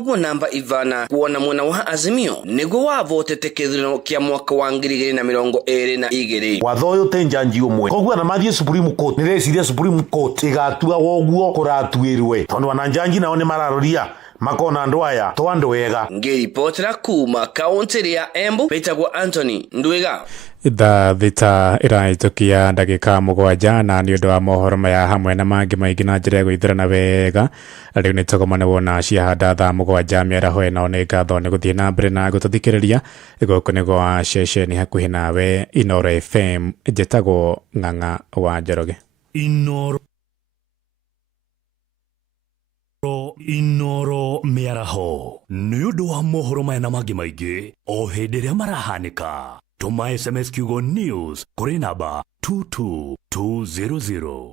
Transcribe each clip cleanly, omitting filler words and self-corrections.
noguo namba ivana kuona mwena wa Azimio niguo wavotete kithurano kia mwaka wa 2022. Watho uyu te njanji umwe koguo na mathie Supreme Court ni reciria Supreme Court igatua woguo kuratuirwe tondu wana njanji nao ni mararoria makona andu aya to andu wega. Ngiripotera kuma kaunti ya Embu Petagwa Anthony Ndwiga. Itha thita iraitukia ndagika mugwanja na ni undu wa mohoro maya hamwe na mangi maingi na njira gwithirana wega riu ni tugomane wona ciahanda tha mugwanja miaraho eno ni ngatho ni guthie na mbere na gututhikiriria guku ni gwa ceceni hakuhi nawe Inoro FM njitagwo Ng'ang'a wa Njoroge. Inoro miaraho ni undu wa mohoro maya na mangi maingi o hindi ria marahanika. Tuma SMS kiugo news kuri namba 22200.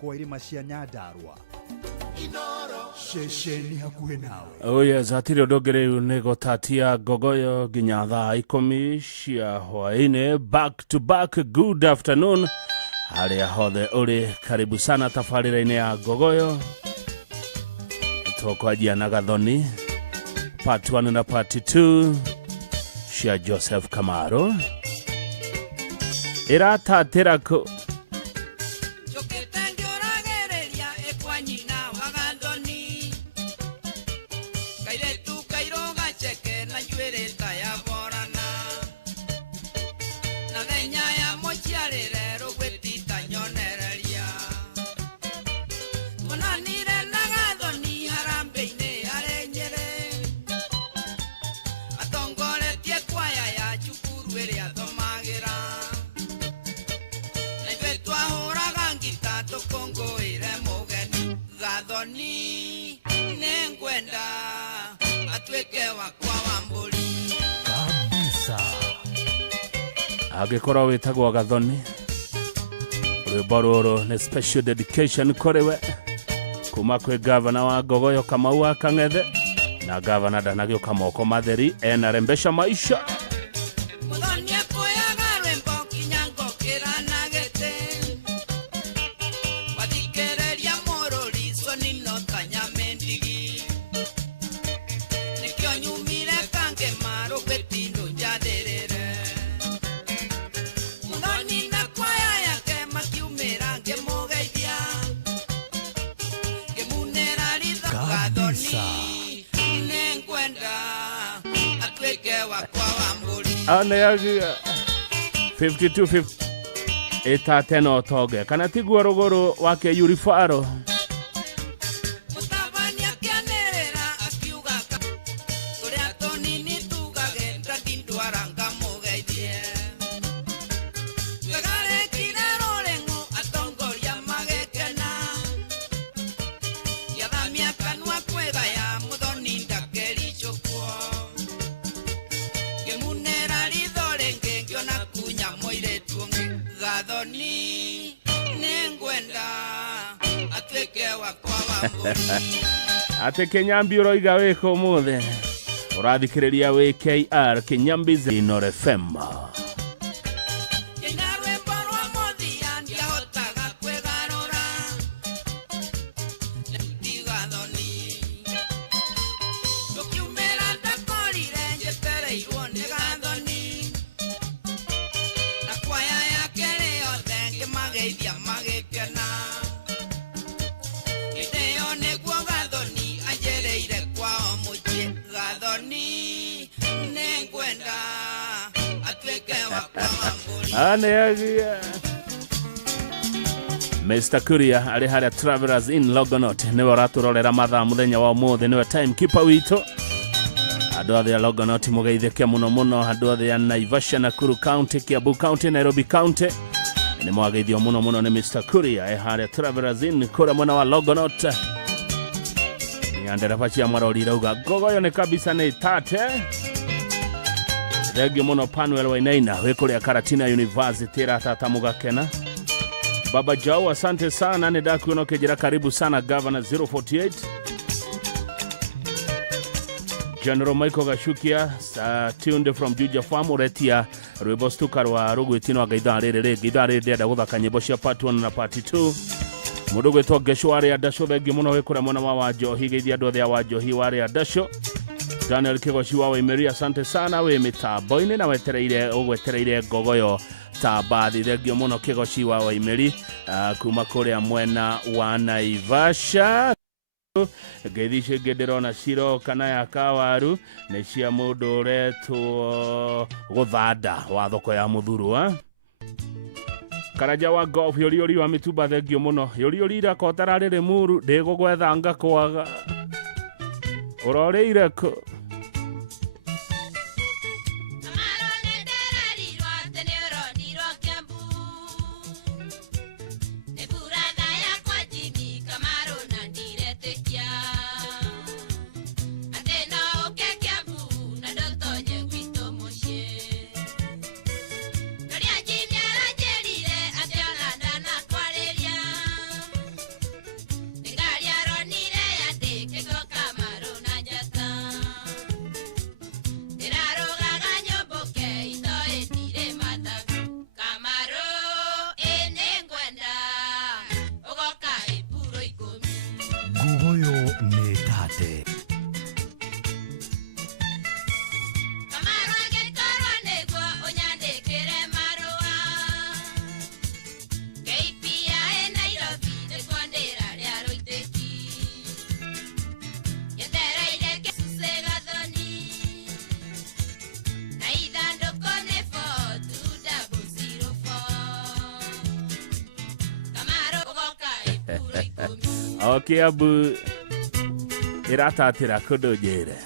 Kwa irima cia Nyandarua Inoro ceceni hakuhi nawe. Oya zatiri ndogere nego tatia gogoyo nginya thaa 10 cia hwaine. Back to back, good afternoon haria hothe uri, karibu sana tafarira-ini ya gogoyo tukwajia na Gathoni part 1 na part 2 cia Joseph Kamaro iratatira ko agikora witagwa Gathoni. Rwimbo ruru ni special dedication korewe kuma kwe governor wa Gogoyo Kamau wa Kang'ethe na governor Danagioka Moko Matheri enarembesha maisha. Ane 52 etateno toge kana tigwa rogoro wake Yurifaro ate Kenyambi uroiga wiko muthe urathikiriria we KR Kenyambi Inoro FM. Mr. Kuria ali haria Travelers in Logonot ni waraturorera mathaa muthenya wa muthe ni timekeeper wito andu othe a Logonot mugeithike muno muno andu othe a Naivasha Nakuru County Kiambu County Nairobi County ni mwageithio muno muno ni Mr. Kuria haria Travelers in kura mwana wa Logonot ni andera cia marori rauga Gogoyo ni kabisa ni tate Regio muno Panuel Wainaina wekuria Karatina University ratata mugakena. Baba Jao asante sana ni daku unoke jira karibu sana Governor 048 General Michael Gashukia tuned from Juja Farm uretia Rwebostuka wa Rugu itino wa gaidha rere gaidha rere da guthaka nyimbo cia part 1 na part 2 Mundu gwitwo Geshwari Adasho thengi muno wikure mwana wa Njohi geithia andu othe wa Njohi wari Adasho. Daniel Kigoshi wa Imeri, asante sana we mitambo-ini na ugwetereire ngogoyo ta bathi. Thengi muno Kigoshi wa Imeri kuma kuria mwena wa Naivasha. Geithice ndirona Ciro kana ya Kawaru ni cia mundu uretwo guthanda wa thoko ya Muthurwa. Karaja wa golf yori wa Mitumba thengi muno. Yori ira kotara riri muru ndigugwetha ngakwaga. Uroreire ko okay abu iratatira kudojere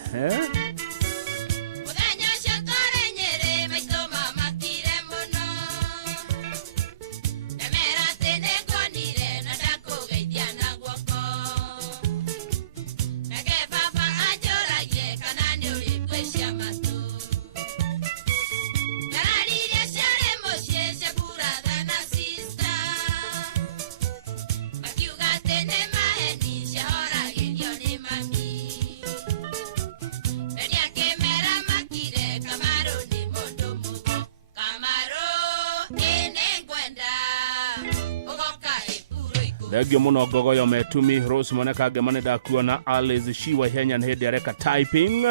Thengi muno ngogoyo metumi Rose Moneka gemane da kuona Alice Shiwa Henya hedi areka typing.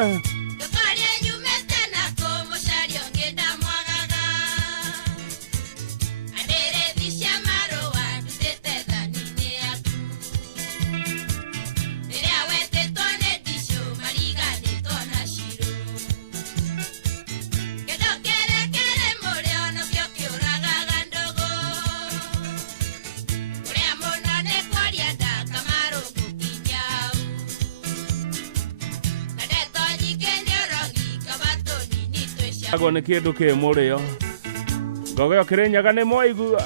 Ago ne kindu ki murio ngogoyo kirinyaga ni moigua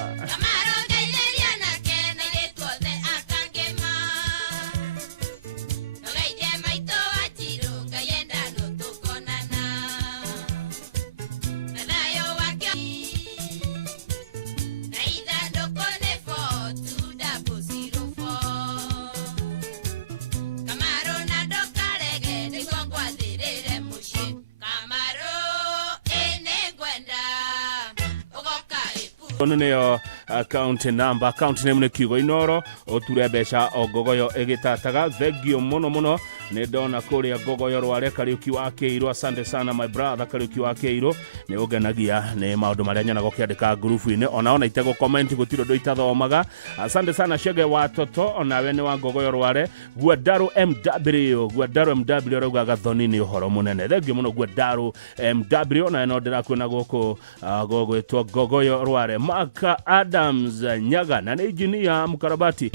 Onuneo account number account name ne kigo inoro oture besha ogogoyo egitataga thegio muno ne dona kuria gogoyo rware Kariuki wa Keiro. Asante sana my brother Kariuki wa Keiro ne ogenagia ne maundu maria nyonaga kiandika group ine ona itego comment gutiro do itathomaga. Asante sana Shege watoto ona we ne wa gogoyo rware Guadaru MW rogaga thonini uhoro munene thegio muno Guadaru MW na no ndira kwena goko gogwetwo gogoyo rware Maka Adams Nyaga na engineer mkarabati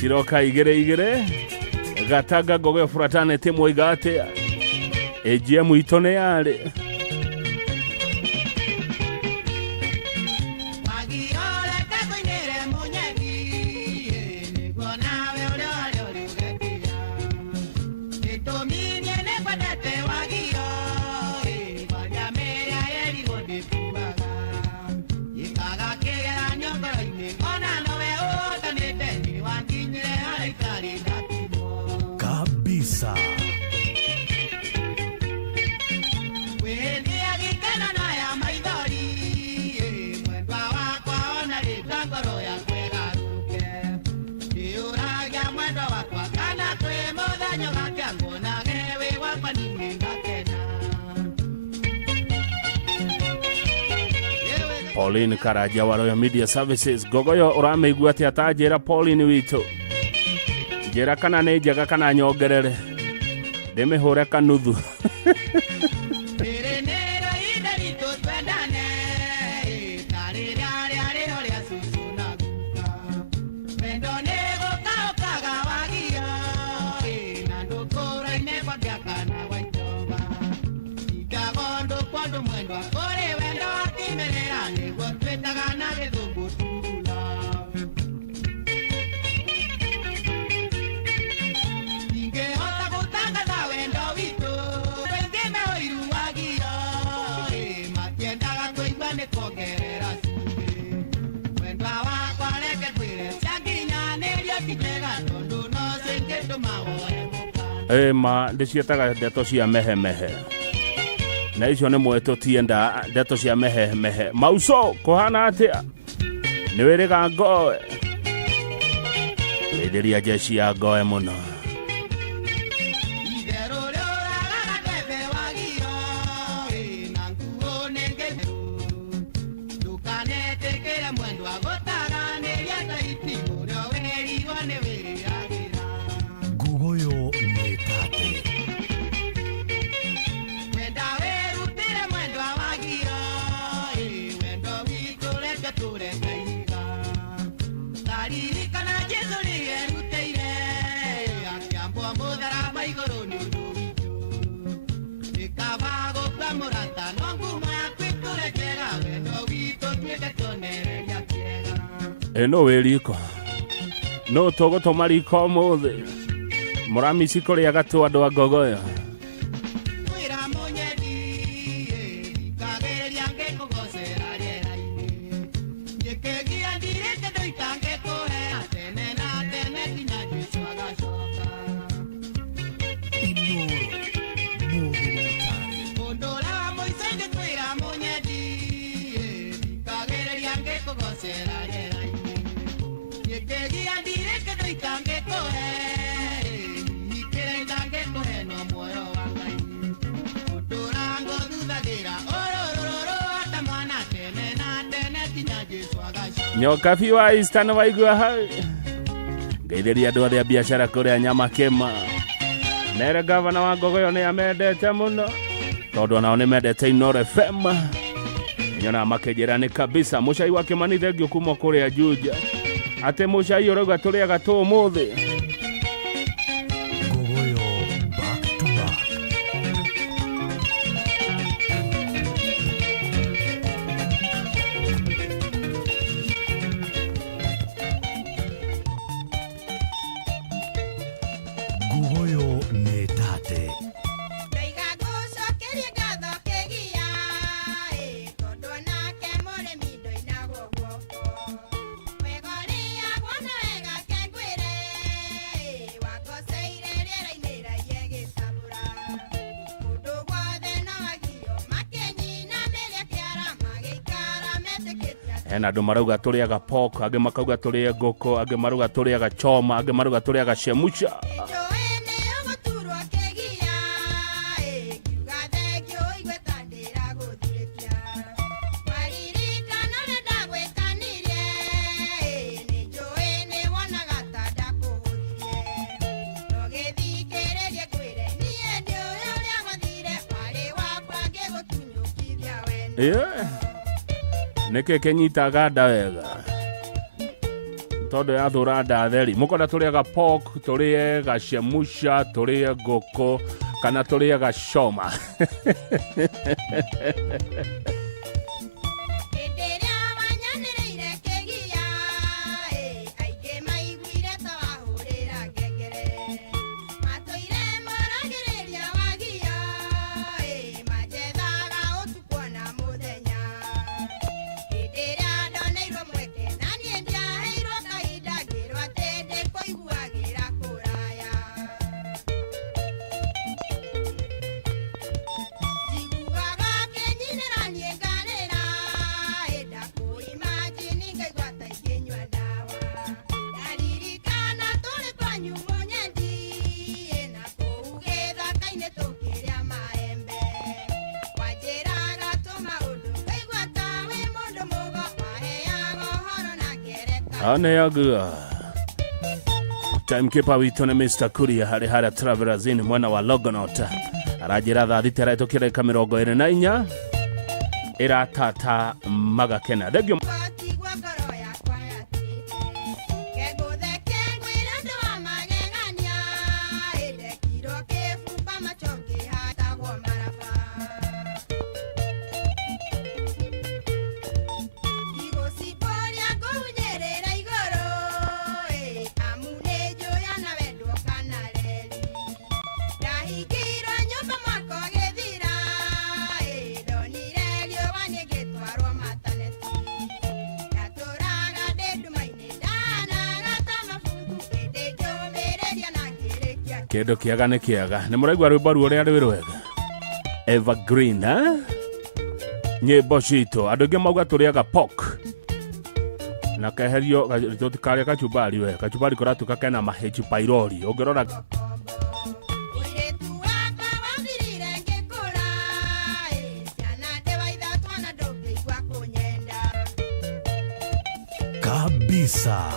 Siroka igere gataga gogoyo furatane temo igate EGM itone yale kabisa. Pauline Karaja wa Royal Media Services. Gogoyo urameigua atia ta njira Pauline witu. Njira kana nĩ njega kana nyongerere. Ndĩmĩhũre kanuthu. Ma ndicietaga ndeto cia mehe mehe na icio nĩ mweto tienda ndeto cia mehe mehe. Mauso kuhana atia nĩ wĩrĩga ngoe rĩrĩa jeshi ya ngoe mũno no wĩriko no tũgũtũma riko mũthĩ mũramisi kũrĩa gatũ andũ a Gogoyo nyoka fiwa istana waigua hai ngeitheria andũ othe a biashara kũrĩa Nyamakema. Nere gavana wa Gogoyo nĩ amendete mũno tondũ nao nĩ mendete Inooro FM. Nyona makĩnjĩra nĩ kabisa mũcai wa Kĩmani thengio kuma kũrĩa Juja atĩ mũcai ũrauga tũrĩaga tũ ũmũthĩ. Hena andũ marauga tũrĩaga pork, angĩ makauga tũrĩe ngũkũ, angĩ marauga tũrĩaga choma, angĩ marauga tũrĩaga shemusha. Nĩkĩ kĩnyitaga nda wega tondũ yathũra nda theri. Mũkonda tũrĩaga pork, tũrĩaga shemusha, tũrĩe ngũkũ kana tũrĩaga choma. Aneagua timekeeper witũ nĩ Mr. Kuria harĩa Travelers Inn mwena wa Longonot arajĩra thaa thita ĩretũkĩra 24 ĩratata magakena. Thegio kĩndũ kĩaga nĩ kĩaga. Nĩ mũraigua rwĩmbo ruo rũrĩa rwĩ rwega Evergreen, nyĩmbo citũ andũ aingĩ mauga tũrĩaga pork na keherio tũtikarĩa kachumbari we kachumbari kũratuĩka kena maheji pylori ũngĩrora kabisa.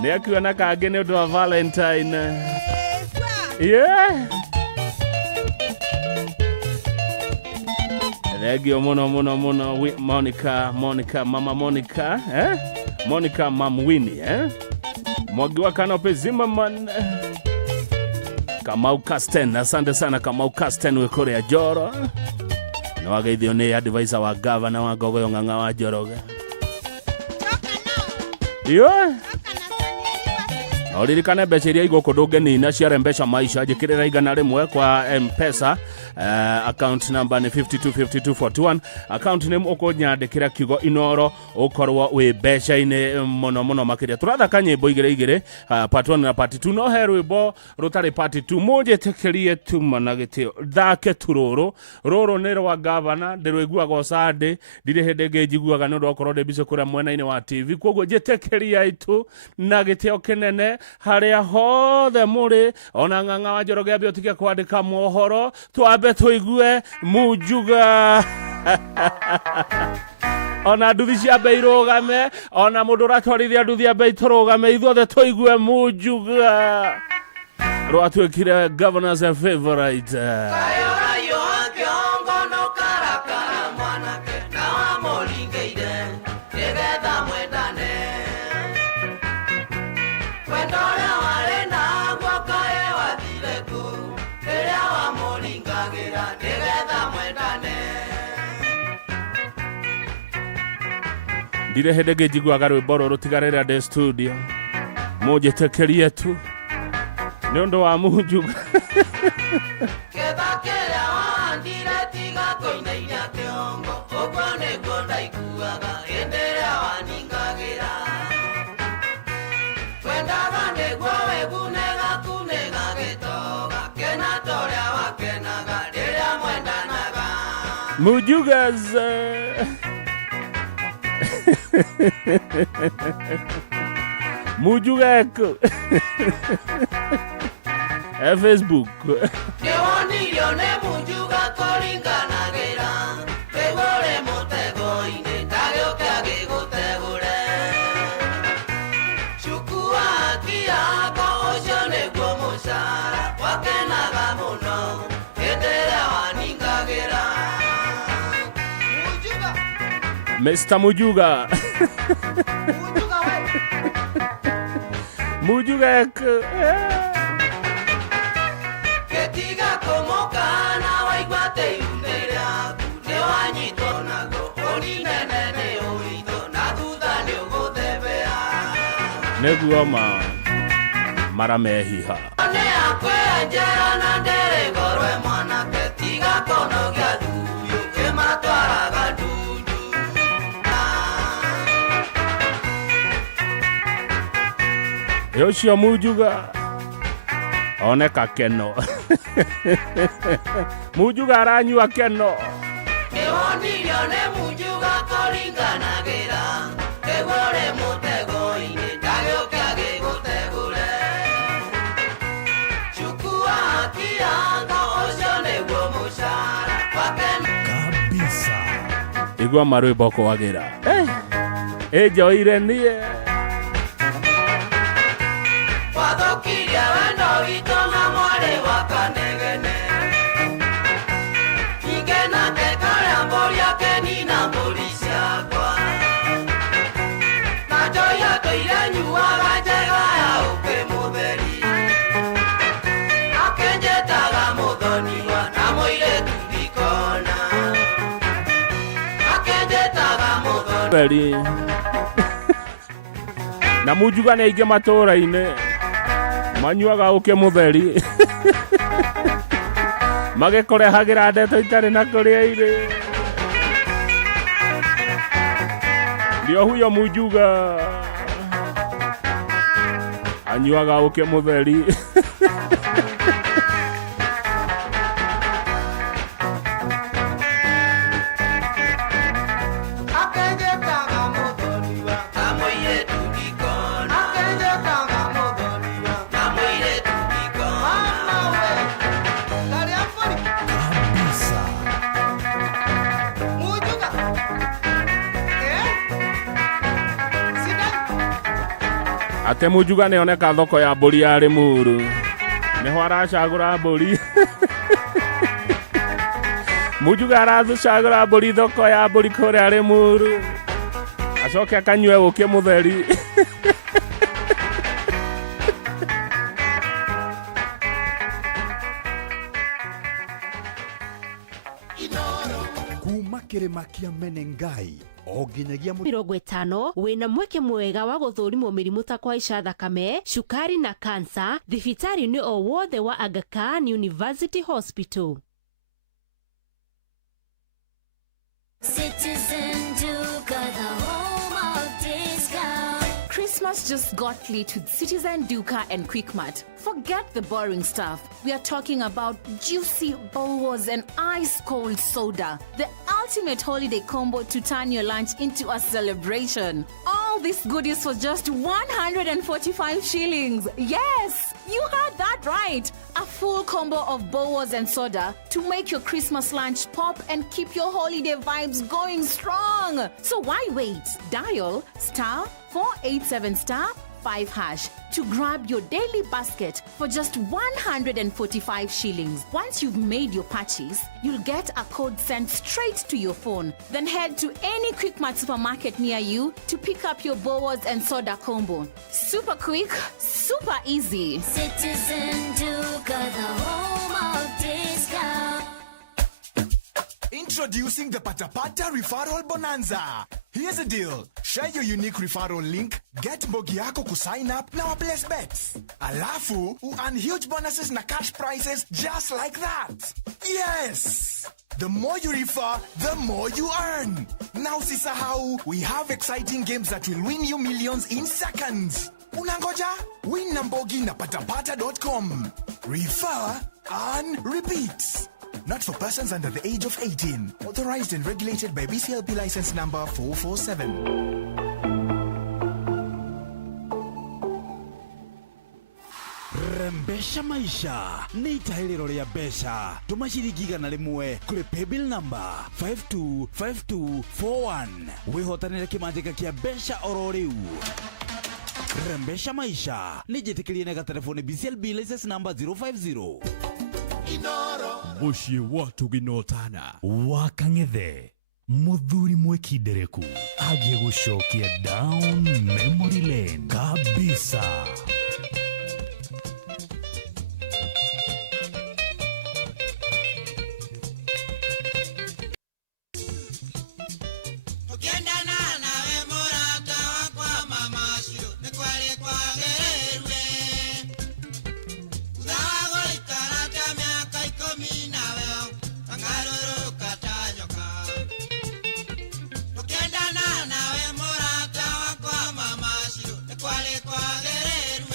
Nĩ akiuga na kangĩ nĩ ũndũ wa Valentine. Yeah. Thegio mũno Monica, Mama Monica, Monica Mam Winnie, Mwangi wa Kanope Zimmerman, Kamau Kasten, asante sana Kamau Kasten we Korea Joro. Na wageithio nĩ advisor wa governor wa Gogoyo Ng'ang'a wa Joroge. Yeah. Oririkane mbeca iria igũkũ ndũngĩnina ciare mbeca maisha njĩkĩrĩra igana rĩmwe kwa M-Pesa. Account number ni 525241. Account name ũkũnyandĩkĩra kiugo Inoro ũkorwo wĩ mbeca-inĩ mũno makĩria. Tũrathaka nyĩmbo igĩrĩ part 1 na part 2 no he rwĩmbo rũtarĩ part 2 mũnjĩtĩkĩrie tuma na gĩtĩo thake turũrũ nĩ rwa governor ndĩrũiguaga Sunday ndirĩ hĩndĩ ĩngĩ njiguaga nĩ ũndũ okorwo ndĩ bice kũrĩa mwena-inĩ wa TV koguo njĩtĩkĩria itu na gĩtĩo kĩnene harĩa hothe mũrĩ ona Ng'ang'a wa Njoroge ambia ũtige kwandĩka mohoro twambe tũigue Mujuga ona nduthi cia mbei rũgame ona mũndũ ũratwarithia nduthi ya mbei tũrũgame ithuothe tũigue Mujuga rwatuĩkire governor's favorite. Ndire hĩndĩ ĩngĩ njiguaga rwĩmbo rũrũ tiga rĩrĩa ndĩ studio mũnjĩtĩkĩrie tu nĩ ũndũ wa Mujuga. Mujuga's Mujuga eko Facebook Mr. Mujuga. Mujuga eko Ketiga como kana waigwate yunderia ne wanyitonago oninene oito na thutha nĩ ũgũthebea nĩguo mara mehiha nĩ akwĩra njera na ndĩrĩ ngorwe mwanake tiga konogia thuyo kĩmatwaraga ndundu Yoshio Mujuga oneka keno Mujuga aranyua keno. Eonirione mujuga koringanagira. Tegore mutego ine tagioke agigotegure. Chukua kianga osione gomushara. Kabisa. Igwa marwe boko wagira. Joire nie. Wadokiria wendo vitona mwale wakanegene. Igena kekara mboria kenina mborisha kwa. Najoya toire nyua gajega ya uke mutheri. Akenjetaga muthoniwa na moire tubikona. Akenjetaga muthoniwa. Na mujuga ne ige matora ine. Manyuaga uke mutheri. Magekore hagira ndeto itare na kuria ire. Ndio huyo mujuga. Anyuaga uke mutheri. Ate mujuga ne oneka thoko ya mburi ya Limuru. Niho aracagura mburi. Mujuga aracagura mburi thoko ya mburi kuria Limuru. Acoke akanyue uke mutheri. Kuma kirima kia Menengai o nginyagia 50 wina mweke mwega wa guthurimwo mirimu ta kwaica thakame, cukari na kansa thibitari-ini o wothe wa Aga Khan University Hospital. Citizen Duka, the home of discount. Christmas just got lit with Citizen Duka and Quickmart. Forget the boring stuff. We are talking about juicy Bulwas and ice-cold soda. The ultimate holiday combo to turn your lunch into a celebration. All this goodies for just 145 shillings. Yes, you heard that right. A full combo of Bulwas and soda to make your Christmas lunch pop and keep your holiday vibes going strong. So why wait? Dial *487*5# to grab your daily basket for just 145 shillings. Once you've made your purchase, you'll get a code sent straight to your phone. Then head to any Quickmart supermarket near you to pick up your Bulwas and soda combo. Super quick, super easy. Citizen Duka, the home of discount. Introducing the Patapata Referral Bonanza. Here's the deal. Share your unique referral link, get Mbogi yako ku sign up na waplace bets. Alafu, earn huge bonuses na cash prizes just like that. Yes! The more you refer, the more you earn. Now sisahau, we have exciting games that will win you millions in seconds. Unangoja? Win na Mbogi na patapata.com. Refer, earn, repeat. Not for persons under the age of 18. Authorized and regulated by BCLP license number 447. Rembesha maisha ni itahiriro ria besha. Tuma ciringi 100 kuri paybill number 525241. Wihotanire kimanjika kia besha oro riu. Rembesha maisha ni jitikirie na telefoni BCLB license number 050. Muciĩ wa Tuginotana wa Kang'ethe Muthuri Mwekindereku agie gũcokia down memory lane kabisa. Kwale kwa gererwe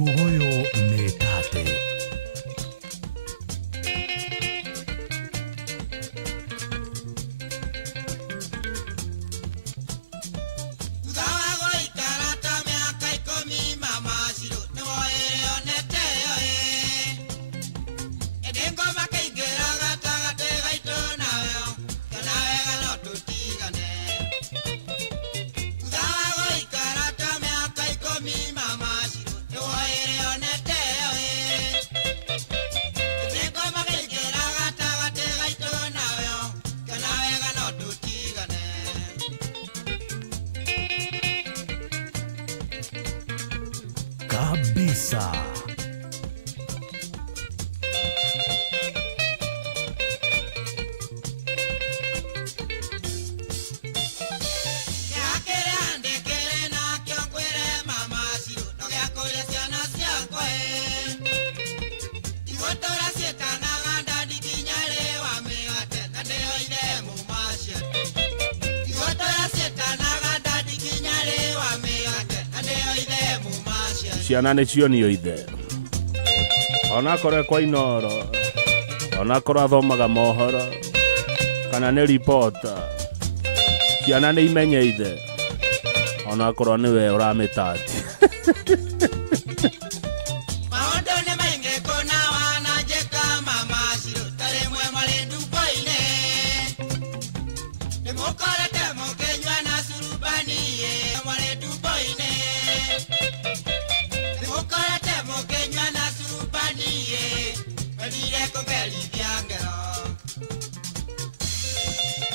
Nguoyo nĩ tate. Kabisa. Ciana nĩ cionio ithe. Ona korwo kwa Inoro, ona korwo athomaga mohoro, kana nĩ reporter, ciana nĩ imenye ithe. Ona korwo nĩwe ũramĩtati.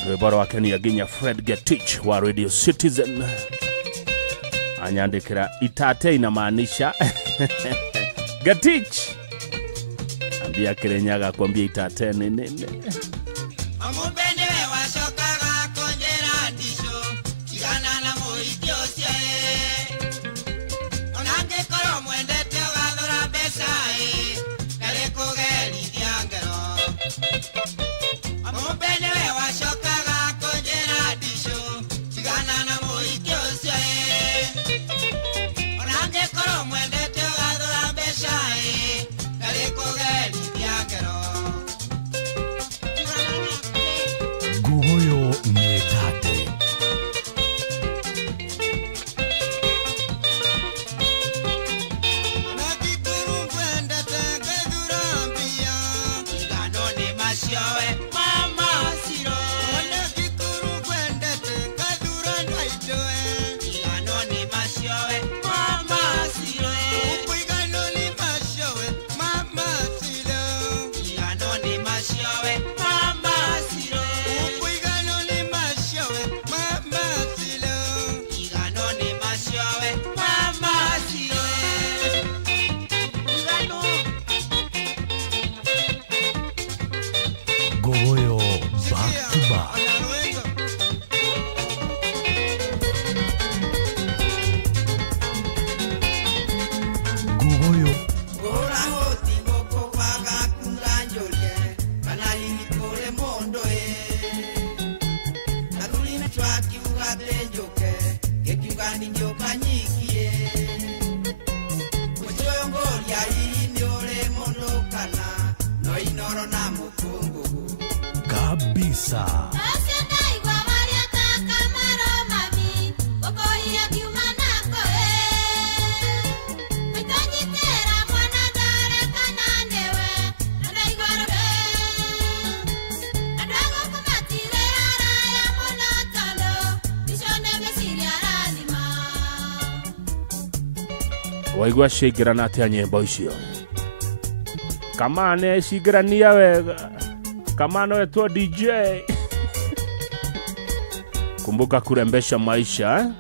Rwĩmbo rwake nĩ nginya Fred Getich wa Radio Citizen. Anyandĩkĩra itate inamaanisha Getich. Ambia Kirinyaga kwambia itate ni nini. Waigua ciaingĩrana atĩa nyĩmbo icio? Kamane ciingĩrania wega. Kamane wetwo DJ. Kumbuka kurembesha maisha.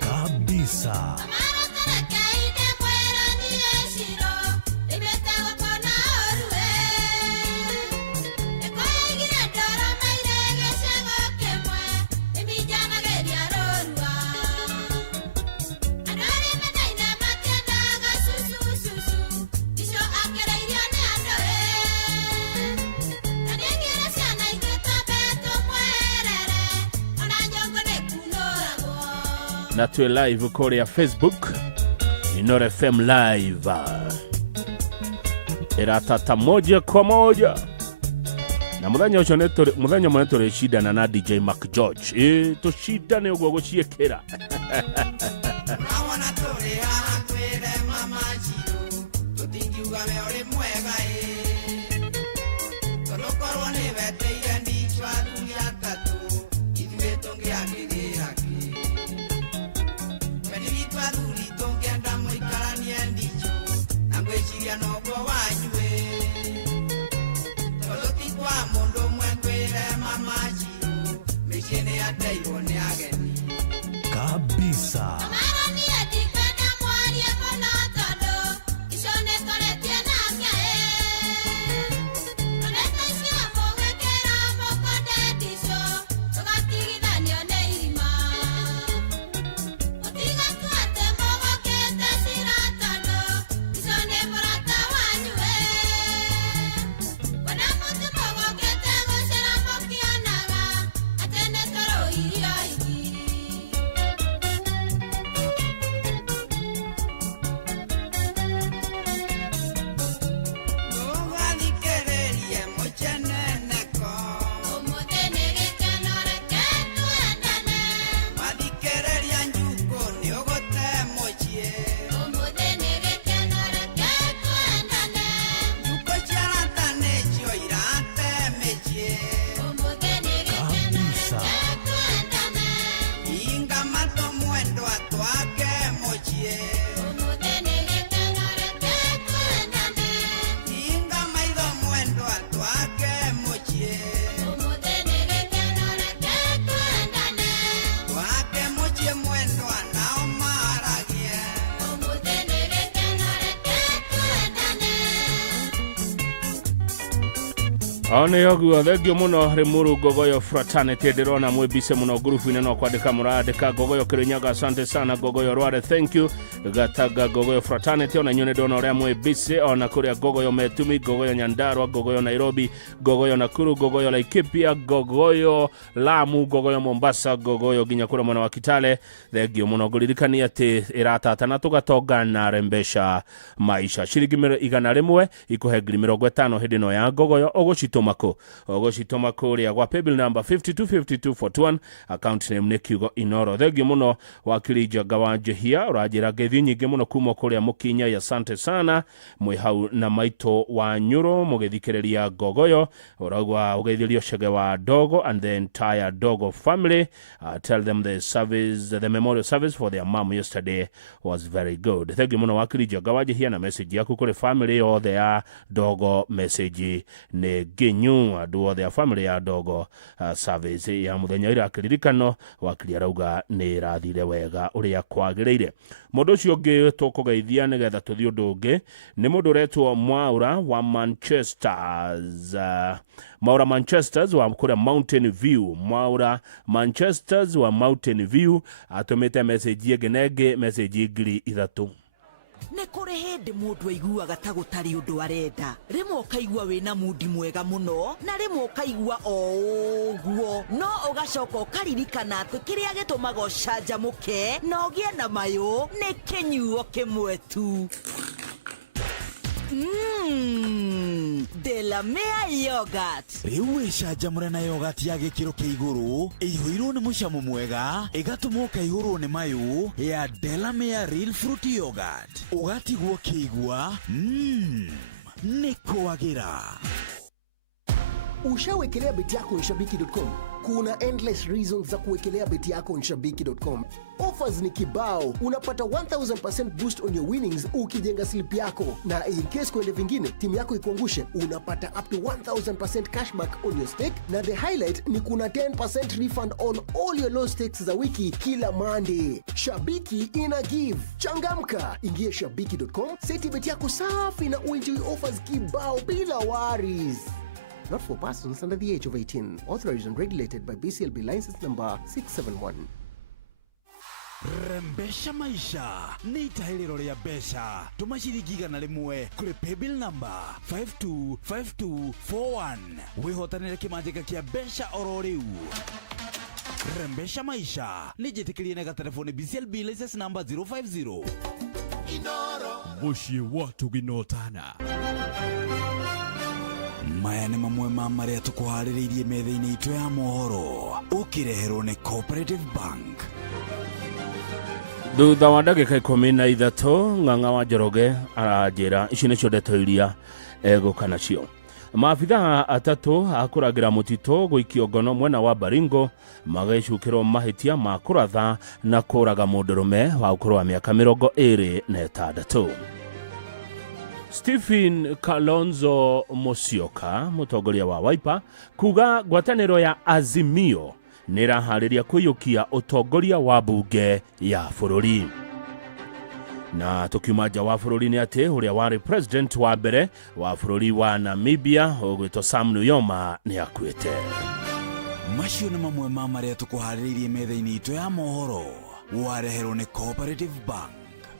Kabisa. na tuwe live kule Facebook Inoro FM live iratata moja kwa moja na muthenya mwe tureshidana na DJ Mark George tushidane ugo guciekera Kabisa. One yogu thegio muno rimuru Gogoyo fraternity ndirona mwebise muno group ine no kwandika muradika Gogoyo Kirinyaga asante sana Gogoyo Rware thank you gataga Gogoyo fraternity ona nyone dona ria mwebise ona kuria Gogoyo Metumi Gogoyo Nyandarua Gogoyo Nairobi Gogoyo Nakuru Gogoyo Laikipia Gogoyo Lamu Gogoyo Mombasa Gogoyo Ginyakura mwana wa Kitale thegio muno guririkania ati iratata na tugatongana rembesha maisha shiringi 100 ikuhegiri 50 hindi no ya Gogoyo Ogoshitomako ria gwa paybill number 525241 account name ne Kiugo Inoro thegio muno wakirija gawanje hia urajira gethi nyingi muno kuma kuria mukinya ya asante sana mwihau na maito wa nyuro mugethikereria Gogoyo uragwa ugethilio shege wa Dogo and the entire Dogo family tell them the memorial service for their mom yesterday was very good thegio muno wakirija gawanje hia na message yaku kuri family o their Dogo message ne Genyu aduo their family ya Dogo service ya muthenya ira kiririkano wakiri arauga ni rathire wega uria kwagireire mundu ucio ngi tukugeithia nigetha tuthio ndungi ni mundu retwo Mwaura wa Manchester's Mwaura Manchester's wa kuria Mountain View Mwaura Manchester's wa Mountain View atumite message yegenege message igiri ithatu ne kore hindi mundu aiguaga ta gutari undu arenda rimwe ukaigua wina mudi mwega muno na rimwe ukaigua oguo no ugacoka ukaririkana ati kiria gitumaga ucanjamuke na ugie na mayo ni kinyuo kimwe tu Delamere yogurt. Riu icanjamũre na yogurt ya gĩkĩro kĩa igũrũ ĩihũirwo nĩ mũcamo mwega ĩgatũma ũkaihũrwo nĩ mayũ ya Delamere Real Fruit Yogurt ũgatigwo kĩigua nĩ kwagĩra. Ushawekelea beti yako Nshabiki.com? Kuna endless reasons za kuwekelea beti yako Nshabiki.com. Offers ni kibao. Unapata 1000% boost on your winnings ukijenga slip yako. Na in case kwende vingine, timu yako ikuangushe, unapata up to 1000% cashback on your stake. Na the highlight ni kuna 10% refund on all your low stakes za wiki kila Monday. Shabiki ina give. Changamka. Ingia Shabiki.com, seti beti yako safi na uenjoy offers kibao bila worries. Not for persons under the age of 18. Authorized and regulated by BCLB license number 671. Rembesha maisha ni itahiriro ria besha tuma ciringi 100 kuri paybill number 525241 wihotanire kimanjika kia besha oro riu rembesha maisha nijitikiliye nega telefoni BCLB license number 050 Muciĩ watu ginotana maya nĩ mamwe ma marĩa tũkũharĩrĩirie metha-inĩ itũ ya mohoro ũkĩreherwo nĩ Cooperative Bank. Thutha wa ndagĩka 13 Ng'ang'a wa Njoroge aranjĩra ici nĩcio ndeto iria egũka nacio. Maabitha atatu akũragĩra mũtitũ gũikio ngono mwena wa Baringo magĩcukĩrwo mahĩtia ma kũratha na kũraga mũndũrũme wa ũkũrũ wa mĩaka 26. Stephen Kalonzo Musyoka, mũtongoria wa Wiper, kuga ngwatanĩro ya Azimio nĩraharĩria kũiyũkia ũtongoria wa bunge ya bũrũri. Na tukiuma nja wa bũrũri nĩ atĩ ũrĩa warĩ president wa mbere wa bũrũri wa Namibia ũgwĩtwo Sam Nujoma nĩ akuĩte. Macio nĩ mamwe ma marĩa tũkũharĩrĩirie metha-inĩ itũ ya mohoro wareherwo nĩ Cooperative Bank.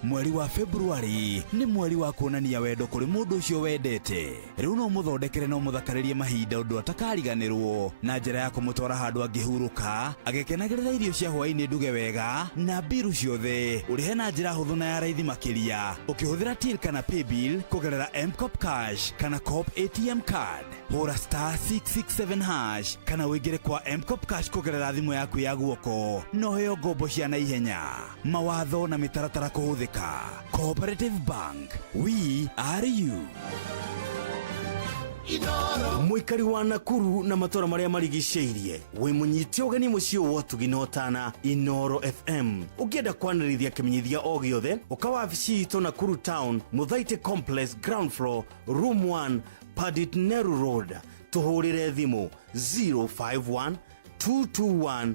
Mweri wa Februari nĩ mweri wa kuonania wendo kũrĩ mũndũ ũcio wendete. Rĩu no mũthondekere no mũthakarĩrie mahinda ũndũ atakariganĩrwo na njĩra ya kũmũtwara handũ angĩhurũka agĩkenagĩrĩra irio cia hwaĩ-inĩ nduge wega na mbiru ciothe ũrĩhe na njĩra hũthũ na ya raithi makĩria ũkĩhũthĩra till kana paybill kũgerera M-Cop Cash kana Coop ATM card. Hũra *667# kana wĩingĩre kwa M-Cop Cash kũgerera thimũ yaku ya guoko no heo ngombo cia naihenya. Mawatho na mĩtaratara kũhũthĩka. Cooperative Bank, we are you. Muikari wa Nakuru na matora maria marigicĩirie we munyiti ũgeni mũciĩ wa Tuginotana Inoro FM. Ũngĩenda kwanĩrĩria kĩmenyithia o gĩothe ũkawabici itũ Nakuru Town Muthaiga Complex ground floor room 1 Padit Neru Road. Tuhũrĩre thimũ 051 221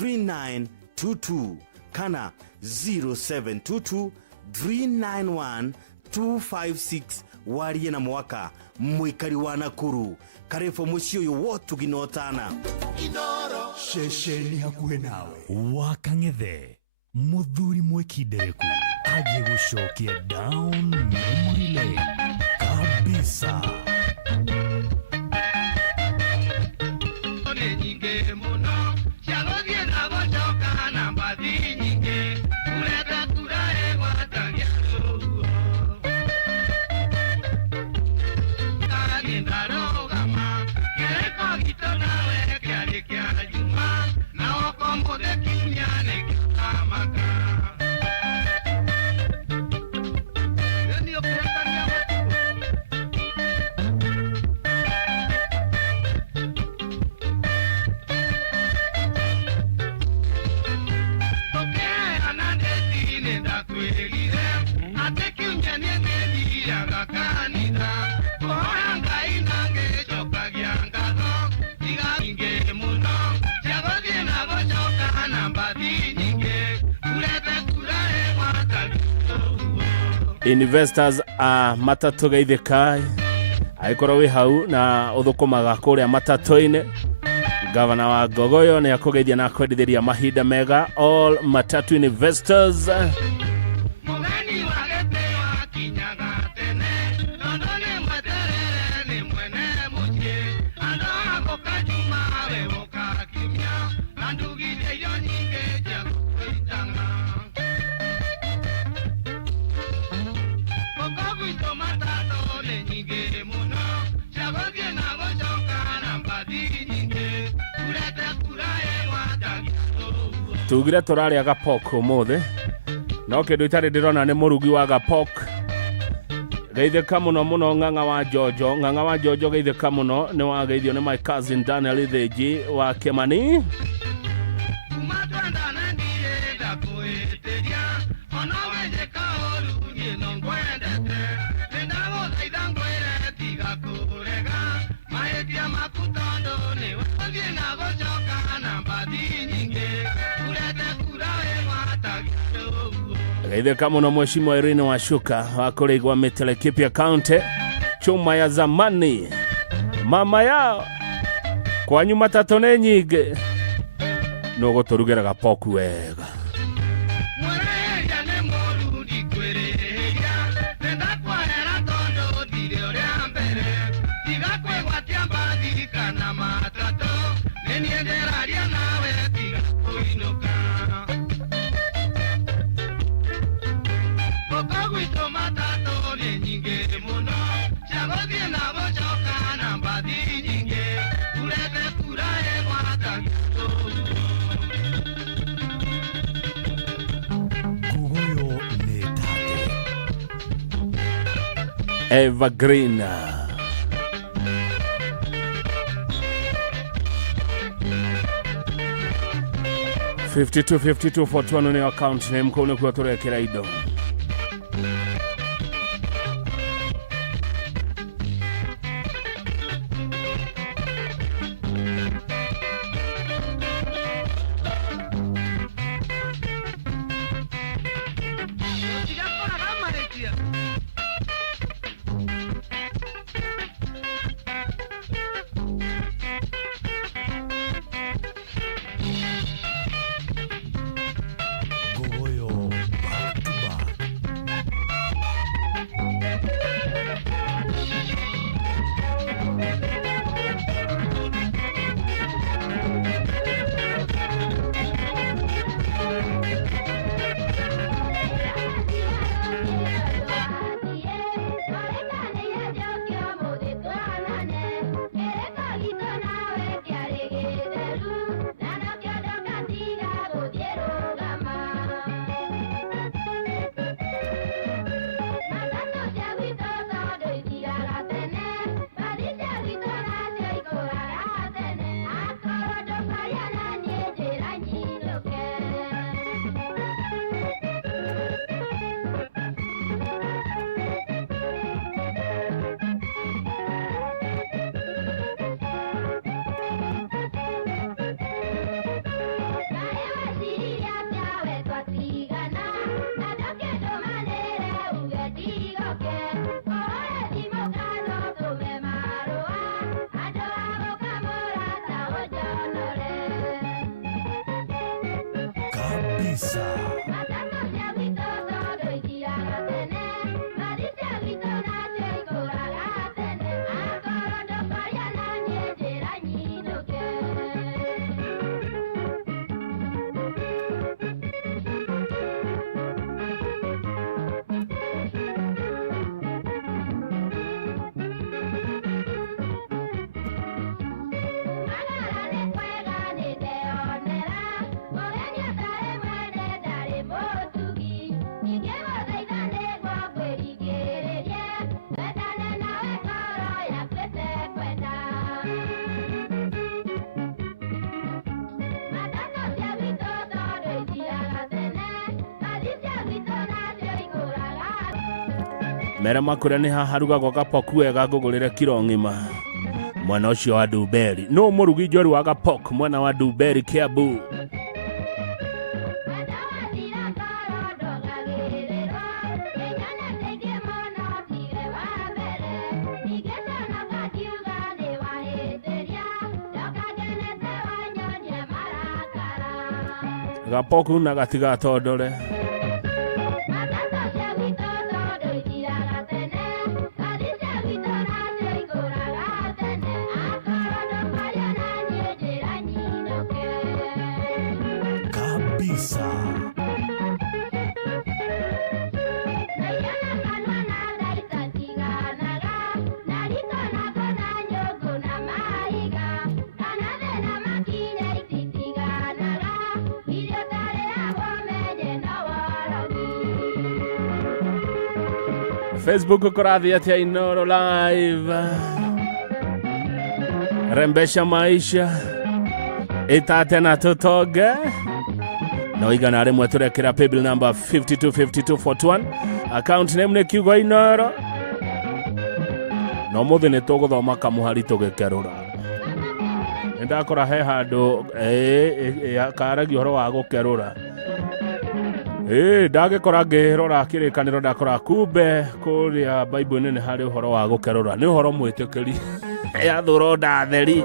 3922 kana 0722 391 256. warie na mwaka muikari wa Nakuru. Karifo mũciĩ ũyũ wa Tuginotana Inoro shesheni hakuhĩ nawe. Wakang'ethe mũthuri mwĩkindereku aje gũcokia down memory lane kabisa. Investors matatu geithĩka aikorwo wĩ hau na ũthũkũmaga kũrĩa matatu-inĩ. Gavana wa Gogoyo nĩ akũgeithia na kwendithĩria mahinda mega all matatu investors. Tugire tũrarĩa gapok ũmũthĩ no kĩndũ itarĩ ndĩrona nĩ mũrugi wa gapok. Geithĩka mũno mũno Ng'ang'a wa Jojo. Ng'ang'a wa Jojo geithĩka mũno nĩ wageithio nĩ my cousin Daniel Thĩnji wa Kĩmani. Geithĩka mũno Mheshimiwa Irene Washuka wa kũrĩgwa Laikipia County. Chuma ya zamani mama yao kwanyu matatu nĩ nyingĩ no gũtũrugĩra gapoku wega. Evergreen. 52 41 ni account name ko ne ko turekera ido. Mere makure ni haharuga kwa gapoku wega ngugurire kiro ngima mwana ucio wa Duberi no murugi njori wa gapok mwana wa Duberi Kiambu gapoku na gatiga tondore Facebook kurathi atia Inoro live rembesha maisha itate na tutoge no igana rimwe turekera paybill number 525241 account name ne kiugo Inoro no muthe ne tuguthoma kamuhari tugekerura ndakora he handu karagi horo wa gukerura ndagikora ngirora kirikaniro ndakora kumbe kuria Bible nene hari uhoro wa gukerura ni uhoro mwitikiri ya thuro ndatheri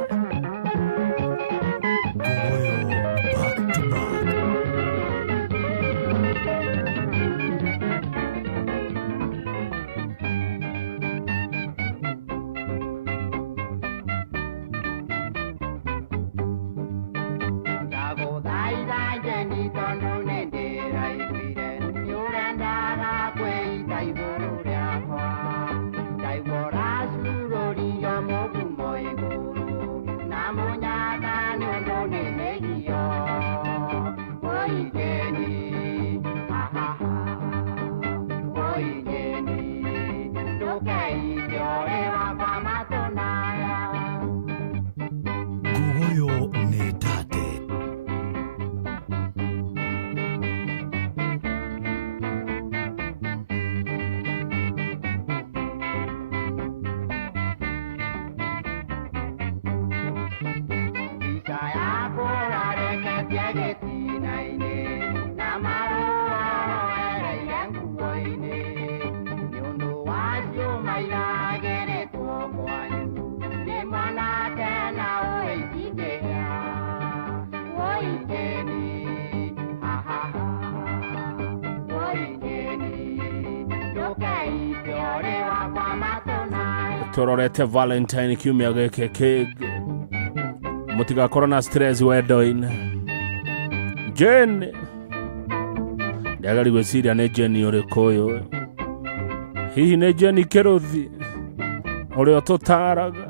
Tororete Valentine kiumia geke mutigakorwo na stress wendo-inĩ. Jane ndagari gwĩciria nĩ Jane ũrĩkũ ũyũ, hihi nĩ Jane Kĩrũthi ũrĩa tũtaraga.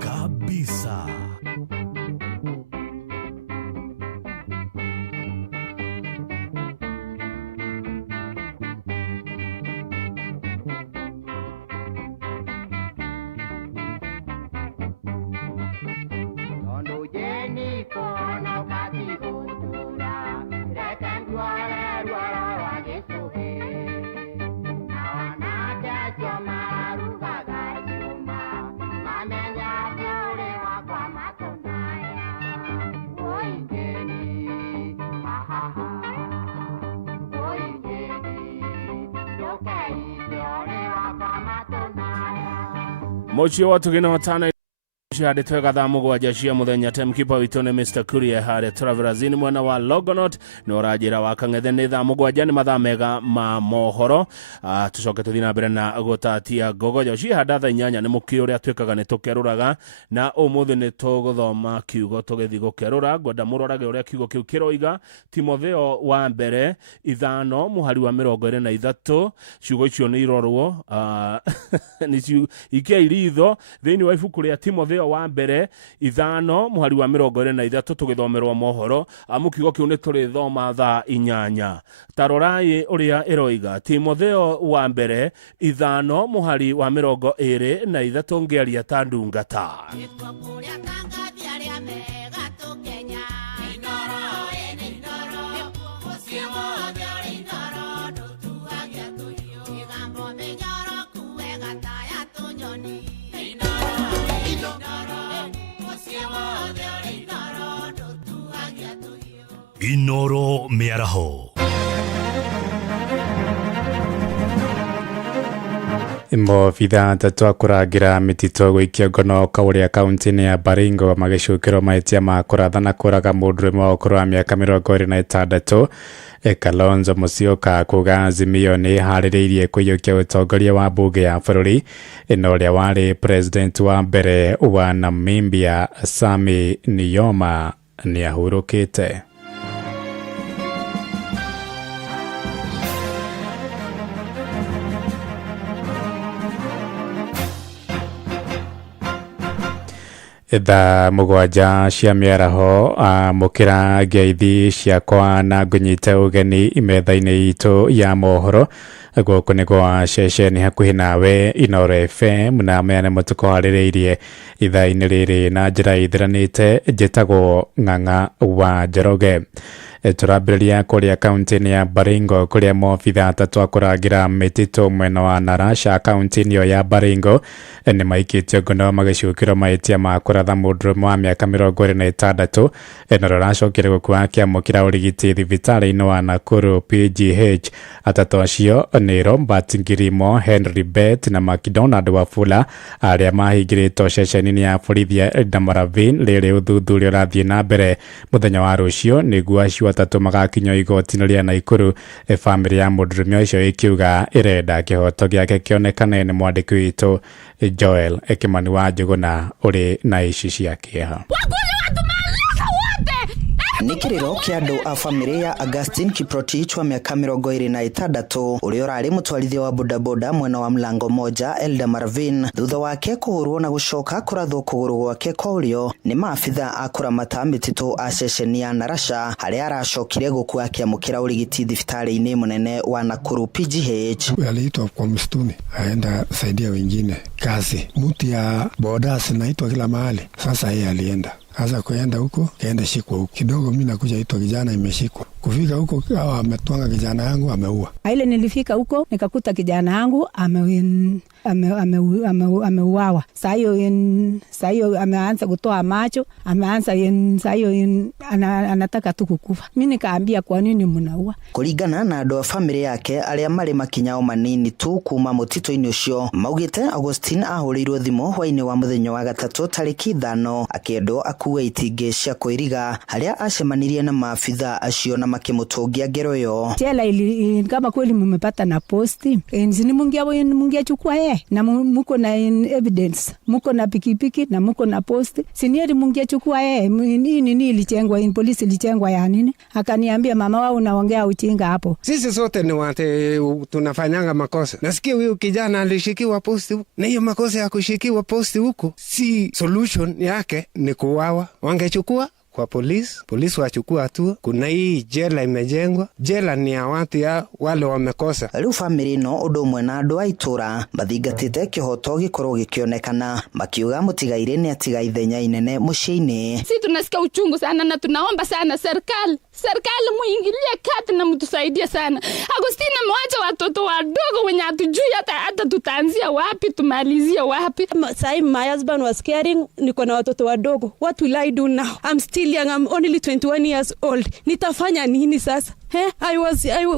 Kabisa. Mochio watu gina watana hadi twega thaa mũgwanja cia mũthenya. Timekeeper witũ nĩ Mr. Kuria harĩa Travelers mwana wa Logonaut nĩ ũranjĩra wa kang'ethe nĩ thaa mũgwanja nĩ mathaa mega ma mohoro. Tucoke tũthiĩ na mbere na gũtatia ngogoyo cihanda thaa inyanya nĩ mũkĩ ũrĩa twĩkaga nĩ tũkerũraga, na ũmũthĩ nĩ tũgũthoma kiugo tũgĩthiĩ gũkerũra. Ngwenda mũrorage ũrĩa kiugo kĩu kĩroiga. Timotheo wa mbere 5 mũhari wa 23. Ciugo icio nĩ irorwo nĩ ikia iritho thĩinĩ wa ibuku rĩa Timotheo wa mbere 5 mũhari wa 23 tũgĩthomerwo mohoro. Kiugo kĩu nĩ tũrĩthoma thaa inyanya. Tarorai ũrĩa ĩroiga. Timotheo wa mbere 5 mũhari wa 23 ngĩaria ta ndungata. Inoro Miaraho. Maabitha atatũ a kũrangĩra mĩtitũ gũikia ngono Kauria kaunti-inĩ ya Baringo magĩcukĩrwo mahĩtia ma kũratha na kũraga mũndũ ũmwe wa ũkũrũ wa mĩaka 26. Kalonzo Musyoka kuga Azimio nĩ harĩrĩirie kũiyũkia ũtongoria wa mbunge ya bũrũri, na ũrĩa warĩ president wa mbere wa Namibia Sammy Nujoma nĩ ahurũkĩte. Thaa mũgwanja cia mĩaraho mũkĩra ngeithi ciakwa na ngũnyite ũgeni metha-inĩ itũ ya mohoro gũkũ nĩ gwa ceceni hakuhĩ nawe Inoro FM na meane mũtuko harĩrĩirie ithaa-inĩ rĩrĩ na njĩra ithiranĩte. Njĩtagwo Ng'ang'a wa Njoroge. Tũrambĩrĩria kũrĩa kaunti-inĩ ya Baringo kũrĩa maabitha atatũ a kũrangĩra mĩtitũ mwena wa Narasha kaunti-inĩ ĩyo ya Baringo nĩ maikĩtio ngono magĩcukĩrwo mahĩtia ma kũratha mũndũ ũmwe wa mĩaka 26 na rũracokire gũkua akĩamũkĩra ũrigiti thibitarĩ-inĩ wa Nakuru PGH. Atatũ acio nĩ Robert Ngirimo, Henry Bet na McDonald Wafula arĩa mahingĩrĩtwo ceceni-inĩ ya borithi ya Eldoret rĩrĩ ũthuthuria ũrathiĩ na mbere. Mũthenya wa rũciũ nĩguo acio atatũ magakinywo igoti-inĩ rĩa Naikuru. Bamĩrĩ ya mũndũrũme ũcio ĩkiuga ĩrenda kĩhoto gĩake kĩonekane nĩ mwandĩki witũ Joel Kimani wa Njũgũna ũrĩ na ici cia kĩeha. Nĩ kĩrĩro kĩa andũ a bamĩrĩ ya Augustine Kiprotich wa mĩaka 26 ũrĩa ũrarĩ mũtwarithia wa bodaboda mwena wa Mlango Moja Eldoret thutha wake kũhũrwo na gũcoka kũrathwo kũgũrũ gwake kwa ũrĩo nĩ maabitha a kũramata mĩtitũ a ceceni ya Narasha harĩa aracokire gũkua akĩamũkĩra ũrigiti thibitarĩ-inĩ mũnene wa Nakuru PGH. Aliitwa kwa msituni aenda saidia wengine kazi. Mtu ya boda sinaitwa kila mahali. Sasa yeye alienda. Sasa kuenda huko, kaenda shikwa huko. Kidogo mimi nakuja itwa kijana imeshikwa. Kufika huko ametwanga kijana yangu ameua. Ile nilifika huko nikakuta kijana yangu ameuawa. Saa hiyo ameanza kutoa macho, ameanza saa hiyo anataka tu kukufa. Mimi nikaambia kwa nini mnaua? Kuringana na andũ a family yake aria mari makinyao manini tu kuma mutito-ini ucio maugite Augustine ahũrĩirwo thimũ hwainĩ wa mũthenya wa gatatũ tarĩki 5 akĩendwo akuue itingĩ cia kwĩriga haria acemanirie na maafitha acio na makĩmũtũngia ngero yo. Jela kama kweli mmepata na posti nzini mungechukua na muko na evidence, muko na pikipiki na muko na posti, sinieri mungechukua nini ilichengwa, polisi ilichengwa ya nini? Akaniambia mama wao unaongea uchinga hapo. Sisi sote ni wate tunafanyanga makosa. Nasikia huyo kijana alishikiwa posti huko. Na hiyo makosa ya kushikiwa posti huko si solution yake ni kuuawa. Wangechukua kwa polisi wachukua hatua. Kuna hii jela imejengwa, jela ni ya watu ya wale wamekosa. Riu family no undu umwe na andu a itura mathingatite kihoto gikorwo gikionekana makiuga mutigaire ni atiga ithenya inene muciini. Sisi tunasikia uchungu sana na tunaomba sana serikali muingilie kati na mtusaidie sana. Agustine amewacha watoto wadogo wenye hatujui hata tutaanzia wapi tumalizie wapi. Sai my husband was caring, niko na watoto wadogo. What will I do now? I'm still young, I'm only 21 years old. Nitafanya nini sasa?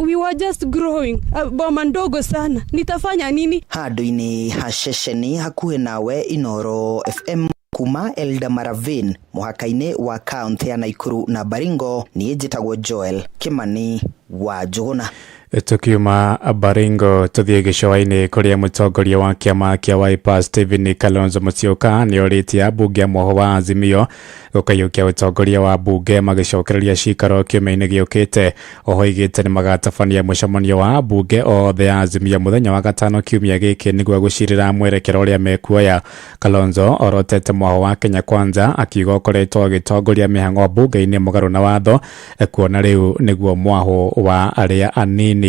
We were just growing. Boma ndogo sana. Nitafanya nini? Handu-ini hashesheni hakuhe nawe Inoro FM kuma Eldoret muhaka-ini wa kaunti ya Nakuru na Baringo. Ni njitagwo Joel Kimani wa Njuguna. Tukiuma Baringo tuthie gicoa-ini kuria mutongoria wa kiama kia Wiper Stephen Kalonzo Musyoka ni oritie ambunge moho wa Azimio gukayukia utongoria wa bunge magicokereria cikaro kiumia-ini giukite. Oho igite ni magatabania mucemanio wa bunge othe Azimio muthenya wa gatano kiumia giki niguo gucirira mwerekero uria mekuoya. Kalonzo orotete moho wa Kenya Kwanza akiuga ukoretwo gitongoria mihango bunge-ini mugaru na watho kuona riu niguo mwaho wa aria anini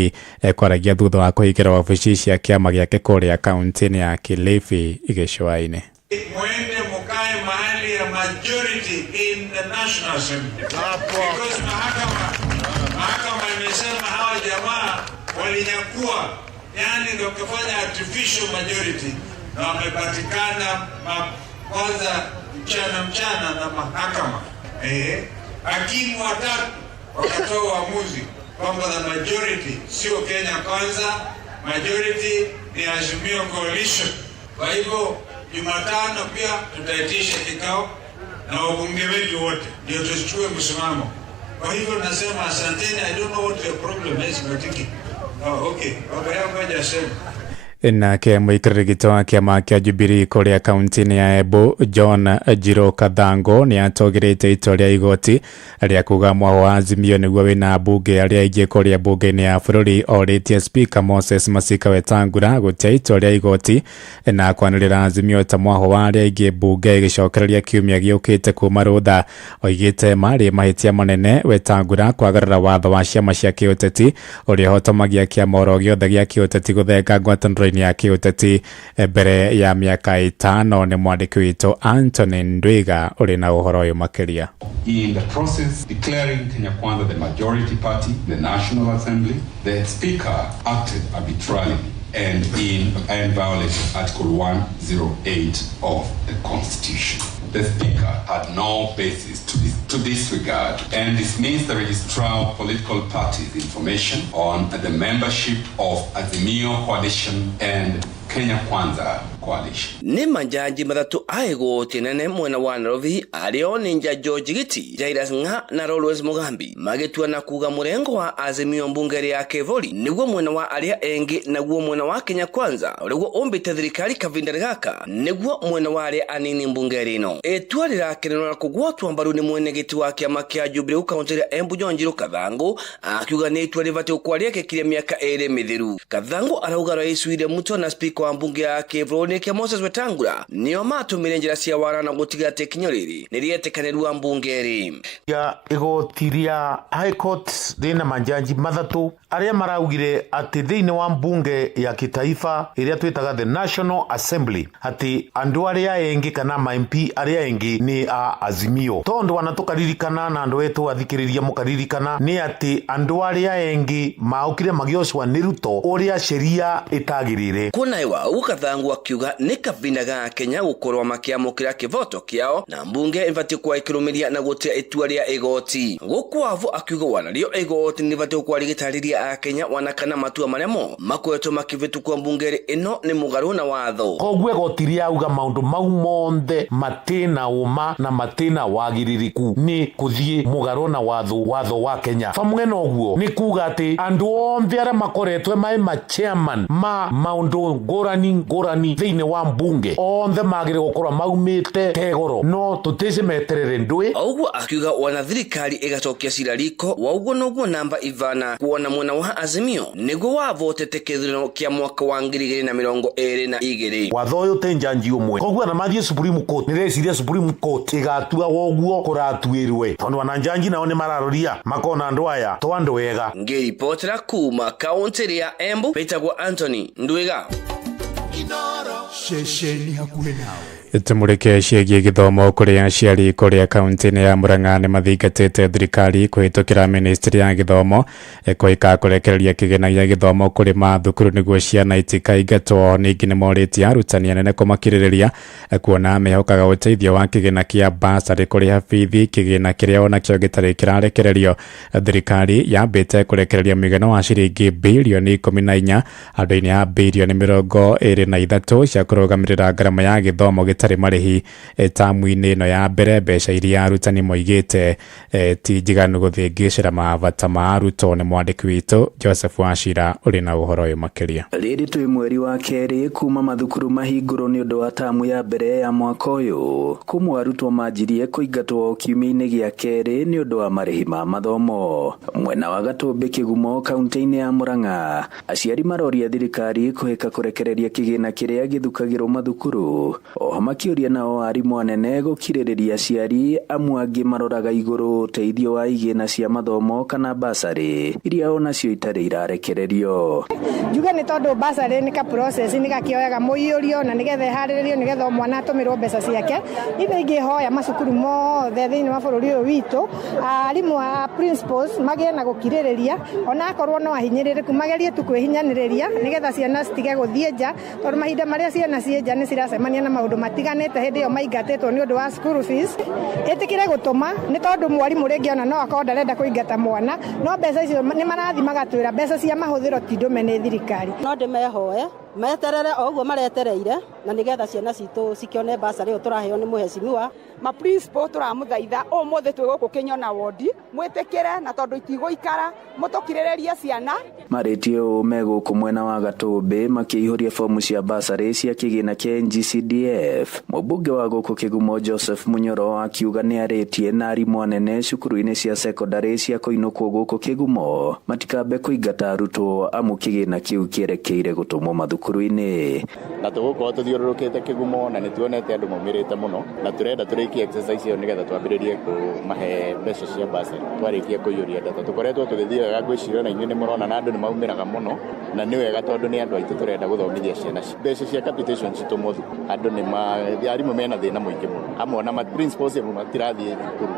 kwaragia thutha wa kuhingĩra wabici cia kiama giake kuria kaunti-ini ya Kilifi igicoa-ini. Mwende mukae mahali ya majority in the National Assembly. Because mahakama imesema hawa jamaa walinyakua, yani ndio kufanya artificial majority na wamepatikana kwanza mchana na mahakama. Hakimu watatu wakatoa uamuzi kwamba the majority sio Kenya Kwanza, majority ni Azimio Coalition. Kwa hivyo Jumatano pia tutaitisha kikao na wabunge wetu wote ndio tuchukue msimamo. Kwa hivyo nasema asanteni. I don't know what your problem is but okay. Baba yangu hajasema. Nake muikarĩri gĩtĩ wa kĩama kĩa Jubilee kũrĩa kaunti-inĩ ya Embu John Njiro Kathango nĩ atogĩrĩte itua rĩa igoti rĩa kuga mwaho wa Azimio nĩguo wĩna mbunge arĩa aingĩ kũrĩa mbunge-inĩ ya bũrũri. Orĩtie Speaker Moses Masika Wetangula gũtia itua rĩa igoti na kwanĩrĩra Azimio ta mwaho wa arĩa aingĩ mbunge ĩgĩcokereria kiumia gĩũkĩte kuma rũtha. Oigĩte marĩ mahĩtia manene Wetangula kwagarara watho wa ciama cia kĩũteti ũrĩa ũhotomagia kĩama oro gĩothe gĩa kĩũteti gũthenga ngwatanĩro ya kiuteti mbere ya miaka 5. Ni mwandiki witũ Anthony Ndwiga uri na uhoro uyu makiria. In the process declaring Kenya Kwanza the majority party in the National Assembly, the Speaker acted arbitrarily and violated Article 108 of the Constitution. The Speaker had no basis to disregard and dismiss the registrar of political parties' information on the membership of Azimio Coalition and Kenya Kwanza Coalition. Ni majaji mathatu aigoti nene mwena wa Nairobi ario ninja George Giti, Jairus Nga na Rolwes Mugambi magitua na kuga murengo wa Azimio mbunge ya Kevoli niguo mwena wa aria engi naguo mwena wa Kenya Kwanza uriguo umbite thirikari kavinda gaka niguo mwena wa aria anini mbunge rino. Itua rirakenerwo na kugwatwa mbaru ni mwene giti wa kiama kia Jubilee kaunti ya Embu John Njiro Kathango akiuga ni itua rivate ukwaria kekiria miaka 2 mithiru. Kathango arauga Rais William Ruto na Speaker wa mbunge ya Kevoli gĩcigo-inĩ kĩa Moses Wetangula nĩo matumire njĩra cia wara na gũtiga atĩ ikinya rĩrĩ nĩrĩetĩkanĩrua mbunge rĩ. Ya igoti rĩa High Court rĩna majaji mathatũ arĩa maraugire atĩ thĩinĩ wa mbunge ya kitaifa ĩrĩa twĩtaga the National Assembly atĩ andũ arĩa engĩ kana MP arĩa engĩ nĩ a Azimio. Tondũ wanatũkaririkana na andũ etũ athikĩrĩria mũkaririkana nĩ atĩ andũ arĩa engĩ maũkire magiocwa nĩ Ruto ũrĩa sheria ĩtagĩrĩire. Kuna iwa Ukathangu akiuga nĩ kabinda ga Kenya gũkorwo makĩamũkĩra kĩvoto kĩao na mbunge ĩbatiĩ kuwa ĩkĩrũmĩrĩria na gũtia itua rĩa igoti. Gũkwavu akiuga wanarĩo igoti nĩbatiĩ kuwa rĩgĩtarĩria Akenya wanakana matua maremo makoretwo makĩvĩtũkwo mbunge ĩno nĩ mũgarũ na watho. Koguo igoti rĩauga maũndũ mau mothe matĩna ũma na matĩna wagĩrĩrĩku nĩ kũthiĩ mũgarũ na watho wa Kenya. Famwe na ũguo nĩ kuga atĩ andũ othe arĩa makoretwo ma chairman maũndũ ngũrani thĩinĩ wa mbunge othe magĩrĩirwo gũkorwo maumĩte tegoro no tũtĩce meterere ndũĩ. Ũguo akiuga wana thirikari ĩgacokia cira riko wa ũguo noguo namba Ivana kuona mwena wa Azimio nĩguo wavotete kĩthurano kĩa mwaka wa 2022. Watho ũyũ te njanji ũmwe. Koguo na mathiĩ Supreme Court nĩreciria Supreme Court ĩgatua woguo kũratuĩrwe. Tondũ wana njanji nao nĩ mararoria makona andũ aya to andũ wega. Ngĩripotera kuma kaunti ya Embu Petagwo Anthony Ndwiga. Shesheni hakuhĩ nawe. Tumurike ciĩgiĩ gĩthomo kũrĩ aciari kũrĩa kaunti-inĩ ya Murang'a nĩ mathingatĩte thirikari kũhĩtũkĩra ministry ya gĩthomo kwĩka kũrekereria kĩgĩna gĩa gĩthomo kũrĩ mathukuru nĩguo ciana itikaingatwo. Ningĩ nĩ morĩtie arutani anene kũmakirĩrĩria kuona mehokaga ũteithio wa kĩgĩna kĩa bursary kũrĩha bithi, kĩgĩna kĩrĩa onakĩo gĩtarĩ kĩrarekererio. Thirikari yambĩte kũrekereria mũigana wa ciringi bilioni 14 handũ-inĩ ha bilioni 23 cia kũrũgamĩrĩra ngarama ya gĩthomo gĩtarĩ marĩhi tamu-inĩ ĩno ya mbere. Mbeca iria arutani moigĩte ti njiganu gũthĩngĩcĩra mabata ma arutwo. Nĩ mwandĩki witũ Joseph Wachira ũrĩ na ũhoro ũyũ makĩria. Rĩrĩ twĩ mweri wa kerĩ kuma mathukuru mahingũrwo nĩ ũndũ wa tamu ya mbere ya mwaka ũyũ. Kumwe arutwo manjirie kũingatwo kiumia-inĩ gĩa kerĩ nĩ ũndũ wa marĩhi ma mathomo. Mwena wa Gatũmbĩ Kĩgumo kaunti-inĩ ya Murang'a aciari maroria thirikari kũhĩka kũrekereria kĩgĩna kĩrĩa gĩthukagĩrwo mathukuru. Oho makĩũria nao arimũ anene gũkirĩrĩria aciari amwe angĩ maroraga igũrũ ũteithio wa igĩna cia mathomo kana bursary iria onacio itarĩ irarekererio. Njuge nĩ tondũ bursary nĩ ka process nĩ gakĩoyaga mũiyũrio na nĩgetha harĩrĩrio nĩgetha mwana atũmĩrwo mbeca ciake. Ithe ingĩhoya macukuru mothe thĩinĩ wa bũrũri ũyũ witũ arimũ a principals magĩe na gũkirĩrĩria ona akorwo no ahinyĩrĩrĩku magerie tu kwĩhinyanĩrĩria nĩgetha ciana citige gũthiĩ nja, tondũ mahinda marĩa ciana ciĩ nja nĩ ciracemania na maũndũ matiganĩte hĩndĩ ĩyo maingatĩtwo nĩ ũndũ wa school fees. Ĩtĩkĩre gũtũma nĩ tondũ mwarimũ rĩngĩ ona no akorwo ndarenda kũingata mwana, no mbeca icio nĩ marathi magatwĩra mbeca cia mahũthĩro ti ndũme nĩ thirikari. No ndĩmehoe meterere o ũguo maretereire na nĩgetha ciana citũ cikĩone bursary ĩyo tũraheo nĩ mũhecimiwa. Ma principal tũramũthaitha ũmũthĩ twĩ gũkũ Kĩnyona wodi mwĩtĩkĩre na tondũ itigũikara mũtũkirĩrĩrie ciana. Marĩtie ũũ megũkũ mwena wa Gatũmbĩ makĩihũria fomu cia bursary cia kĩgĩna kĩa NGCDF. Mũmbunge wa gũkũ Kĩgumo Joseph Munyoro akiuga nĩ arĩtie na arimũ anene cukuru-inĩ cia secondary cia kũinũkwo gũkũ Kĩgumo matikambe kũingata arutwo amu kĩgĩna kĩu kĩerekeire gũtũmwo mathukuru-inĩ. Na tũgũkorwo tũthiũrũrũkĩte Kĩgumo na nĩtuonete andũ maumĩrĩte mũno na tũrenda tũrĩkie exercise ĩyo nĩgetha twambĩrĩrie kũmahe mbeca cia bursary. Twarĩkia kũiyũria data tũkoretwo tũgĩthiaga gwĩciria na inyuĩ nĩ mũrona na andũ nĩ maumĩraga mũno na nĩ wega tondũ nĩ andũ aitũ tũrenda gũthomithia ciana. Mbeca cia capitation citũmwo andũ nĩ arimũ mena thĩna mũingĩ mũno, amwe na principals matirathiĩ thukuru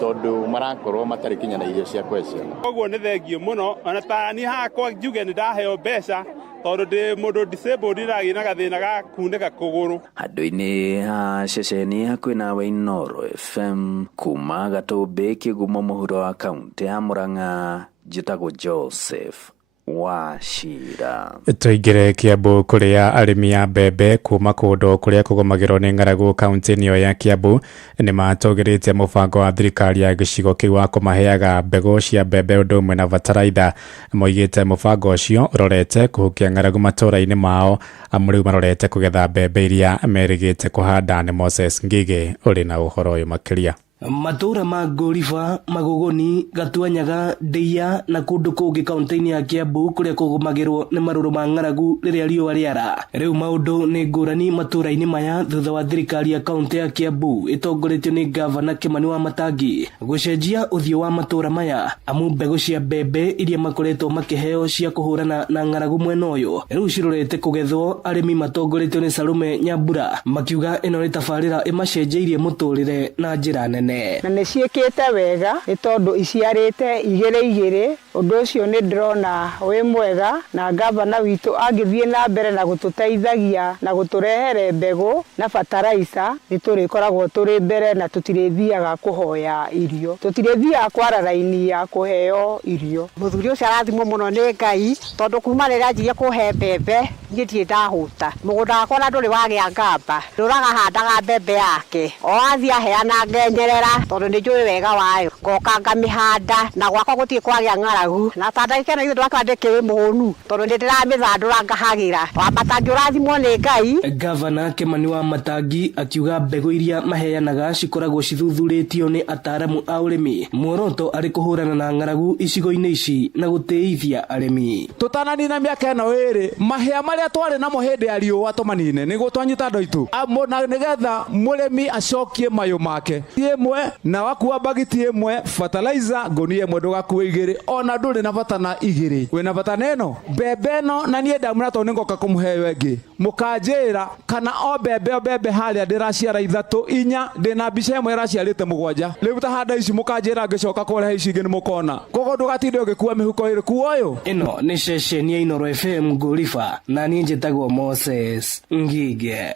tondũ marakorwo matarĩ kinyanĩirio cia kũhe ciana. Koguo nĩ thengio mũno ona ta niĩ hakwa njuge nĩ ndaheo mbeca tondũ ndĩ mũndũ disabled nĩragĩa na gathĩna ga kunĩka kũgũrũ. Handũ-inĩ ha ceceni hakuhĩ nawe Inooro FM kuma Gatũmbĩ Kĩgumo mũhuro wa kaunti ya Murang'a, njĩtagwo Joseph Wachira. Tũingĩre Kiambu kũrĩa arĩmi a mbembe kuma kũndũ kũrĩa kũgomagĩrwo nĩ ng'aragu kaunti-inĩ ĩyo ya Kiambu nĩ matũgĩrĩtie mũbango wa thirikari ya gĩcigo kĩu wa kũmaheaga mbegũ cia mbembe ũndũ ũmwe na bataraitha. Moigĩte mũbango ũcio ũrorete kũhukia ng'aragu matũũra-inĩ mao amu rĩu marorete kũgetha mbembe iria merĩgĩte kũhanda. Nĩ Moses Ngige ũrĩ na ũhoro ũyũ makĩria. Matura ma Ngũriba, Magogoni, Gatuanyaga, Ndeia na kundu kungi kaunti-ini ya Kiambu kuria kugumagirwo ni maruru ma ng'aragu riria riua riara. Riu maundu ni ngurani matura-ini maya thutha wa thirikari ya kaunti ya Kiambu itongoretio ni gavana Kimani Wamatangi gucenjia uthio wa matura maya amu mbegu cia mbembe iria makoretwo makiheo cia kuhurana na ng'aragu mwena uyu riu cirorete kugethwo. Arimi matongoretio ni Salume Nyambura makiuga ino ni tabarira imacenjeirie muturire na njira nene na nä ciäkä wega nä tondå iciarä igä undu ucio nä ndĩrona wĩ mwega na gavana witũ angĩthiĩ na mbere na gũtũteithagia na gũtũrehere mbegũ na fertilizer nĩ tũrĩkoragwo tũrĩ mbere na tũtirĩthiaga kũhoya irio, tũtirĩthiaga kwara raini ya kũheo irio. Mũthuri ũcio arathimwo mũno nĩ Ngai tondũ kuma rĩrĩa anjirie kũhe mbembe niĩ ndirĩ ndahũta. Mũgũnda wakwa na ndũrĩ wagĩa ngamba, ndũraga handaga mbembe yake o athiĩ aheana ngenyerera tondũ nĩ njũĩ wega wayo, ngoka ngamĩhanda na gwakwa gũtirĩ kwagĩa ng'aragu na tandagĩke na ithuĩ ndwakandĩkĩrĩ mũhũnu tondũ nĩ ndĩramĩthandũra ngahagĩra. Wamatangi ũrathimwo nĩ Ngai. Gavana Kimani Wamatangi akiuga mbegũ iria maheanaga cikoragwo cithuthurĩtio nĩ ataaramu a ũrĩmi, muoroto arĩ kũhũrana na ng'aragu icigo-inĩ ici na gũtĩithia arĩmi. Tũtananina mĩaka ĩno ĩrĩ mahĩa marĩa twarĩ namo hĩndĩ ya riũa tũmanine nĩguo twanyita andũ aitũ na nĩgetha mũrĩmi acokie mayũ make ĩmwe na wakua bagiti ĩmwe fertilizer ngũnia ĩmwe ndũgakue igĩrĩ ona ndũrĩ na bata na igĩrĩ wĩna bata neno mbembe ĩno na niĩ ndamũra tondũ nĩngoka kũmũheo ĩngĩ mũkanjĩra kana o mbembe harĩa ndĩraciara ithatũ inya ndĩna mbica ĩmwe ĩraciarĩte mũgwanja rĩu ta handa ici mũkanjĩra ngĩcoka kũrehe ici ingĩ nĩmũkona koguo ndũgatinde ũgĩkua mĩhuko ĩrĩ kuo ũyũ. Ĩno nĩ ceceni ya Inooro FM Ngũriba na niĩ njĩtagwo Moses Ngige.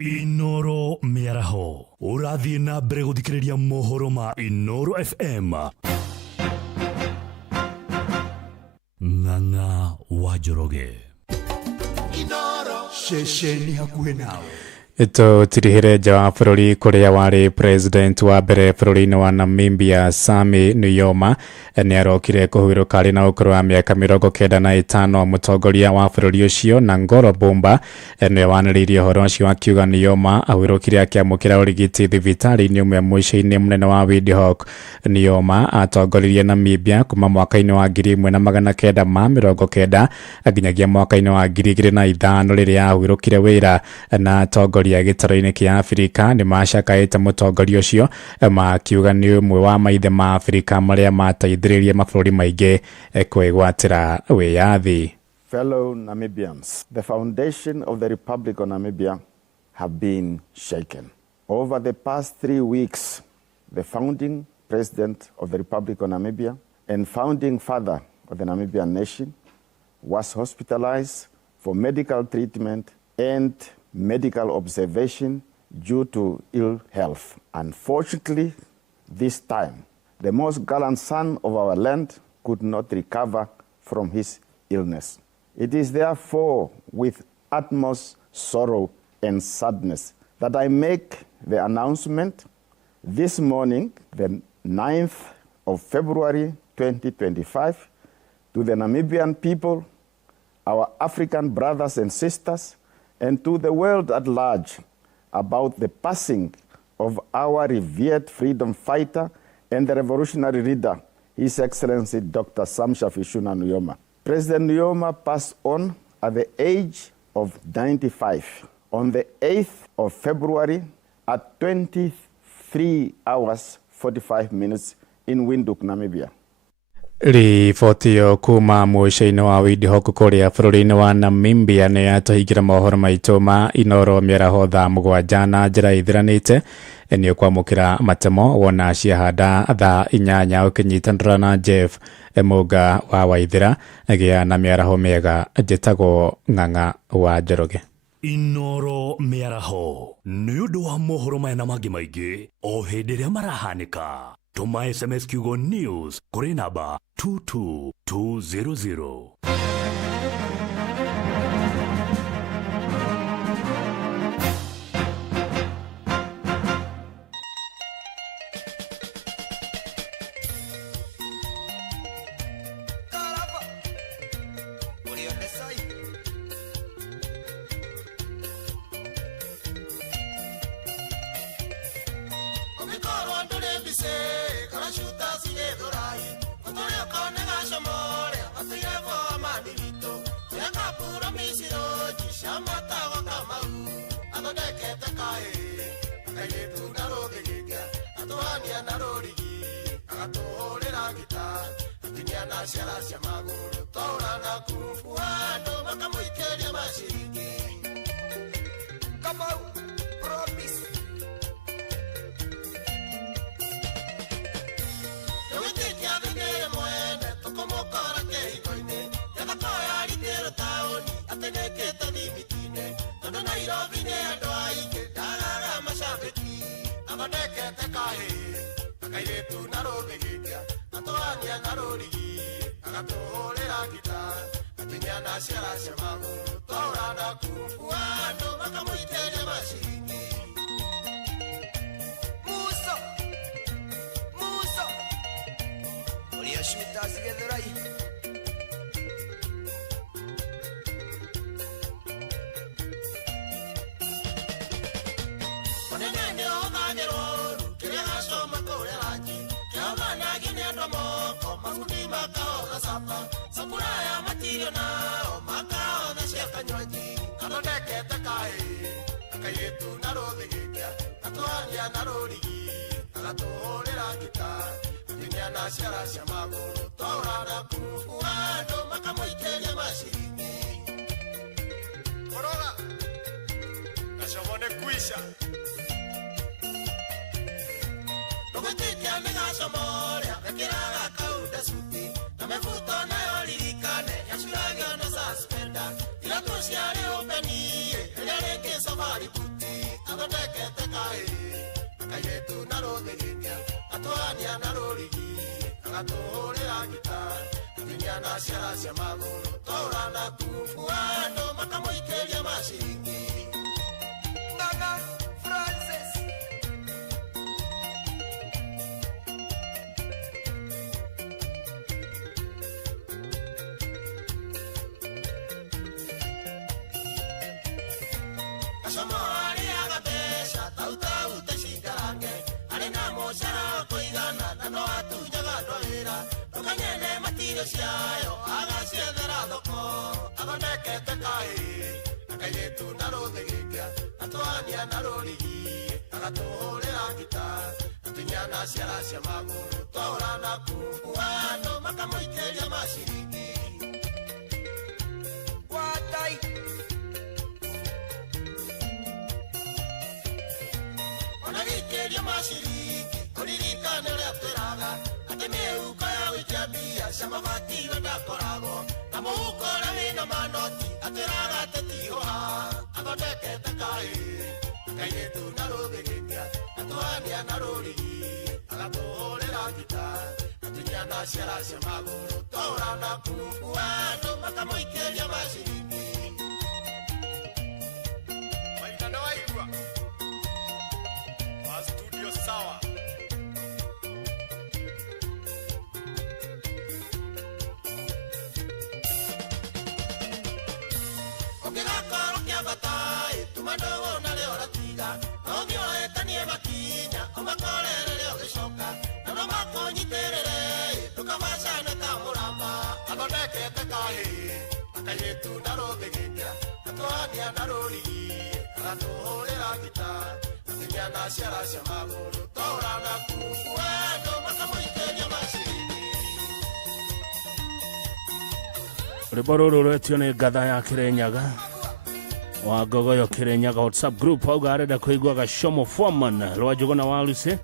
Inooro Mĩaraho ũrathiĩ na mbere gũthikĩrĩria mohoro ma Inooro FM. Ng'ang'a wa Njoroge. Inooro ceceni hakuhĩ nawe. Ito tirihire nja wa bũrũri kũrĩa warĩ president wa mbere bũrũri-inĩ wa Namibia Sammy Nujoma nĩ arokire kũhurũka arĩ na ũkũrũ wa mĩaka 95. Mũtongoria wa bũrũri ũcio Nangolo Bumba nĩwe wanĩrĩirie ũhoro ũcio akiuga Nujoma ahurũkire akĩamũkĩra ũrigiti thibitarĩ-inĩ ũmwe mũico-inĩ mũnene wa Windhoek. Nujoma atongoririe Namibia kuma mwaka-inĩ wa 1990 nginyagia mwaka-inĩ wa 2005 rĩrĩa ahurũkire wĩra na atongoria gĩtaro-inĩ kĩa Afrika nĩ macakaĩte mũtongoria ũcio makiuga nĩ ũmwe wa maithe ma Afrika marĩa mateithĩrĩirie mabũrũri maingĩ kwĩgwatĩra wĩyathi. Fellow Namibians, the foundation of the Republic of Namibia have been shaken. Over the past 3 weeks, the founding president of the Republic of Namibia and founding father of the Namibian nation was hospitalized for medical treatment and medical observation due to ill health. Unfortunately, this time, the most gallant son of our land could not recover from his illness. It is therefore with utmost sorrow and sadness that I make the announcement this morning, the 9th of February 2025, to the Namibian people, our African brothers and sisters, and to the world at large about the passing of our revered freedom fighter and the revolutionary leader, His Excellency Dr. Sam Shafishuna Nujoma. President Nujoma passed on at the age of 95 on the 8th of February at 23 hours 45 minutes in Windhoek, Namibia. Riboti yo kuma mũico-inĩ wa Windhoek kũrĩa bũrũri-inĩ wa Namibia nĩ yatũhingĩra mohoro maitũ ma Inooro Mĩaraho thaa 7 na njĩra ithiranĩte nĩ ũkwamũkĩra matemo wona ciahanda thaa 8 ũkĩnyitanĩra na Jeff Mũnga wa Waithĩra gĩa na mĩaraho mĩega. Njĩtagwo Ng'ang'a wa Njoroge. Inooro Mĩaraho nĩ ũndũ wa mohoro maya na mangĩ maingĩ o hĩndĩ ĩrĩa marahanĩka. Tuma SMS kiugo news kuri namba 22200. Angoro ndure bise kara shuta sige dorai otore kone gashamore atirevo amanilito yaka pura misiro jishamata wakamau adodeke tekae akayetu narodegega atoania narorigi agatorera gita atinia na shara shamaguru torana kufuano makamuikeria mashiriki kamau promise Shoot us together, right? Shara shamaguru torana kufuano makamuikeria mashiringi Koroga Nashamone kuisha Nogetitia megashamoria Mekiraga kauda suti Namefuto na yolirikane Yashuragio na suspenda Ilatushi ya reopeni Elareke safari puti Agodeke tekae Akayetu narodeginia Atuania narorigi Agatorera gita Atinyana shara shamaguru torana kufuano makamuikeria mashiringi Nana Francis Ashamari agatesha tauta uteshingarange Arena moshara koigana nano atujaga doira Tukanyene matirio shayo agasiedera doko Agoneke tekae Akayetu narodegiga Atuania narorigi Agatorera gita Atinyana shara shamaguru torana kufuano makamuikeria mashiringi Watai Onagikeria mashiringi Oririkane leaperaga Atemeuka ya wikiambia Shamavati wendakorago Namuukora wina manoti Ateraga tetihoha Agodeke tekae Akayetu narodegiga Atuania narorigi Agatorera gita Atinyana shara shamaguru torana kufuano makamuikeria mashiringi Waitana waigua Studio sawa Ogera karo kia batai Tumadogo na leo ratiga Ogio etanie makinya Omakorere leo geshoka Nano mako nyiterere Tukawashane tamuramba Agodeke tekahe Akayetu narodeginya Atuania narorigi Agatorera gita Atinyana shara shamaguru torana kufuano makamuikeria mashiringi Riboro retio ni gatha ya Kirenyaga wa Gogoyo Kirenyaga WhatsApp group auga arenda kuigua Gashomo Foreman Lwajuguna Waluse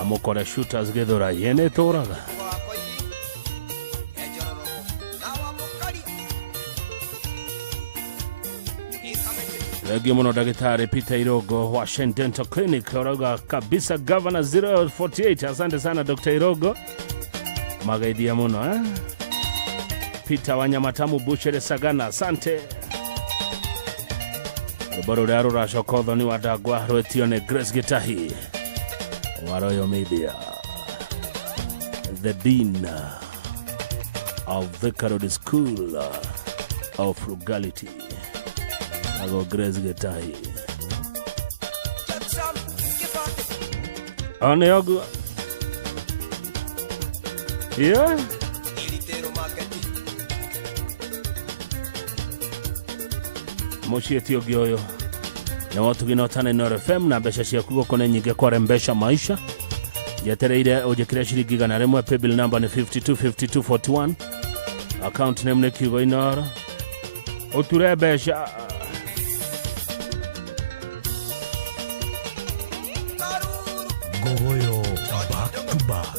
amukore shooters gethora yene toraga Legi muno Dagitari Peter Irogo Washington Dental Clinic Oroga kabisa Governor 048 asante sana Dr. Irogo magaidia muno Peter Wanyamatamu Buchere Sagana asante Rubaro Raro Rashokodho ni wadagwa Rwetione Grace Gitahi Waroyo Media the Dean of Vicarod School of Frugality Ago Grace Gitahi One oguo. Yeah. Muciĩ ti ũngĩ ũyũ nĩ wotugina ũtane Nord FM na mbeca ciaku gũkũ nĩ nyingĩ kware mbeca maisha njetereire ũnjĩkĩre ciringi 100 paybill number nĩ 525241 account name nĩ Kiugo Inoro ũture mbeca Gogoyo back to back.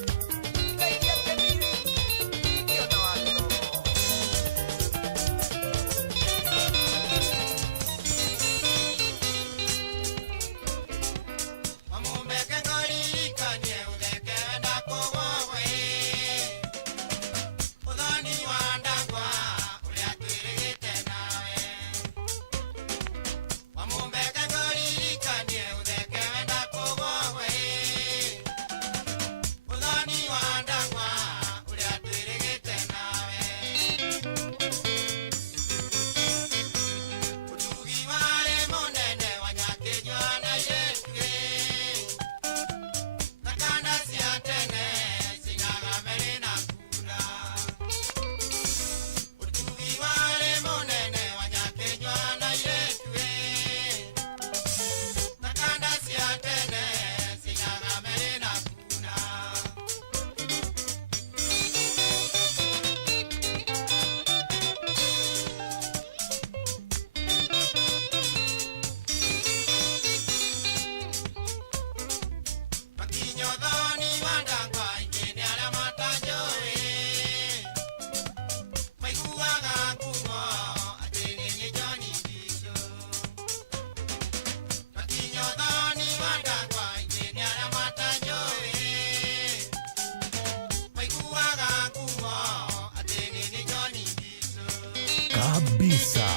Kabisa.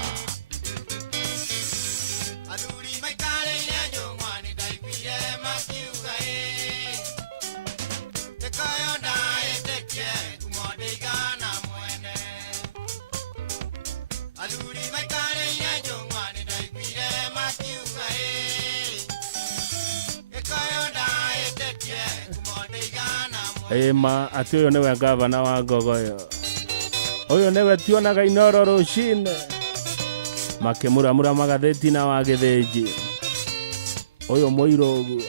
Ma ati ũyũ nĩwe gavana wa Gogoyo ũyũ nĩwe tuonaga Inoro rũcinĩ makĩmuramura magathĩti na wa gĩthĩnji ũyũ mũirũ ũguo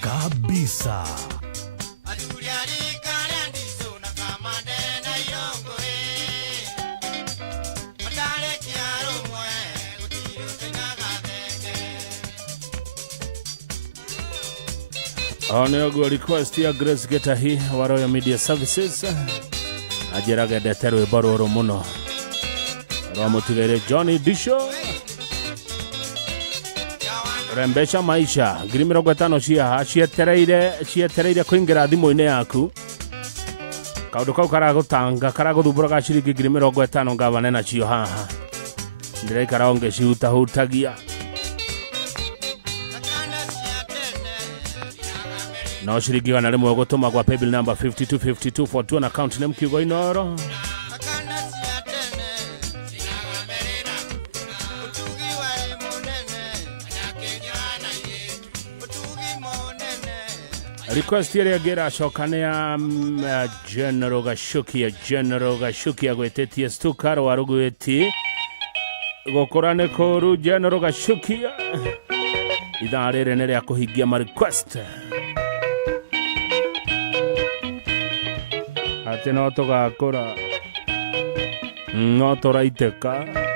Kabisa. Onego request ya Grace Getahi wa Royal Media Services ajeraga ndeterwe baroro muno Ramotivere Johnny Disho rembesha maisha ngiri 50 cietereire kuingira thimu-ini yaku kaundu kau karagutanga karaguthumbura ga ciringi 50,000 ngavana nacio haha ndiraikara ongecihutahutagia no ciringi 100 gutuma kwa paybill number 525242 na account name Kiugo Inoro. Request here gera shokane ya General Gashuki agwetetie Stukar warugweti gokorane koru General Gashuki ithaa rĩrĩ nĩ rĩa kũhingia ma request atĩ no tũgakũra no tũraitĩka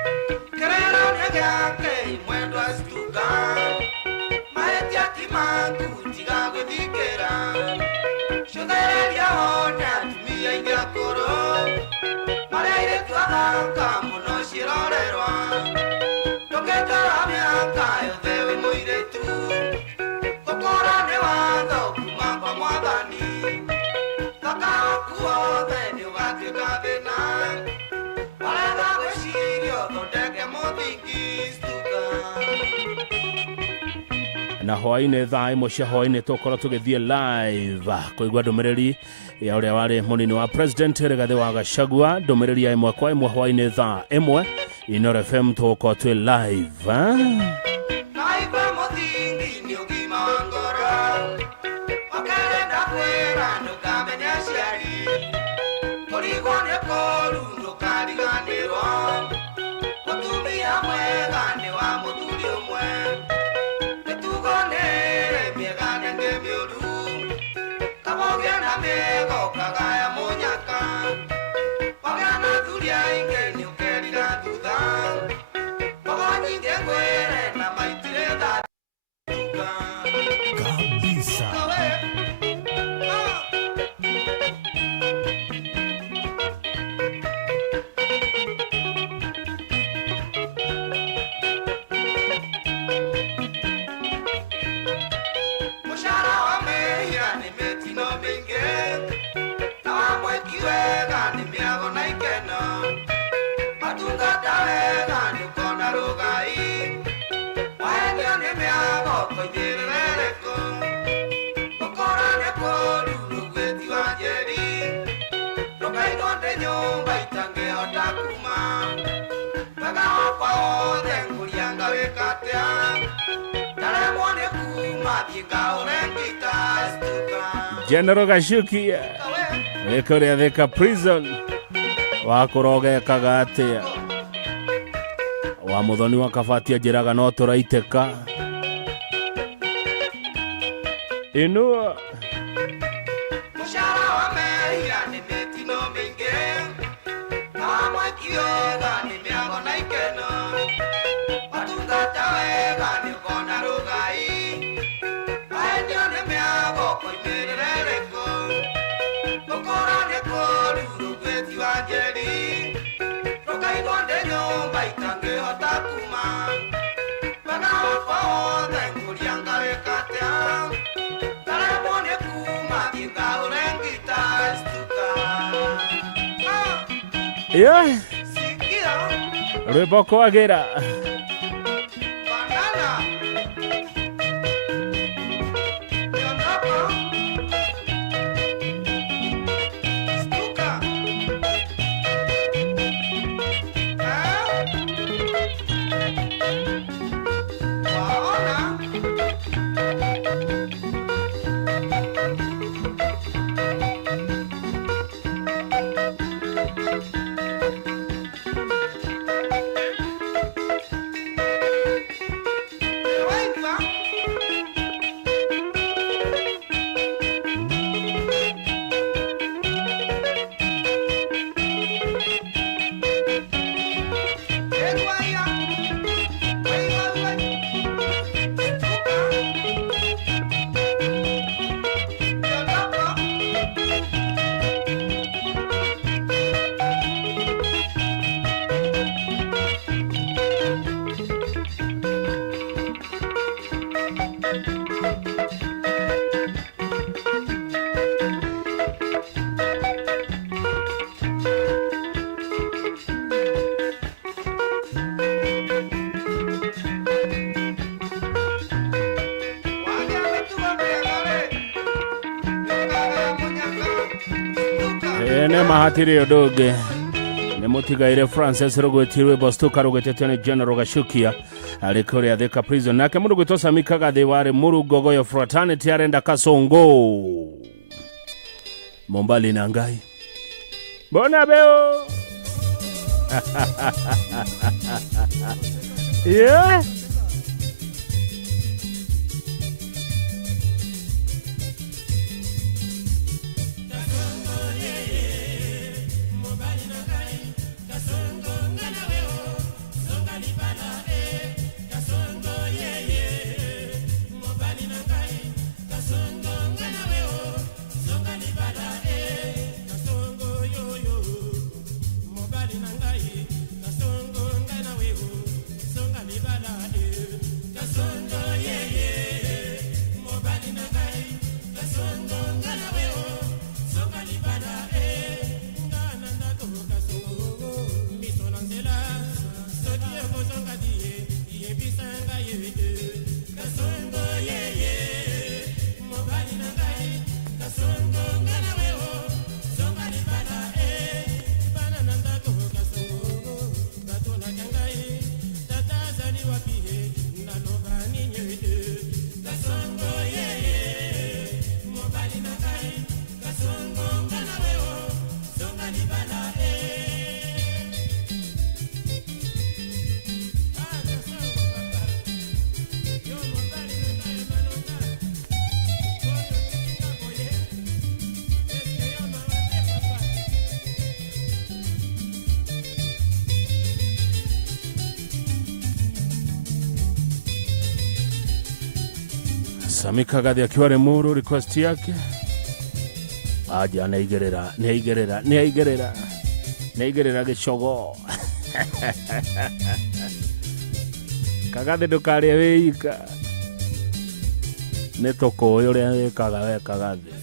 na hwaine thaa imwe cia hwaine tukorwo tugithie live kuigua ndumiriri ya uria wari munini wa president Rigathi wa Gachagua ndumiriri ya imwe kwa imwe hwaine thaa imwe Inoro FM tukorwo twi live General Gashuki ekuria Thika prison wakurogekaga atia wa muthoni wa kabatia njiraga no turaiteka inua Rwĩmbo kwagĩra ne mahatiri odoge ne mutigaire Francis Rogwetirwe Bostuka Rogwetetene General Gashukia alikore ya Thika prison nake mundu gwitwa Mikaga de ware muru gogoyo fraternity arenda Kasongo Mombali na Ngai bona beo yeah. Mikaga de akiwa remuru request yake aje neigerera gicogo Kagade ndukari wika ne toko uria wikaga we Kagade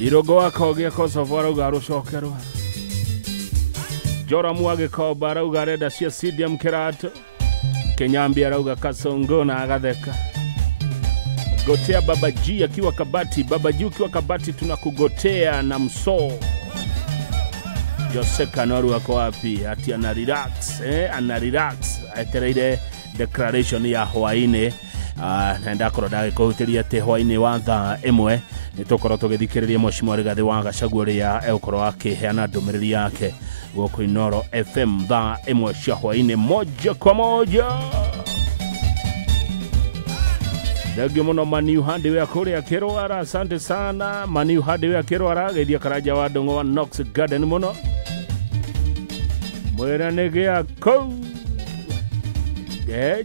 Irogo akogia Kosovo arauga arushokerwa Joramu agikoba arauga arenda cia Sidiam Kirato Kenyambi arauga Kasongo na agatheka Gotea Babaji akiwa Kabati Babaji ukiwa Kabati tunakugotea na mso Jose Kanoru ako wapi ati ana relax atereire declaration ya Hwaine naenda koroda kuhutiria te Hwaine wa thaa imwe nitokoro tugithikiriria Mheshimiwa Rigathi wa Gachagua ria eukoro akiheana ndumiriri yake goko Inoro FM thaa imwe cia Hwaine moja kwa moja Dagi muno Maniu handi wa kuria Kirwara asante sana Maniu handi wa Kirwara geithia karaja wa Ndongo wa Knox Garden muno mwera negea ko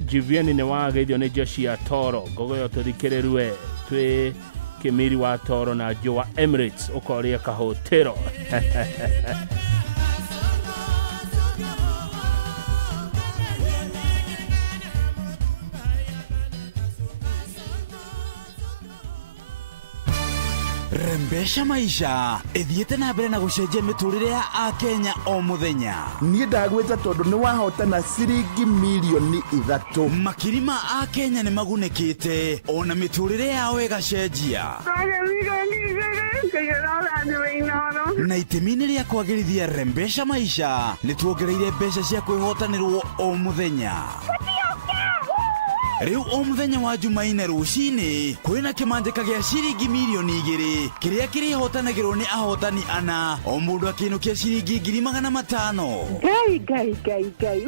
Jiviani ne wa geithio ne Joshua Toro gogo yo tuthikiriruwe twi Kimiri wa Toro na Joa Emirates ukoria kahotero Rembesha maisha ethiete na mbere na gucenjia miturire ya Akenya o muthenya nie ndagweta tondu ni wahotana ciringi milioni 3 makirima Akenya ni magunekite ona miturire yao igacenjia na itemini ria kwagirithia Rembesha maisha nituongereire mbeca cia kwihotanirwo o muthenya Riu o muthenya wa Jumaine rucini kwina kimanjika gia ciringi milioni 2 kiria kirihotanagirwo ni ahotani ana o mundu akinukia ciringi 500. Gai.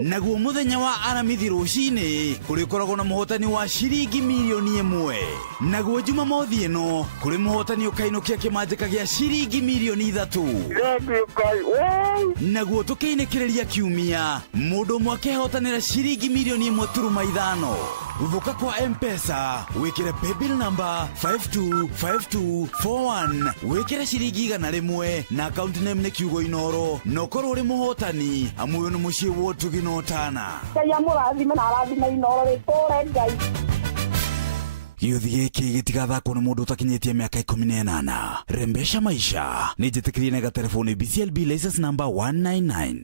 Naguo muthenya wa aramithi rucini kurikoragwo na muhotani wa ciringi milioni 1. Naguo Jumamothi ino kuri muhotani ukainukia kimanjika gia ciringi milioni 3. Naguo tukainekereria kiumia mundu mwake hotanira ciringi milioni 1.5. Vuka kwa M-Pesa wikire paybill number 525241 wikire ciringi 100 na account name ni Kiugo Inoro nokorwo uri muhotani amwe no mucie wotu ginotana Ngai amurathime na arathime Inoro ritore Ngai. Gĩuthi gĩkĩ gĩtigathakwo nĩ mũndũ ũtakinyĩtie mĩaka 18. Rembesha maisha nĩ njĩtĩkĩrie na gatelefoni BCLB license number 199.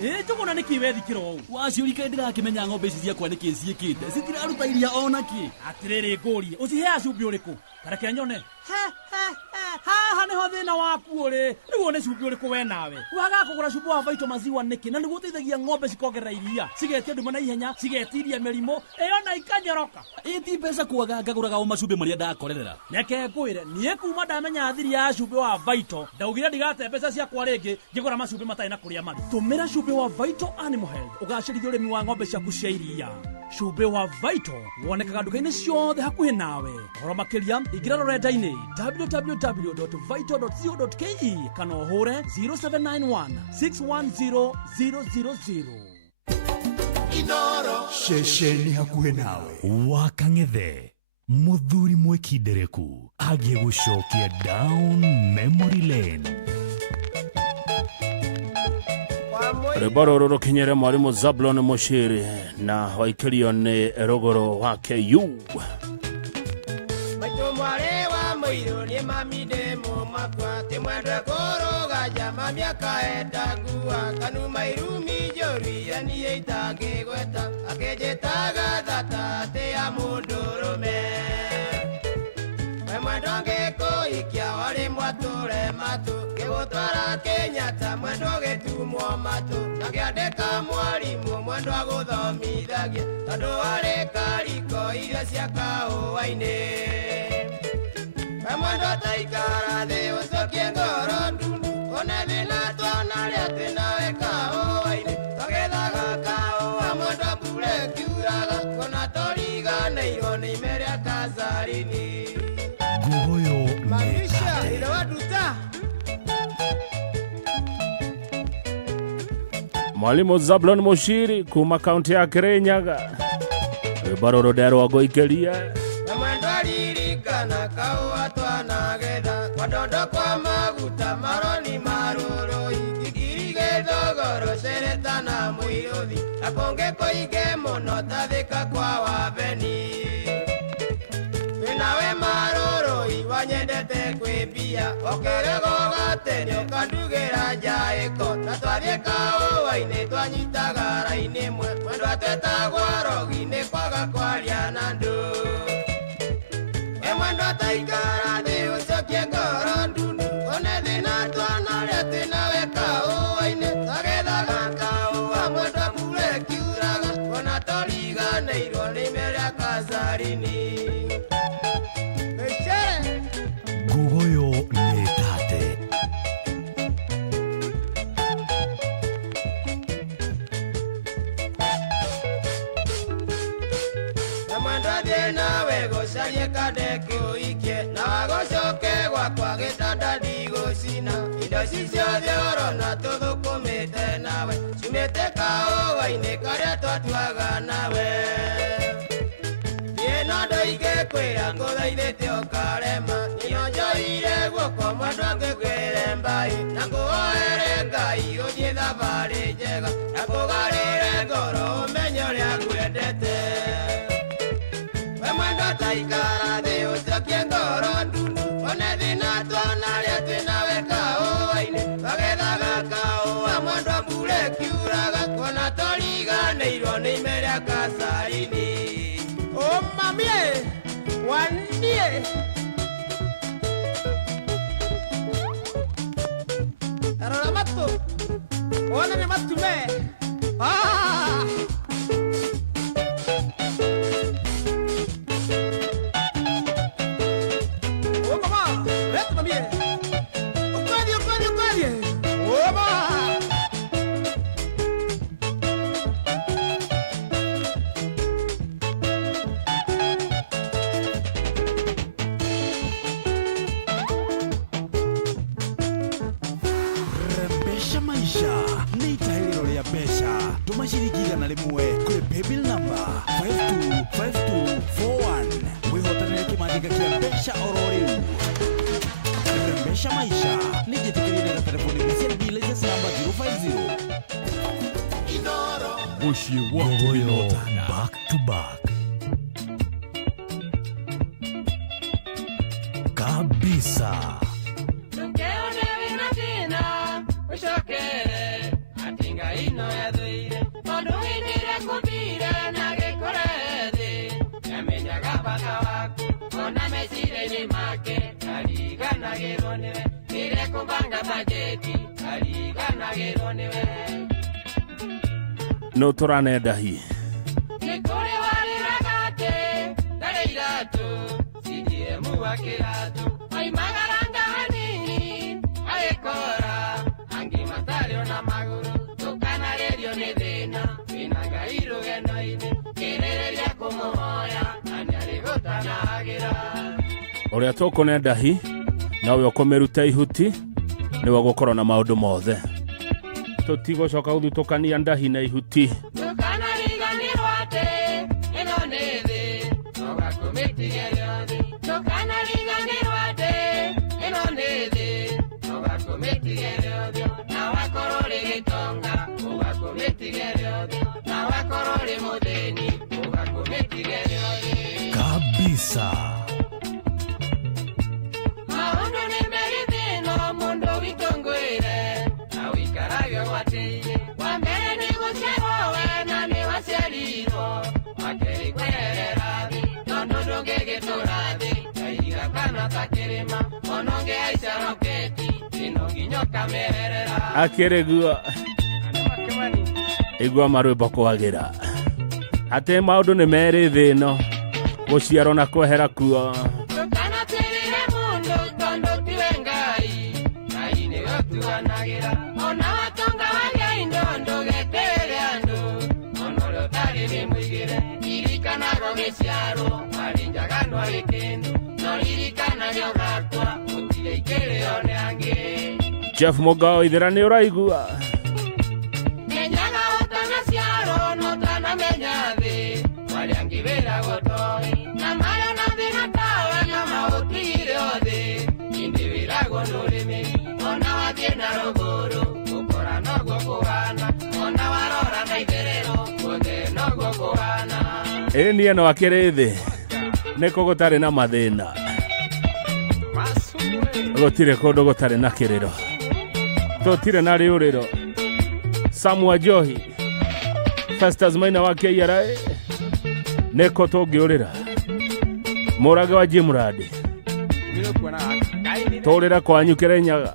Tũgona nĩ kĩwethi kĩro waciũrika ndĩrakĩmenya ng'ombe ici ciakwa nĩ kĩ ciĩkĩte citiraruta iria ona kĩ. Atĩrĩrĩ ngũrie ũciheaga cumbĩ ũrĩkũ kareke nyone haha nĩho thĩna waku ũrĩ nĩguo nĩ cumbĩ ũrĩkũ we nawe waga kũgũra cumbĩ wa Vito maziwa nĩkĩ na nĩguo ũteithagia ng'ombe cikongerera iria cigetia nduma na ihenya cigetiria mĩrimũ ĩyo na ikanyoroka ĩti mbeca kwaga ngagũraga o macumbĩ marĩa ndakorerera reke ngwĩre niĩ kuma ndamenya thiri ya cumbĩ wa Vito ndaugire ndigate mbeca ciakwa rĩngĩ ngĩgũra macumbĩ matarĩ na kũrĩa marĩ. Tũmĩra cumbĩ wa Vito Animal Health ũgacĩrithia ũrĩmi wa ng'ombe ciaku cia iria. Cumbĩ wa Vito wonekaga nduka-inĩ ciothe hakuhĩ nawe. Ũhoro makĩria ingĩra rũrenda-inĩ www.vito.co.ke kana ũhũre 0791 610 000. Inoro shesheni hakuhĩ nawe. Wakang'ethe muthuri mwekindereku agiye gũcokia down memory lane. Rĩmbo rũrũ rũkinyĩre mwarimũ Zablon Mushiri na waikĩrio nĩ rũgũrũ wa KU. Maitũ mwarĩ wa mũirũ nĩ mami ndĩ mũmakwa tĩ mwendwe kũrũganja mami akaenda ngua kanuma irumi njũru iria niĩ itangĩgweta akĩnjĩtaga thata atĩ ya mũndũrũme we mwendwa ngĩkũhikia warĩ mwatũre matũ gĩgũtwara Kenyatta mwendwa gĩtumwo matũ na gĩandĩka mwarimũ mwendwa gũthomithagia tondũ warĩ kariko iria cia kahũa-inĩ we mwendwa taikara thĩ ũcokie ngoro ndundu one thĩna twanarĩa twĩnawe kahũa-inĩ tũgĩthaga kahũa mwendwa mbura ĩkiuraga ona tũriganĩirwo nĩ ime rĩa Kazarini. Nguyo Mamisha irawaduta Mwalimu Zablon Mushiri kuma kaunti ya Kirinyaga. Rĩmbo rũrũ nderwo ngũikĩrie. na mwendwa ririkana kahũa twanagetha kwa ndondo kwa maguta maroni marũrũ ikigiri gĩthogoro cereta na mũirũthi na kũngĩ kũingĩ mũno ta Thĩka kwa Wabeni. Wĩnawe marũrũ wanyendete kwĩmbia okĩrego gatene ũkandugĩra njaĩko na twathiĩ kahũa-inĩ twanyitaga raini ĩmwe mwendwa twetagwo rogi-inĩ kwaga kwaria na andũ we mwendwa taikara thĩ ũcokie ngoro ndundu one thĩna twanarĩa twĩnawe kahũa-inĩ twagethaga kahũa mwendwa mbura ĩkiuraga ona tũriganĩirwo nĩ ime rĩa Kazarini. Nguyo nĩ tate. na mwendwa thiĩ nawe gũcarie kandeke ũikie na wagũcoke gwakwa gĩtanda ndigũcina indo ci ciothe ũrona tũthũkũmĩte nawe ciumĩte kahũa-inĩ karĩa twatuaga nawe thiĩ no ndoingĩkwĩra ngũthaithĩte ũkarema niyo njoire guoko mwendwa ngĩkwĩre mbai na ngũhoere Ngai ũthiĩ thabarĩ njega na kũgarĩre ngoro ũmenye ũrĩa ngwendete we mwendwa taikara thĩ ũcokie ngoro ndundu one thĩna twanarĩa twĩnawe kahũa-inĩ twagethaga kahũa mwendwa mbura ĩkiuraga ona tũriganĩirwo nĩ ime rĩa Kazarini. Mamie wanie arora matu ona ni matume Rembesha maisha ni tahiriro ria besha tumashirikiana na rimwe kuri paybill number 525241 wihotanire kimandika kia besha ororiu. Rembesha maisha ni jitikirire na telefoni BCB license number 050 Bushi Woyo back to back kabisa. No turanenda hi uria tukunenda hi nawe ukomeruta ihuti ni wagukorwo na maundu mothe tutigocoka guthutukania ndahi na ihuti kabisa. akiregua igua marwimbo kwagira ate maundu ni meri thi ino guciarwo na kwehera kuo Jeff Mogao ithera ni uraigua ni eno akirithi niko gutari na mathina gutire kundu gutari na kiriro tutire na riuriro Samuel Johi Festus Maina wa KRA niko tungiurira murage wa Jimradi turira kwanyu Kirenyaga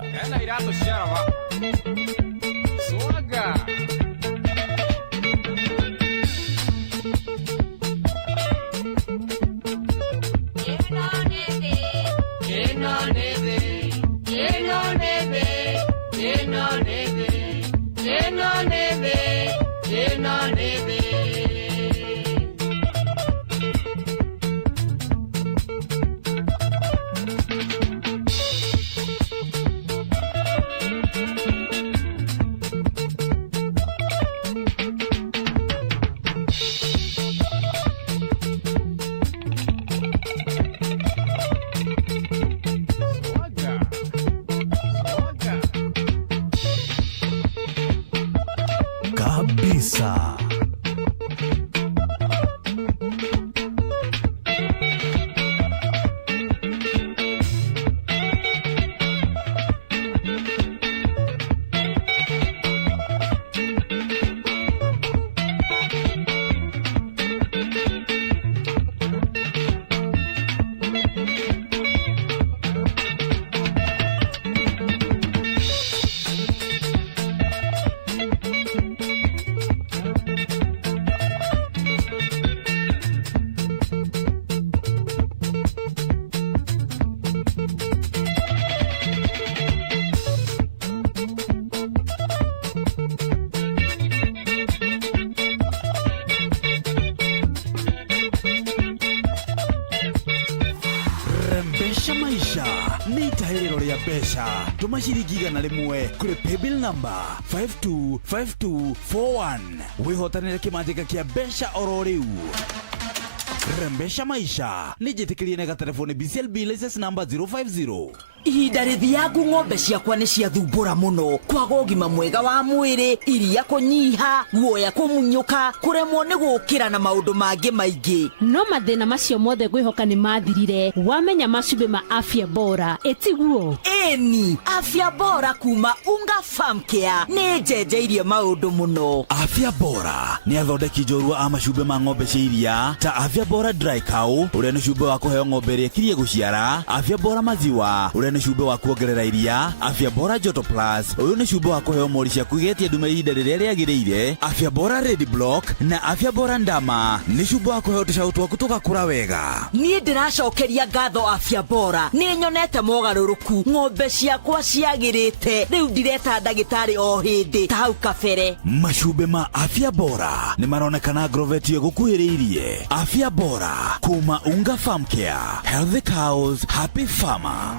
kabisa. iterero ria besha tuma ciringi 100 kuri paybill number 525241 wihotanire kimanjika kia besha oro riu. Rembesha maisha nijitikirie nega telefoni BCLB license number 050. Ihinda rithiangu ng'ombe ciakwa nĩ ciathumbũra mũno, kwaga ũgima mwega wa mwĩrĩ, iria kũnyiha, guoya kũmunyũka, kũremwo nĩ gũkĩra na maũndũ mangĩ maingĩ. No mathĩna macio mothe ngwĩhoka nĩ mathirire wamenya macumbĩ ma Afya Bora, ĩtiguo? Ĩni, Afya Bora kuma Unga Farm Care nĩ njenjeirie maũndũ mũno. Afya Bora nĩ athondeki njorua a macumbĩ ma ng'ombe cia iria ta Afya Bora Dry Cow ũrĩa nĩ cumbĩ wa kũheo ng'ombe ĩrĩa ĩkirie gũciara, Afya Bora Maziwa ũrĩa nĩ cumbĩ wa kuongerera iria, Afya Bora Joto Plus ũyũ nĩ cumbĩ wa kũheo mori cia kũgetia ndume ihinda rĩrĩa rĩagĩrĩire, Afya Bora Red Block na Afya Bora Ndama nĩ cumbĩ wa kũheo tũcaũ twaku tũgakũra wega. Niĩ ndĩracokeria ngatho Afya Bora, nĩ nyonete mogarũrũku, ng'ombe ciakwa ciagĩrĩte, rĩu ndireta ndagĩtarĩ o hĩndĩ ta hau kabere. Macumbĩ ma Afya Bora nĩ maronekana Grovetio gũkuhĩrĩirie. Afya Bora kuma Unga Farm Care, Healthy Cows, Happy Farmer.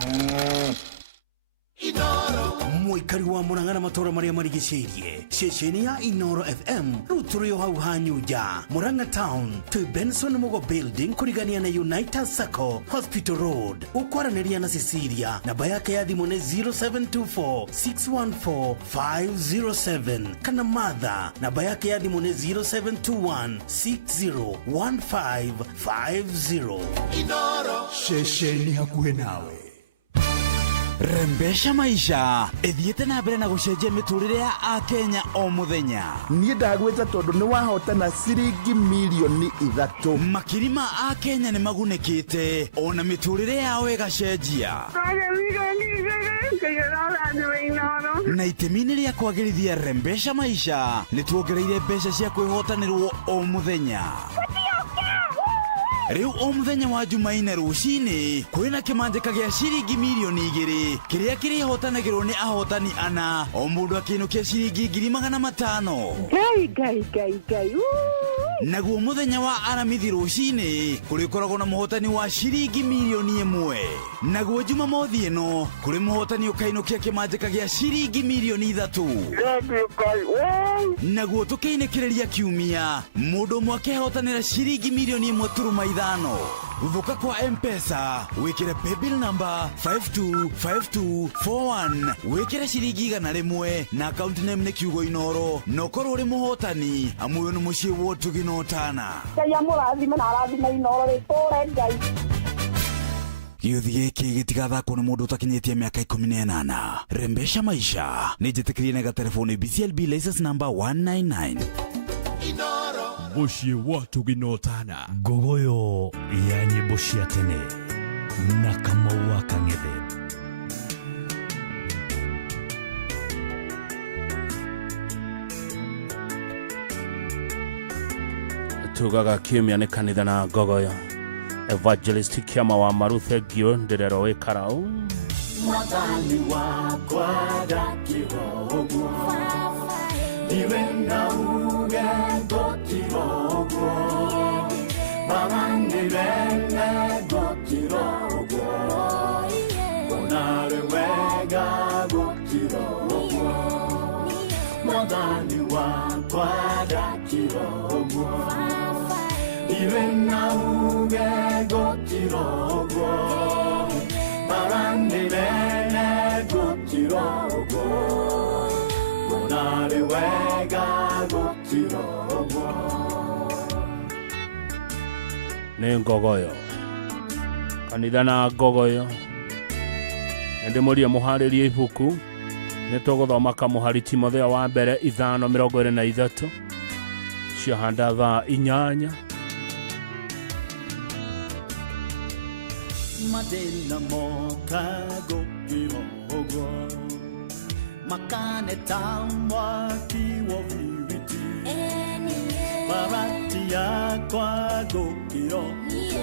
Inoro muikari wa Murang'a matora maria marigicĩirie ceceni ya Inoro FM rĩu tũrĩ o hau hanyuja Murang'a Town to Benson Mugo Building kurigania na United Circle Hospital Road ukwaranĩria na Cecilia namba yake ya thimũ nĩ 0724614507 kana Martha namba yake ya thimũ nĩ 0721601550. Inoro ceceni hakuhĩ nawe. Rembesha maisha ethiete na mbere na gucenjia miturire ya Akenya o muthenya. Niĩ ndagwĩta tondũ nĩ wahotana ciringi milioni 3. Makiri ma Akenya nĩ magunĩkĩte ona miturire yao ĩgacenjia. Na itemi-inĩ rĩa kwagĩrithia Rembesha maisha nĩ tuongereire mbeca cia kwĩhotanĩrwo o muthenya. Riu o muthenya wa Jumaine rũcinĩ kwĩna kĩmanjĩka gĩa ciringi milioni 2 kĩrĩa kĩrĩhotanagĩrwo nĩ ahotani ana o mũndũ akĩinũkia ciringi 500. Gai. Naguo muthenya wa aramithi rũcinĩ kũrĩkoragwo na mũhotani wa ciringi milioni 1. Naguo Jumamothi ĩno kũrĩ mũhotani ũkainũkia kĩmanjĩka gĩa ciringi milioni 3. Naguo tũkĩinĩkĩrĩria kiumia mũndũ ũmwe akĩhotanĩra ciringi milioni 1.5. Vuka kwa M-Pesa wekere paybill number 525241 wekere ciringi 100 na account name nĩ kiugo Inoro no korwo uri muhotani amuyo nĩ muciĩ wotu ginotana. Ngai amũrathime na arathime Inoro rĩtũre Ngai. Gĩuthi gĩkĩ gĩtigathakwo nĩ mũndũ ũtakinyĩtie mĩaka 18. Rembesha maisha nĩ njĩtĩkĩrie nega telefoni BCLB license number 199. Inoro muciĩ wotu ginotana. Ngogoyo ya nyĩmbo cia tene na Kamau wa Kang'ethe. Tugaga kiumia nĩ kanitha na Ngogoyo Evangelist Kiama wa Maruthe Gio ndĩrero wĩ Karau. Mwathani wakwa ndakĩrogwo iwe na uge ngũtirogwo maranĩrene ngũtirogwo onarĩ wega ngũtirogwo Mwathani wakwa ndakĩrogwo iwe na uge ngũtirogwo maranĩrene ngũtirogwo onarĩ wega ngũtirogwo. Nĩ Ngogoyo kanitha na Ngogoyo ndĩmũrie mũharĩrie ibuku nĩ tũgũthoma kamũhari Timotheo wa mbere 5:23 ciahanda thaa 8. Madena moka ngũkĩrogwo makaneta mwaki wa ũbiriti barati yakwa ngũkĩrogwo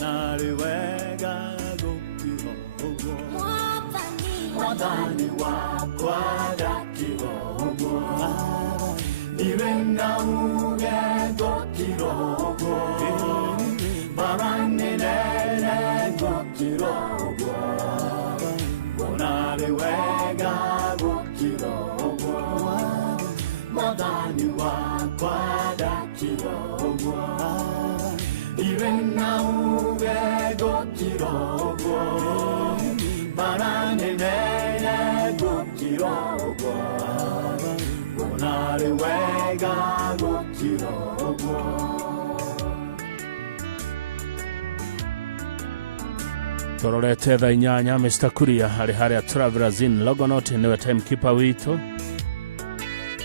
narĩ wega ngũkĩrogwo Mwathani wakwa ndakĩrogwo iwe na uge ngũkĩrogwo maranĩrene ngũkĩrogwo nĩ wega gũkira ũguo Mwathani wakwa ndakira ũguo Iwe na uge gũkira ũguo Bara nene gũkira ũguo Ona nĩ wega gũkira ũguo Tororete thaa inyanya Mr. Kuria harĩ harĩa Travelers Inn Longonot nĩwe timekeeper witũ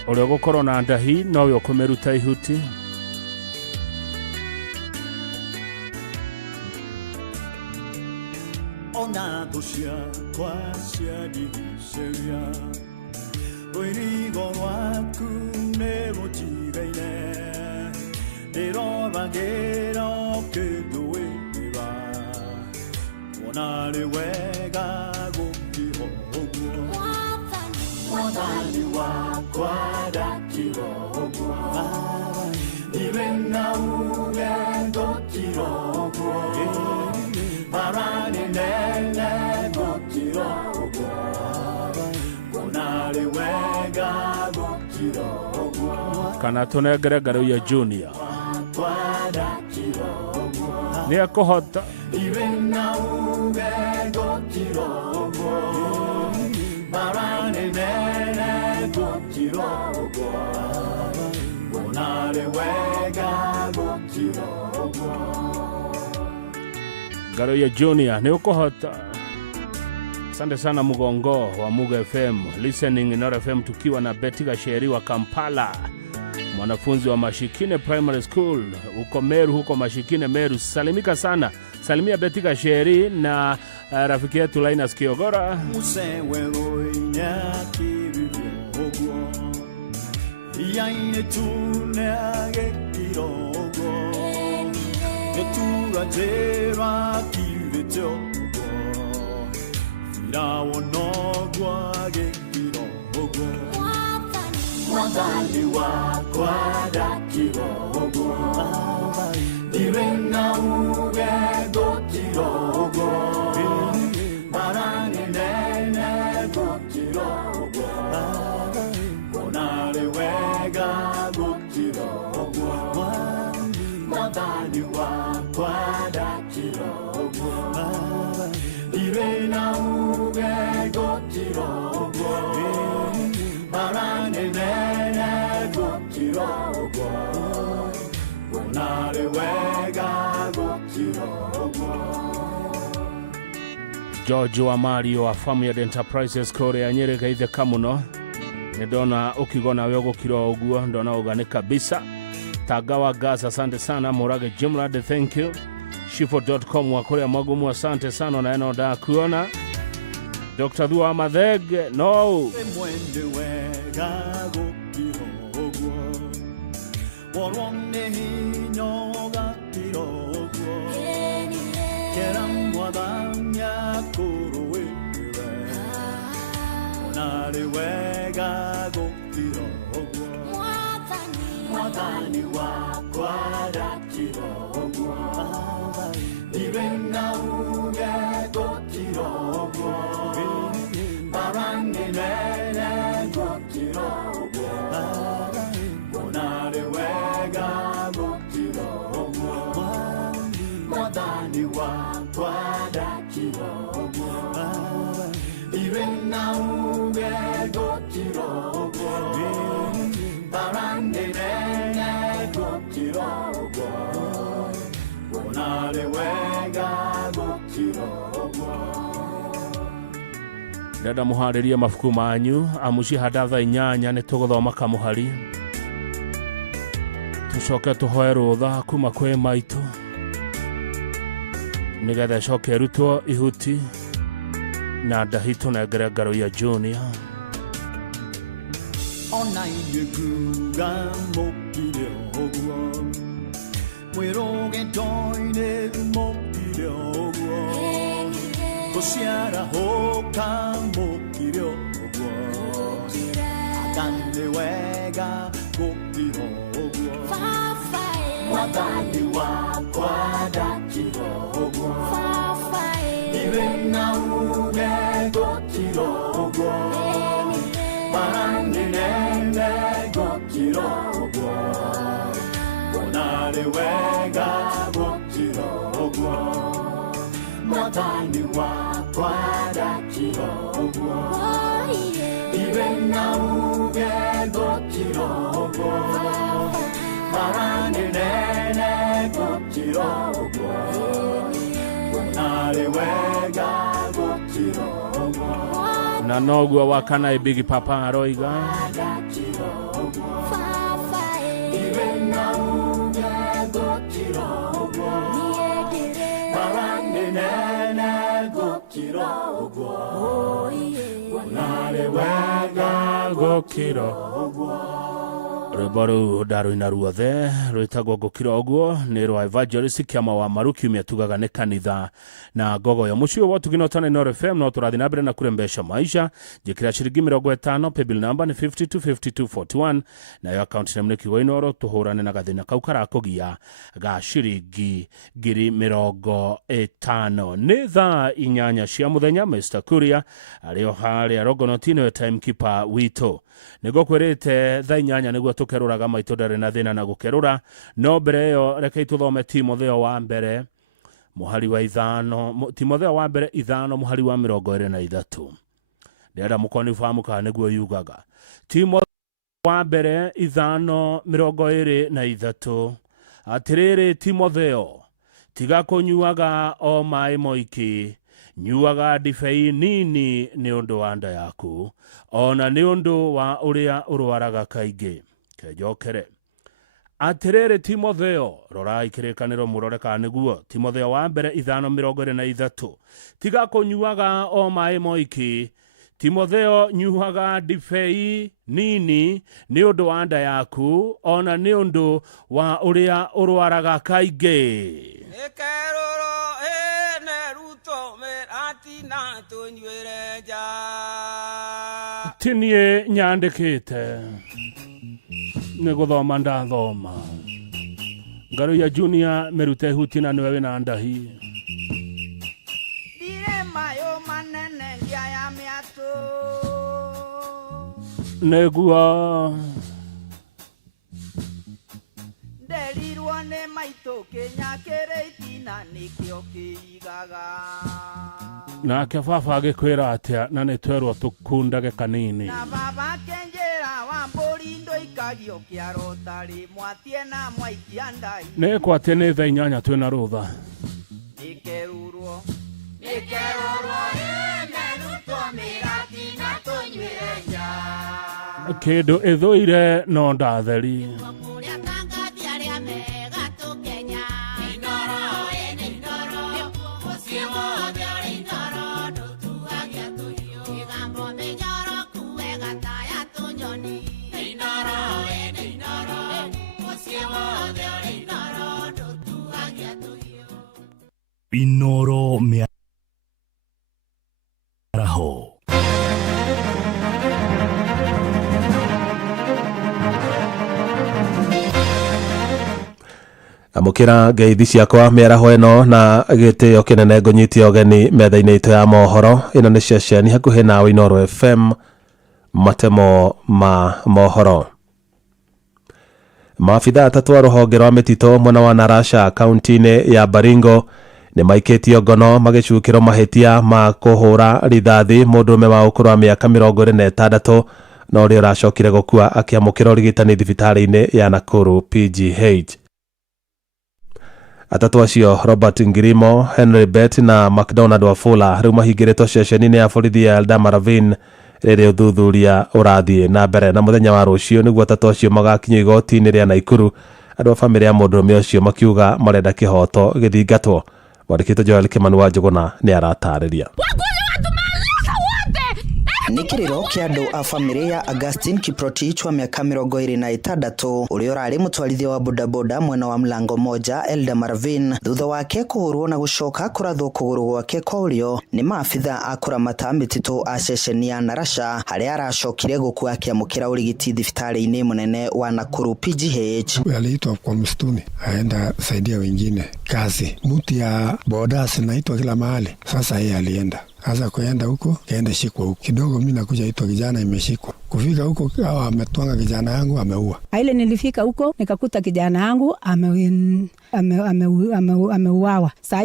ũrĩa gũkorwo na ndahi nowe ũkũmĩruta ihuti Ona thũ ciakwa ciandigicĩria rũirigo rwaku nĩ rũnjigaine ndĩroragĩra kĩndũ wĩra ona nĩ wega gũkira ũguo Mwathani wakwa ndakira ũguo Iwe na uge gũkira ũguo Bara nene gũkira ũguo Ona nĩ wega gũkira ũguo kana tũnengere Ngaruiya Junior nĩ ekũhota Iwe na uge gũkira ũguo Bara nene gũkira ũguo Ona nĩ wega gũkira ũguo Ngaruiya Junior nĩ ũkũhota. Asante sana Mugongo wa Muga FM, listening in FM tukiwa na Betty Gasheri wa Kampala, mwanafunzi wa Mashikine Primary School huko Meru, huko Mashikine Meru. Salimika sana, salimia Betty Gasheri na rafiki yetu Linus Kiogora. Musewero inyakirivyo ogwo Iyaine tunage kirogo Netura jera kivete ogwo Firawo nogwa gekirogo Mwathani wakwa ndakirogo Iwe na uge gũkirogo Bara nene gũkirogo Ona nĩ wega gũkirogo Mwathani wakwa ndakirogo Iwe na uge gũkirogo Bara nene gũkirogo Ona nĩ wega gũkirogo George wa Mario wa Family Enterprises kore ya Nyeri gaithe kamuno ndona ukigona we gukira oguo ndona ogane kabisa. Tagawa Gas asante sana. Morage Jimrad thank you. Shifo.com wa kore magumu asante sana na eno da kuona. Dr. Dua Madeg no Mwende wega gũkira ũguo Warone hinyo gakira ũguo Kera Mwathani akũrũĩrĩre Ona nĩ wega gũkira ũguo Mwathani wakwa ndakira ũguo Iwe na uge gũkira ũguo Bara nene gũkira ũguo Ona nĩ wega gũkira ũguo Mwathani wakwa ndakira ũguo Iwe na uge gũkira ũguo Bara nene gũkira ũguo Ona nĩ wega gũkira ũguo Dada muhariria mafuku manyu amushi hadatha inyanya ni tuguthoma kamuhari tucoke tuhoe rutha kuma kwe maitu nigetha coke rutwo ihuti na ndahito na Ngaruiya Junior. Ona ingekuga mokire ogwo Mwiroge toine mokire ogwo Kusiara hoka mokire ogwo Akande wega gũkira ogwo Mwathani wakwa ndakira ogwo Iwe na uge gũkira wega gukira uguo Mwathani wakwa ndakira uguo Iwe na uge gukira uguo Marani nene gukira uguo Nale wega gukira uguo Na nogwa wakana Big Papa Aroiga Rwĩmbo ndaru ina ruothe rwĩtagwo gũkira ũguo nĩ rwa Evangelist Kĩama wa Maru kiumia tugaga nĩ kanitha na gogo ya mũciĩ wa tugina tana Inooro FM no tũrathi na mbere na kurembesha maisha njĩkĩra ciringi 50 paybill number ni 525241 nayo account name nĩ kiugo Inooro tũhũrane na gathĩna kau karakũgia ga ciringi 50 nĩ thaa inyanya cia mũthenya. Mr. Kuria arĩo harĩa Rogonotino timekeeper witũ nĩgũkwĩrĩte thaa inyanya nĩguo tũkerũraga maitũ ndarĩ na thĩna na gũkerũra no mbere ĩyo reke tũthome Timotheo wa mbere muhari wa 5 Timotheo wa mbere 5 muhari wa 23 ndĩrenda mũkoni fahamu kana nĩguo yugaga Timotheo wa mbere 5:23 atĩrĩrĩ Timotheo tiga kũnyuaga o maĩ moiki nyuaga ndibei nini nĩ ũndũ wa nda yaku ona nĩ ũndũ wa ũrĩa ũrwaraga kaingĩ kejokere atĩrĩrĩ Timotheo rorai kĩrĩkanĩro mũrore kana nĩguo Timotheo wa mbere 5:23 tiga kũnyuaga o maĩ moiki Timotheo nyuaga ndibei nini nĩ ũndũ wa nda yaku ona nĩ ũndũ wa ũrĩa ũrwaraga kaingĩ tinie nyandĩkĩte nĩ gũthoma ndathoma ngaru ya junior merute hutina nĩwe wĩna ndahi negua nderirwo nĩ maitũ kĩnyakĩrĩ itina nĩkĩo kĩigaga nake baba agĩkwĩra atĩa na nĩ twerwo tũkundage kanini na baba kenjera wa mbũri ndoikagio kĩaro tarĩ mwatie na mwaikia ndai nĩ kwatĩ nĩ thaa inyanya twĩna rũtha nĩkerurwo merutwo mĩrati na tũnyuĩre nja kĩndũ ĩthũire no ndatheri Inooro Mearaho. Amukira ngeithi ciakwa mĩaraho ĩno na gĩtĩo kĩnene ngũnyitie ũgeni metha-inĩ itũ ya mohoro. Ĩno nĩ ceceni hakuhĩ nawe Inooro FM, matemo ma mohoro. Maabitha atatũ a rũhonge rwa mĩtitũ mwena wa Narasha kaunti-inĩ ya Baringo nĩ maikĩtio ngono magĩcukĩrwo mahĩtia ma kũhũra rithathi mũndũrũme wa ũkũrũ wa mĩaka 26 na ũrĩa ũracokire gũkua akĩamũkĩra ũrigitani thibitarĩ-inĩ ya Nakuru PGH. Atatũ acio Robert Ngirimo, Henry Bet na McDonald Wafula rĩu mahingĩrĩtwo ceceni-inĩ ya borithi ya Eldama Ravine rĩrĩa ũthuthuria ũrathiĩ na mbere na mũthenya wa rũciũ nĩguo atatũ acio magakinyio igoti-inĩ rĩa Naikuru. Andũ a bamĩrĩ ya mũndũrũme ũcio makiuga marenda kĩhoto gĩthingatwo. Mwandĩkĩtwo Joel Kimani wa Njũgũna nĩ aratarĩria. Nĩ kĩrĩro kĩa andũ a bamĩrĩ ya Augustine Kiprotich wa mĩaka 26 ũrĩa ũrarĩ mũtwarithia wa bodaboda mwena wa Mlango Moja Eldama Ravine thutha wake kũhũrwo na gũcoka kũrathwo kũgũrũ gwake kwa ũrĩo nĩ maabitha a kũramata mĩtitũ a ceceni ya Narasha harĩa aracokire gũkua akĩamũkĩra ũrigiti thibitarĩ-inĩ mũnene wa Nakuru PGH. Aliitwa kwa msituni aenda saidia wengine kazi, mtu ya boda sinaitwa kila mahali. Sasa yeye alienda Asa kuenda huko, kaenda shikwa huko. Kidogo mimi nakuja itwa kijana imeshikwa. Kufika huko ametwanga kijana yangu ameua. Ile nilifika huko nikakuta kijana yangu ameuawa. Saa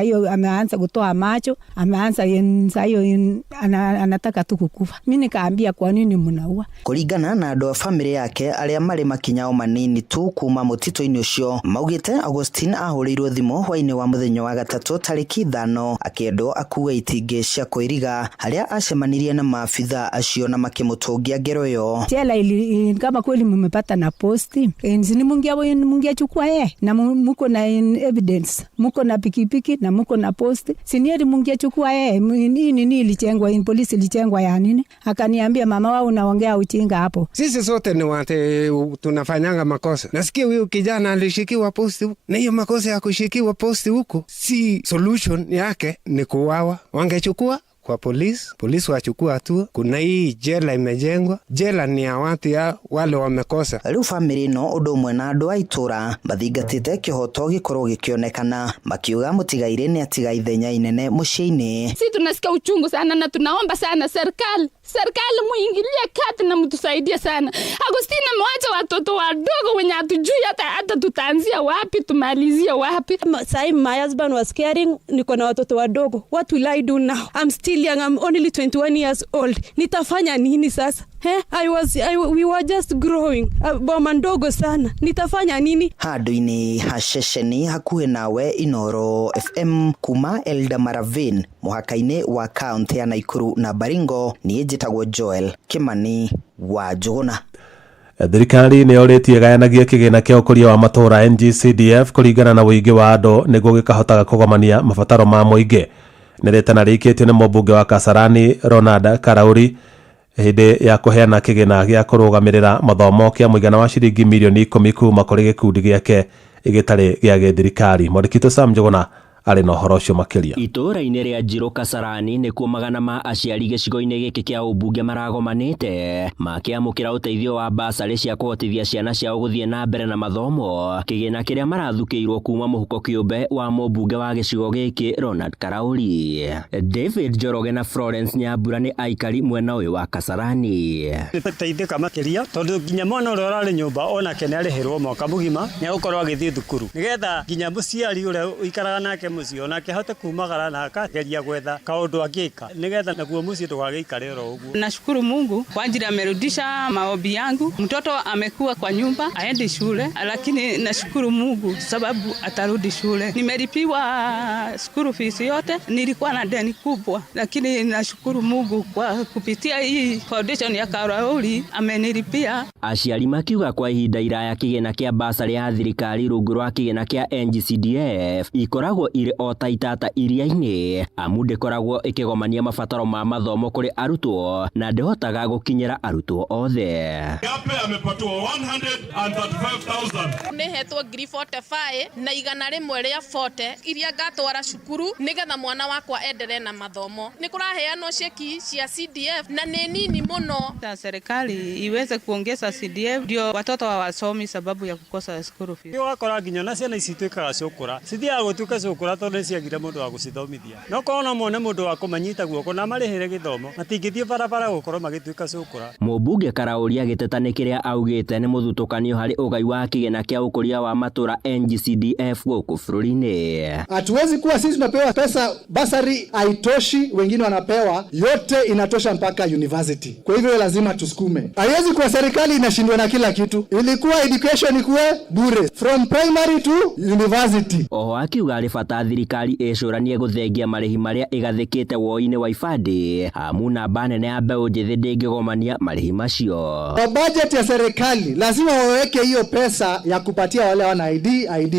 hiyo ameanza kutoa macho, saa hiyo anataka tu kukufa. Mimi nikaambia kwa nini mnaua? Kuringana na andũ a family yake aria mari makinyao manini tu kuma mutito-ini ucio maugite Augustine ahũrĩirwo thimũ hwainĩ wa mũthenya wa gatatũ tarĩki 5 akĩendwo akuue itingĩ cia kwĩriga haria acemanirie na maafitha acio na makimũtũngia ngero yo. Jela kama kweli mmepata na posti ni mungechukua na muko na evidence, muko na pikipiki na muko na posti, sinieri mungechukua nini ilijengwa, polisi ilijengwa ya nini? Akaniambia mama wao unaongea uchinga hapo. Sisi sote ni wate tunafanyanga makosa. Nasikia huyu kijana alishikiwa posti huko. Na hiyo makosa ya kushikiwa posti huko si solution yake ni kuuawa. Wangechukua kwa polisi wachukua hatua. Kuna hii jela imejengwa, jela ni ya watu ya wale wamekosa. Riu family no undu umwe na andu a itura mathingatite kihoto gikorwo gikionekana makiuga mutigaire ni atiga ithenya inene muciini. Sisi tunasikia uchungu sana na tunaomba sana serikali muingilie kati na mtusaidie sana. Agustine amewacha watoto wadogo wenye hatujui hata tutaanzia wapi tumalizie wapi. Sai my husband was caring, niko na watoto wadogo. What will I do now? I'm still young, I'm only 21 years old. Nitafanya nini sasa? We were just growing. Boma ndogo sana. Nitafanya nini? Handũ-inĩ ha ceceni hakuhĩ nawe Inoro FM kuma Eldoret muhaka-inĩ wa kaunti ya Nakuru na Baringo niĩ njĩtagwo Joel Kimani wa Njuguna. Thirikari nĩ yorĩtie gayanagia kĩgĩna kĩa ũkũria wa matũũra NGCDF kũringana na wũingĩ wa andũ nĩguo gĩkahotaga kũgomania mabataro ma mũingĩ. Nĩ rĩtana rĩikĩtio nĩ mũmbunge wa Kasarani Ronald Karauri hĩndĩ ya kũheana kĩgĩna gĩa kũrũgamĩrĩra mathomo kĩa mũigana wa ciringi mirioni 10 kuma kũrĩ gĩkundi gĩake gĩtarĩ gĩa gĩthirikari. Mwandĩki Sam Njuguna arĩ na ũhoro ũcio makĩria. Itũũra-inĩ rĩa Njirũ Kasarani nĩkuo magana ma aciari gĩcigo-inĩ gĩkĩ kĩa ũmbunge maragomanĩte makĩamũkĩra ũteithio wa basarĩ cia kũhotithia ciana ciao gũthiĩ na mbere na mathomo, kĩgĩna kĩrĩa marathukĩirwo kuma mũhuko kĩũmbe wa mũmbunge wa gĩcigo gĩkĩ Ronald Karauri. David Njoroge na Florence Nyambura nĩ aikari mwena ũyũ wa Kasarani. Nĩtũteithĩka makĩria tondũ nginya mwana ũrĩa ũrarĩ nyũmba onake nĩarĩhĩrwo mwaka mũgima nĩagũkorwo agĩthiĩ thukuru, nĩgetha nginya mũciari ũrĩa ũikaraga nake musio na kihote kumagara na akageria gwetha kaundu agika nigetha naguo mucio tugagikare ro uguo. Nashukuru Mungu kwa ajili amerudisha maombi yangu. Mtoto amekuwa kwa nyumba aende shule, lakini nashukuru Mungu sababu atarudi shule. Nimelipiwa school fees yote, nilikuwa na deni kubwa, lakini nashukuru Mungu kwa kupitia hii foundation ya Karauri amenilipia. Aciari makiuga kwa ihinda iraya kĩgĩna kĩa basarĩ ya thirikari rungu rwa kĩgĩna kĩa NGCDF ikoragwo irĩ o ta itata iria-inĩ, amu ndĩkoragwo ĩkĩgomania mabataro ma mathomo kũrĩ arutwo na ndĩhotaga gũkinyĩra arutwo othe. Yape amepatwa 135,000. Nĩhetwo ngiri 45 na igana rĩmwe rĩa 40 iria ngatwara cukuru nĩgetha mwana wakwa endelee na mathomo. Nĩkũraheanwo cheki cia CDF na nĩ nini mũno. Serikali iweze kuongeza CDF ndio watoto hawasomi sababu ya kukosa school fees. Wakora nginya na ciana ici twĩkaga cukura cithiaga gũtuĩka cukura tondũ nĩciagire mũndũ wa gũcithomithia. No korona mone mũndũ wa kũmanyita guoko na marĩhĩre gĩthomo matingĩthiĩ barabara gũkorwo magĩtuĩka cukura. Mũmbunge Karauri agĩteta nĩ kĩrĩa augĩte nĩ mũthutũkanio harĩ ũgai wa kĩgĩna kĩa ũkũria wa matũũra NGCDF gũkũ bũrũri-inĩ. Hatuwezi kuwa sisi tunapewa pesa basari haitoshi, wengine wanapewa yote inatosha mpaka university. Kwa hivyo lazima tusukume. Haiwezi kuwa serikali inashindwa na kila kitu. Ilikuwa education ikuwe bure from primary to university. Oho akiuga arĩ bata thirikari ĩcũranie gũthengia marĩhi marĩa ĩgathĩkĩte woĩ-inĩ wa ibandĩ, amu namba nene ya mbeũ njĩthĩ ndĩngĩgomania marĩhi macio. Kwa budget ya serikali lazima waweke hiyo pesa ya kupatia wale wana ID.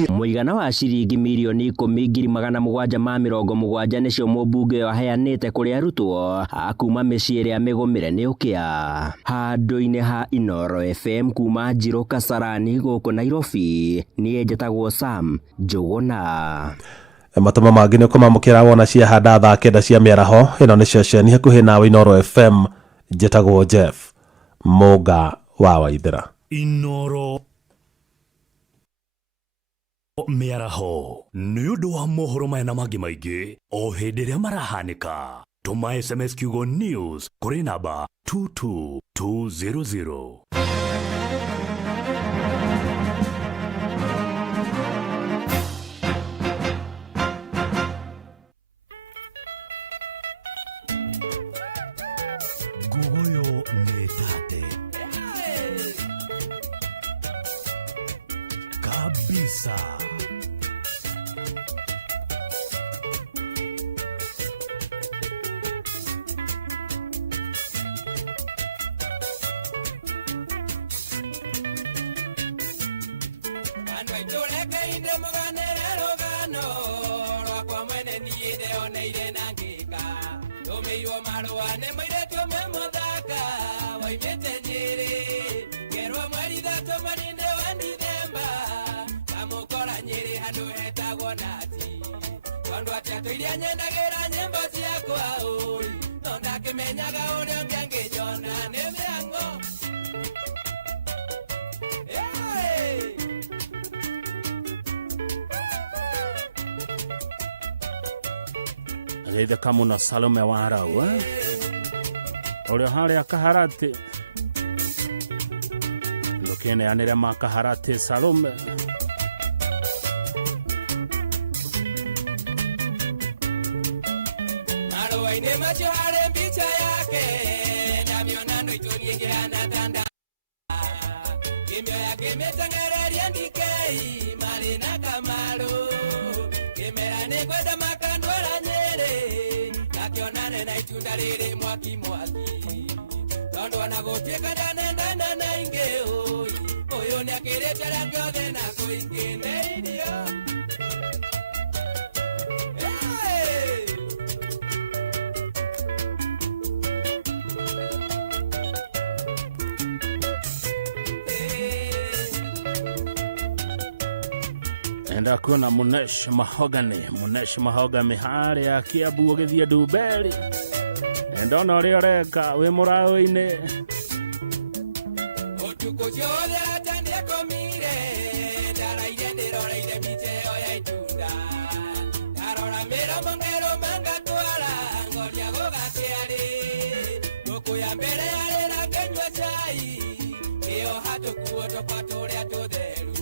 Mũigana wa ciringi mirioni 10,770 nĩcio mũmbunge waheanĩte kũrĩ arutwo akuma mĩciĩ ĩrĩa mĩgũmĩre nĩ ũkĩa. Handũ-inĩ ha Inoro FM kuma Njirũ Kasarani gũkũ Nairobi niĩ njĩtagwo Sam Njuguna. Matũma mangĩ nĩ kũmamũkĩra wona ciahanda thaa 9 cia mĩaraho. Ĩno nĩ ceceni hakuhĩ nawe Inoro FM, njĩtagwo Jeff Mũga wa Waithĩra. Inoro mĩaraho nĩ ũndũ wa mohoro maya na mangĩ maingĩ o hĩndĩ ĩrĩa marahanĩka tuma SMS kiugo news kuri namba 22200. Gugoyo metate kabisa. Either Kamuna Salome Warau, Ore Hare Kaharate Lokene Anera Makaharate Salome Maro ine machare picha yake Namionando itoniengeana tanda Kimyo yake metangereria ndikei Marina Kamaru Kimerane kweda makandwara Nakionane na itunda lile mwaki Tondo wanagoteka nenda na inge Oyo ni akireta rangi ode na kuingine idio Enda kuna Munesh Mahogany hare ya Kiambu ugithia Nduberi enda ona uri oreka wi murao-ini Otuko ciothe atandie komire ndaraire ndiroreire miteo ya itunda ndarora miromo ngero mangatwara ngoria gugakiari nguku ya mbere yarira ngenyua cai iyo hatukuo tokaturia tutheru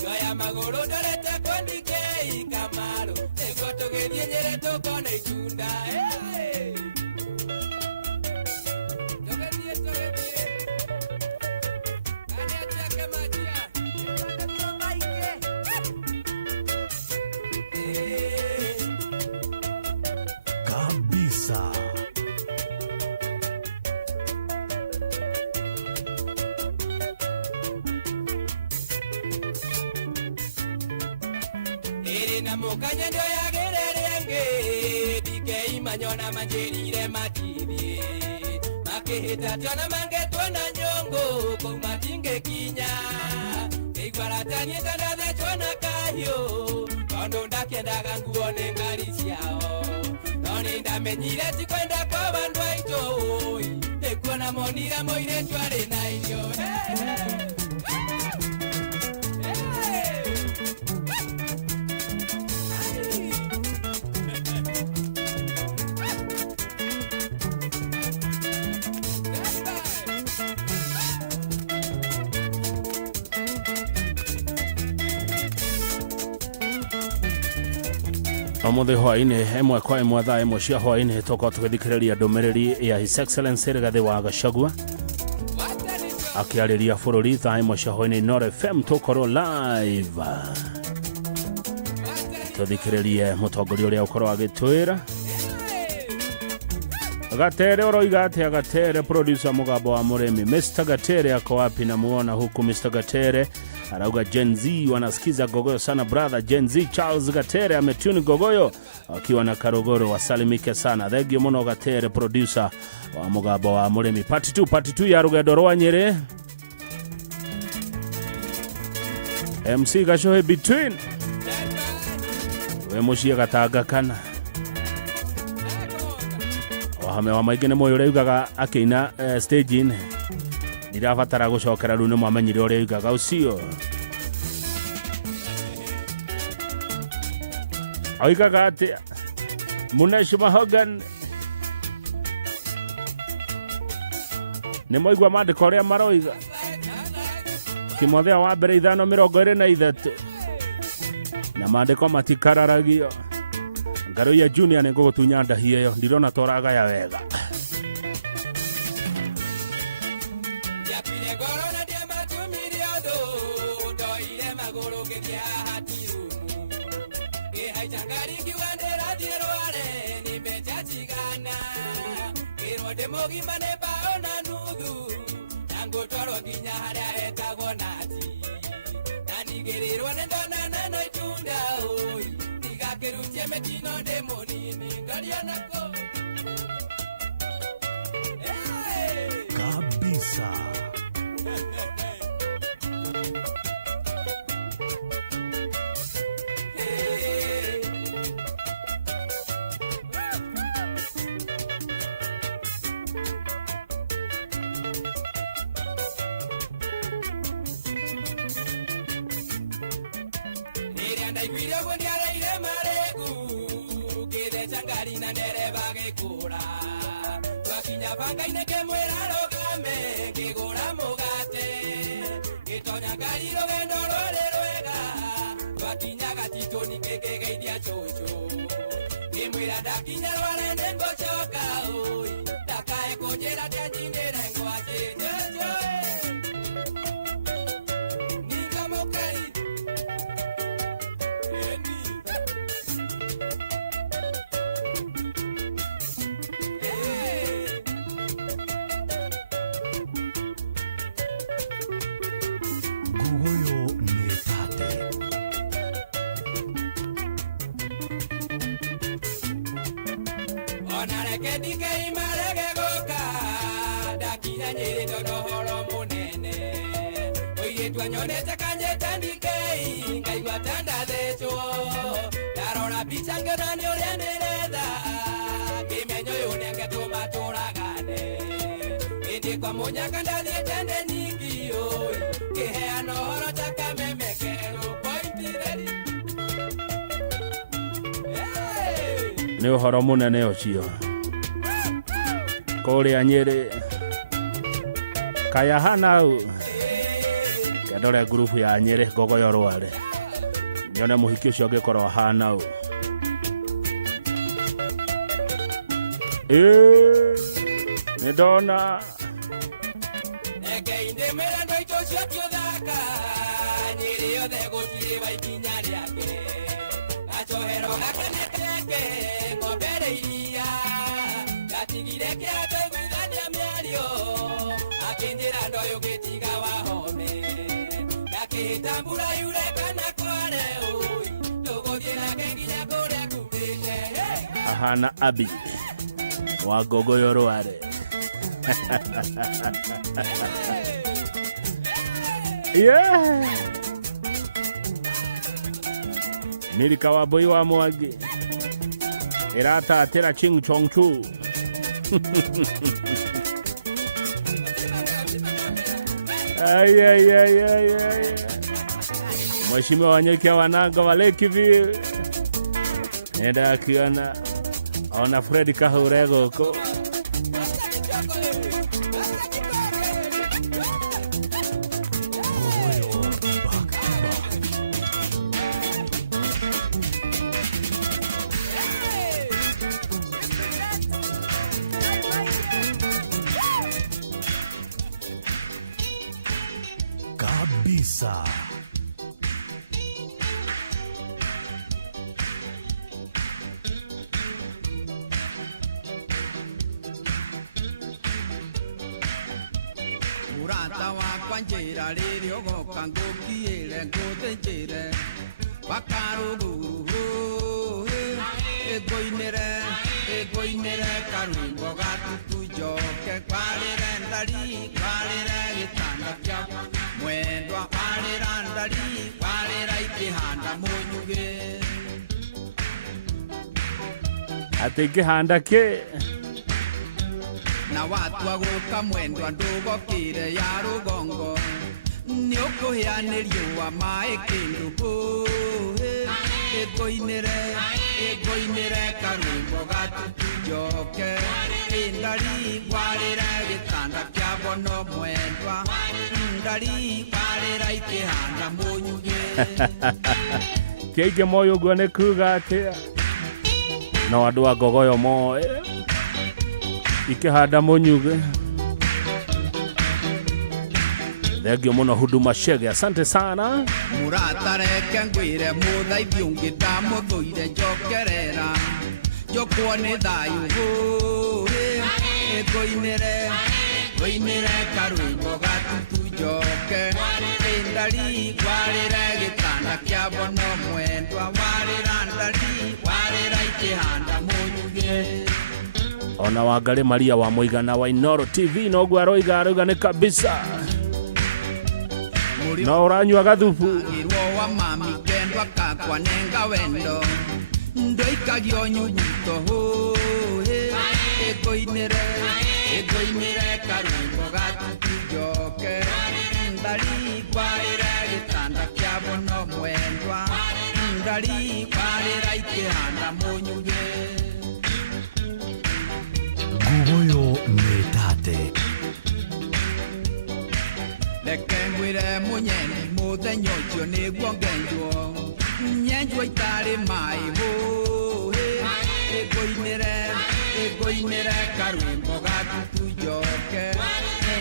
Goya maguru ndorete kwandikei Kamaru niguo tugithie Nyeri tukona itunda kabisa. Na mukanya ndio yagererenge dikei manyona manjerire matibie makihita tona mangetwa na nyongo kumatinge kinya igwaratani tanda chona kahyo kondo ndakendaga nguone ngari ciao noni ndamenyire tikwenda kwa bandu aito nikuona monira moire twari na irio Omuthi hwaini emwe kwa imwe thaa imwe cia hwaini toko tugithikiriria ndumiriri ya His Excellency Rigathi wa Gachagua akiariria bururi thaa imwe cia hwaini Nord FM tukorwo live tuthikiririe mutongoria uria ukorwo agitwira Gatere oroiga atia Gatere producer mugambo wa muremi Mr. Gatere ako wapi na muona huku Mr. Gatere arauga Gen Z wanasikiza Gogoyo sana brother Gen Z Charles Gatere ametune Gogoyo akiwa na Karogoro wasalimike sana thegio muno Gatere producer wa mugambo wa muremi part 2 ya rugendo rwa Nyeri MC Gashohe between we mushia gatanga kana wahame wa maigene moyo reugaga akina stage in ndirabatara gucokera rune mwamenyire ore yugaga ucio oigaga ati Munesh Mahogany nĩ moigua maandĩko ũrĩa maroiga Timotheo wa mbere 5:23 na maandĩko matikararagio. Ngaruya Junior nĩ ngũgũtunya ndahie ĩyo ndirona toragaya wega. Kabisa. Nĩ ũhoro mũnene ũcio kũrĩa Nyĩrĩ kaya hana kendore grupu ya Nyĩrĩ Gogoyo Rware nyone mũhiki ũcio angĩkorwo hana nĩ ndona ahana Abi wa Gogoyo Rware. Yeah. Milika wa Boy wa Mwangi irata tera Ching Chong Chu. Ay. Mheshimiwa Wanyekia Wananga wa Lakeville nenda akiona ona Fred Kahurego ko kabisa. Murata wakwa njĩra rĩrĩa ũgoka ngũkiĩre ngũthĩnjĩre wakarũguru ĩngũinĩre karwĩmbo gatutu njoke kwarĩre ndari kwarĩre gĩtanda kĩakwa mwendwa kwarĩra ndari kwarĩra ikĩhanda mũnyugĩ atĩ ikĩhanda kĩ na watua gũka mwendwa ndũgokĩre ya rũgongo nĩ ũkũhĩanĩrio wa maĩ kĩndũ ĩngũinĩre karwĩmbo gatutu njoke ĩndari kwarĩra gĩtanda kĩa bono mwendwa ndari parera ikihanda munyuge Keige moyo gwane kuga atia no andu a Ngogoyo mo ikihanda munyuge. Thengio muno Huduma Shege, asante sana. Muratareke ngwire muthaithi ungi ndamuthuire njokerera njokuone thayu ngoinire karwimbo gatutu njoke ndari warira gitanda kia bono mwendwa warira ndari warira ikihanda munyuge. Ona Wangari Maria wa Muigana wa Inoro TV no gwaroiga ni kabisa no uranywa gathufu ngirwo wa mami kendwa kakwa nenga wendo ndoikagio nyunyito ho egoinere karwimbo gatutu njoke ndari kwarira gitanda kia bono mwendwa ndari kwarira ikihanda munyuge. Ngogoyo metate Lekengwire munyeni muthenya ucio niguo ngenjwo nyenjwo itari mai ho egoinire karwimbo gatutu njoke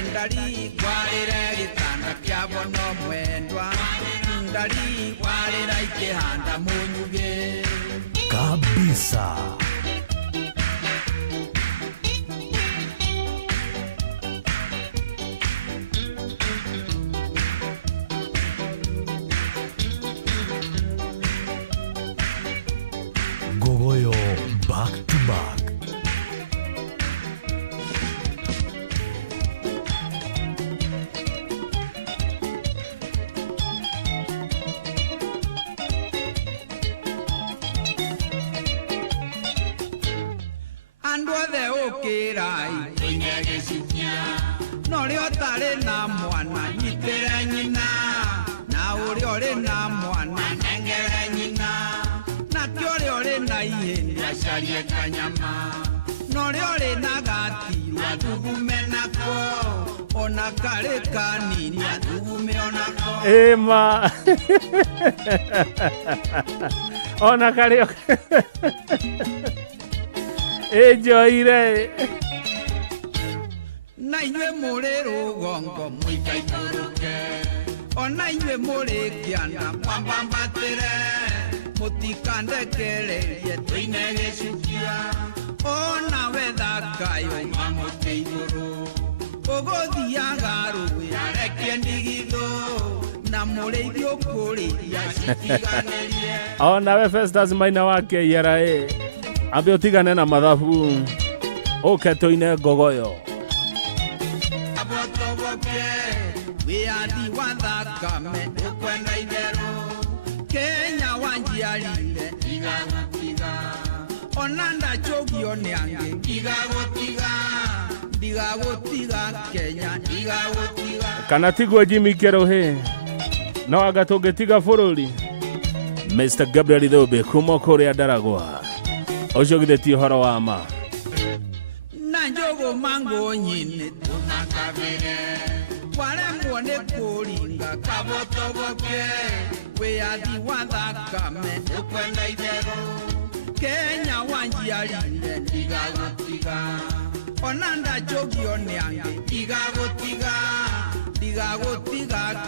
ndari kwarire gitanda kia bono mwendwa ndari kwarira ikihanda munyuge kabisa. Ngogoyo back to back. Andu othe ukirai inegecikia no ri otari na mwana nyitire nyina na uri ori na mwana nengere nyina na kiori ori na ihindi acarie kanyama no ri ori na gatirwa thugume nako ona kari kanini athugume onako ema ona kari ejoire na inywe muri rugongo muikaikuruke ona inywe muri kianda mwambambatire mutikandekererie twine gĩcukia ona wethakayo mamũte igũrũ ũgũthiaga rũĩ arekie ndigithũ na mũrĩithi ũkũrĩria citiganĩrie. Ona we Festus Maina wa KRA ambe utigane na mathabu uke tuine Ngogoyo abotoboke wiathi wa thakame ũkwenda itherũ Kenya wanjiarire igagũtiga ona ndachũgio nĩ angĩ igagũtiga Kenya igagũtiga kana tigwo Jimmy Kerohe no anga tũngĩtiga bũrũri. Mr. Gabriel Ithobe kuma kũrĩa Ndaragwa ũcio githĩtie ũhoro wa ma na njogo mango nyine tunakabire waremwo nĩ kũringa kabotoboke wĩathi wa thakame ũkwenda itherũ Kenya wanjiarire ndigagũtiga ona ndachũgio nĩ angĩ igagũtiga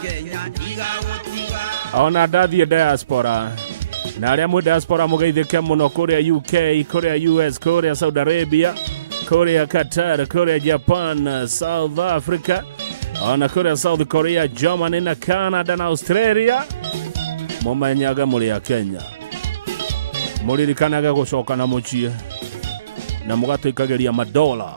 Kenya igagũtiga. ona ndathiĩ diaspora na arĩa mwĩ diaspora mũgeithĩke mũno kũrĩa UK, kũrĩa US, kũrĩa Saudi Arabia, kũrĩa Qatar, kũrĩa Japan, South Africa, ona kũrĩa South Korea, Germany na Canada na Australia. Mũmenyaga mũrĩ a Kenya mũririkanaga gũcoka na mũciĩ na mũgatũikagĩria madola.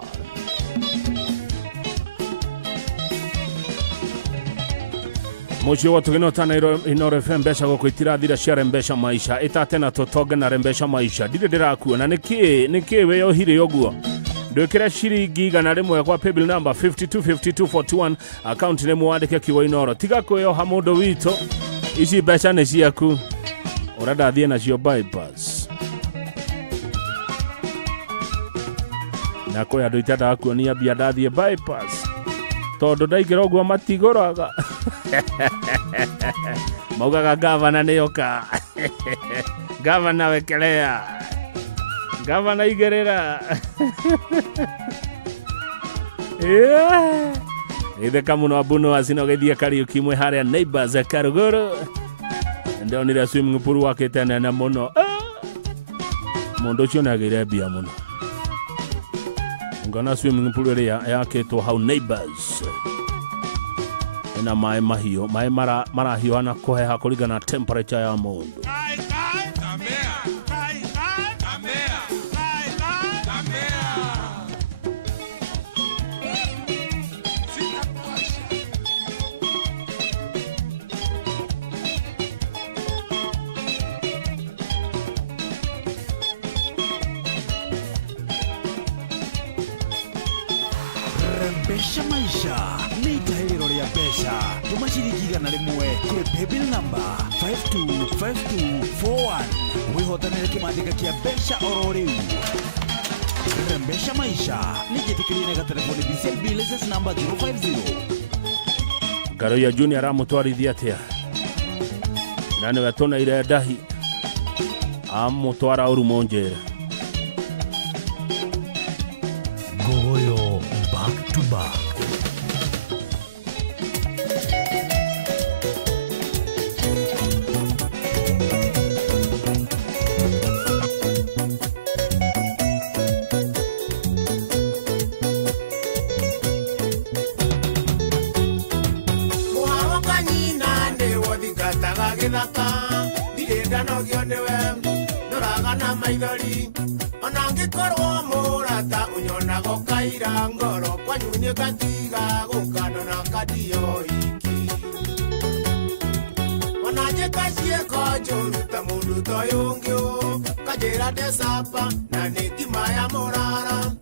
Mũciĩ wa tũgĩnota na Inoro FM mbeca gũkũ itirathira cia rembesha maisha itate na tũtonge na rembesha maisha ndirĩ ndĩrakuona nĩkĩ wĩyohire ũguo. Ndwĩkĩra ciringi igana rĩmwe kwa paybill number 525241 account nĩ mwandĩke kiugo Inoro. Tiga kwĩyoha mũndũ witũ, ici mbeca nĩ ciaku ũrenda thiĩ nacio bypass. Na kwĩ andũ itendaga kuonia mbia ndathiĩ bypass tondu ndaingĩra ũguo matigũraga maugaga gavana nĩoka gavana wekelea gavana igĩrĩra itheka mũno Abuno acinogethia Kariuki imwe harĩa Neighbors Karuguru ndonire swimming pool wakĩte nene mũno mũndũ ũcio nĩagĩire mbia mũno ngona swimming pool ĩrĩa yakĩtwo hau Neighbors ĩna maĩ mahiũ maĩ marahiũha na kũheha kũringana na temperature ya mũndũ Rembesha maisha ni itaĩrĩro rĩa mbeca tũma ciringi 100 kũrĩ paybill number 525241 wĩhotanĩre kĩmanjĩka kĩa mbeca oro rĩu. Rembesha maisha nĩ njĩtĩkĩrie na telefoni BCLB license number 050. Garoya Junior aramũtwarithia atĩa na nĩwe tũnaire ndahi amũtwara Urumonjera Gogoyo back to back. maithori ona ngikorwo murata unyonago kaira ngoro kwanyunye gatiga gukano na kadio iki ona jekacie kojuruta mundu toyungyo kajira desapa na nitima ya morara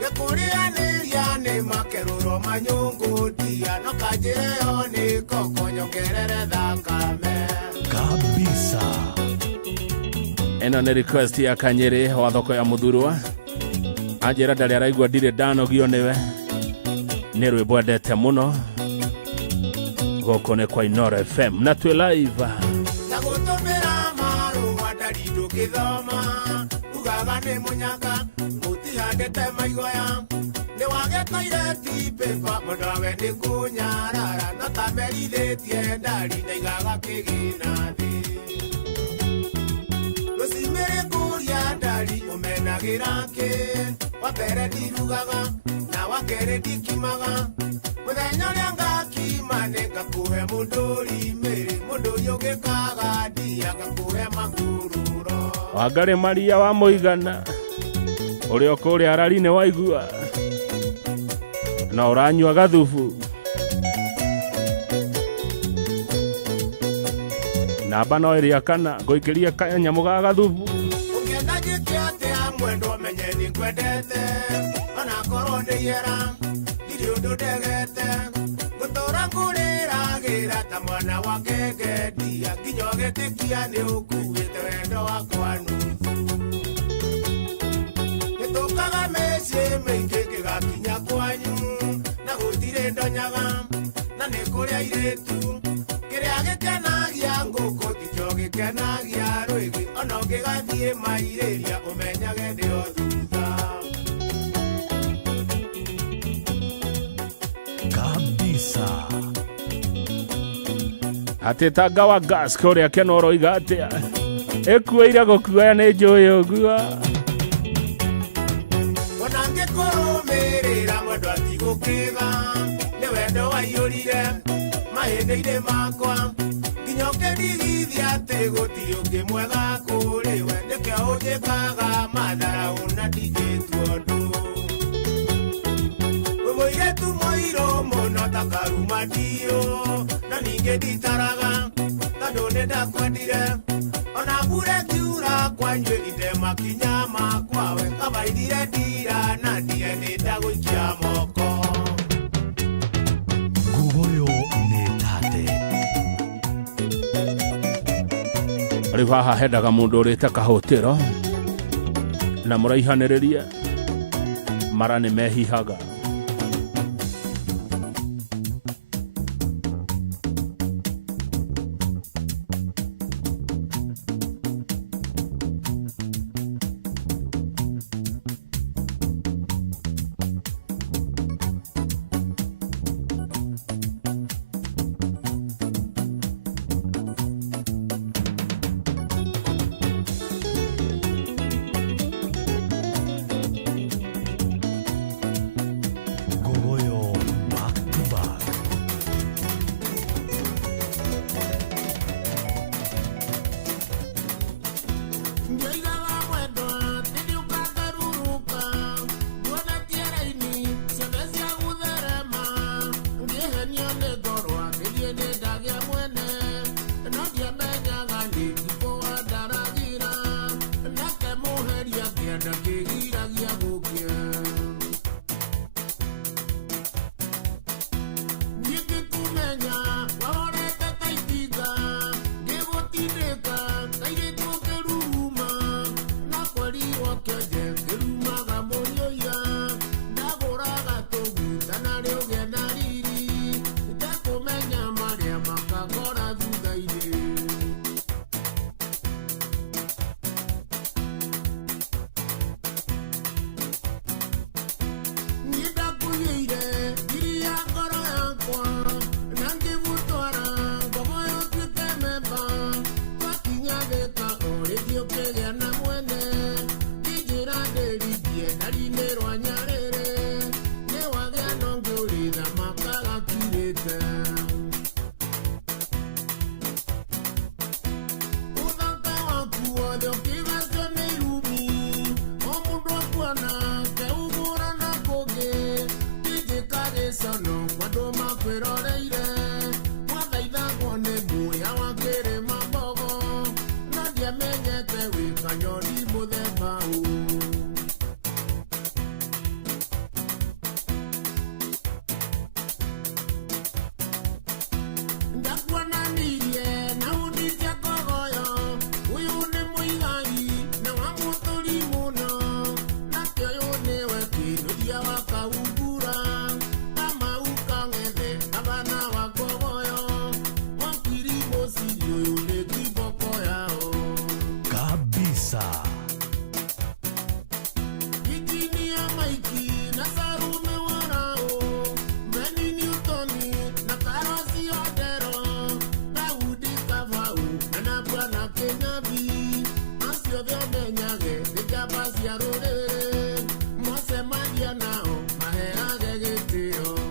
gekurianiria ni makeruro manyungu dia no kajireo ni kokonyongerere thakame kabisa. Eno nĩ request ya Kanyere wa thoko ya Muthurwa anjĩra ndarĩ araigua ndirĩ ndanogio nĩwe nĩ rwĩmbo endete mũno gũkũ nĩ kwa Inoro FM na twĩ live na gũtũmĩra marũa ndari ndũngĩthoma ugaga nĩ mũnyaka mũtihandĩte maigoya nĩ wagetoire tipepa mũndũ nĩ kũnyarara no tamerithĩtie ndari na igaga kĩgĩna thĩ Rosimere kuria ndari umenagira ke wabere ndirugaga na wakere ndikimaga muthenya ũrĩa ngakimane ngakuhe mũndũri mĩrĩ mũndũ ũyũ ũngĩkaga ndia ngakuhe makururo Wangari Maria wa Mũigana ũrĩa kũrĩa arari-inĩ waigua na ũranyua gathubu namba no ĩrĩa kana ngũikĩria kanyamũ ga gathubu ũngĩenda njĩke atĩa mwendo menye nĩ kwendete ona korwo nĩ yera ndirĩ ũndũ ndegete gũtũũra ngũrĩragĩra ta mwana wa ngengendia nginya ũgĩtĩkia nĩ ũkuĩte wendo wakwa nuthu nĩtũkaga mĩciĩ mĩingĩ ngĩgakinya kwanyu na gũtirĩ ndonyaga na nĩ kũrĩa irĩtu kĩrĩa gĩkenagia ngũkũ tikĩo gĩkenagia rwĩgĩ ona ũngĩgathiĩ mairĩria ũmenyage ndĩo thutha kabisa. atĩ tanga wa gas kũrĩa Kenoro iga atĩa ĩkuĩire gũkuoya nĩ njũĩ ũguo ona ngĩkũrũmĩrĩra mwendo atigũkĩga nĩ wendo waiyũrire mahĩndĩ-inĩ makwa nginya ũkĩndigithia atĩ gũtirĩ ũngĩ mwega kũrĩ we nĩkĩo ũnjĩkaga matharaũ na ndigĩtuo ũndũ wĩ mũirĩtu mũirũ mũno ta karuma ndiũ na ningĩ nditaraga tondũ nĩ ndakwendire ona mbura ĩkiura kwanyuĩ indemakinya makwa we kabaithire ndira na ndie nĩ ndagũikia moko Gogoyo nĩ tate rĩu haha hendaga mũndũ ũrĩte kahũtĩro na mũraihanĩrĩrie mara nĩ mehihaga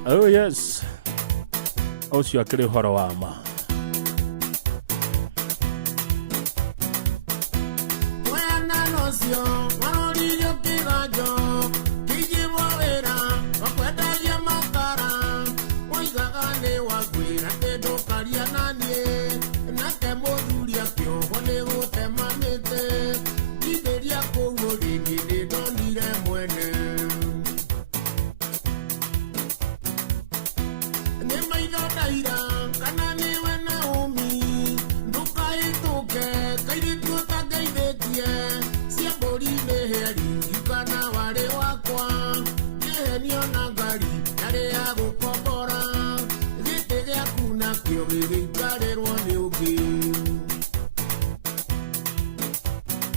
Oh yes. Ocio akĩrĩ ũhoro wa ma.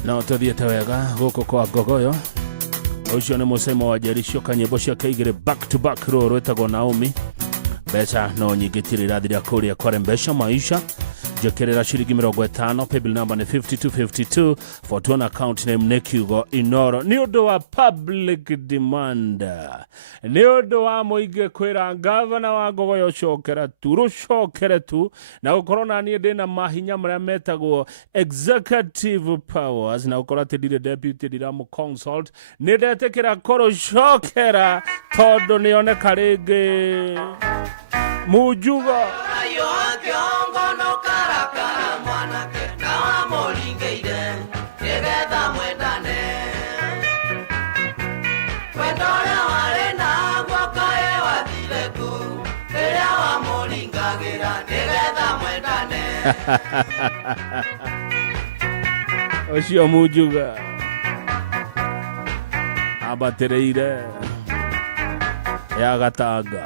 No tuthiĩte wega gũkũ kwa Gogoyo. Ũcio nĩ mũcemo wa Jericho kanyĩmbo ciake igĩrĩ back to back rũrũ rwĩtagwo Naomi. Mbeca no nyingĩ tirĩ irathira kũrĩa kwa Mpesa Maisha. Njĩkĩrĩra ciringi 50, paybill number nĩ 5252, Fortune account name nĩ kiugo Inoro. Nĩ ũndũ wa public demand, nĩ ũndũ wa mũingĩ kwĩra gavana wa Gogoyo rũcokere tu na gũkorwo na niĩ ndĩna mahinya marĩa metagwo executive powers, na gũkorwo atĩ ndirĩ deputy ndiramũconsult, nĩ ndetĩkĩra kũrũcokera tondũ nĩoneka rĩngĩ Mujuga. Ocio Mujuga abatereire ya gatanga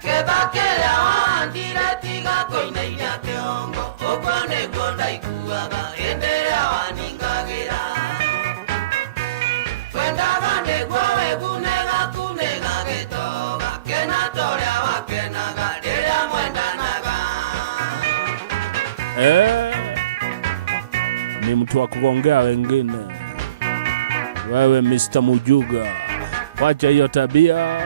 Kebakera wandire tiga koinainya kiongo Okone gonda ikuaga enderea waningagira Kwendaga negwa wegunega kunega getoga Kena torea wakenaga derea mwendanaga ni mtu wa kugongea wengine. Wewe Mr. Mujuga, wacha hiyo tabia.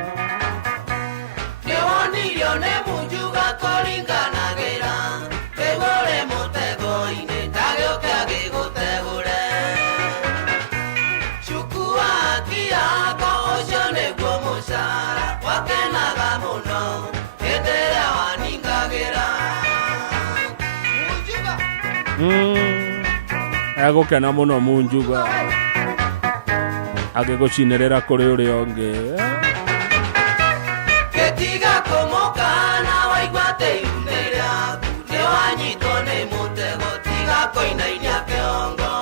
Agũkena mũno Mujuga agĩgũcinĩrĩra kũrĩ ũrĩa ũngĩ. Gĩtiga kũmoka na waigua tĩirunĩ rĩaku nĩ wanyitwo nĩ mũtego tiga kũinainia kĩongo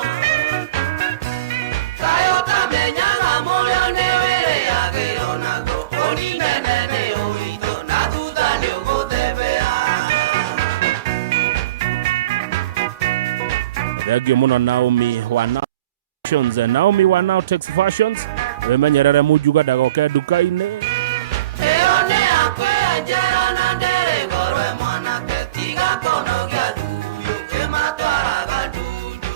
kaĩ ũtamenyaga mũrĩo nĩ wĩrĩagĩrwo naguo ũninene nĩ ũritũ na thutha nĩ ũgũthebea. Thengiũ mũno Naomi wa Naomi wa Now Tex Fashions. Wemenyerere Mujuga ndagoke nduka-inĩ. Ĩyo nĩ akwĩenjera na ndĩrĩgorwe mwanake tiga kũnogia thuyu ĩmatwaraga ndundu.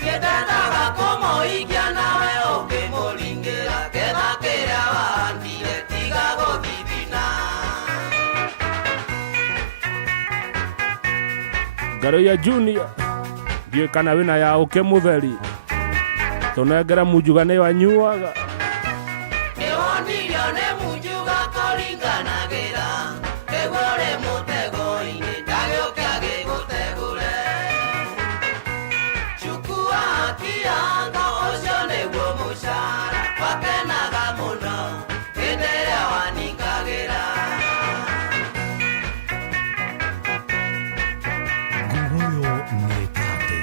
Nĩndendaga kũmũikia nawe ũkĩmũringĩra ketha kĩrĩa wahandire tiga gũthithina. Ngaroya Junior ndiĩ kana wĩna ya ũke mũtheri tũnengera Mujuga nĩ wanyuaga. Nĩwonirio nĩ Mujuga kũringanagĩra ĩgũrĩ mũtego-inĩ ndagĩũke agĩgũtegũre. Chukua kĩanga ũcio nĩguo mũcara wakenaga mũno hĩndĩ ĩrĩa waningagĩra. Gogoyo nĩ tate.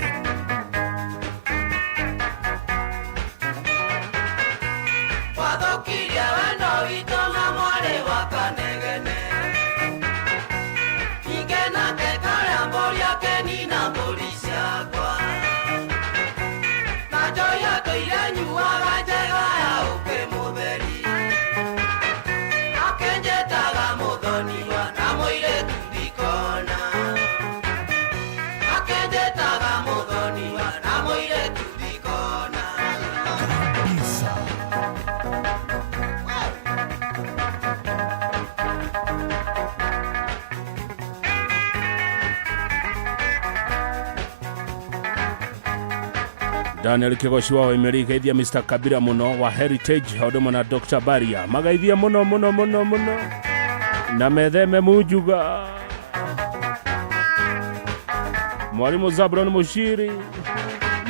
Wathokirie wendo witũ na mwarĩ wa Kanegene. Daniel Kigoshi wa Amerika ithia Mr. Kabira muno wa Heritage Hodoma na Dr. Baria magaithia muno na metheme mujuga Mwalimu Zabron Mushiri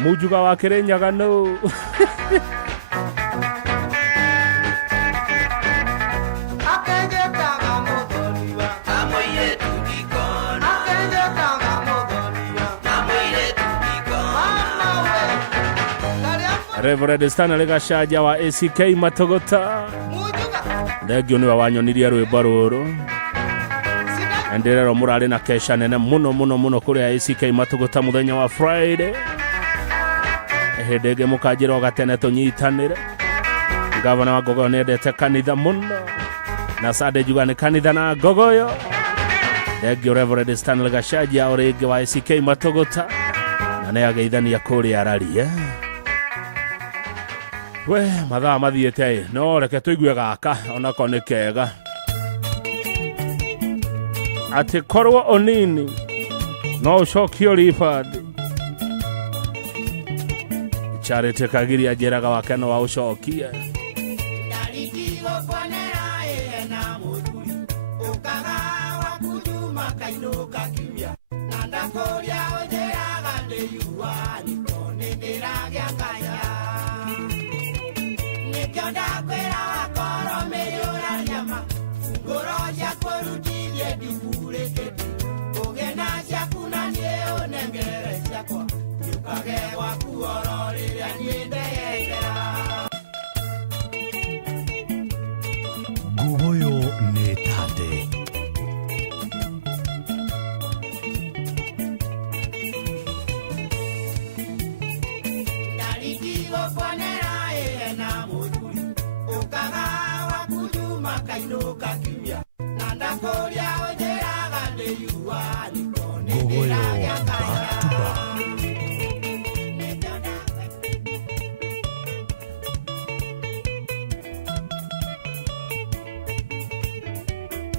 mujuga wa Kirenyagano Reverend Stanley Gashaja wa ACK Matogota Ndegio ni wanyonirie rwimbo ruru Enderero murari na kesha nene muno kuri ACK Matogota muthenya wa Friday Hedege mukajira gatene tunyitanire Gavana wa Gogoyo nendete kanitha muno na Sade juga ni kanitha na Gogoyo Ndegio Reverend Stanley Gashaja orege wa ACK Matogota na ne ageithania kuri arari We, mathaa mathiete no reke tuigue gaka onako ni kega ati korwo onini no ucokio ribandi Charity Kagiria njeraga wake no wa ucokia Gogoyo ne tate Gogoyo back to back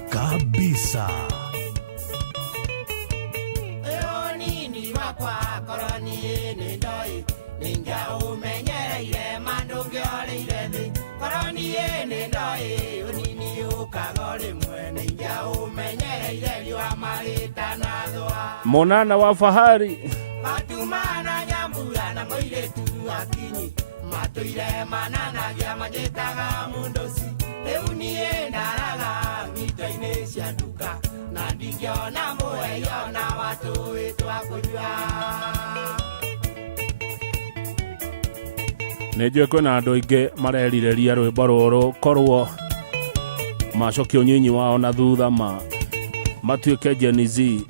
kabisa Eonini wakwa koroni ene ndoi ninja umenyereire mandungi oreire thi koroni ene ndoi onini ukagore mwe ninja umenyereire liwa marita na thwa Monana wa Fahari Matumana nyambura na moire tu akinyi matuire manana gya majetaga mundosi eunie ndaraga ngitoine cia duka na ndingiona mueyo na watu wetu akujua Nejwe kwena andu ingi marerireria rwimbo ruru korwo macokio nyinyi wao na thutha matuike Gen Z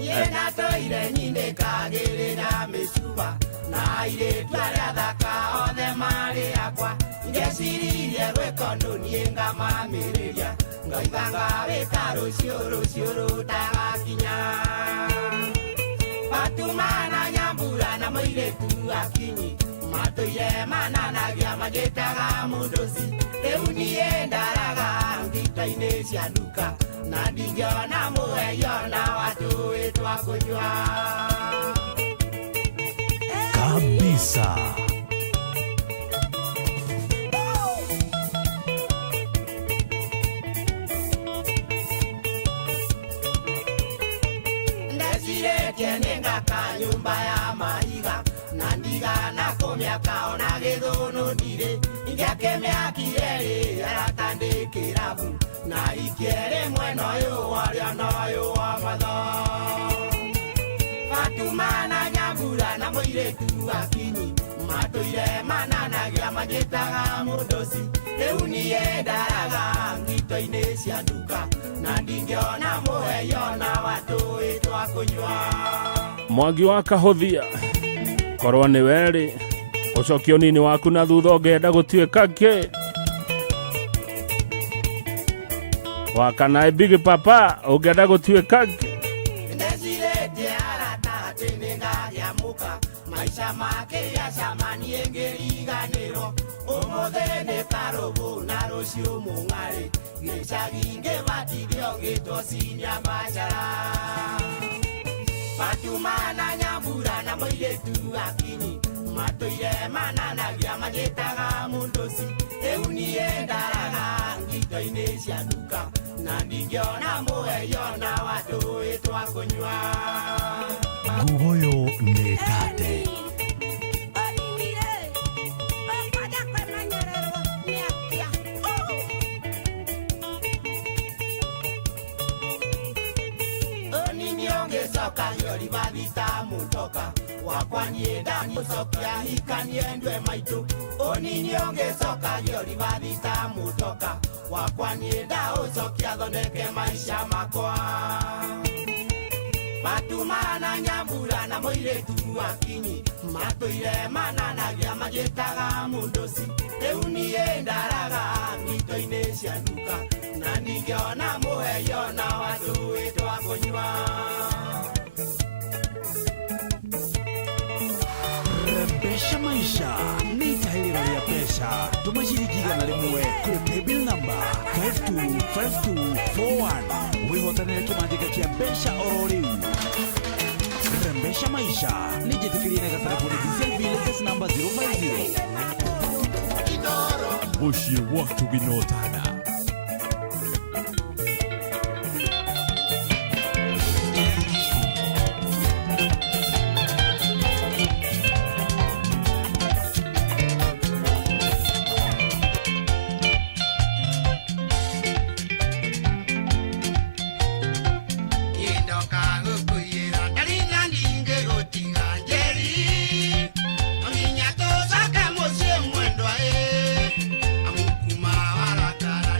Yena toire nyinde kagirira mesuba na ile twara thaka othe mari akwa ngeciririe rwekondo nienga mamiriria ngoiganga wikaro cioro tagakinya Fatumana nyambura na moiretu akinyi matuire mananagia majetaga mundosi eunie ndaraga ngitoine cia duka na ndingiona mueyo na watu wetu akujua kabisa Ndeciretie ningaka nyumba ya mahiga na ndiga na kumyaka ona githunu ndire ingekemyakire aratandikira bu na ikiere mweno yo waria nayo wa matho Fatumana nyambura na moiretu akinyi matuire mananagia majetaga mundosi eunie ndaraga ngitoine cia duka na ndingiona mueyo na watu wetu akujua Mwangi wa Kahothia korwo ni weri ucokio nini waku na thutha ngenda gutuika ki wakana Big Papa ungenda gutuika ki Ndecirete arata teningagia muka maisha make ya shamani engeriganiro umuthe ni karubu na rucio mung'ari gicagi ngibatirio gitwo cinya machara Matumana nyambura na moiretu akinyi matoire mananagia magĩtaga mundosi rĩu niĩ ndaraga ngito-inĩ cia nduka na ndingĩona mũheyo na watũĩ twa kũnyua nguo yo nĩ tate soka yori badita mutoka wakwani ndani sokia hikani endwe maitu onini onge soka yori badita mutoka wakwani ndao sokia dhoneke maisha makwa matumana nyambura na moiretu akinyi matoire mananagia magĩtaga mundosi rĩu niĩ ndaraga ngito-inĩ cia nduka na ndingĩona mũheyo na watũĩ twa kũnyua Rembesha maisha ni tahiri ya pesa. Tumashirikigana rimwe kuri paybill number 525241 wihotanire kimandika kia besha ororiu. Rembesha maisha ni jitikirine ka telefoni diesel bill number 050 Bushie waktu binotana Amukuma warakara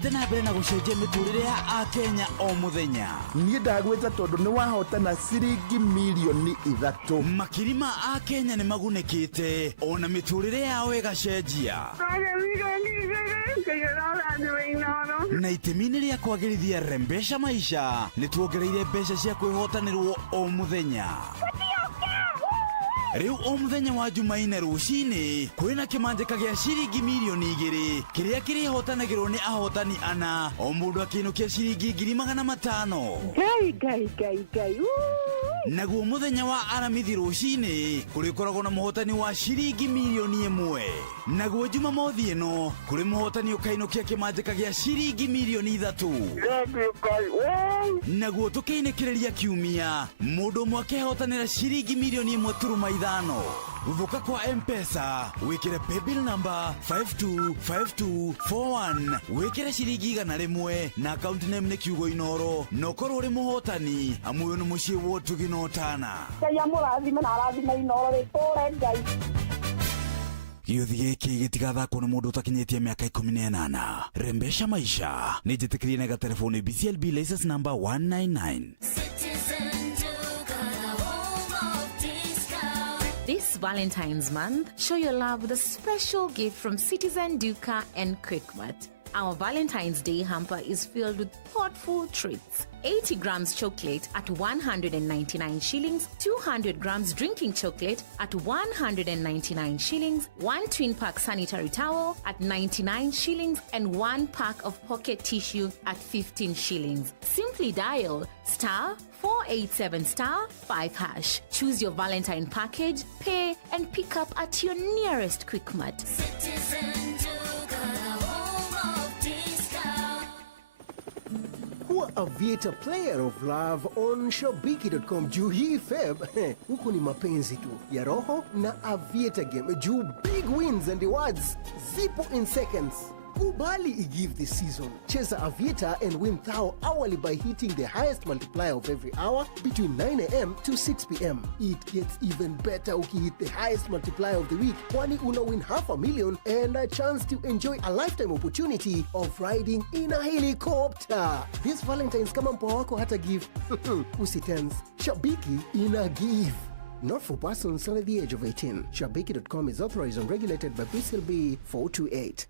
thiete na mbere na gucenjia miturire ya Akenya o muthenya. Niĩ ndagwĩta tondũ nĩ wahotana ciringi milioni 3. Makiri ma Akenya nĩ magunĩkĩte ona miturire yao ĩgacenjia. Na itemi-inĩ rĩa kwagĩrithia rembesha maisha nĩ tuongereire mbeca cia kwĩhotanĩrwo o muthenya. Riu o muthenya wa Jumaine rũcinĩ kwĩna kĩmanjĩka gĩa ciringi milioni 2 kĩrĩa kĩrĩhotanagĩrwo nĩ ahotani ana, o mũndũ akĩinũkia ciringi 500. Gai. Naguo muthenya wa aramithi rũcinĩ kũrĩkoragwo na mũhotani wa ciringi milioni 1. Naguo Jumamothi ĩno kũrĩ mũhotani ũkainũkia kĩmanjĩka gĩa ciringi milioni 3. Naguo tũkĩinĩkĩrĩria kiumia mũndũ ũmwe akĩhotanĩra ciringi milioni 1.5. Vuka kwa M-Pesa wikire paybill number 525241 wikire ciringi 100 na account name nĩ Kiugo Inoro no korwo uri muhotani amuyo nĩ muciĩ wo tuginotana ya mũrathime na arathime Inoro ritore Ngai. Gĩuthi gĩkĩ gĩtigathakwo nĩ mũndũ ũtakinyĩtie mĩaka 18. Rembesha maisha nĩ njĩtĩkĩrie na telefoni BCLB license number 199. This Valentine's month, show your love with a special gift from Citizen Duca and Quickmart. Our Valentine's Day hamper is filled with thoughtful treats. 80 grams chocolate at 199 shillings, 200 grams drinking chocolate at 199 shillings, 1 twin pack sanitary towel at 99 shillings, and 1 pack of pocket tissue at 15 shillings. Simply dial *487*5#. Choose your Valentine package, pay, and pick up at your nearest Quickmart. Kuwa Aviator Player of Love on Shabiki.com. Juu hii Feb, huku ni mapenzi tu ya roho na Aviator game. Juu big wins and rewards zipo in seconds. Kubali i-give this season. Cheza Aviator and win thou hourly by hitting the highest multiplier of every hour between 9 a.m. to 6 p.m. It gets even better ukihit the highest multiplier of the week, kwani una win $500,000 and a chance to enjoy a lifetime opportunity of riding in a helicopter. This Valentine's kama mpoa wako hata give. Usitense. Shabiki ina give. Not for persons under the age of 18. Shabiki.com is authorized and regulated by BCLB 428.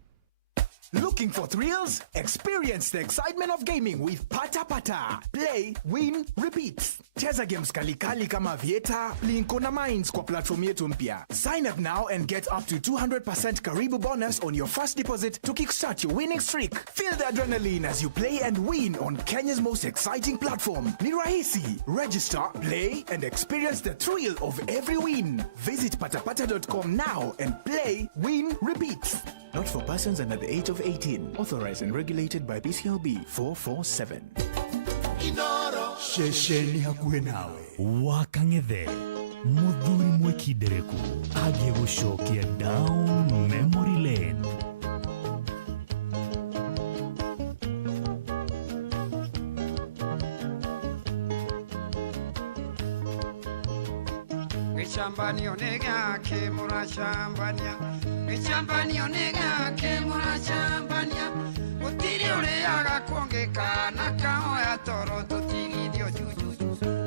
Looking for thrills? Experience the excitement of gaming with Pata Pata. Play, win, repeat. Cheza games kali kama Aviator, Linko na Mines kwa platform yetu mpya. Sign up now and get up to 200% Karibu bonus on your first deposit to kickstart your winning streak. Feel the adrenaline as you play and win on Kenya's most exciting platform. Ni rahisi. Register, play, and experience the thrill of every win. Visit patapata.com now and play, win, repeat. Not for persons under the age of 18. Authorized and regulated by BCLB 447. Inoro shesheni hakuhe nawe wakang'ethe muthuri mwekindereku agĩgũcokia down memory lane. Gĩcambanio nĩ gĩake mũracambania, gĩcambanio nĩ gĩake mũracambania, gũtirĩ ũrĩaga kuongĩka na kahoya toro tũtigithio juju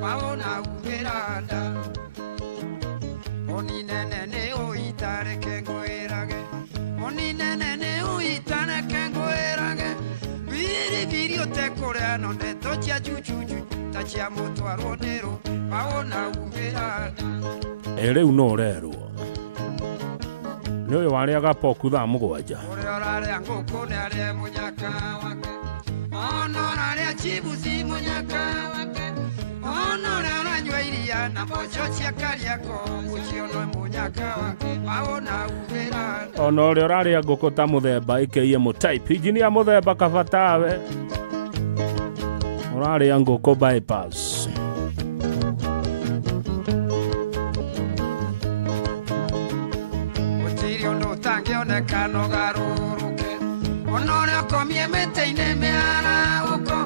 wawona umĩra nda. Oni nene nĩ ũitareke ngwĩrage, oni nene nĩ ũitareke ngwĩrage, biribiri ũtekũrĩa no ndeto cia juju ta cia mũtwarwo nĩrũ wawona umĩra nda. Rĩu no ũrerwo nĩ ũyũ warĩaga poku thaa 7. Ũrĩa ũrarĩa ngũkũ nĩ arĩa mũnyaka wake, ona ũrarĩa chibuzi mũnyaka wake, ona ũrĩa ũranyua iria na mboco cia Kariako ũcio no mũnyaka wake wawona umĩra. Ona ũrĩa ũrarĩa ngũkũ ta mũthemba ĩkĩie mũtype injinia mũthemba kabatawe ũrarĩa ngũkũ bypass. Tangĩoneka no garũrũke, ona ũrĩa ũkomie mĩtĩ-inĩ mĩarahũko,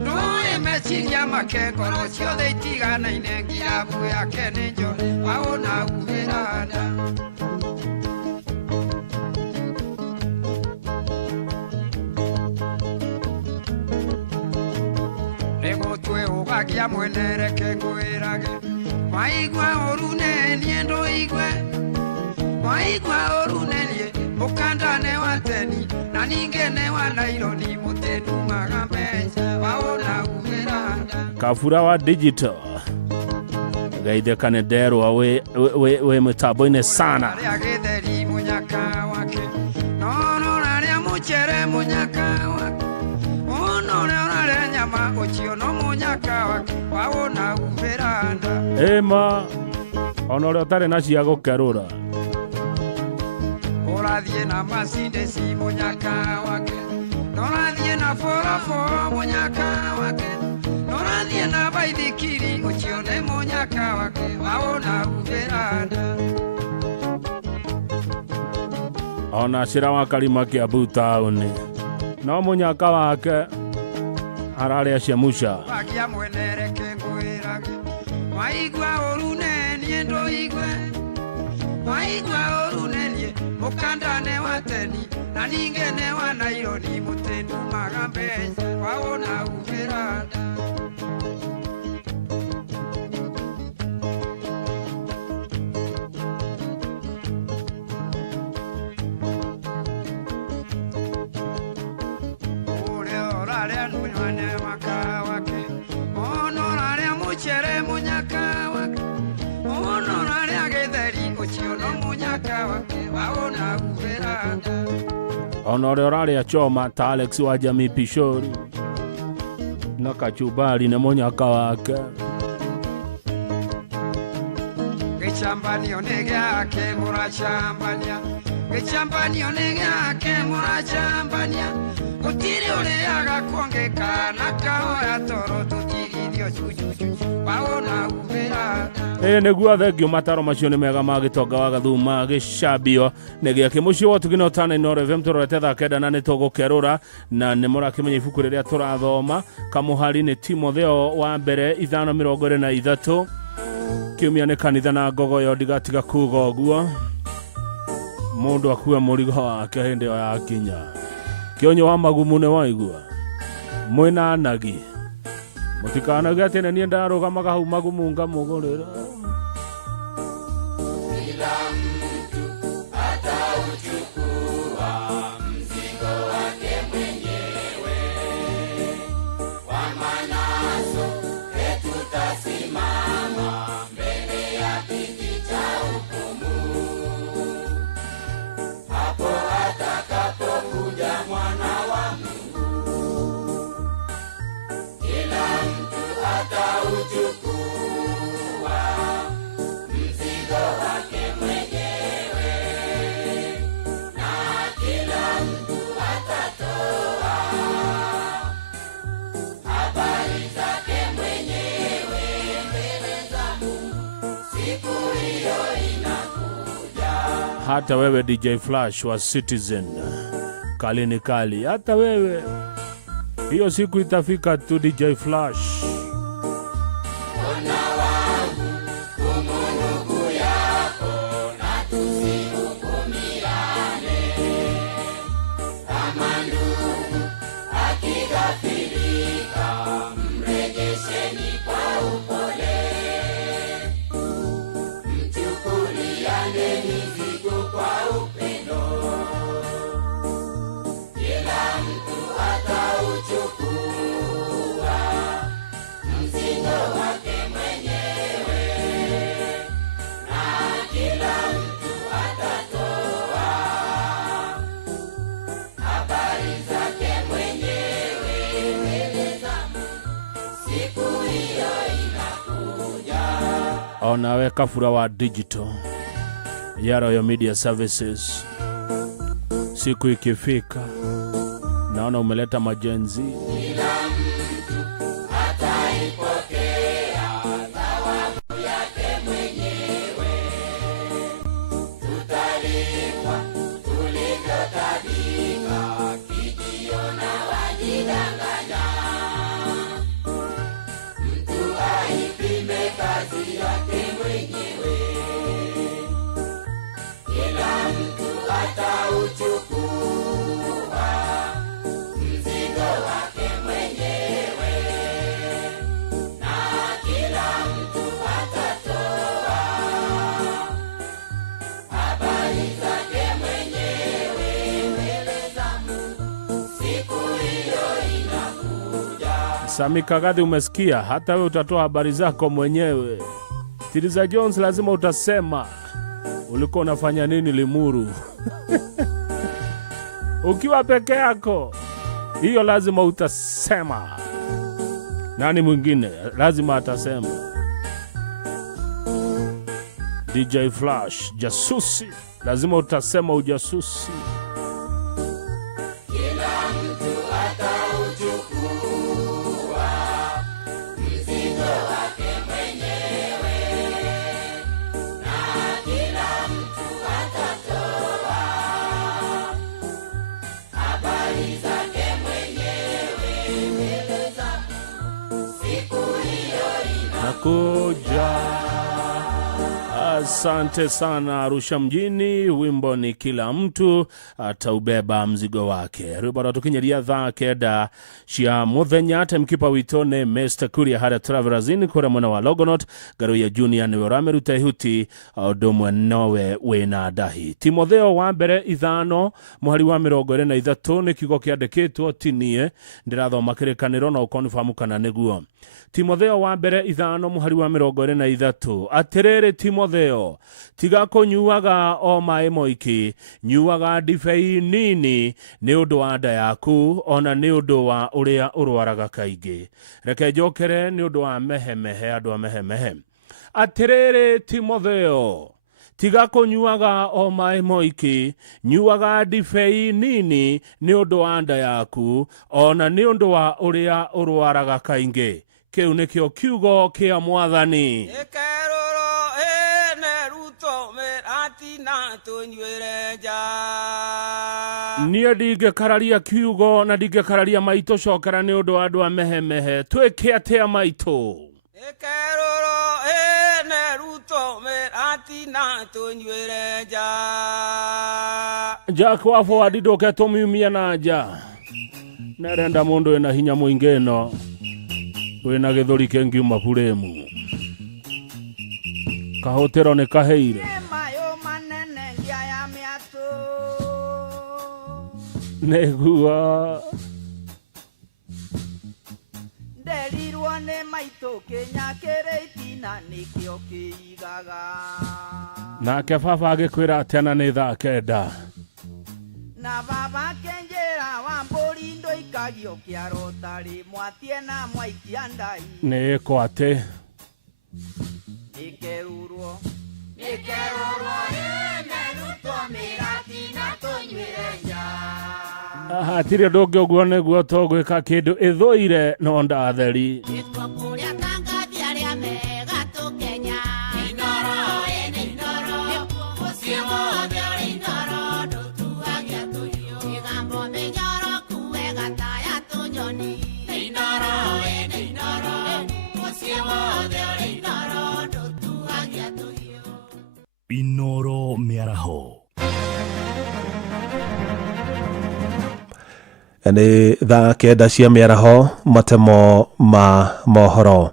ndũĩ meciria make ngoro ciothe itiganaine, ngirabu yake nĩ njore wawona umĩra nda. wagia mwenere kenguirage waigwa orune niendo igwe waigwa orune nie mukandane wateni na ningene wa Nairobi mutenu magambe waona umeranda Kafura wa digital gaide kanederwa we mtaboine sana agetheri munyaka wake no naria muchere munyaka wake ono naria nyama ochio no munyaka wake waona umeranda ema onore otare na cia gukerura orathie na masinde si munyaka wake norathie na forofo munyaka wake norathie na baithikiri uchione munyaka wake waona uveranda ona cira wa Karima Kiambu tauni no munyaka wake araria cia musha wagia mwenere kenguirage waigwa orune niendo igwe waigwa orune nie mukandane wateni na ningene wa Nairobi mutenu magambe waona uveranda ule orare nunwane maka wake ono orare muchere munyaka wake ono orare getheri uchiono munyaka wake waona uveranda onore oraria choma ta Alex wa Jamii Pishori na kachubari ne munyaka wake gichambanio negake murachambania gichambanio negake murachambania utiri ule agakwongeka na kaoya toro tutigithio chuchu waona uveranda niguo thengio mataro macio nĩ mega ma gĩtonga wa Gathuma gĩcambio nĩ gĩake mũciĩ wa tũgino tana Inoro FM tũrorete thaa kenda na nĩ tũgũkerũra na nĩ mũrakĩmenya ibuku rĩrĩa tũrathoma Kamuhari nĩ Timotheo wa mbere 5:23 kiumia nĩ kanitha na ngogo yo ndigatiga kuga ũguo mũndũ akue mũrigo wake hĩndĩ ĩyo yakinya kĩonyo wa magumu nĩ waigua mwĩna anagi mutikanagia atĩ nĩ niĩ ndarũgamaga hau magumu ngamũgũrĩra Kila mtu atauchukua mzigo wake mwenyewe, kwa manaso tutasimama mbele ya kiti cha hukumu, hapo atakapokuja Mwana wa Mungu. Kila mtu atauchukua mzigo wake mwenyewe, na kila mtu atatoa habari zake mwenyewe mbele za Mungu. Siku hiyo inakuja. hata wewe DJ Flash wa Citizen Kalini Kali, hata wewe hiyo siku itafika tu DJ Flash. Ona wangu kumunugu yako na tusihukumiane, kama ndugu akigafirika mrejesheni kwa upole, mchukuliane mizigo kwa upendo, kila mtu atauchukua mzigo wake mwenyewe, na kila mtu atatoa habari zake mwenyewe mbele za Mungu. Siku hiyo inakuja. Onawe Kafura wa digital ya Royal Media Services, siku ikifika naona umeleta majenzi. Kila mtu ataipokea thawabu yake mwenyewe, tutalipwa tulivyotabika, kijiona wajidanganya. Mtu aipime kazi yake mwenyewe, kila mtu atauchukua mzigo wake mwenyewe. Sami Kagathi, umesikia? Hata wewe utatoa habari zako mwenyewe. Tiriza Jones lazima utasema ulikuwa unafanya nini Limuru. Ukiwa peke yako, hiyo lazima utasema. Nani mwingine lazima atasema? DJ Flash, jasusi, lazima utasema ujasusi. Kila mtu atauchukua mzigo wake mwenyewe, na kila mtu atatoa habari zake mwenyewe mbele za siku hiyo inakuja. Asante sana Arusha mjini, wimbo ni kila mtu ataubeba mzigo wake. Rubara tukinyeria dha keda shia muthenya temkipa witone Mr. Kuria hara Travelazini kura mwana wa Logonot garu ya Junior ni werame ihuti domwe nowe wena dahi. Timotheo wa mbere ithano muhari wa 23 ni kigo kiandikitwo tinie ndirathoma kirikaniro na ukonifamu kana niguo. Timotheo wa mbere ithano muhari wa 23 atirere Timotheo tiga kunyuaga o mai moiki nyuaga ndibei nini ni undu wa nda yaku ona ni undu wa uria urwaraga kaingi reke njokere ni undu wa mehemehe andu a mehemehe. Atirere Timotheo tiga kunyuaga o mai moiki nyuaga ndibei nini ni undu wa nda yaku ona ni undu wa uria urwaraga kaingi. Kiu nikio kiugo kia Mwathani. Ekeroro neruto meratina tunywereja. Niye ndigekararia kiugo na ndigekararia maito cokera ni undu andu a mehemehe twike atia maito. Ekeroro neruto meratina tunywereja. Jack wa forward ndoke tumumia naja. Nerenda mundu ena hinya muingi no. Wena githuri kengi mapuremu. Kahotero ne kaheire. Negua. Nderirwo ne maito Kenya kereitina nikio kiigaga. Na kefafa agikwira atena ni tha kenda. Na baba kenjera wa mborindo ikagio kiaro tari mwatie na mwaikia ndai. Neko ate. Nikerurwo neruto mirati na tunywereja. Aha, tiri ndoge uguo neguo togwika kindu ithuire no ndatheri. Nitwakuria tangathi aria mega tu Kenya. Inoro musie wothe uri inoro ndutuagia tuyo. Igambo minyoro kuwega taya tunyoni. Inoro musie wothe uri inoro ndutuagia tuyo. Inoro miaraho. Ni tha kenda cia miaraho matemo ma mohoro.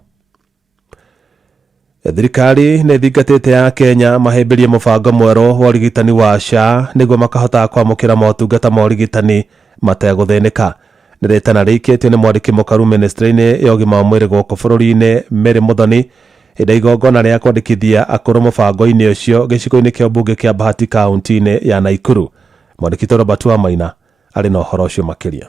Thirikari nĩ thingatĩte ya Kenya mahĩmbĩrie mũbango mwerũ wa ũrigitani wa SHA nĩguo makahota kwamũkĩra motungata ma ũrigitani mategũthĩnĩka. Nĩ rĩtana rĩikĩtio nĩ mwandĩki mũkaru ministry-inĩ ya ũgima wa mwĩrĩ gũkũ bũrũri-inĩ Mary Muthoni hĩndĩ igongona rĩa kwandĩkithia akũrũ mũbango-inĩ ũcio gĩcigo-inĩ kĩa mbunge kĩa Bahati kaunti-inĩ ya Nakuru. Mwandĩki Robert Wamaina arĩ na ũhoro ũcio makĩria.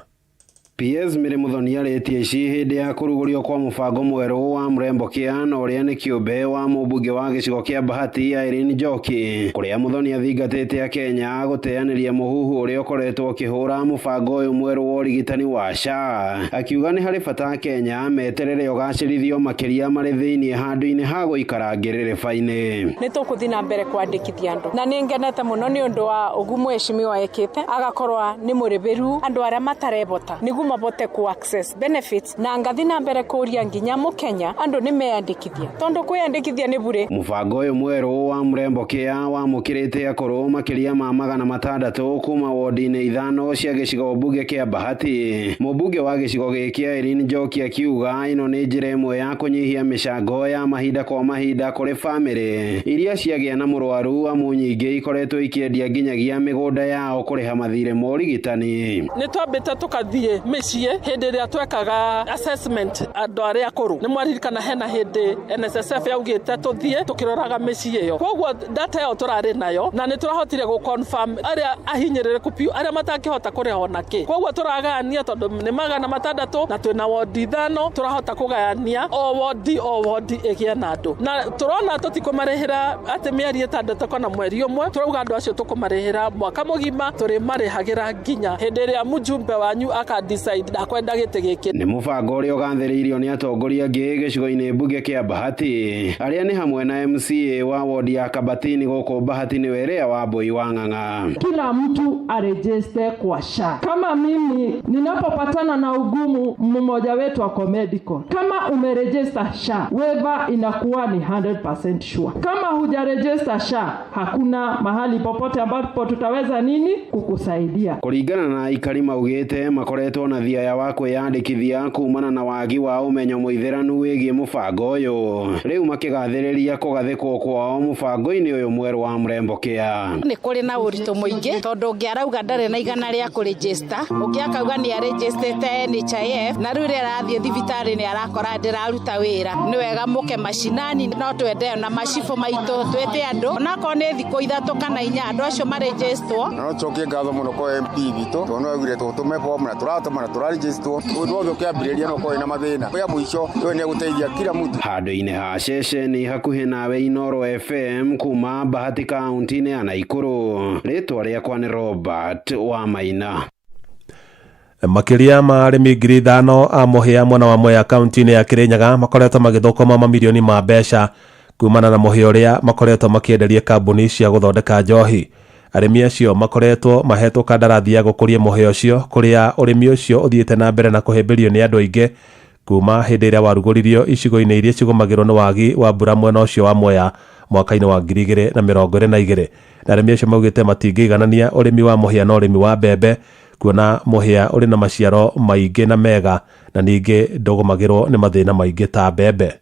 PS Mary Muthoni arĩtie ici hĩndĩ ya kũrugũrio kwa mũbango mwerũ wa Mrembo Kiana ũrĩa nĩ kĩũmbe wa mũmbunge wa gĩcigo kĩa Bahati Irene Njoki, kũrĩa Muthoni athingatĩte a Kenya gũteanĩria mũhuhu ũrĩa ũkoretwo ũkĩhũra mũbango ũyũ mwerũ wa ũrigitani wa SHA, akiuga nĩ harĩ bata Kenya meterere ũgacĩrithio makĩria marĩ thĩinĩ handũ-inĩ ha gũikara ngĩrĩrĩba-inĩ. Nĩ tũkũthiĩ na mbere kwandĩkithia andũ na nĩ ngenete mũno nĩ ũndũ wa ũguo mheshimiwa ekĩte agakorwa nĩ mũrĩbĩru andũ arĩa matarebota nĩguo mabote ku access benefits na ngathi na mbere kũria nginya mũkenya andũ nĩ meyandĩkithia tondũ kwĩyandĩkithia nĩ bure. Mũbango ũyũ mwerũ wa Mrembo Kia wamũkĩrĩte akũrũ makĩria ma 600 kuma wodi-inĩ ithano cia gĩcigo mbunge kĩa Bahati. Mũmbunge wa gĩcigo gĩkĩ Irene Njoki akiuga ĩno nĩ njĩra ĩmwe ya kũnyihia mĩcango ya mahinda kwa mahinda kũrĩ bamĩrĩ iria ciagĩa na mũrwaru amu nyingĩ ikoretwo ikĩendia nginyagia mĩgũnda yao kũrĩha mathirĩ ma ũrigitani. Nĩ twambĩte tũkathiĩ mĩciĩ hĩndĩ ĩrĩa twekaga assessment andũ arĩa akũrũ nĩ mwaririkana hena hĩndĩ NSSF yaugĩte tũthiĩ tũkĩroraga mĩciĩ ĩyo koguo data ĩyo tũrarĩ nayo na nĩ tũrahotire gũ-confirm arĩa ahinyĩrĩrĩku piũ arĩa matangĩhota kũrĩha ona kĩ koguo tũragania tondũ nĩ 600 na twĩna wodi 5 tũrahota kũgayania o wodi ĩgĩe na andũ na tũrona tũtikũmarĩhĩra atĩ mĩeri 6 kana mweri ũmwe tũrauga andũ acio tũkũmarĩhĩra mwaka mũgima tũrĩ marĩhagĩra nginya hĩndĩ ĩrĩa mjumbe wanyu akadecide ndakwenda gĩtĩ gĩkĩ nĩ mũbango ũrĩa ũgathĩrĩirio nĩ atongoria angĩ gĩcigo-inĩ mbunge kĩa Bahati arĩa nĩ hamwe na MCA wa wodi ya Kabatini gũkũ Bahati ni Werea wa Mbui wa Ng'ang'a. Kila mtu arejeste kwa SHA. Kama mimi ninapopatana na ugumu mmoja wetu ako medical, kama umerejesta SHA waiver inakuwa ni 100% sure. Kama hujarejesta SHA hakuna mahali popote ambapo tutaweza kukusaidia. Kũringana na aikari maugĩte makoretwo na thia wa kwĩyandĩkithia kumana na wagi wa ũmenyo mũitheranu wĩgiĩ mũbango ũyũ. Rĩu makĩgathĩrĩria kũgathĩkwo kwao mũbango-inĩ ũyũ mwerũ wa Mrembo Care. Nĩ kũrĩ na ũritũ mũingĩ tondũ ũngĩarauga ndarĩ na igana rĩa kũregister, ũngĩakauga nĩ aregistete NHIF na rĩu arathiĩ thibitarĩ nĩ arakora ndĩraruta wĩra. Nĩ wega mũke mashinani no twende na macibũ maitũ twĩte andũ onakorwo nĩ thikũ 3 kana 4 andũ acio marejestwo. No cokie ngatho mũno kwa MP witũ tondũ augire tũtũme form na tũratũma na tũrarejestwo ũndũ wothe ũkĩambĩrĩria no koe na mathĩna kwa mũico nĩ egũteithia kila mtu. Handũ-inĩ ha ceceni hakuhĩ nawe Inoro FM kuma Bahati kaunti-inĩ ya Naikuru, rĩtwa rĩakwa nĩ Robert wa Maina. Makĩria ma arĩmi 5,000 a mũhĩa mwena wa Mwea kaunti-inĩ ya Kirinyaga makoretwo magĩthũkũma mamirioni ma mbeca kumana na mũhĩa ũrĩa makoretwo makĩenderia kambuni cia gũthondeka njohi. Arĩmi acio makoretwo mahetwo kandarathi ya gũkũria mũhĩa ũcio kũrĩa ũrĩmi ũcio ũthiĩte na mbere na kũhĩmbĩrio nĩ andũ aingĩ kuma hĩndĩ ĩrĩa warugũririo icigo-inĩ iria cigũmagĩrwo nĩ wagi wa mbura mwena ũcio wa Mwea mwaka-inĩ wa 2022. Na arĩmi acio maugĩte matingĩiganania ũrĩmi wa mũhĩa na ũrĩmi wa mbembe kuona mũhĩa ũrĩ na maciaro maingĩ na mega na ningĩ ndũgũmagĩrwo nĩ mathĩna maingĩ ta mbembe.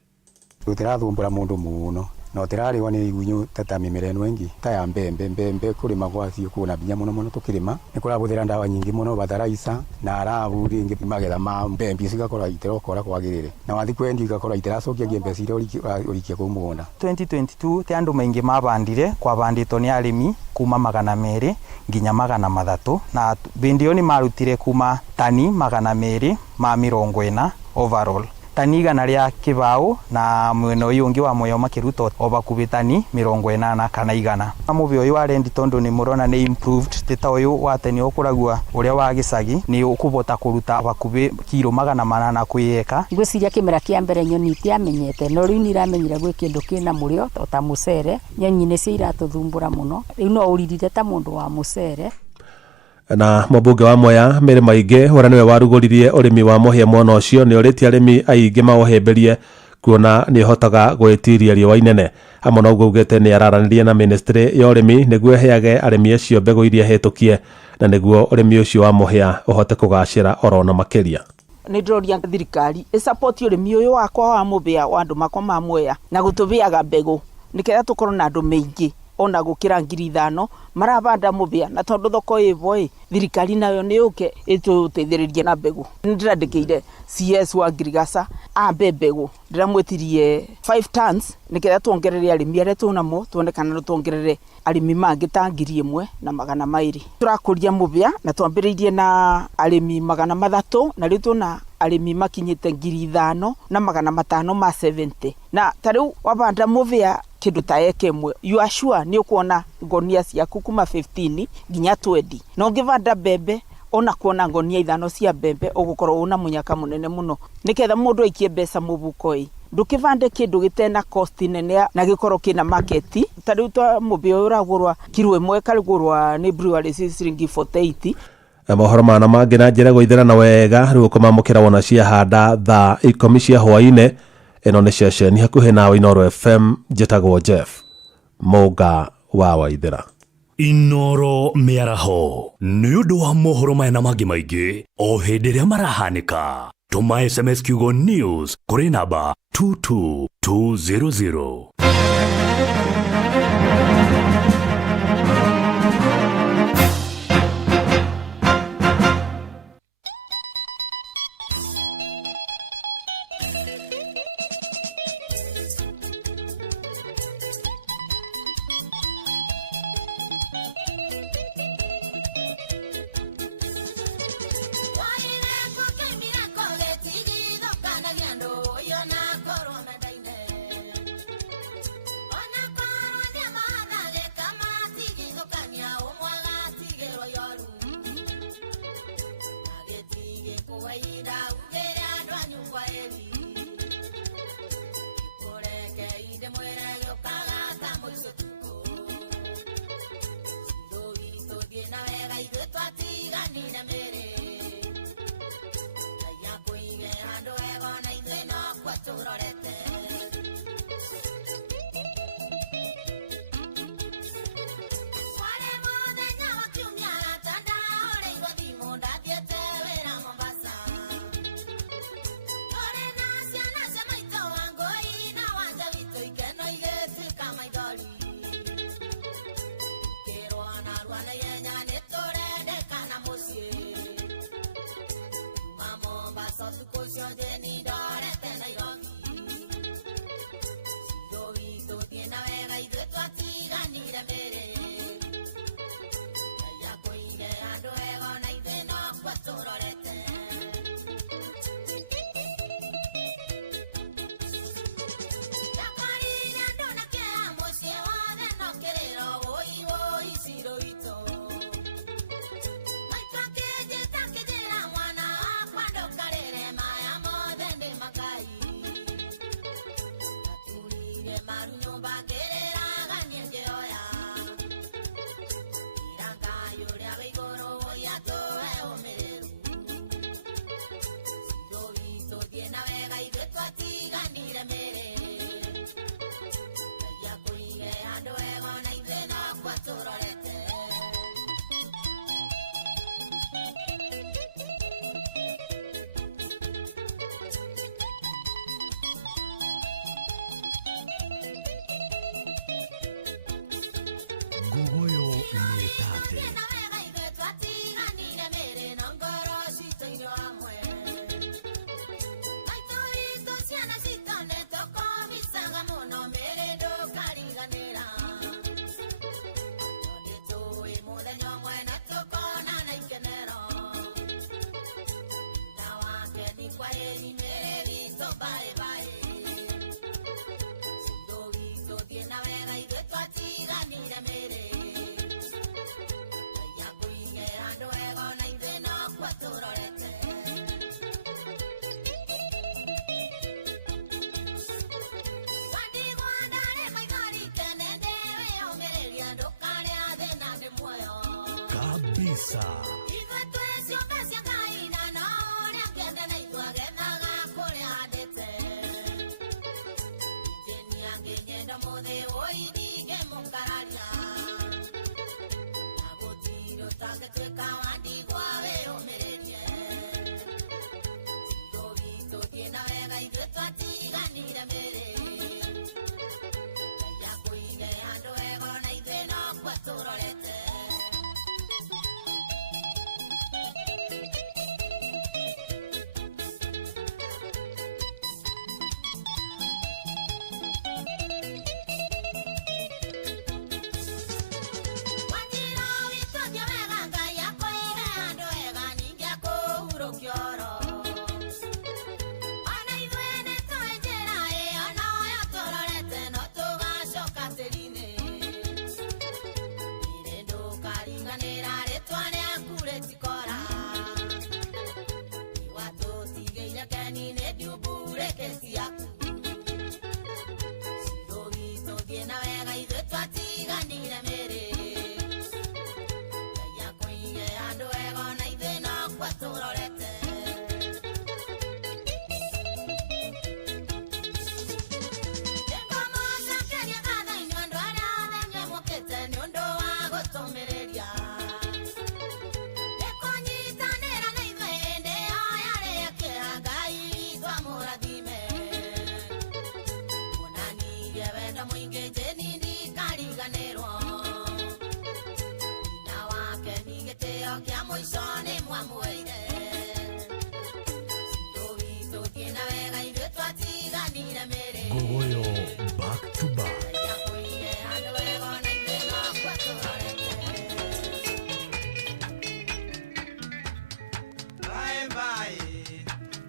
Tũtirathumbũra mũndũ mũno no tirarĩwa nĩ igunyũ ta mĩmera ĩno ĩngĩ ta ya mbembe kũrĩma gwacio kuona binya mũno tũkĩrĩma nĩ kũrahũthĩra ndawa nyingĩ mũno bataraitha na arabu rĩngĩ magetha ma mbembe cigakorwo itirokora kwagĩrĩre na wathi kwendia igakorwo itiracokia mbeca iria ũrikia kũu mũgũnda. 2022 te andũ maingĩ mabandire kwabandĩtwo nĩ arĩmi kuma 200 nginya 300 na bĩndĩ ĩyo nĩ marutire kuma tani 240 overall. Tani igana rĩa kĩbaũ na mwena ũyũ ũngĩ wa Mwea makĩruta o bakuhĩ tani 80 kana 100. Mũbĩa ũyũ wa rendi tondũ nĩ mũrona nĩ improved teta ũyũ wa tene ũkũragua ũrĩa wa gĩcagi nĩ ũkũbota kũruta bakuhĩ kilo 800 kwĩ eka. Ngwĩciria kĩmera kĩa mbere nyoni itiamenyete no rĩu nĩ iramenyire gwĩ kĩndũ kĩna mũrĩo ta mũcere. Nyoni nĩcio iratũthumbũra mũno rĩu no ũririre ta mũndũ wa mũcere. Na mũmbunge wa Mwea Mary Maingĩ ũrĩa nĩwe warugũririe ũrĩmi wa mũhĩa mwena ũcio nĩ ũrĩtie arĩmi aingĩ maũhĩmbĩrie kuona nĩ ũhotaga gwĩtiria riũa inene. Hamwe na ũguo augĩte nĩ araranĩria na ministry ya ũrĩmi nĩguo ĩheage arĩmi acio mbegũ iria hetũkie na nĩguo ũrĩmi ũcio wa mũhĩa ũhote kũgacĩra oro na makĩria. Nĩ ndĩroria thirikari ĩsapoti ũrĩmi ũyũ wakwa wa mũbĩa wa andũ makwa ma Mwea na gũtũbĩaga mbegũ nĩkĩrĩa tũkorwo na andũ maingĩ ona gũkĩra 5,000 marabanda mũbĩa na tondũ thoko ĩbo thirikari nayo nĩ ũke ĩtũteithĩrĩrie na mbegũ. Nĩ ndĩrandĩkĩire CS wa Ngirigaca ambe mbegũ ndĩramwĩtirie 5 tons nĩkĩrĩa tuongerere arĩmi arĩa twĩnamo tuone kana no tuongerere arĩmi mangĩ ta 1,000 na 200. Tũrakũria mũbĩa na twambĩrĩirie na arĩmi 300 na rĩu tuna arĩmi makinyĩte 5,000 na 570 na tarĩu wabanda mũbĩa kĩndũ ta eka ĩmwe you are sure nĩ ũkuona ngonia ciaku kuma 15 nginya 20 na ũngĩbanda mbembe ona kuona ngonia 5 cia mbembe ũgũkorwo una mũnyaka mũnene mũno nĩketha mũndũ aikie mbeca mũbuko ndũkĩbande kĩndũ gĩtena cost nene na gĩkorwo kĩna market. Tarĩu twa mũbĩa ũragũrwa kilo 1 karĩgũrwa nĩ brewery ciringi 48. Mohoro mana mangĩ na njĩra gũithĩrana wega rĩu kũmamũkĩra wona ciahanda thaa 10 cia hwaĩ-inĩ. Ĩno nĩ ceceni hakuhĩ nawe Inoro FM. Njĩtagwo Jeff Mũga wa Waithĩra. Inoro mĩaraho nĩ ũndũ wa mohoro maya na mangĩ maingĩ o hĩndĩ ĩrĩa marahanĩka. Tũma SMS kiugo news kũrĩ namba 22200. tũrorete. Warĩ mũthenya wa kiumia arata ndahũrĩirwo thimũ ndathiĩte wĩra Mombasa. Tũrĩ na ciana cia maitũ Wangũi na Wanja witũ ikeno igĩtuĩka maithori. Kĩrwo narua na ihenya nĩtũrendekana mũciĩ. Kuma Mombasa ũtukũ ũcio thĩni ndorete Nairobi. Cindo witũ thiĩ na wega ithuĩ twatiganire mĩrĩ. Ngai akũige andũ ega ona ithuĩ nokuo tũrorete. Ndakorire andũ na kĩeha mũciĩ wothe no kĩrĩro wũi wũi ciro witũ. Maitũ akĩnjĩta akĩnjĩra mwana wakwa ndũkarĩre maya mothe nĩ Makai. Ndaturire maru nyũmba ngĩrĩraga niĩ ngĩoya. Ira Ngai ũrĩa wĩ igũrũ wũi atũhe ũmĩrĩru. Ciro witũ thiĩ na wega ithuĩ twatiganire mĩrĩ. Ngai akũige andũ ega ona ithuĩ nokuo tũrorete. Guguyo Metate. Thiĩ na wega ithuĩ twatiganire mĩrĩ no ngoro citũ irĩ hamwe. Maitũ witũ ciana citũ nĩtũkũmicaga mũno mĩrĩ ndũkariganĩra. No nĩtũĩ mũthenya ũmwe nĩtũkonana ikenero. Na wakeni kwa heri mĩrĩ witũ bye bye. Cindo witũ thiĩ na wega ithuĩ twatiganire mĩrĩ. Ngai akũige andũ ega ona ithuĩ nokuo tũrorete. Wandigwa ndarĩ maithori tene ndĩwĩyũmĩrĩria ndũkarĩa thĩna ndĩ muoyo. Kabisa. Ithuĩ twĩ ciũmbe cia Ngai na no ũrĩa ngĩenda na ithuĩ agethaga kũrĩa handĩte. Ingĩnia ngĩnyenda mũthĩ wũi ndingĩmũkararia. Na gũtirĩ ũtangĩtuĩka Wandigwa wĩyũmĩrĩrie. Ciro witũ thiĩ na wega ithuĩ twatiganire mĩrĩ. Ngai akũige andũ ega ona ithuĩ nokuo tũrorete. Wanjiro witũ thiĩ wega Ngai akũige andũ ega ningĩ akũhurũkia ũhoro. Ona ithuĩ nĩtũĩ njĩra ĩyo noyo tũrorete no tũgacoka tĩri-inĩ. Irĩ ndũkariganĩra rĩtwa rĩaku rĩtikora. Nĩwatũtigĩire keni nĩ ndiumbũrĩke ciaku. Ciro witũ thiĩ na wega ithuĩ twatiganire mĩrĩ. Ngai akũige andũ ega ona ithuĩ nokuo tũrorete. Nĩngũmũcokeria ngatho inyuĩ andũ arĩa othe mwĩmũkĩte nĩ ũndũ wa gũtũmĩrĩria. Nĩkũnyitanĩra na ithuĩ hĩndĩ ĩyo yarĩ kĩeha Ngai witũ amũrathime. Muonanirie wendo mũingĩ njĩni ndikariganĩrwo. Na wakeni gĩtĩo kĩa mũico nĩ mwamuoire. Ciro witũ thiĩ na wega ithuĩ twatiganire mĩrĩ. Guguyo back to back. Ngai akũige andũ ega ona ithuĩ nokuo tũrorete. Bye bye.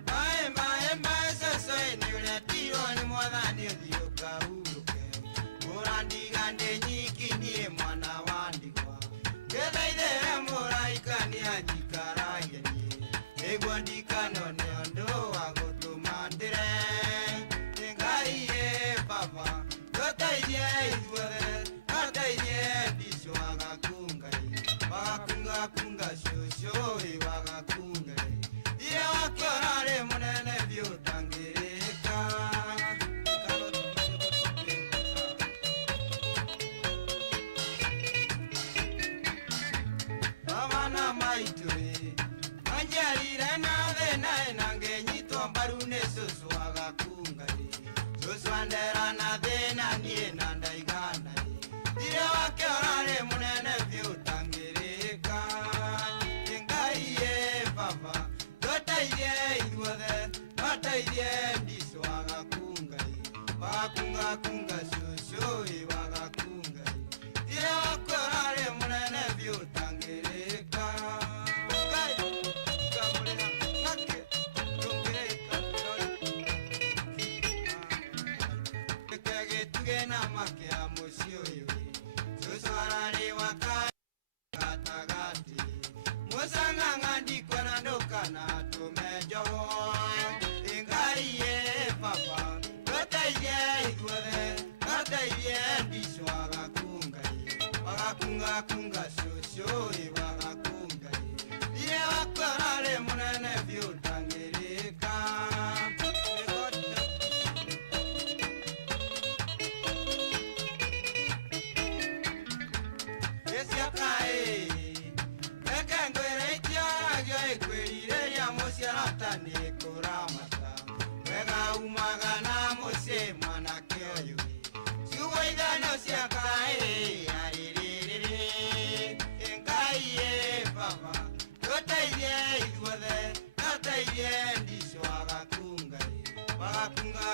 Bye bye bye sasa ni unatirwo ni mwathani ũthiĩ ũkahurũke. Mũrandiga ndĩ nyiki niĩ mwana wa ndigwa. Ngĩthaithĩra mũraika nĩanjikaragia niĩ. Nĩguo ndikanone ũndũ wa gũtũma ndĩre. Nĩ Ngai baba. na makia mucio yui susarari wakai katagati musanga ngandi kwana ndokana tumejo ingai ye papa kotaiye igwere kotaiye ndiswaga kungai kunga sucio iwaga kungai ile wakorale munene vyutangirika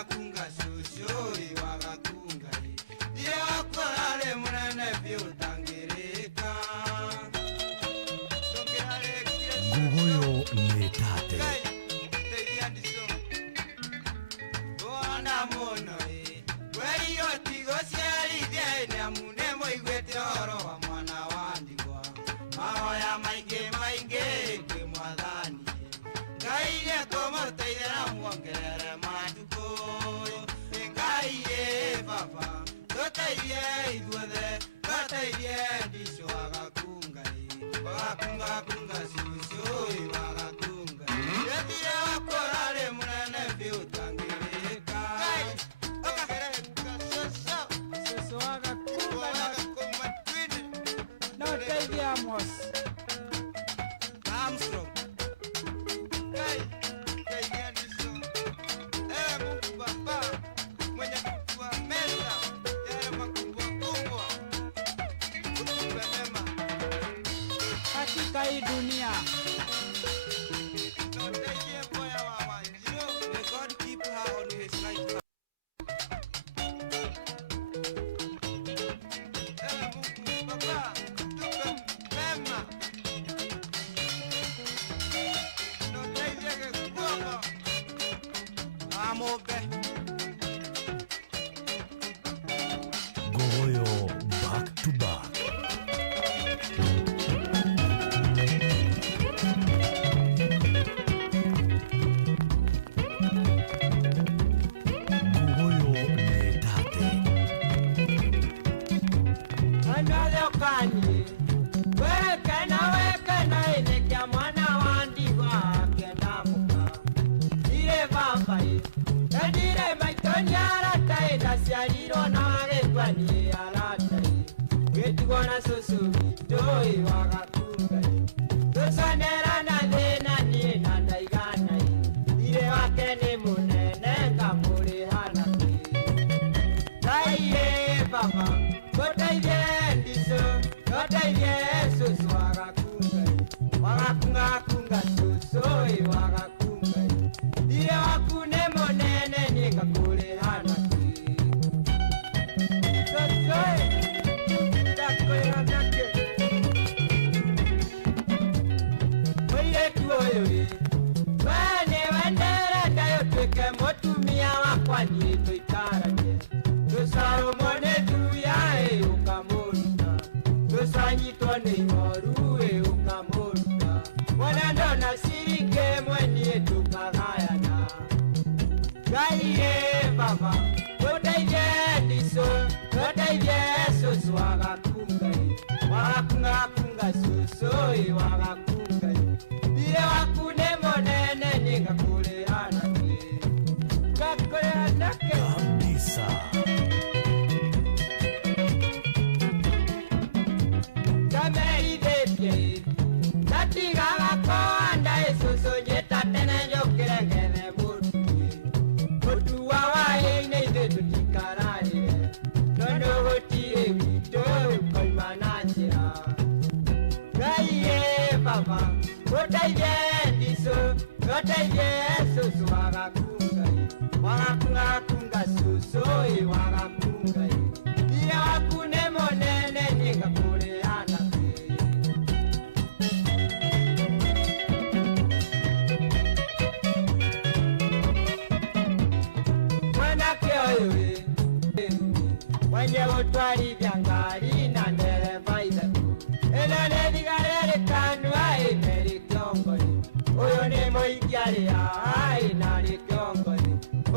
kunga sucio iwaga kungai ile wakorale munene vyutangirika Gugoyo metate. Kunga sucio iwaga kungai ile wakorale munene vyutangirika Armstrong. Mungu Baba mwenye kutua meza yale makubwa kubwa utupe mema katika hii dunia. May God keep her on his right hand. Goyo back to back. Goyo metate. Andalokani weke na inekia mwana wandigwa akendamuka ire vapai endire maitoni aratai ndaciarirwo na gĩkwani aratai gĩtigwo na cũcũ witũ iwaga kungai tũconera na thĩna niĩ na ndaiganai ire wake nĩ mũnene ngamũrĩhana kĩ ngai ĩ baba gũteithie ndico gũteithie cũcũ waga kunga cũcũ iwaga kungai ire waku nĩ mũnene niĩ ngakũrĩhana kĩ cũcũ ndakwĩra nake mũirĩtu ũyũ ĩ we nĩ wendere Ngai ũtuĩke mũtumia wakwa niĩ tũikaranie tũcarũmwo nĩ thuya ĩ ũkamũruta tũcanyitwo nĩ ihoru ĩ ũkamũruta wona ndona ciringi ĩmwe niĩ tũkagayana Ngai ĩ baba tũteithie ndicũ tũteithie cũcũ waga kungai cũcũ ĩ waga kungai thirĩ waku nĩ mũnene niĩ ngakũrĩhana kĩ ngakũrĩhana kĩ kabisa. Kameithĩtie ndatigaga kũhanda cũcũ njĩta tene njũkĩre ngethe mũtua waĩ-inĩ ithuĩ tũtikararĩre tondũ gũtirĩ witũ ũkoima na njĩra Ngai ĩ baba gũteithie ndicũ gũteithie cũcũ waga kungai cũcũ ĩ waga kungai thirĩ waku nĩ mũnene niĩ ngakũrĩhana kĩ mwanake ũyũ ĩ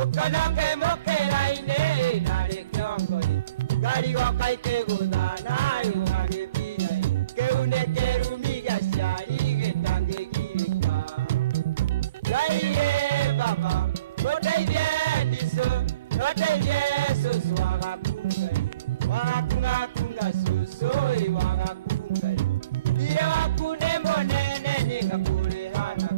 Ukanoke mokera-inĩ narĩ kĩongo-ĩ ngari goka ikĩgũthana ũgagĩthiĩ kĩu nĩ kĩrumi gĩa ciari gĩtangĩgirĩka. Ngai baba mũteithie ndico noteithie cũcũ wagakunga cũcũ wagakunga thiĩ waku nĩ mũnene nĩngakũrĩha na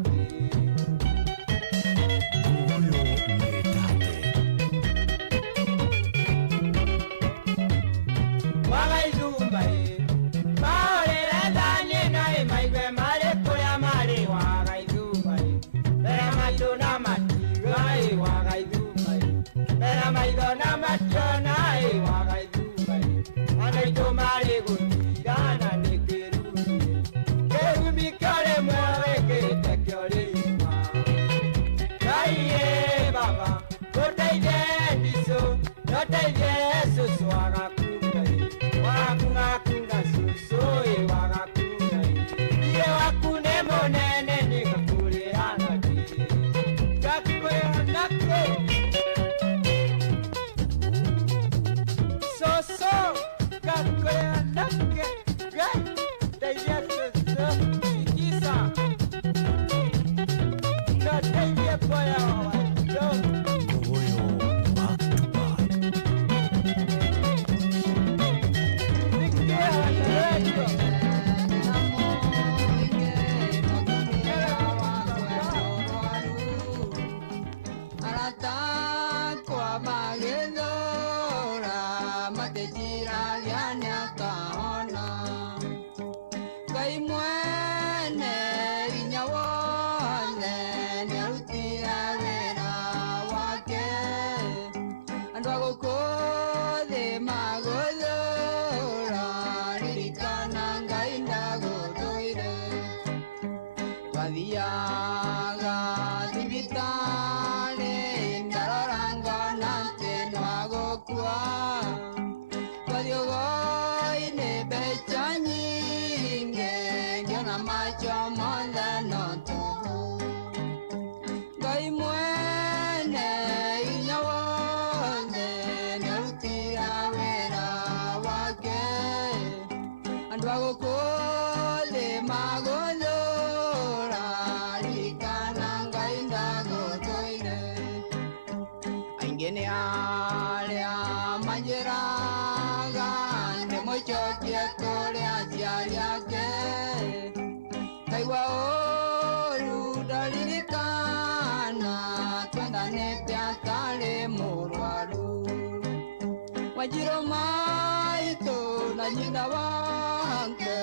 Wajiro maito na nyina wange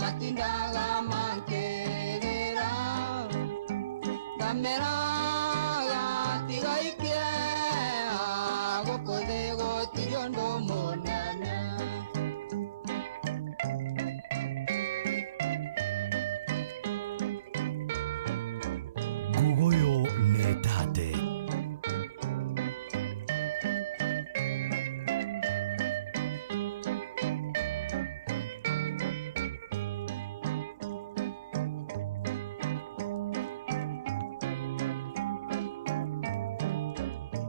matindaga mankerera kamera gatigaike gũkũthĩ gũtirĩ ũndũ mũnene. Gugoyo nĩ tate.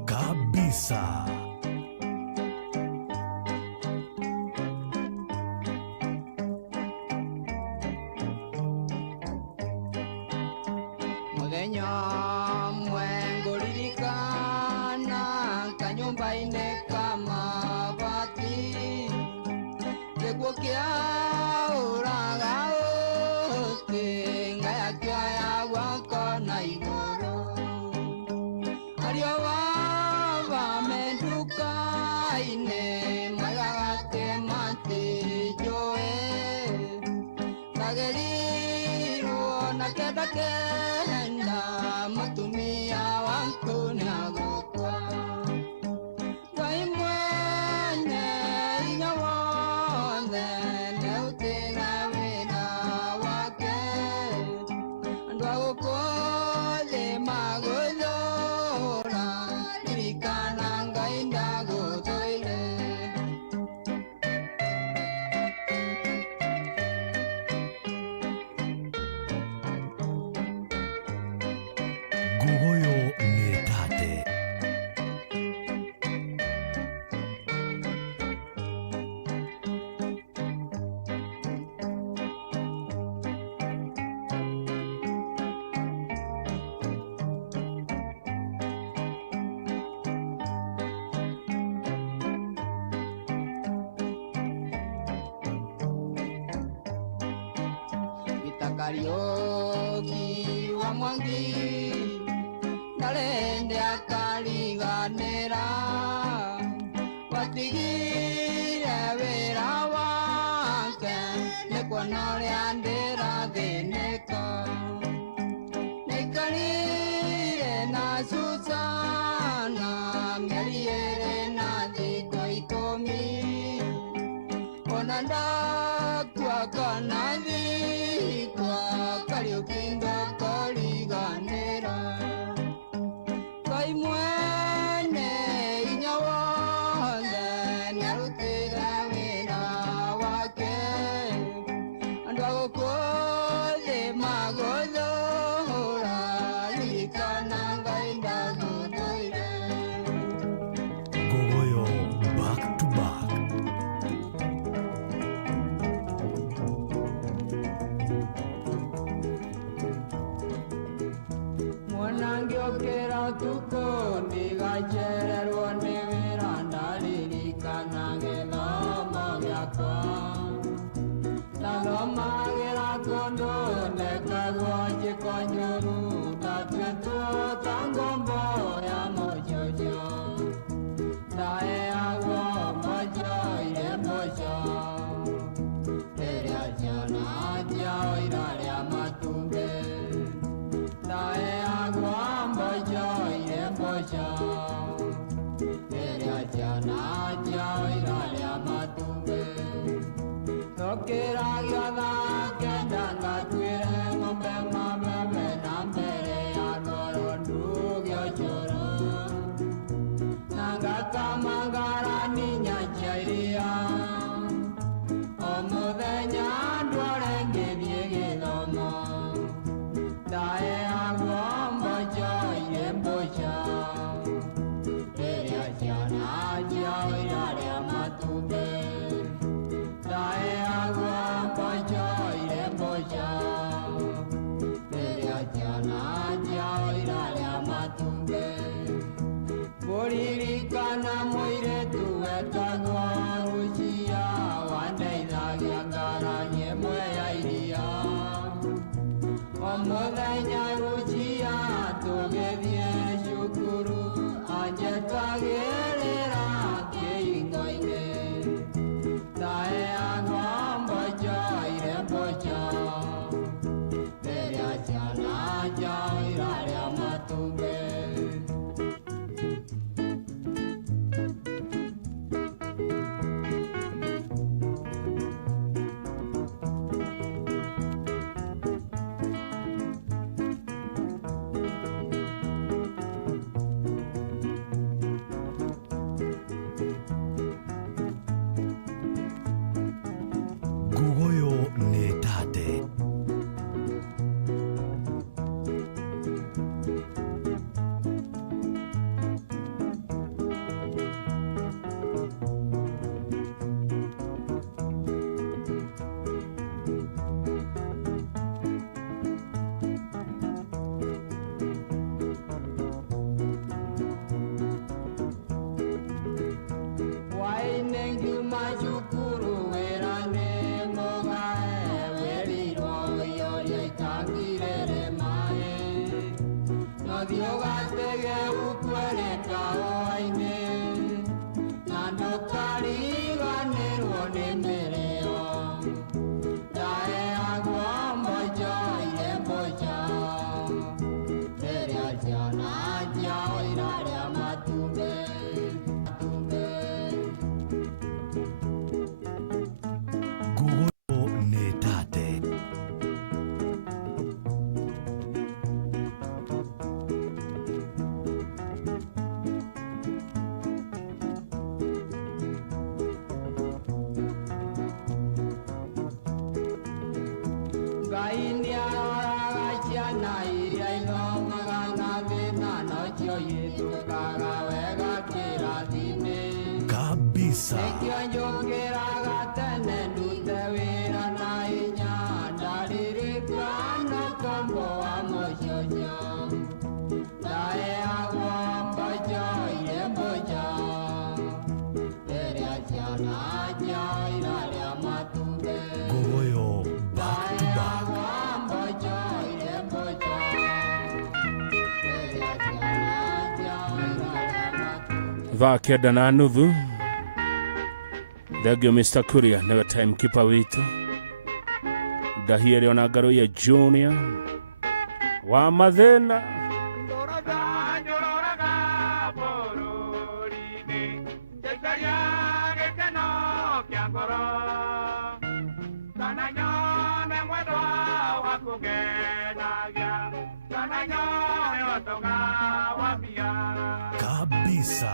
Kabisa. Muthenya mwe ngũririkana kanyũmba-inĩ ka mabati gĩkuũ kĩaũraga ũtĩ ngaya kĩoya gwaka na igũrũ ario baba menduka-inĩ maigagate matĩnjũĩ ndagerirwo na kenda kenda mũtumia waku nĩagũkua. Ngai mwene hinya wothe nĩũtĩra wĩra wake andũ a gũkũ thĩ magũthũra ririkana Ngai ndagũthũire. Gugoyo nĩ tate. Kariuki wa Mwangi Narende akariganĩra watigire wĩra wake nĩ kuona ũrĩa ndĩrathĩnĩka nĩaikarire na Susana mĩeri ĩrĩ na thikũ 10 ona ndakua kana thikwa Kariuki ndakariganĩra Ngai mwene hinya wothe nĩarutĩra wĩra wake andũ a gũkũ thĩ magũthũra ririkana Ngai ndagũthũire Gogoyo back to back. Mwanangi okera utuko ndigachererwo nĩ wĩra ndaririkana gĩthomo gĩakwa ndathomagĩra kũndũ ndekagwo njĩkonyũru ndatuĩtwo ta ngombo ya mũjojo ndaheagwo mboco irĩ mboco rĩrĩa ciana ciao irarĩa matumbĩ ndaheagwo mboco irĩ mboco rĩrĩa ciana ciao irarĩa matumbĩ tokĩragio thaa kenda ngatuĩre ng'ombe mabebe na mbere ya ndoro ndugio cũrũ na ngakama ngaraninya cia iria o mũthenya ndware ngĩthiĩ gĩthomo ndaheagwo mboco irĩ mboco rĩrĩa ciana ciao irarĩa matumbĩ ndaheagwo mboco irĩ mboco rĩrĩa ciana ciao irarĩa matumbĩ kũririkana mũirĩtu wetagwo Rucia wandeithagia ngarani ĩmwe ya iria o mũthenya Rucia tũgĩthiĩ cukuru anjetagĩrĩra kĩhingo-inĩ ndaheagwo mboco irĩ mboco rĩrĩa ciana ciao irarĩa matumbĩ Gogoyo nĩ tate. Waine ngiuma cukuru wĩra-inĩ mũgae wĩrirwo wĩyoria itangirĩrĩ maĩ no thiĩ ũgatege ũkwerĩka hwainĩ na ndũkariganĩrwo nĩ mĩrĩo ndaheagwo mboco irĩ mboco rĩrĩa ciana ciao irarĩa matumbĩ Gogoyo nĩ tate. Ngai nĩaroraga ciana iria ithomaga na thĩna nocio yĩtũkaga wega kĩrathi-inĩ Kabisa. nĩkĩo njũkĩraga tene ndute wĩra na hinya ndaririkana kombo wa mũcoco ndaheagwo mboco irĩ mboco rĩrĩa ciana ciao irarĩa matumbĩ Gogoyo back to back. ndaheagwo thaa kenda na nuthu. Thegio Mr. Kuria newe timekeeper witu. Dahieri ona ngaro ya Junior wa mathina. Kabisa.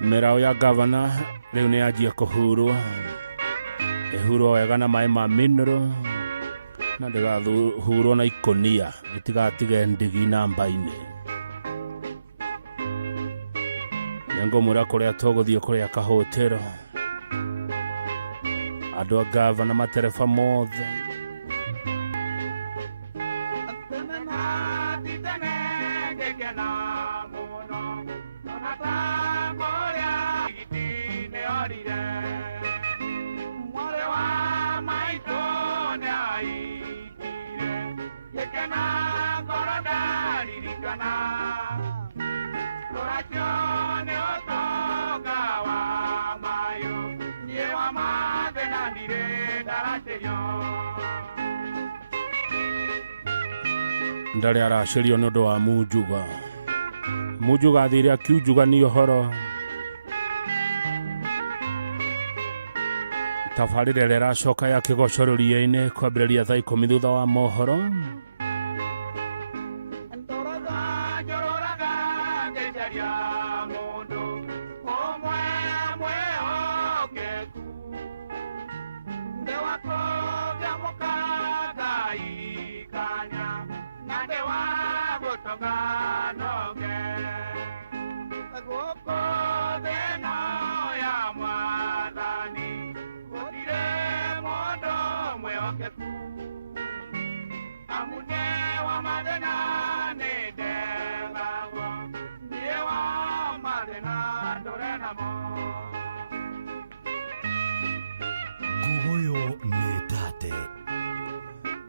Merao ya gavana riu ni ajia kuhurwo. Ehurwo wega na mai ma mineral. Na ndigathurwo na ikonia. Itigatige ndigi namba-ini. Nengomura kuria tuguthie kuria kahotero. Andu a gavana matereba mothe. Ndari aracirio nĩ ũndũ wa Mujuga. Mujuga athire akiujuga nĩ ũhoro. Tabarĩra ĩrĩa ĩracoka ya kĩgoco rũriĩ-inĩ kwambĩrĩria thaa 10 thutha wa mohoro.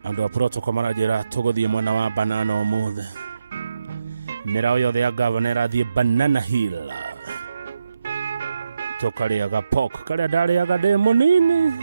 Andu a protocol marajira tuguthie mwena wa Banana omuthe. Mirao yothe ya gavana irathie Banana Hill. Tukariaga pork karia ndariaga ndi munini.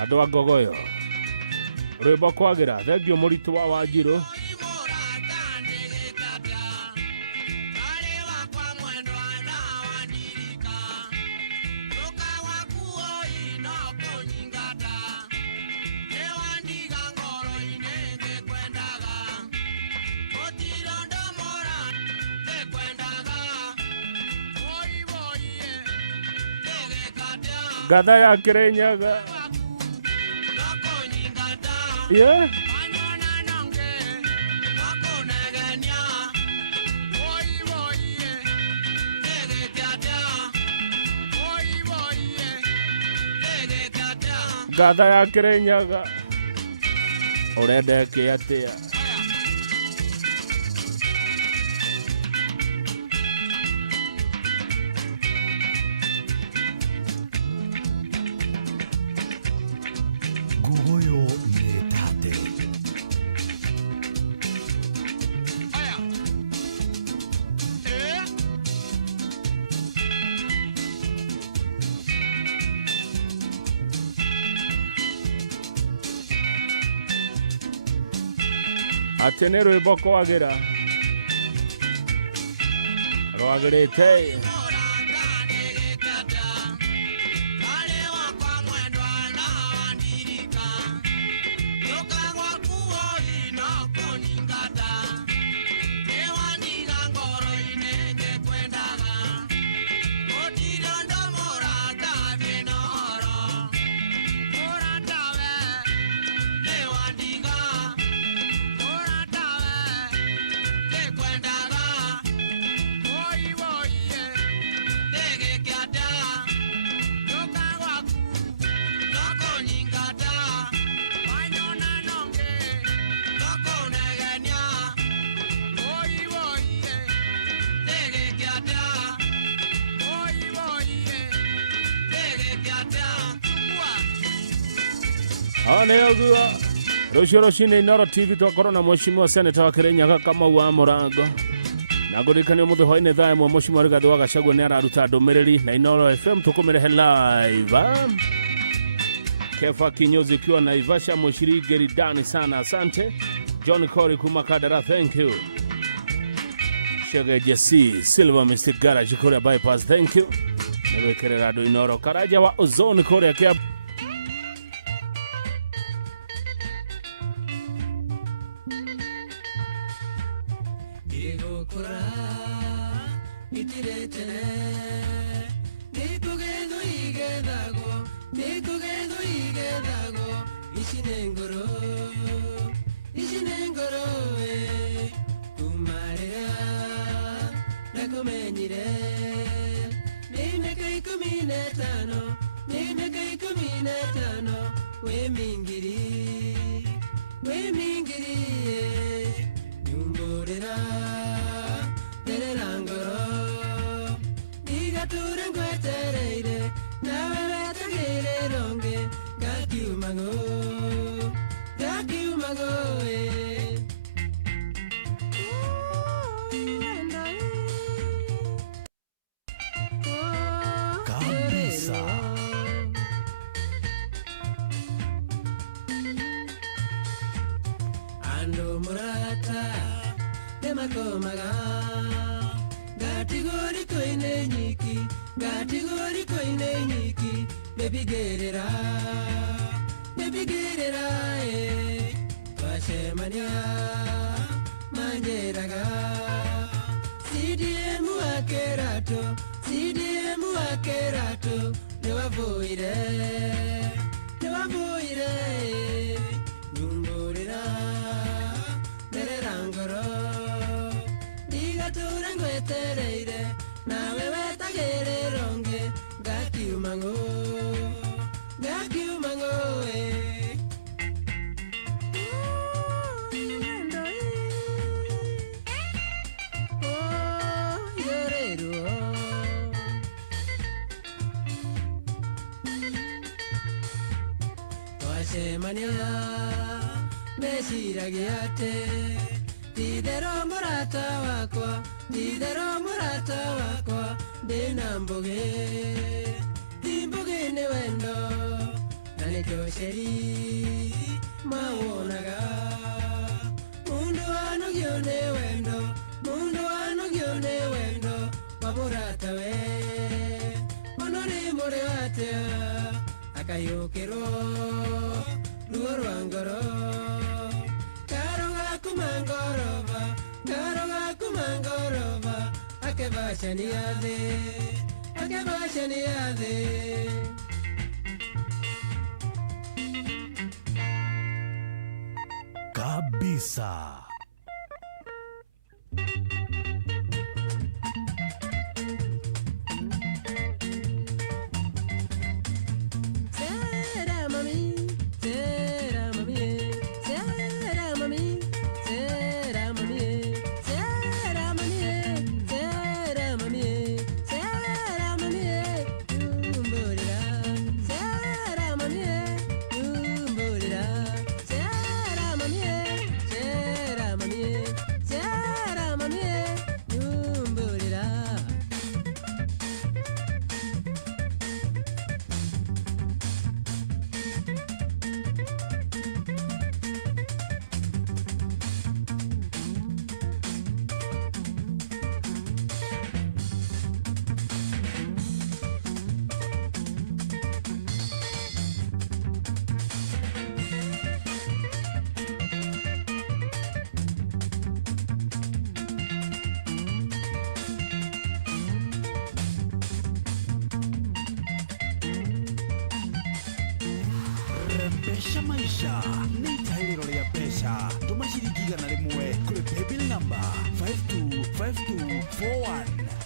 Andũ a Ngogoyo rwĩmbo kwagĩra thengio mũritũ wa Wanjirũ. Gatha ya Kirinyaga. Gatha ya Kirinyaga. Urenda ke atia. Atene rwĩmbo kwagĩra rwagĩrĩte. Aneogua Rũciũ rũcinĩ Inooro TV twakorwo na Mheshimiwa Seneta wa Kirinyaga Kamau wa Mũrango. Na ngũrĩkanĩrio mũthĩ hwainĩ thaa ĩmwe Mheshimiwa Rigathĩ wa Gachagua nĩ araruta ndũmĩrĩri na Inooro FM tũkũmĩrehe live. Kefa kinyozi ukiwa Naivasha, Mushiri Geridani sana, asante. John Corey kumakadara, thank you. Shege Jesse Silva Mr. Garage Korea Bypass, thank you. Newekerera do Inooro Karaja wa Ozone Korea kia timbugini wendo na nitosheri mawonaga mundu wanogione wendo waburatawe onori muri watea akayukiro ruo rwa ngoro karo gaku mangorova akebashani yathe kabisa. Rembesha maisha ni itairiro ria pesha tuma ciringi 100 kuri paybill number 525241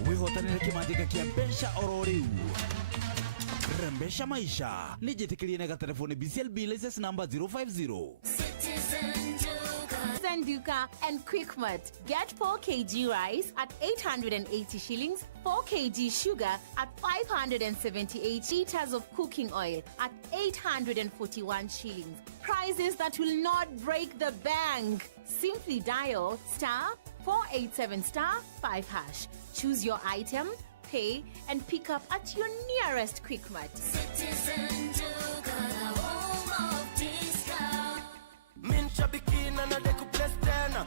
wihotanire kimandika kia besha oro riu. Rembesha maisha ni jitikirie na telefoni BCLB license number 050 Citizen Duka and Quickmart. Get 4 kg rice at 880 shillings, 4 kg sugar at 578, liters of cooking oil at 841 shillings. Prices that will not break the bank. Simply dial *487*5#. Choose your item, pay, and pick up at your nearest Quickmart. Citizen Duka, the home of discount.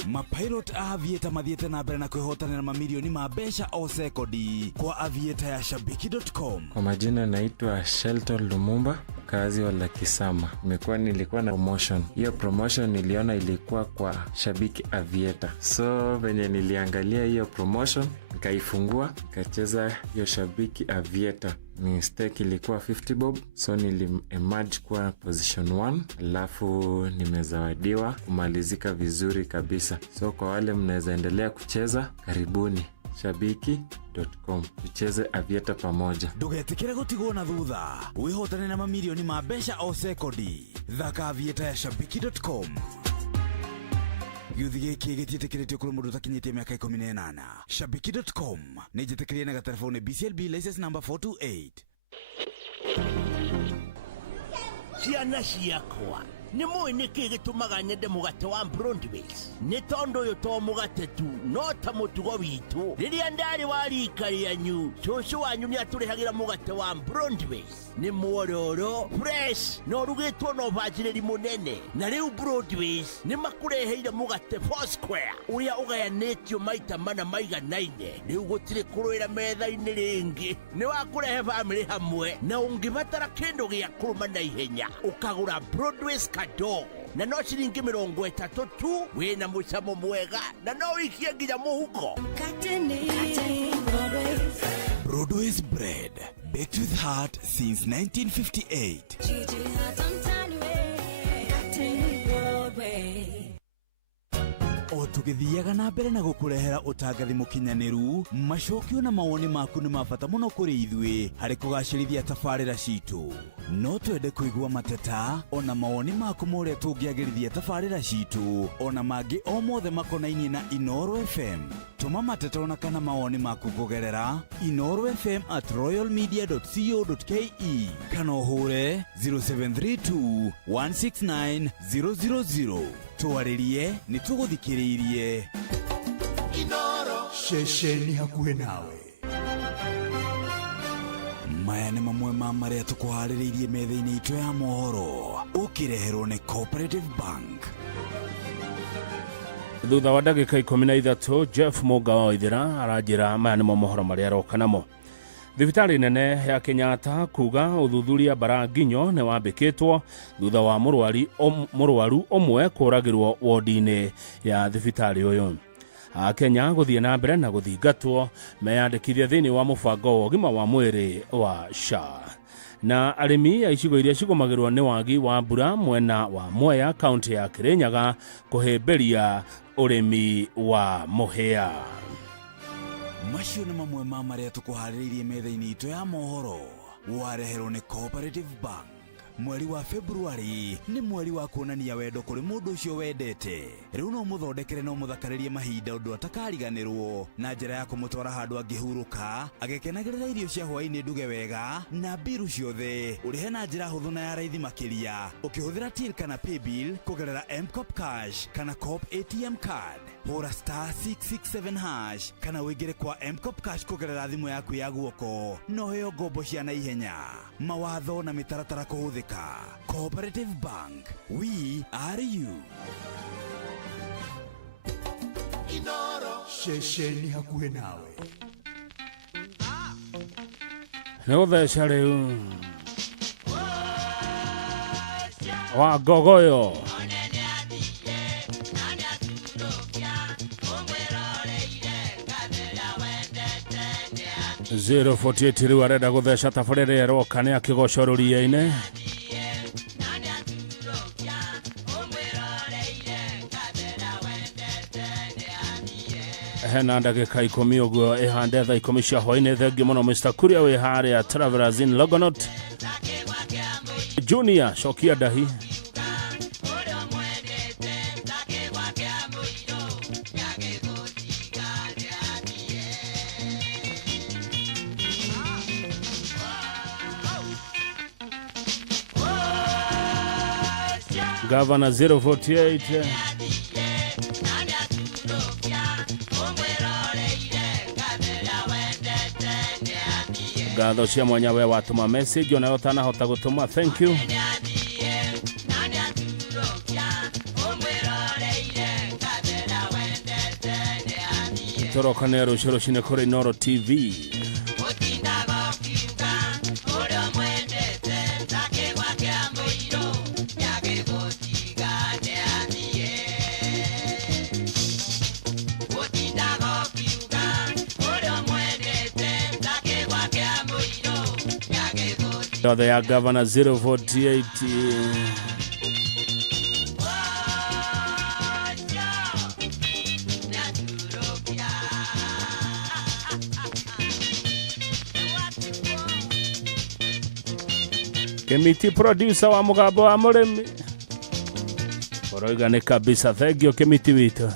Mapilot a Aviator mathiete na mbere na kwihotanira mamilioni ma mbeca o sekodi kwa Aviator ya Shabiki.com. Kwa majina naitwa Shelton Lumumba, kazi wa Lakisama. Nilikuwa na promotion. Hiyo promotion niliona ilikuwa kwa Shabiki Aviator. So venye niliangalia hiyo promotion, nikaifungua, nikacheza hiyo Shabiki Aviator. Mistake ilikuwa 50 bob, so nili-emerge kwa position 1, alafu nimezawadiwa kumalizika vizuri kabisa. So kwa wale mnaweza endelea kucheza, karibuni Shabiki.com. Tucheze Aviator pamoja. Ndugetikire gutigwo na thutha. Wihotane na mamilioni ma mbeca o sekodi. Thaka Aviator ya Shabiki.com. Yuthi giki gitietekeretio kuri mundu takinyitie miaka 18. Shabiki.com ni jitekerie na telefoni BCLB license number 428. Ciana ciakwa nĩ mũĩ nĩkĩ gĩtũmaga nyende mũgate wa Broadways. Nĩ tondũ ũyũ to mũgate tu, no ta mũtugo witũ. Rĩrĩa ndarĩ wa rika rĩanyu, cũcũ wanyu nĩ atũrehagĩra mũgate wa Broadways. Nĩ mwororo, fresh, na ũrugĩtwo na ũbacĩrĩri mũnene. Na rĩu Broadways nĩ makũreheire mũgate Foursquare, ũrĩa ũgayanĩtio maita mana maiganaine. Rĩu gũtirĩ kũrũĩra metha-inĩ rĩngĩ. Nĩ wa kũrehe bamĩrĩ hamwe, na ũngĩbatara kĩndũ gĩa kũrũma na ihenya, ũkagũra Broadways kadogo. Na no ciringi 30 tu, wĩna mũcamo mwega, na no ikie nginya mũhuko. Broadways bread, baked with heart since 1958. O tugithiaga na mbere na gukurehera utangathi mukinyaniru, macokio na mawoni maku ni mabata muno kuri ithuĩ harĩ kũgacĩrithia tabarĩra citũ. No twende kuigua mateta ona mawoni maku moria tũngĩagĩrithia tabarĩra citũ ona mangĩ o mothe makonainie na Inooro FM. Tuma mateta ona kana mawoni maku kugerera inoorofm@royalmedia.co.ke kana ũhũre 0732 169 000. Twarĩrie nĩ tũgũthikĩrĩirie. Inooro, shesheni hakuhĩ nawe. maya nĩ mamwe ma marĩa tũkũharĩrĩirie metha-inĩ itũ ya mohoro ũkĩreherwo nĩ Cooperative Bank. Thutha wa ndagĩka 13 Jeff Muga wa Waithĩra aranjĩra maya nĩmo mohoro marĩa aroka namo. Thibitarĩ nene ya Kenyatta kuga ũthuthuria Baranginyo nĩ wambĩkĩtwo thutha wa mũrwaru ũmwe kũragĩrwo wodi-inĩ ya thibitarĩ ũyũ. Akenya gũthiĩ na mbere na gũthingatwo meyandĩkithia thĩinĩ wa mũbango wa ũgima wa mwĩrĩ wa SHA. Na arĩmi a icigo iria cigũmagĩrwo nĩ wagi wa mbura mwena wa Mwea kaunti ya Kirinyaga kũhĩmbĩria ũrĩmi wa mũhĩa. Macio nĩ mamwe ma marĩa tũkũharĩrĩirie metha-inĩ itũ ya mohoro wareherwo nĩ Cooperative Bank. Mweri wa Februari nĩ mweri wa kuonania wendo kũrĩ mũndũ ũcio wendete. Rĩu no mũthondekere no mũthakarĩrie mahinda ũndũ atakariganĩrwo na njĩra ya kũmũtwara handũ angĩhurũka agĩkenagĩrĩra irio cia hwaĩ-inĩ nduge wega na mbiru ciothe ũrĩhe na njĩra hũthũ na ya raithi makĩria ũkĩhũthĩra till kana paybill kũgerera M-Cop Cash kana Coop ATM card. Hũra *667# kana wĩingĩre kwa M-Cop Cash kũgerera thimũ yaku ya guoko no heo ngombo cia na ihenya. Mawatho na mĩtaratara kũhũthĩka. Cooperative Bank, we are you. Inoro shesheni hakuhe nawe. Nĩgũtheca rĩu wa Gogoyo 048 rĩu arenda gũtheca tabarĩra ĩroka nĩ akĩgoco rũria-inĩ. Hena ndagĩka 10 ũguo ĩhande thaa 10 cia hwaĩ-inĩ. Thengi mũno Mr. Kuria wĩ harĩa Travelers in Longonot. Junior cokia ndahi. Governor 048 ngatho cia mwanya we watũma message ona ũtanahota gũtũma thank you. Tũroka nĩ rũciũ kũrĩ Inoro TV. They are Governor 048 Kemiti producer wa Mugambo wa Mũrĩmi. Oroiga nĩ kabisa. Thengio Kemiti witũ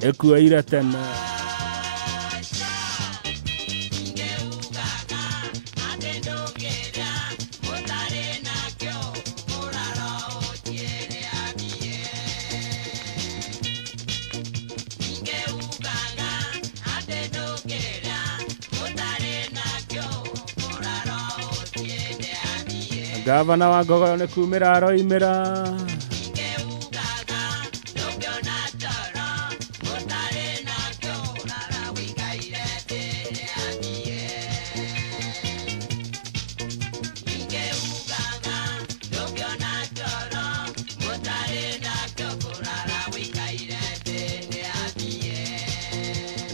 ĩkuaire tene. Gavana wa Gogoyo nĩ kumĩra aroimĩra.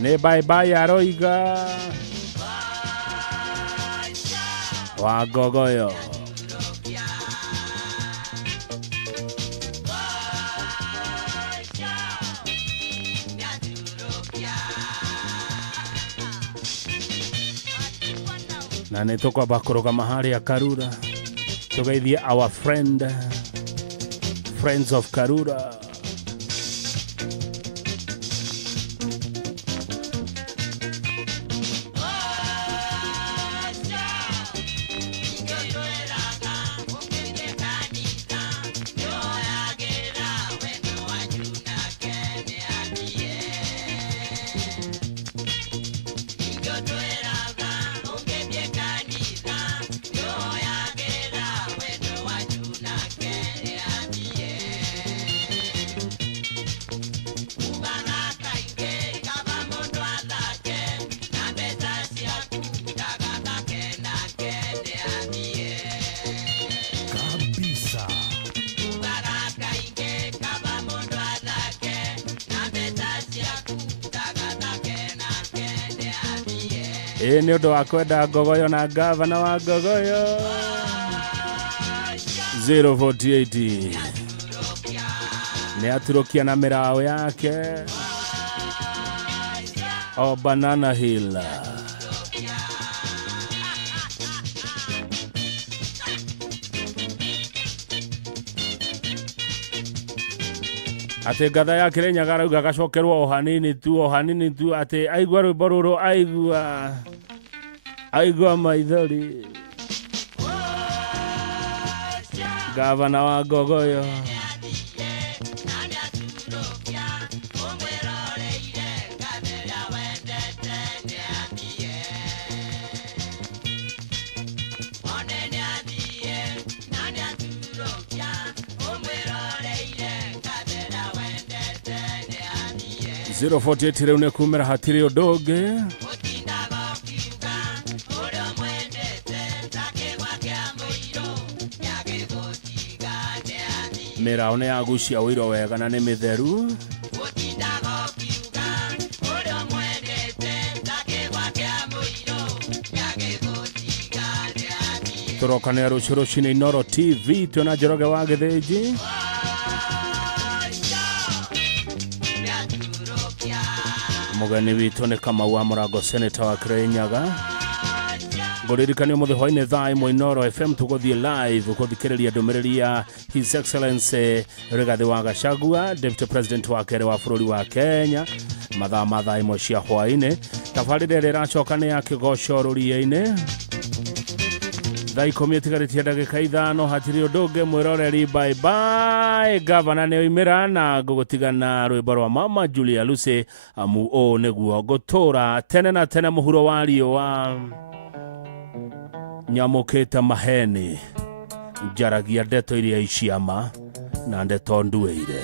Nĩ bye-bye aroiga wa Gogoyo. Na nĩ tũkwamba kũrũgama harĩa Karura tũgeithie our friends of Karura. Nĩ ũndũ wa kwenda Ngogoyo na gavana wa Ngogoyo 048 nĩ aturukia na mĩrao yake o Banana Hill. Ate gatha ya Kirinyaga arauga gacokerwo o hanini tu ate aigua rwĩmbo rũrũ aigua maithori. Gavana wa Ngogoyo Zero 48 rĩu nĩ kumĩra hatirĩ ũndũ ũngĩ. Mĩrao nĩ yagucia ũiro wega na nĩ mĩtheru. Tũrokanĩra rũciũ rũcinĩ Inooro TV twĩna Njoroge wa Gĩthĩnji. Mugeni witũ nĩ Kamau wa Mũrango, Senator wa Kirinyaga. Ngũririkania mũthĩ hwainĩ thaa ĩmwe Inooro FM tũgũthiĩ live gũthikĩrĩria ndũmĩrĩri ya His Excellency Rigathi wa Gachagua, Deputy President wa kerĩ wa bũrũri wa Kenya, mathaa ma thaa ĩmwe cia hwainĩ. Tabarĩra ĩrĩa ĩracoka nĩ ya kĩgoco rũriĩ-inĩ. Thaa 10 ĩtigarĩtie ndagĩka 5 hatirĩ ũndũ ũngĩ. Mwĩroreri bye bye. Gavana nĩ oimĩra na ngũgũtigana rwĩmbo rwa Mama Julia Lucy amu o nĩguo ngũtũra tene na tene mũhuro wa riũa nyamũkĩte maheni njaragia ndeto iria iciama na ndeto nduĩire.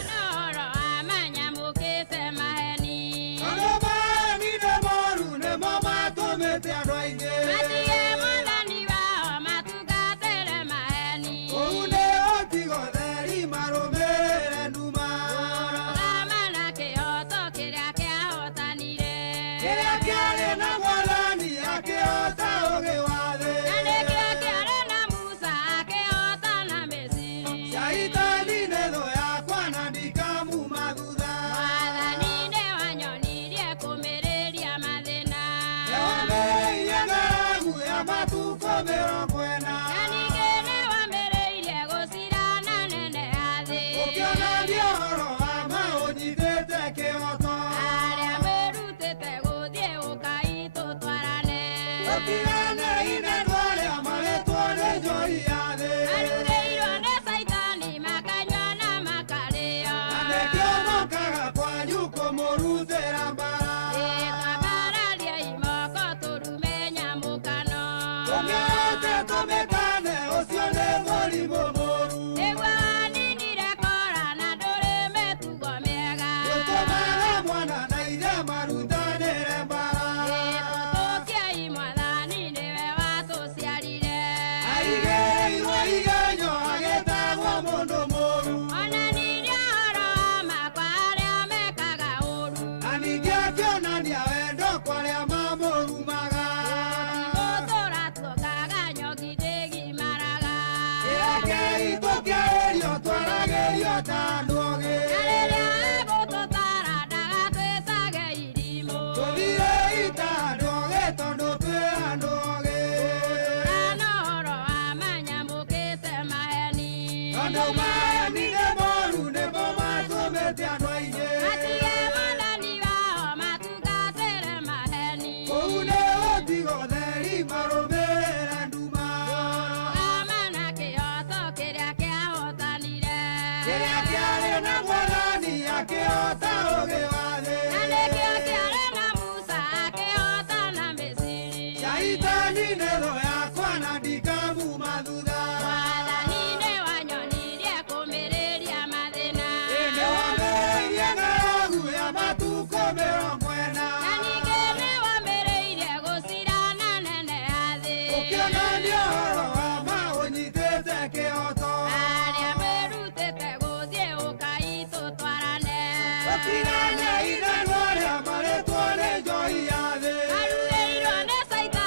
Tirane ina no le amare tu ale yo y ade. Arureiro ne saita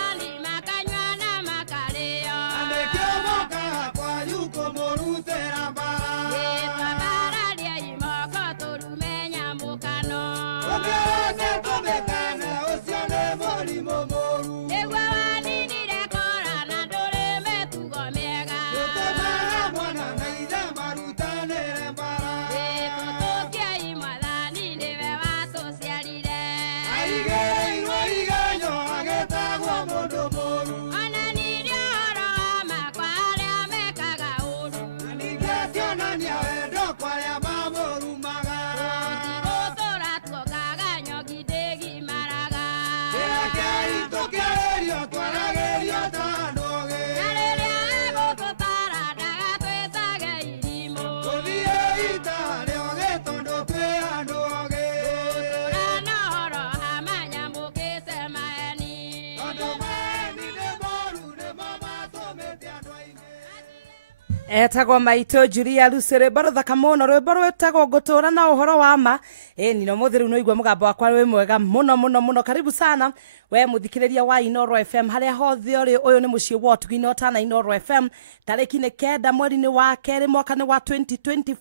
Etagwo Maito Julia Lucere barotha kamono rwimbo rwetagwo Ngutura na uhoro wa ma. Nino muthiru no igwa mugambo wakwa wi mwega muno karibu sana we muthikiriria wa Inoro FM haria hothe uri uyu ni mucii wa Tugino tana Inoro FM tariki ni 9 mweri ni wa keri mwaka ni wa 2025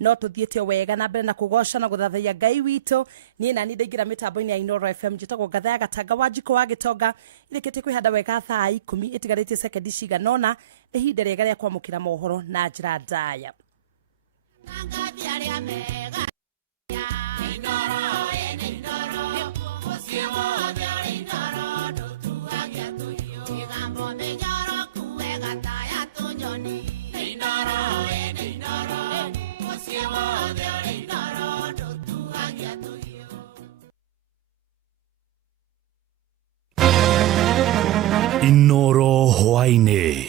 no tuthiete wega na mbere na kugosha na guthathia Ngai witũ nie na nindaingira mitambo-ini ya Inoro FM njitagwo Gathaya Gatanga Wanjiko wa Gitonga irikite kwihanda wega thaa 10 itigarite sekendi ciganona ihinda riega ria kwamukira mohoro na njira ndaya. Inoro hwaine.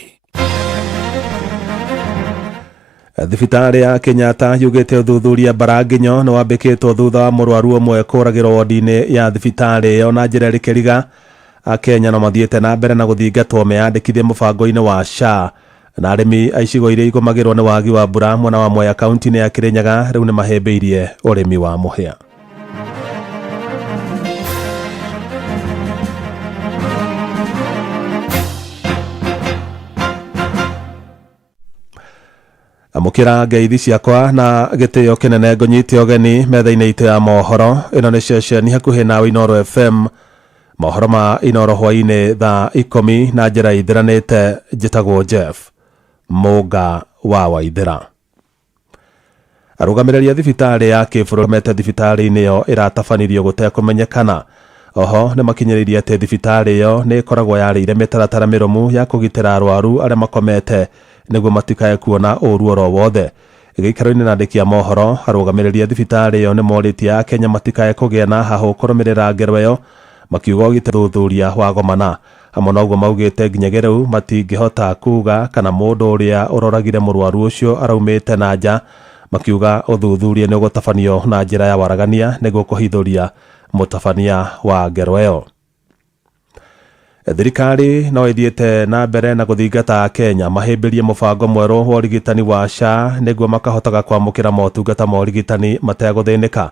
Thibitari ya Kenyatta yugite uthuthuria Baranginyo no wambikitwo thutha wa murwaru umwe kuragirwo wodi-ini ya thibitari yo na njira rikiriga. Akenya no mathiete na mbere na guthingatwo meyandikithie mubango-ini wa SHA na arimi aicigo iria igumagirwo ni wagi wa mbura mwena wa Mwea kaunti-ini ya Kirinyaga riu ni mahembeirie urimi wa muhia. Amukira ngeithi ciakwa na gitio kinene ngonyite ogeni metha-ini itu ya mohoro ino ni ceceni hakuhi na Inoro FM mohoro ma Inoro hwaine thaa 10 na njira ithiranite njitagwo Jeff Muga wa Waithira. Arugamiria thibitari ya kibũrũri mete thibitari-ini yo iratabanirio gutekumenyekana. Oho ni makinyiririe ati thibitari yo ni ikoragwo yarĩire mĩtaratara mĩrũmu ya kũgitĩra arwaru arĩa makomete niguo matikae kuona ũru oro wothe. Gĩikaro-inĩ na andĩki a mohoro arũgamĩrĩri a thibitari yo nĩ morĩtie Akenya matikae kũgĩa na hahũ kũrũmĩrĩra ngero ĩyo makiuga ũthuthuria wa gomana. Hamwe na ũguo maugĩte nginyagia rĩu matingĩhota kuga kana mũndũ ũrĩa ũroragire mũrwaru ũcio araumĩte na nja, makiuga ũthuthuria nĩ ũgũtabanio na njĩra ya waragania nĩguo kũhithũria mũtabania wa ngero ĩyo. Thirikari no ithiete na mbere na guthingata Kenya mahĩmbĩrie mũbango mwerũ wa ũrigitani wa SHA nĩguo makahotaga kwamũkĩra motungata ma ũrigitani mategũthĩnĩka.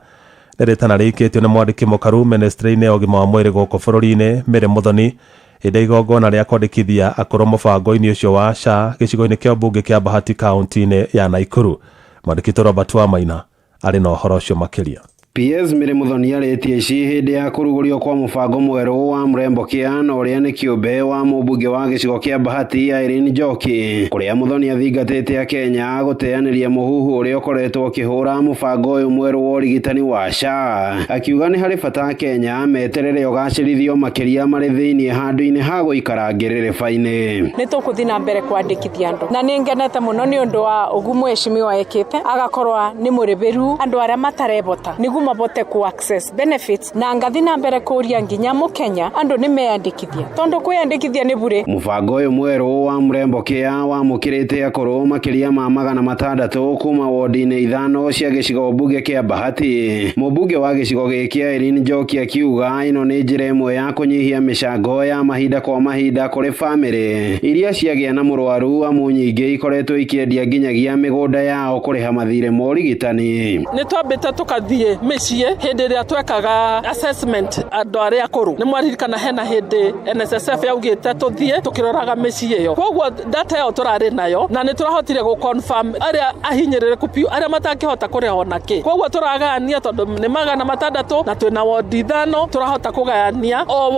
Nĩ rĩtana rĩikĩtio nĩ mwandĩki mũkaru ministry-inĩ ya ũgima wa mwĩrĩ gũkũ bũrũri-inĩ Mary Muthoni hĩndĩ igongona rĩa kwandĩkithia akũrũ mũbango-inĩ ũcio wa SHA gĩcigo-inĩ kĩa mbunge kĩa Bahati kaunti-inĩ ya Naikuru. Mwandĩki Robert Wamaina arĩ na ũhoro ũcio makĩria. PS Mary Muthoni arĩtie ici hĩndĩ ya kũrugũrio kwa mũbango mwerũ wa Mrembo Kĩan ũrĩa nĩ kĩũmbe wa mũmbunge wa gĩcigo kĩa Bahati Irene Njoki, kũrĩa Muthoni athingatĩte Akenya gũteanĩria mũhuhu ũrĩa ũkoretwo ũkĩhũra mũbango ũyũ mwerũ wa ũrigitani wa SHA. Akiuga nĩ harĩ bata Akenya meterere ũgacĩrithio makĩria marĩ thĩinĩ handũ-inĩ ha gũikara ngĩrĩrĩba-inĩ. Nĩ tũkũthiĩ na mbere kwandĩkithia andũ na nĩ ngenete mũno nĩ ũndũ wa ũguo mheshimiwa ekĩte agakorwa nĩ mũrĩbĩru andũ arĩa matarebota nĩguo mabote ku access benefits na ngathi na mbere kũria nginya Mũkenya andũ nĩ meyandĩkithia tondũ kwĩyandĩkithia nĩ bure. Mũbango ũyũ mwerũ wa Mrembo Kĩan wamũkĩrĩte akũrũ makĩria ma 600 kuma wodi-inĩ 5 cia gĩcigo mbunge kĩa Bahati. Mũmbunge wa gĩcigo gĩkĩ Irene Njoki akiuga ĩno nĩ njĩra ĩmwe ya kũnyihia mĩcango ya mahinda kwa mahinda kũrĩ bamĩrĩ iria ciagĩa na mũrwaru amu nyingĩ ikoretwo ikĩendia nginyagia mĩgũnda yao kũrĩha mathirĩ ma ũrigitani. Nĩ twambĩte tũkathiĩ mĩciĩ hĩndĩ ĩrĩa twekaga assessment andũ arĩa akũrũ. Nĩ mwaririkana hena hĩndĩ NSSF yaugĩte tũthiĩ tũkĩroraga mĩciĩ ĩyo. Koguo data ĩyo tũrarĩ nayo na nĩ tũrahotire gũ-confirm arĩa ahinyĩrĩrĩku biũ arĩa matangĩhota kũrĩha ona kĩ. Koguo tũragania tondũ nĩ 600 na twĩna wodi 5 tũrahota kũgayania o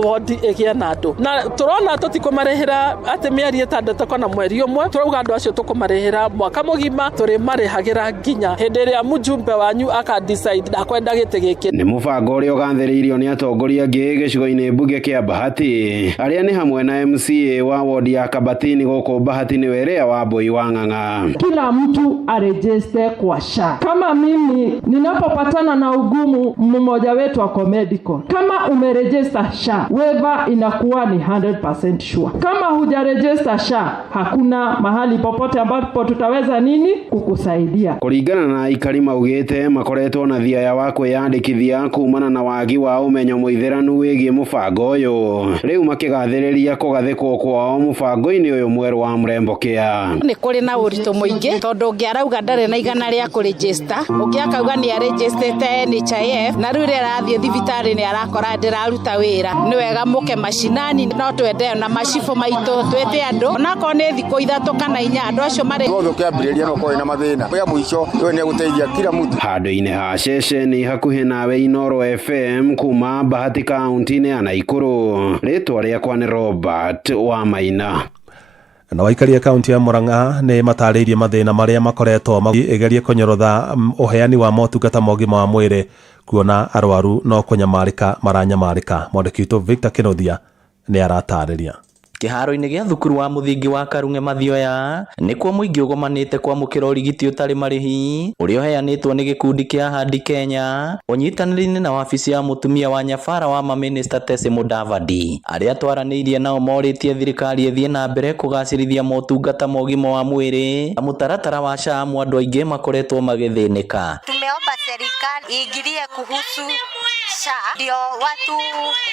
wodi ĩgĩe na andũ. Na tũrona tũtikũmarĩhĩra atĩ mĩeri 6 kana mweri ũmwe, tũrauga andũ acio tũkũmarĩhĩra mwaka mũgima tũrĩmarĩhagĩra nginya hĩndĩ ĩrĩa mũjumbe wanyu akadecide ndakwenda gĩtĩ gĩkĩ. Nĩ mũbango ũrĩa ũgathĩrĩirio nĩ atongoria angĩ gĩcigo-inĩ mbunge kĩa Bahati arĩa nĩ hamwe na MCA wa wodi ya Kabatini gũkũ Bahati ni Werea wa Mbui wa Ng'ang'a. Kila mtu arejeste kwa SHA. Kama mimi ninapopatana na ugumu mmoja wetu ako medical, kama Kama umeregister SHA, waiver inakuwa ni 100% sure. Kama hujaregister SHA, hakuna mahali popote ambapo tutaweza kukusaidia. Kuringana na Aikari maugite makoretwo na thiaya wa kwiyandikithia kumana na wagi wa umenyo muitheranu wigie mubango uyu. Riu makigathiriria kugathikwo kwao mubango-ini uyu mweru wa Mrembo Care. Ni kuri na uritu muingi tondu ngiarauga ndare na igana ria kuregister, ungiakauga ni aregistrete NHIF na riu arathie thibitari ni arakora ndiraruta wira. Ni wega muke mashinani no twende na macibo maitu twete andu onako ni thiko ithatu kana inya andu acio mari ukiambiriria no koi na mathina ya mwisho we ni guteithia kila mtu. Handu-ini ha ceceni hakuhi nawe Inoro FM kuma Bahati kaunti-ini ya Naikuru. Ritwa riakwa ni Robert wa Maina. Na waikaria kaunti ya Murang'a ni matariirie mathina maria makoretwo igerie kunyorotha uheani wa motungata mogima wa mwiri kuona arwaru no kunyamarika maranyamarika. Mwandiki witũ Victor Kinothia ni aratariria. Kiharo-ini gia thukuru wa muthingi wa Karunge Mathioya nikuo muingi ugomanite kwamukira urigiti utari marihi uria uheanitwo ni gikundi kia Hadi Kenya unyitaniri-ini na wabici ya mutumia wa nyabara wa Minister Tese Mudavadi aria twaraniirie nao moritie thirikari ithie na mbere kugacirithia motungata mogima wa mwiri na mutaratara wa SHA andu aingi makoretwo magithinika. Tumeomba serikali iingilie kuhusu SHA ndio watu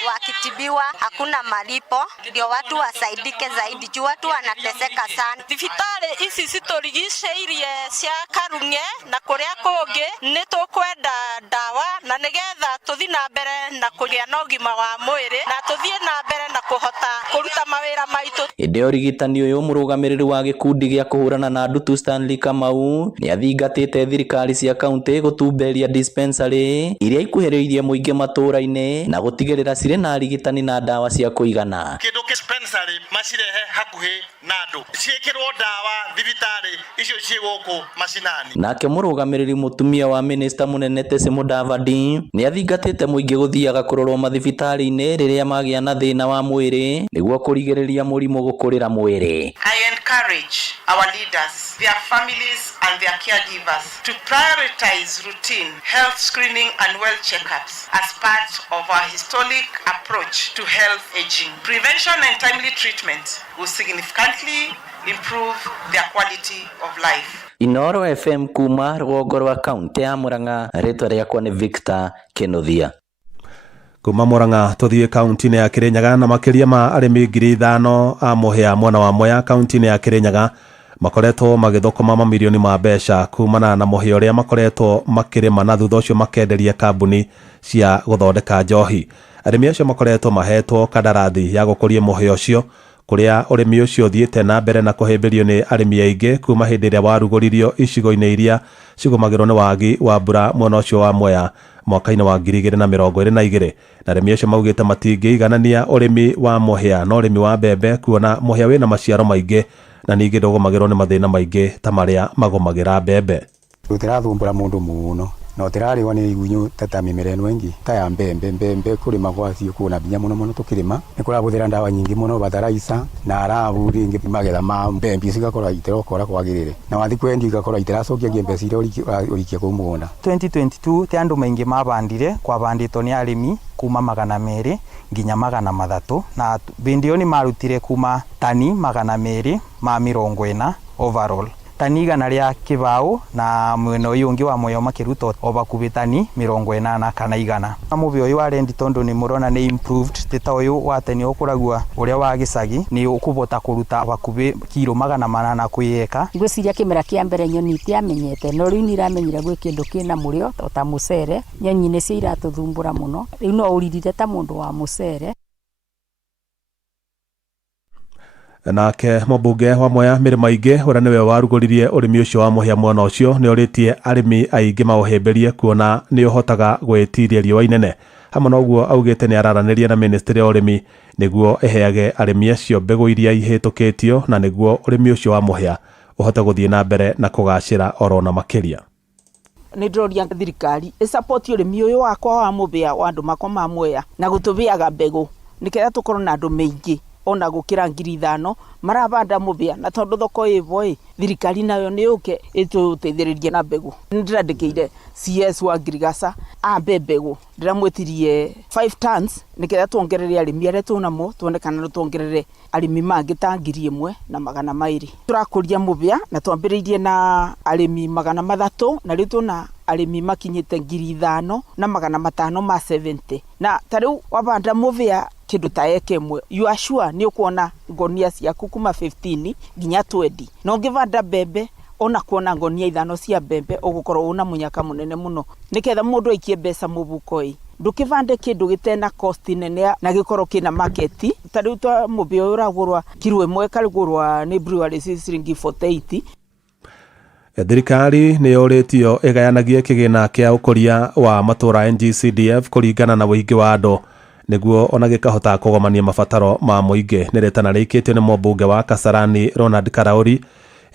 wakitibiwa hakuna malipo, ndio watu wasaidike zaidi juu watu wanateseka sana. Thibitari ici citurigicĩirie cia Karunge na kuria kungi ni tukwenda dawa na nigetha tuthi na mbere na kugia na ugima wa mwiri na tuthie na mbere na kuhota kuruta mawira maitu. Inde urigitani uyu murugamiriri wa gikundi gia kuhurana na ndutu Stanley Kamau ni athingatite thirikari cia kaunti gutumberia dispensary iria ikuhiriirie muingi matura-ini na gutigirira cire na arigitani na dawa cia kuigana. Kindu dispensary macirehe hakuhi na andu ciikirwo dawa thibitari icio cie guku macinani. Nake murugamiriri mutumia wa Minister munene Tese Mudavadi ni athingatite muingi guthiaga kurorwo mathibitari-ini riria magia na thina wa mwiri niguo kurigiriria murimu gukurira mwiri. I encourage our leaders, their families and their caregivers to prioritize routine health screening and well checkups as part of our historic approach to health aging. Prevention and timely treatment will significantly improve their quality of life. Inoro FM kuma rũgongo rwa kaunti ya Murang'a, ritwa riakwa ni Victor Kinothia. Kuma Murang'a tuthie kaunti-ini ya Kirinyaga na makiria ma arimi 5,000 a muhia mwena wa Mwea kaunti-ini ya Kirinyaga makoretwo magithokoma mamilioni ma mbeca kumana na muhia uria makoretwo makirima na thutha ucio makenderia kambuni cia guthondeka njohi. Arimi acio makoretwo mahetwo kandarathi ya gukuria muhia ucio kuria urimi ucio thiete na mbere na kuhimbirio ni arimi aingi kuma hindi iria waruguririo icigo-ini iria cigumagirwo ni wagi wa mbura mwena ucio wa Mwea mwaka-ini wa 2022. Na arimi acio maugite matingĩiganania urimi wa muhia no urimi wa mbembe kuona muhia wina maciaro maingi na ningi ndugumagirwo ni mathina maingi ta maria magumagira mbembe. Tutirathumbura mundu muno no tirariwa ni igunyu tata mimera eno ingi ta ya mbembe kurima gwacio kuna binya muno tukirima ni kurabuthira ndawa nyingi muno batharaisa na arabu ringi magetha ma mbembe cigakora itirokora kwagirire na wathi kwendi igakora itiracokia ngembe cire urikia ku mugunda. 2022 te andu maingi mabandire kwabanditwo ni arimi kuma 200 nginya 300 na bindio ni marutire kuma tani 200 ma 40 overall. Tani igana ria kibao na mwena uyu ungi wa moyo makiruta obakubi tani 80 kana igana. Mubi uyu wa rendi tondu ni murona ni improved teta uyu wa tani ukuragua uria wa gicagi ni ukubota kuruta bakubi kilo 800 kwiyeka. Igwiciria kimera kia mbere nyoni tiamenyete no riu niramenyira gwi kindu kina murio ta mucere nyonyi ni cio iratuthumbura muno riu no uririre ta mundu wa mucere. Nake mubunge wa Mwea Mary Maige uria niwe waruguririe urimi ucio wa muhia mwena ucio ni oritie arimi aingi mauhimbirie kuona ni uhotaga gwitiria riũa inene. Hamwe noguo augite ni araraniria na ministry ya urimi niguo eheage arimi acio mbegu iria ihitukitio na niguo urimi ucio wa muhia uhote guthie na mbere na kugacira orona makiria. Ni ndoria thirikari support urimi uyu wakwa wa mubia wa andu makwa ma Mwea na gutubiaga mbegu nikira tukorwo na andu maingi ona gukira 5,000 marabanda mubia na tondu thoko ivo thirikari nayo ni uke ituteithiririe na mbegu. Ndirandikire CS wa Ngirigaca ambe mbegu ndiramwetirie 5 tons niketha tuongerere arimi aria tunamo tuone kana tuongerere arimi mangi ta 1,200 turakuria mubia na twambiriirie na arimi 300 na riu tuna arimi makinyite 5,570 na tariu wabanda mubia kindu ta ekemwe you are sure ni ukuona ngonia ciaku kuma 15 nginya 20 no ngivanda mbembe ona kuona ngonia 5 cia mbembe ugukorwo una munyaka munene muno niketha mundu aikie mbeca mubukoi ndukivande kindu gitena cost nene na gikoro kina market tariu twa mubio uragurwa kilo 1 karigurwa ni brewery ciringi 48. Thirikari nĩ yoritio igayanagie kĩgĩna kĩa ũkũria wa matũra NGCDF kũringana na wĩingĩ wa andũ nĩguo ona gĩkahota kũgomania mabataro ma mũingĩ. Nĩ rĩtana rĩikĩtio nĩ mũmbunge wa Kasarani Ronald Karauri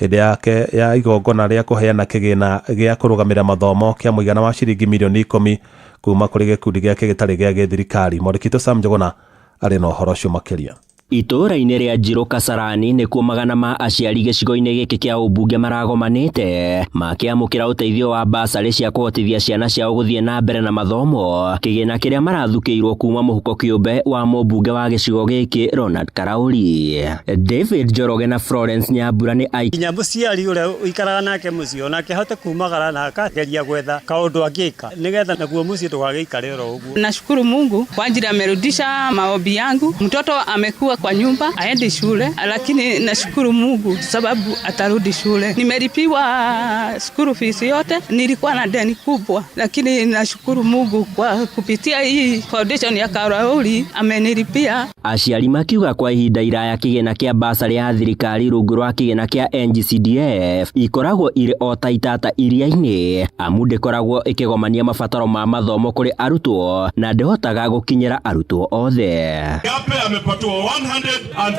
hĩndĩ yake ya igongona rĩa kũheana kĩgĩna gĩa kũrũgamĩrĩra mathomo kĩa mũigana wa ciringi milioni 10 kuma kũrĩ gĩkundi gĩake gĩtarĩ gĩa gĩthirikari. Mwandĩki Sam Njuguna arĩ na ũhoro ũcio makĩria. Itũra-inĩ rĩa Njirũ Kasarani nĩkuo magana ma aciari gĩcigo-inĩ gĩkĩ kĩa ũmbunge maragomanĩte makĩamũkĩra ũteithio wa basarĩ cia kũhotithia ciana ciao gũthiĩ na mbere na mathomo, kĩgĩna kĩrĩa marathukĩirwo kuma mũhuko kĩũmbe wa mũmbunge wa gĩcigo gĩkĩ Ronald Karauri. David Njoroge na Florence Nyambura nĩ aiki nginya mũciari ũrĩa ũikaraga nake mũciĩ onake ahote kumagara na akageria gwetha kaũndũ angĩka nĩgetha naguo mũciĩ ndũgagĩikare oro ũguo. Nashukuru Mungu kwa ajili amerudisha maombi yangu. Mtoto amekuwa kwa nyumba aende shule, lakini nashukuru Mungu sababu atarudi shule. Nimelipiwa school fees yote, nilikuwa na deni kubwa, lakini nashukuru Mungu kwa kupitia hii foundation ya Karauri amenilipia. Aciari makiuga kwa ihinda iraya kĩgĩna kĩa basarĩ ya thirikari rungu rwa kĩgĩna kĩa NGCDF ikoragwo irĩ o ta itata iria-inĩ, amu ndĩkoragwo ĩkĩgomania mabataro ma mathomo kũrĩ arutwo na ndĩhotaga gũkinyĩra arutwo othe. Gape amepatiwa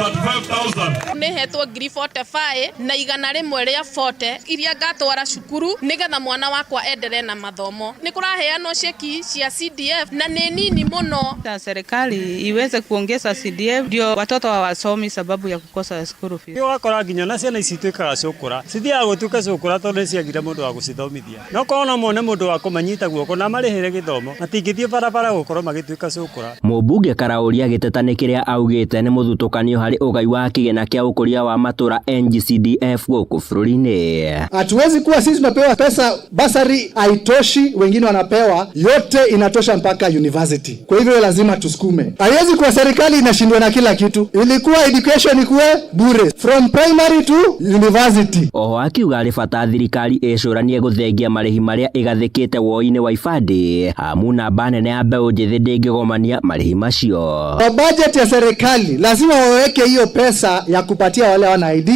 135,000. Nihetwo ngiri 45 na igana rĩmwe rĩa 40 iria ngatwara cukuru nigetha mwana wakwa endelee na mathomo. Nikuraheanwo cheki cia CDF na ni nini muno. Serikali iweze kuongeza CDF ndio watoto hawasomi sababu ya kukosa school fees. Wakora nginya na ciana ici twikaga cukura cithiaga gutuka cukura tondu niciagira mundu wa gucithomithia no korwo mone mundu wa kumanyita guoko na marĩhĩre gĩthomo matingĩthie barabara gukorwo magĩtuĩka cukura. Mũmbunge Karauri agĩteta nĩ kĩrĩa augĩte nĩ mũthutukanio harĩ ũgai wa kĩgĩna kĩa ũkũria wa matũra NGCDF gũkũ bũrũri-inĩ. Hatuwezi kuwa sisi tunapewa pesa basari haitoshi, wengine wanapewa yote inatosha mpaka university. Kwa hivyo lazima tusukume. Haiwezi kuwa serikali inashindwa na kila kitu. Ilikuwa education ikuwe bure from primary to university. Oho akiuga arĩ bata thirikari ĩcũranie gũthengia marĩhi marĩa ĩgathĩkĩte woĩ-inĩ wa ibandĩ, amu namba nene ya mbeũ njĩthĩ ndĩngĩgomania marĩhi macio. Budget ya serikali lazima waweke hiyo pesa ya kupatia wale wana ID.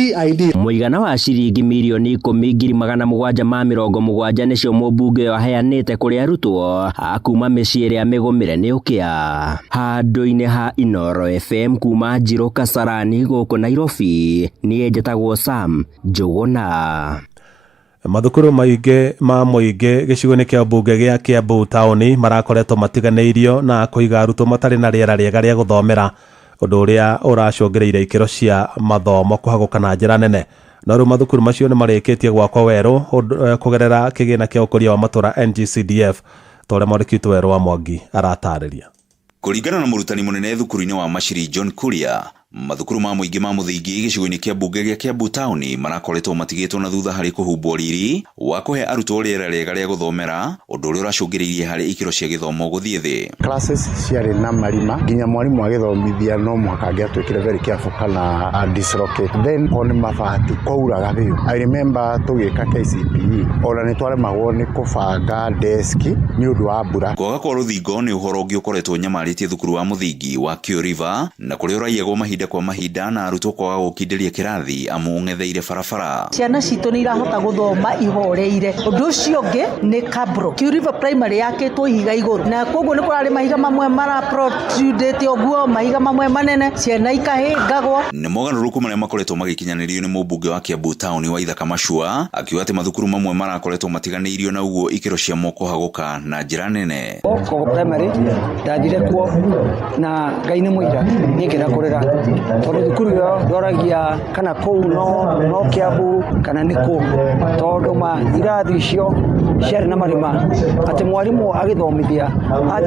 Mũigana wa ciringi milioni 10,770 nĩcio mũmbunge waheanĩte kũrĩ arutwo akuma mĩciĩ ĩrĩa mĩgũmĩre nĩ ũkĩa. Handũ-inĩ ha Inooro FM kuma Njirũ Kasarani gũkũ Nairobi niĩ njĩtagwo Sam Njuguna. Mathukuru maingĩ ma mũingĩ gĩcigo-inĩ kĩa mbunge gĩa Kiambu taũni marakoretwo matiganĩirio na kũiga arutwo matarĩ na rĩera rĩega rĩa gũthomera, ũndũ ũrĩa ũracũngĩrĩire ikĩro cia mathomo kũhagũka na njĩra nene. No rĩu mathukuru macio nĩ marĩkĩtie gwakwo werũ kũgerera kĩgĩna kĩa ũkũria wa matũra NGCDF, ta ũrĩa mwandĩki werũ wa Mwangi aratarĩria. Kũringana na mũrutani mũnene thukuru-inĩ wa Mashiri John Kuria, mathukuru ma mũingĩ ma mũthingi gĩcigo-inĩ kĩa mbunge gĩa Kiambu taũni marakoretwo matigĩtwo na thutha harĩ kũhumbwo riri wa kũhe arutwo rĩera rĩega rĩa gũthomera, ũndũ ũrĩa ũracũngĩrĩirie harĩ ikĩro cia gĩthomo gũthiĩ thĩ. Classes ciarĩ na marima nginya mwarimũ agĩthomithia no mũhaka angĩatwĩkire very careful kana dislocate, then on mabati kwauraga biũ. I remember tũgĩka KCPE ona nĩ twaremagwo nĩ kũbanga desk nĩ ũndũ wa mbura. Kwaga kwa rũthingo nĩ ũhoro ũngĩ ũkoretwo nyamarĩtie thukuru wa mũthingi wa Kio River, na kũrĩa ũraiyagwo mahinda kwa mahinda na arutwo kwaga gũkindĩria kĩrathi amu ung'etheire barabara. Ciana citũ nĩ irahota gũthoma ihoreire. Ũndũ ũcio ũngĩ nĩ kabro. Kio River Primary yakĩtwo ihiga igũrũ, na koguo nĩ kũrarĩ mahiga mamwe maraprotudĩte ũguo, mahiga mamwe manene, ciana ikahĩngagwo. Nĩ mogarũrũku marĩa makoretwo magĩkinyanĩrio nĩ mũmbunge wa Kiambu taũni wa Ithaka Machua, akiuga atĩ mathukuru mamwe marakoretwo matiganĩirio na ũguo ikĩro cia moko hagũka na njĩra nene. Kogo Primary ndathire kuo na Ngai nĩ mũira nĩ ngĩra kũrera tondu thukuru yo ndoragia kana kou no Kiambu kana niko tondu irathi icio ciarĩ na marima ati mwarimu agithomithia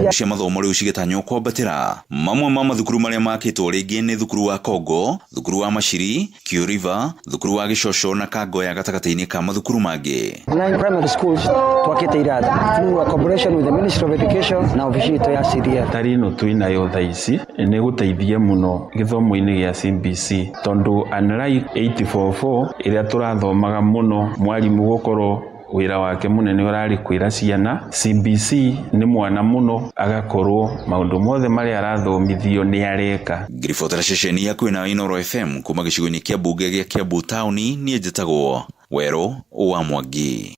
cia mathomo riu cigitanywo kwambatira mamwe ma mathukuru maria makitwo ringi ni thukuru wa Kongo, thukuru wa Mashiri, Kio River, thukuru wa Gicosho na Kangoya gatagataini ka mathukuru mangi. Nine primary schools twakite irathi through a collaboration with the Ministry of Education na ofisi ito ya CDF. Tarino twinayo thaici ni guteithia muno githomo-ini gia CBC tondu unlike 844 iria turathomaga muno mwarimu gukorwo wira wake munene urari kwira ciana, CBC ni mwana muno agakorwo maundu mothe mari arathomithio ni areka. Ngiribotera ceceni ya kwina Inoro FM kuma gicigo-ini kia bunge gia Kiambu Town ni njitagwo Wero wa Mwangi.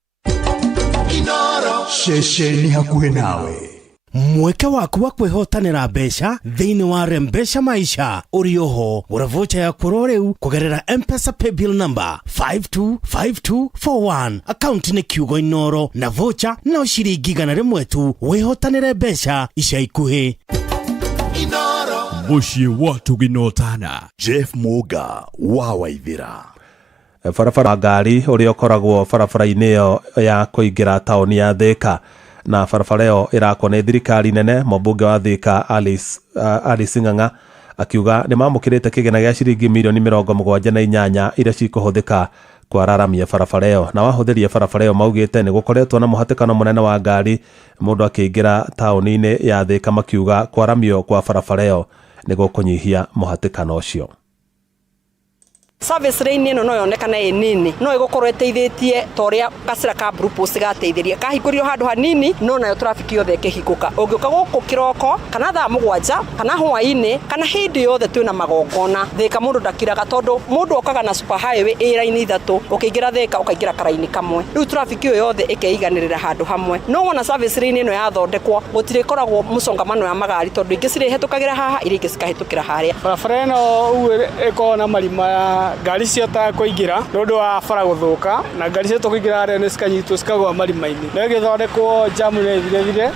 Inoro ceceni hakuhe nawe. Mweke waku wa kwihotanira mbeca thiini wa Rembesha Maisha urioho uravocha ya kuroreu kugerera M-Pesa paybill number 525241 account ni kiugo Inoro na vocha no shiringi 100 tu wihotanire mbeca ica ikuhi. Inoro mushie watu ginotana Jeff Muga wa Waithira. Barabara ngari uria ukoragwo barabara-ini yo ya kuingira tauni ya Thika na barabara ĩyo irakwo nĩ thirikari nene. Mũmbunge wa Thika Alice Ng'ang'a akiuga nĩ mamũkĩrĩte kĩgĩna gĩa ciringi mirioni 78 iria cikũhũthĩka kwararamia barabara ĩyo. Na wahũthĩria barabara ĩyo maugĩte nĩ gũkoretwo na mũhatĩkano mũnene wa ngari mũndũ akĩingĩra taũni-inĩ ya Thika, makiuga kwaramio kwa barabara ĩyo nĩ gũkũnyihia mũhatĩkano ũcio. Service lane ino no yonekana nini no igukorwo eteithĩtie toria Gacĩra ka Blue Post gateithĩria kahingũrio handu hanini no nayo traffic yothe ĩkĩhingũka. Ũngĩũka gũkũ kĩroko kana thaa 7 kana hwaĩ-inĩ kana hĩndĩ yothe twĩna magongona Thika mũndũ ndakiraga tondu mũndũ okaga na super highway ĩraini 3 ũkĩingĩra Thika ũkaingĩra karaini kamwe. Rĩu traffic ĩyo yothe ĩkeiganĩrĩra handu hamwe. No wona service lane ino yathondekwo gũtirĩkoragwo mũsongamano ya magari tondu ingĩ cirĩhetũkagĩra haha iria ingĩ cikahĩtũkĩra harĩa. Barabara ĩno ĩkoragwo na marima ngari ciota kũingĩra nĩũndũ wa bara gũthũka na ngari ciota kũingĩra harĩa nĩ cikanyitwo cikagwa marima-inĩ no ĩgĩthondekwo jamu nĩ thire.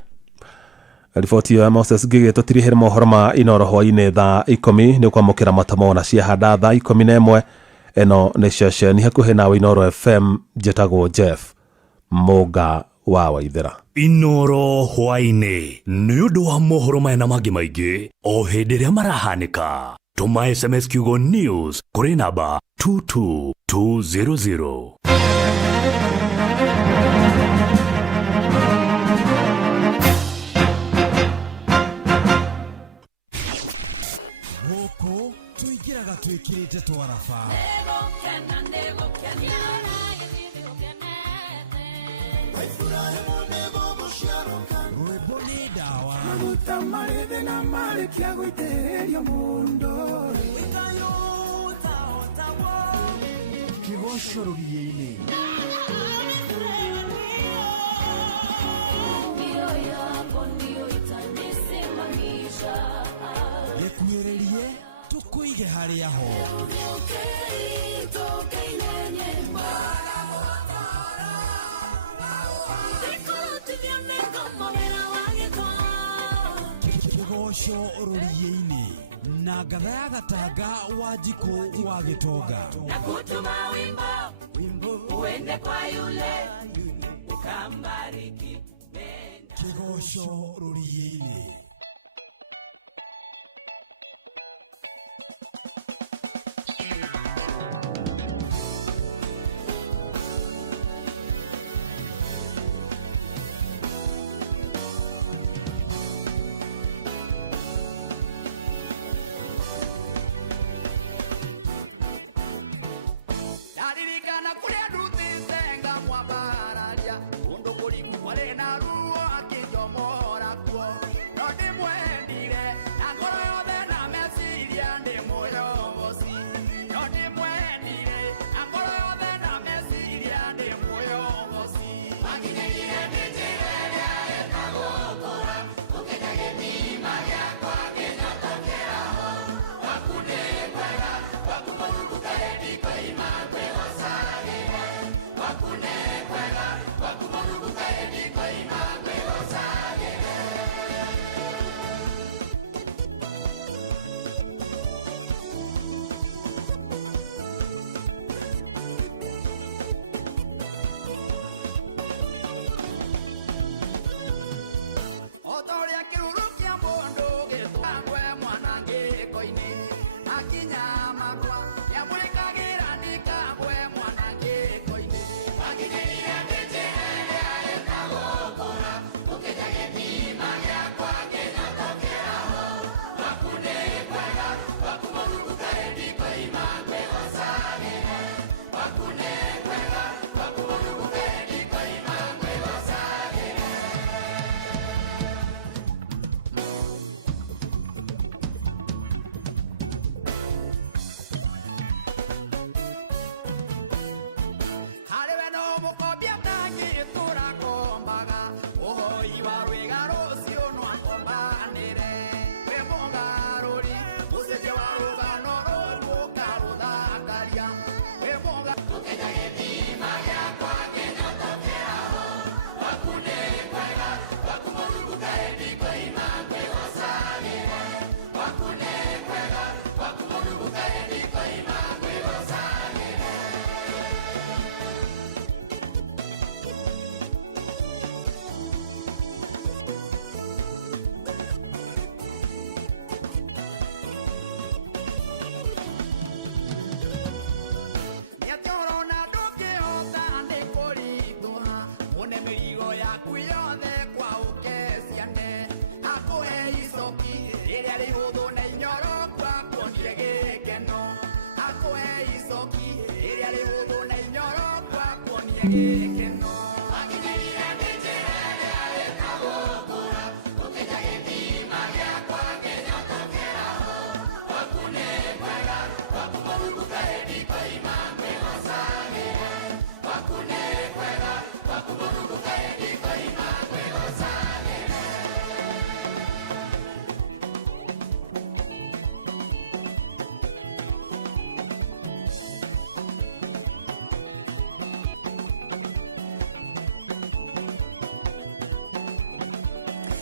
Riboti ya Moses Ngigĩ tũtirihere mohoro ma Inoro hwaĩ-inĩ thaa 10 nĩ kwamũkĩra matamona cia handa thaa 11. Ĩno nĩ ceceni hakuhĩ nawe Inoro FM, njĩtagwo Jeff Muga wa Waithĩra. Inoro hwaĩ-inĩ nĩ ũndũ wa mohoro maya na mangĩ maingĩ o hĩndĩ ĩrĩa marahanĩka. Tuma SMS kiugo news kuri namba 22200. Gũkũ tuingĩraga twĩkĩrĩte twarafa. Rwĩmbo nĩ ndawa. Maguta marĩ thĩ na marĩkia gũitĩrĩrio mũndũ. Kĩgoco rũriĩ-inĩ. Gĩkuhĩrĩrie tũkũige harĩa ho. Kĩgoco rũriĩ-inĩ na ngatha ya Gatanga wa Njikũ wa Gĩtonga. Na kutuma wimbo uende kwa yule ukambariki. Kĩgoco rũriĩ-inĩ. Wale na ruo akijomora kwa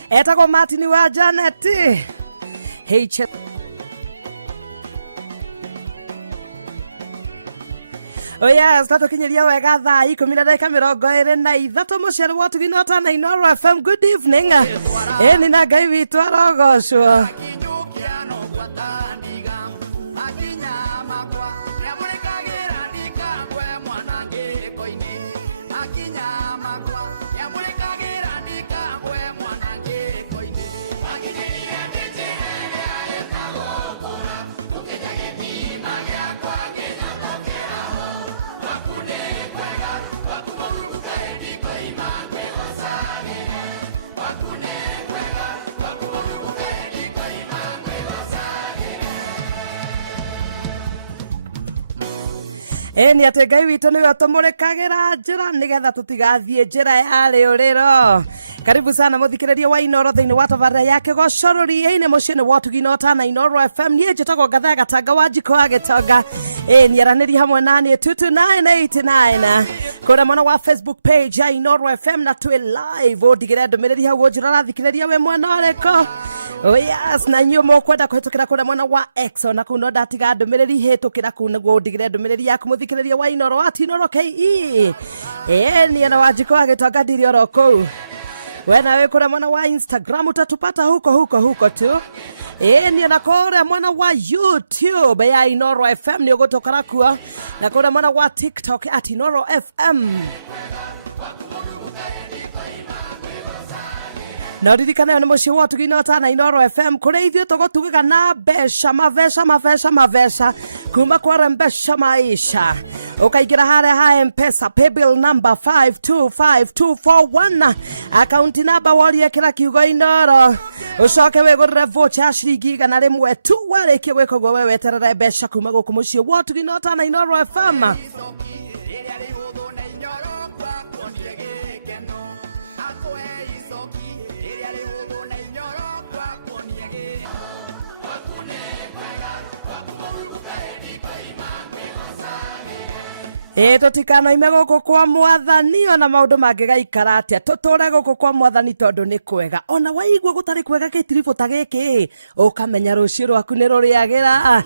Etagwo Martin wa Janet. Hey, oh yes, tatukinyiria wega thaa 10:23 muciari wa Tuginota na Inoro FM. Good evening. Ni na Ngai witu arogocwo. Ni ati Ngai witu niwe tumurikagira njira nigetha tutigathie njira ya riuriro. Karibu sana muthikiriria wa Inoro thiini wa tabarira yake gocorori-ini muciini wa Tuginota na Inoro FM. Nie njitagwo Gathaga Gatanga wa Njiko wa Gitonga. Ni araniri hamwe nani 22989 kura mwana wa Facebook page ya Inoro FM na twi live odigire ndumiriri hau njira thikiriria we mwana uriko. Oh yes, na nyumo kwenda kuhitukira kura mwana wa X na kuno ndatiga ndumiriri hitukira kuno odigire ndumiriri yaku muthikiriria wa Inoro at Inoro KE. Ni ana wa Njiko wa Gitonga ndiri oroko. Wena we kura mwana wa Instagram utatupata huko tu. Ni ana kura mwana wa YouTube ya Inoro FM ni ugotokara kuwa. Na kura mwana wa TikTok at Inoro FM. Na ririkana ni muci wa Tuginota na Inoro FM kure ithio tugotugiga na besha mavesha kuma kwa Mbesha Maisha. Ukaingira hare M-Pesa paybill number 525241 account number wali kira kiugo Inoro. Ucoke wigurire voucher ciringi 100 tu warikie gwika gwo wewe terere besha kuma guku muci wa Tuginota na Inoro FM. Tutikana ime guku kwa Mwathani ona maundu mangigaikara atia tuture guku kwa Mwathani tondu ni kwega ona waigua gutari kwega kitirifu ta giki ukamenya rucio rwaku ni ruriagira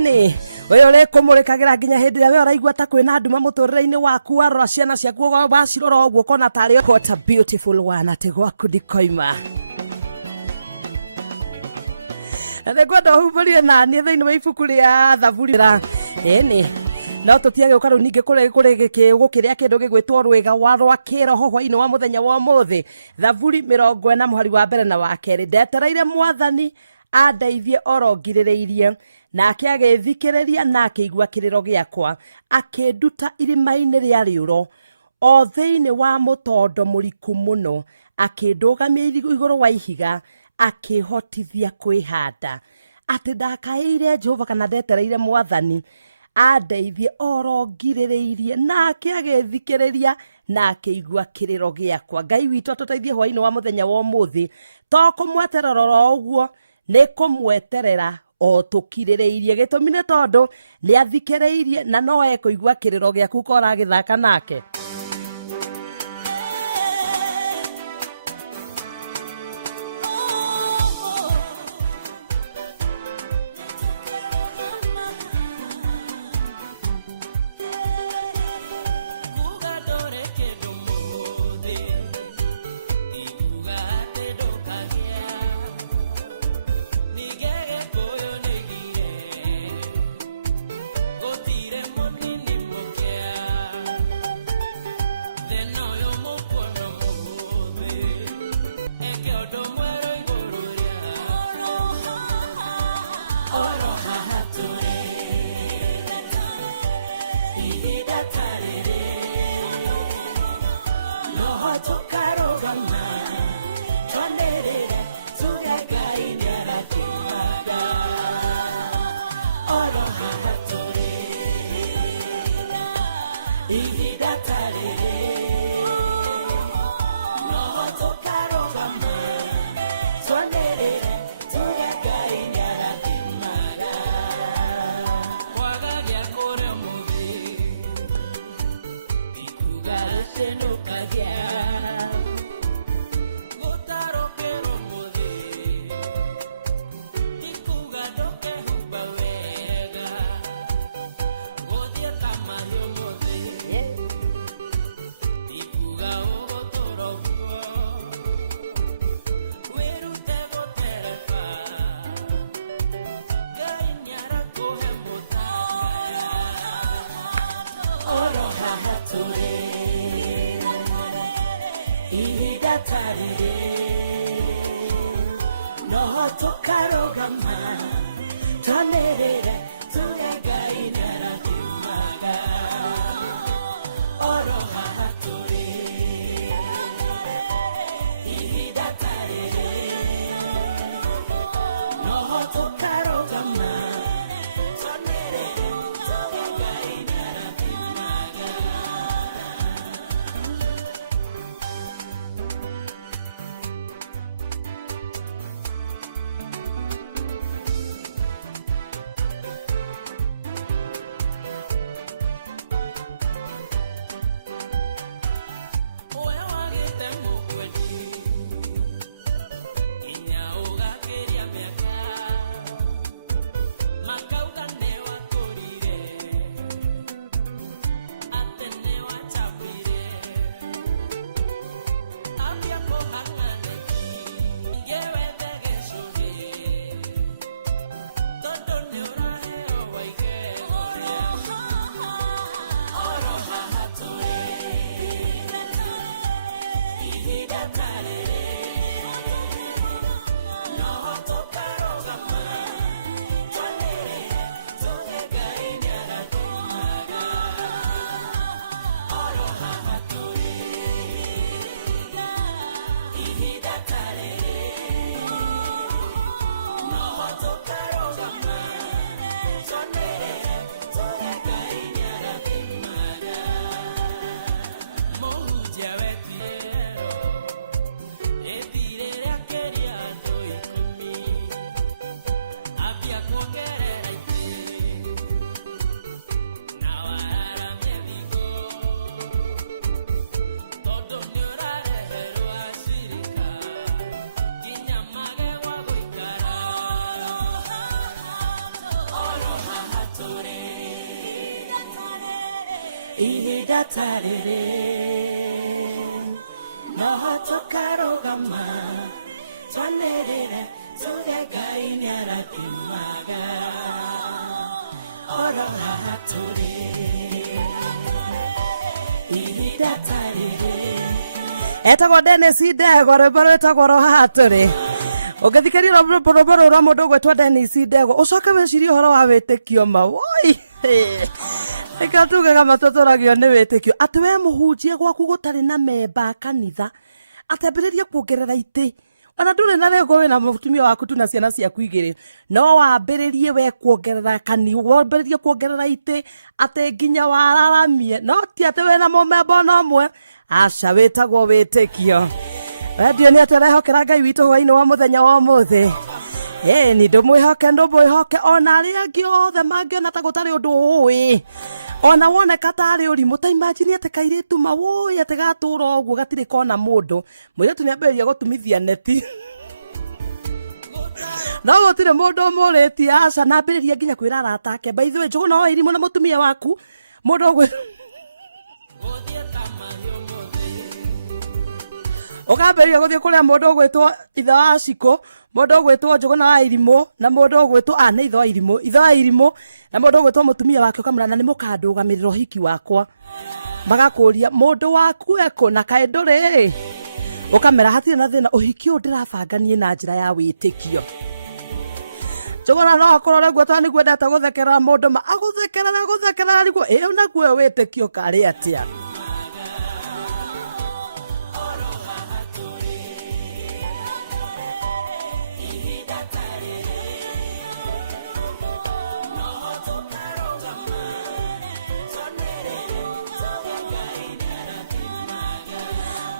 ni we uri kumurikagira nginya hindi ya we uraigua ta kwina nduma muturire-ini waku warora ciana ciaku wacirora uguo kona tari what a beautiful one ati gwaku ndikoima na ngwenda humburie nani thiini wa ibuku ria Thaburi ni no tutiage ukaru ninge kure gukiria kindu gigwitwo rwega wa rwa kiroho hwa-ini wa muthenya wa muthi Thaburi 40 muhari wa mbere na wa keri ndetereire Mwathani andeithie orongirireirie nake agithikiriria na akigua kiriro giakwa akinduta irima-ini ria riuro o thiini wa mutondo muriku muno akindugamia iguru wa ihiga akihotithia kwihanda ati ndakaire Jehova kana ndetereire Mwathani andeithie orongirireirie nake agithikiriria na akigua kiriro giakwa. Ngai witu atuteithie hwa-ini wa muthenya wa umuthi to kumweterera uguo ni kumweterera o tukirireirie gitumine tondu ni athikiriirie na no ekuigua kiriro giaku ko ragithaka nake. haturi ihinda tarĩrĩ no tũkarũgama twanĩrĩre tuge Ngai nĩarathimaga oro haha tũrĩ ihinda tarĩrĩ no tũkarũgama twanĩrĩre tuge Ngai nĩarathimaga. Ihinda tarĩrĩ no tũkarũgama twanĩrĩre tuge Ngai nĩarathimaga oro haha tũrĩ ihinda tarĩrĩ. Etagwo Dennis Ndegwa, rwĩmbo rwĩtagwo oro haha tũrĩ. Ũngĩthikĩrĩria rwĩmbo rwa mũndũ ũgwĩtwo Dennis Ndegwa ũcoke wĩcirie ũhoro wa wĩtĩkio ma woi eka tugaga matũtũragio nĩ wĩtĩkio atĩ we mũhunjia gwaku gũtarĩ na memba kanitha atambĩrĩrie kuongerera itĩ ona ndũrĩ na rego wĩna mũtumia waku tu na ciana ciaku igĩrĩ no wambĩrĩrie we kuongerera wambĩrĩrie kuongerera itĩ atĩ nginya wararamie no ti atĩ wĩna mũmemba ona ũmwe aca wĩtagwo wĩtĩkio. Radio nĩ atũrehokera Ngai witũ hwainĩ wa mũthenya wa ũmũthĩ. Ni ndũmwĩhoke ona arĩa angĩ othe mangĩona ta gũtarĩ ũndũ ũĩ ona woneka tarĩ ũrimũ ta imagine atĩ kairĩtu ma woi atĩ gatũra ũguo gatirĩ kona mũndũ mũirĩtu nĩambĩrĩria gũtumithia neti no gũtirĩ mũndũ ũmũrĩtie aca nambĩrĩria nginya kwĩra arata ake by the way Njũgũna wa Irimũ na mũtumia waku mũndũ ũgwĩ ũkambĩrĩria gũthiĩ kũrĩa mũndũ ũgwĩtwo ithe wa Cikũ, mũndũ ũgwĩtwo Njũgũna wa Irimũ na mũndũ ũgwĩtwo nĩ ithe wa Irimũ na mũndũ ũgwĩtwo mũtumia wake ũkamwĩra na nĩ mũkandũgamĩrĩra ũhiki wakwa magakũria mũndũ waku eko na kaĩ ndũrĩ ũkamera hatirĩ na thĩna ũhiki ũyũ ndĩrabanganie na njĩra ya wĩtĩkio. Njũgũna no akorwo rĩguo tondũ nĩguo ndete gũthekerera mũndũ ma agũthekerera rĩguo ĩyo naguo wĩtĩkio karĩ atĩa.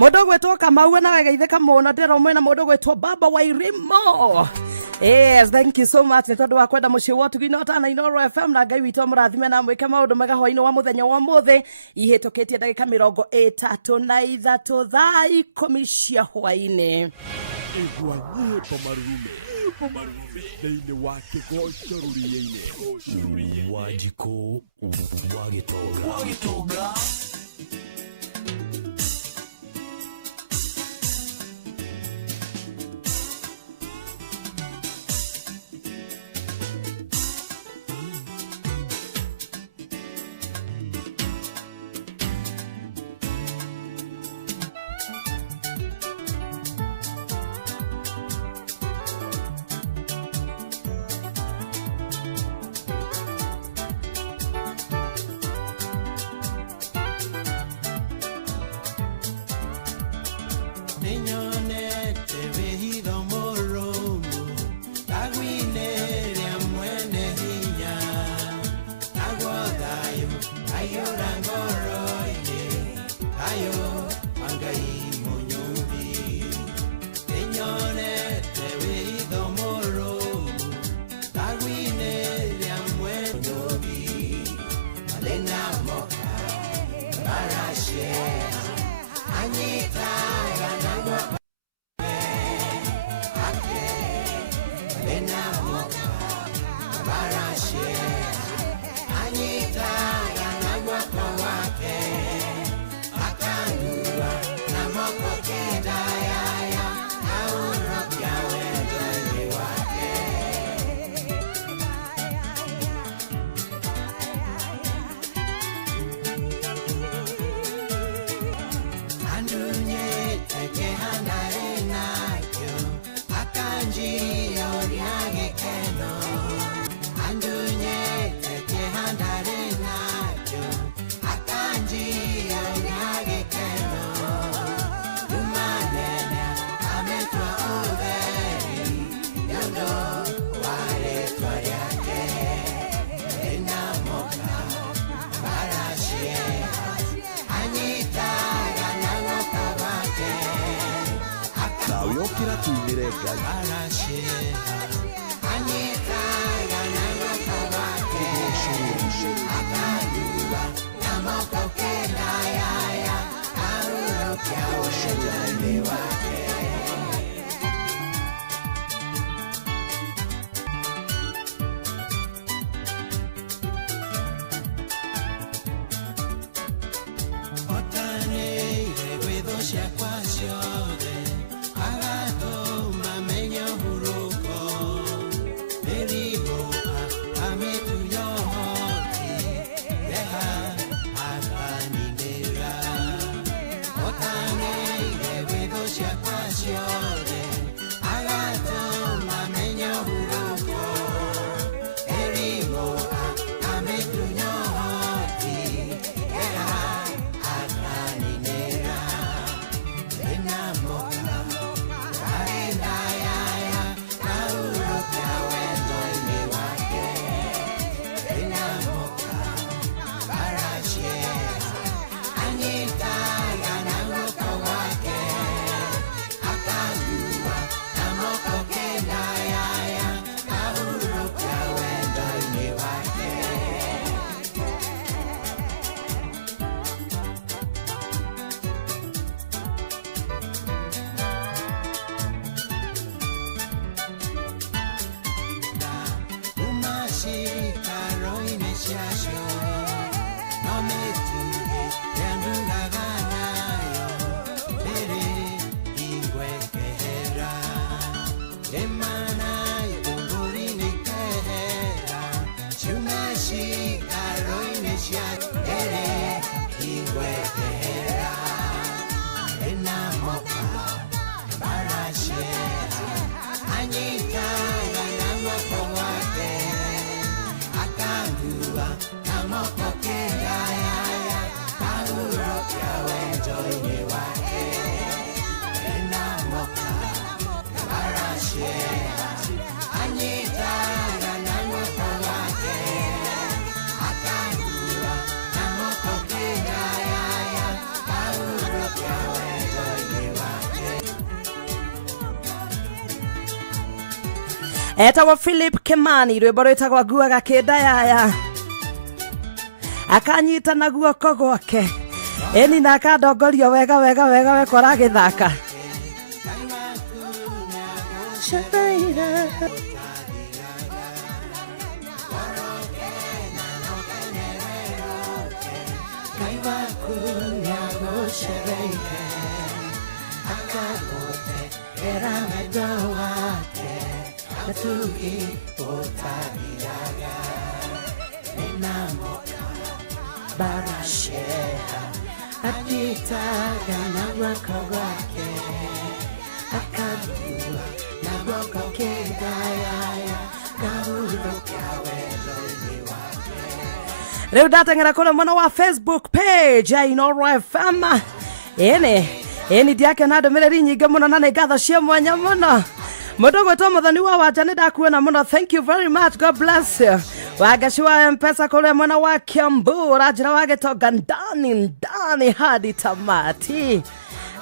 Mũndũ gwĩtwo Kamau na Geithĩka mũna ndĩromwe na mũndũ gwĩtwo Baba wa Irimo. Yes, thank you so much. Nĩ tondũ wa kwenda mũciĩ wa Tugino ta na Inooro FM na Ngai witũ mũrathime na mwĩke maũndũ mega hwainĩ wa mũthenya wa ũmũthĩ. Ihĩtũkĩtie ndagĩka 33 thaa 10 cia hwainĩ. Igua nyĩmbo marurume thĩinĩ wa kĩgoco rũriĩ-inĩ Wanjikũ wa Gĩtonga. Etagwo Philip Kimani rwimbo rwitagwo nguaga kindayaya akanyita na guoko gwake eni na akandongorio wega wega wega wekora githaka Barashea Aditaga na wako wake Akadua na wako kedayaya Kahuruka wedoni wake Riu ndatengera kule mwana wa Facebook page ya Inoro FM ene Eni diake na ndomereri nyinge muno na ngatho cia mwanya muno. Mudogo to muthoni wa wajane ndakuona muno. Thank you very much. God bless you. Wagashi wa M-Pesa kule mwana wa Kiambu rajira wage toga ndani hadi tamati.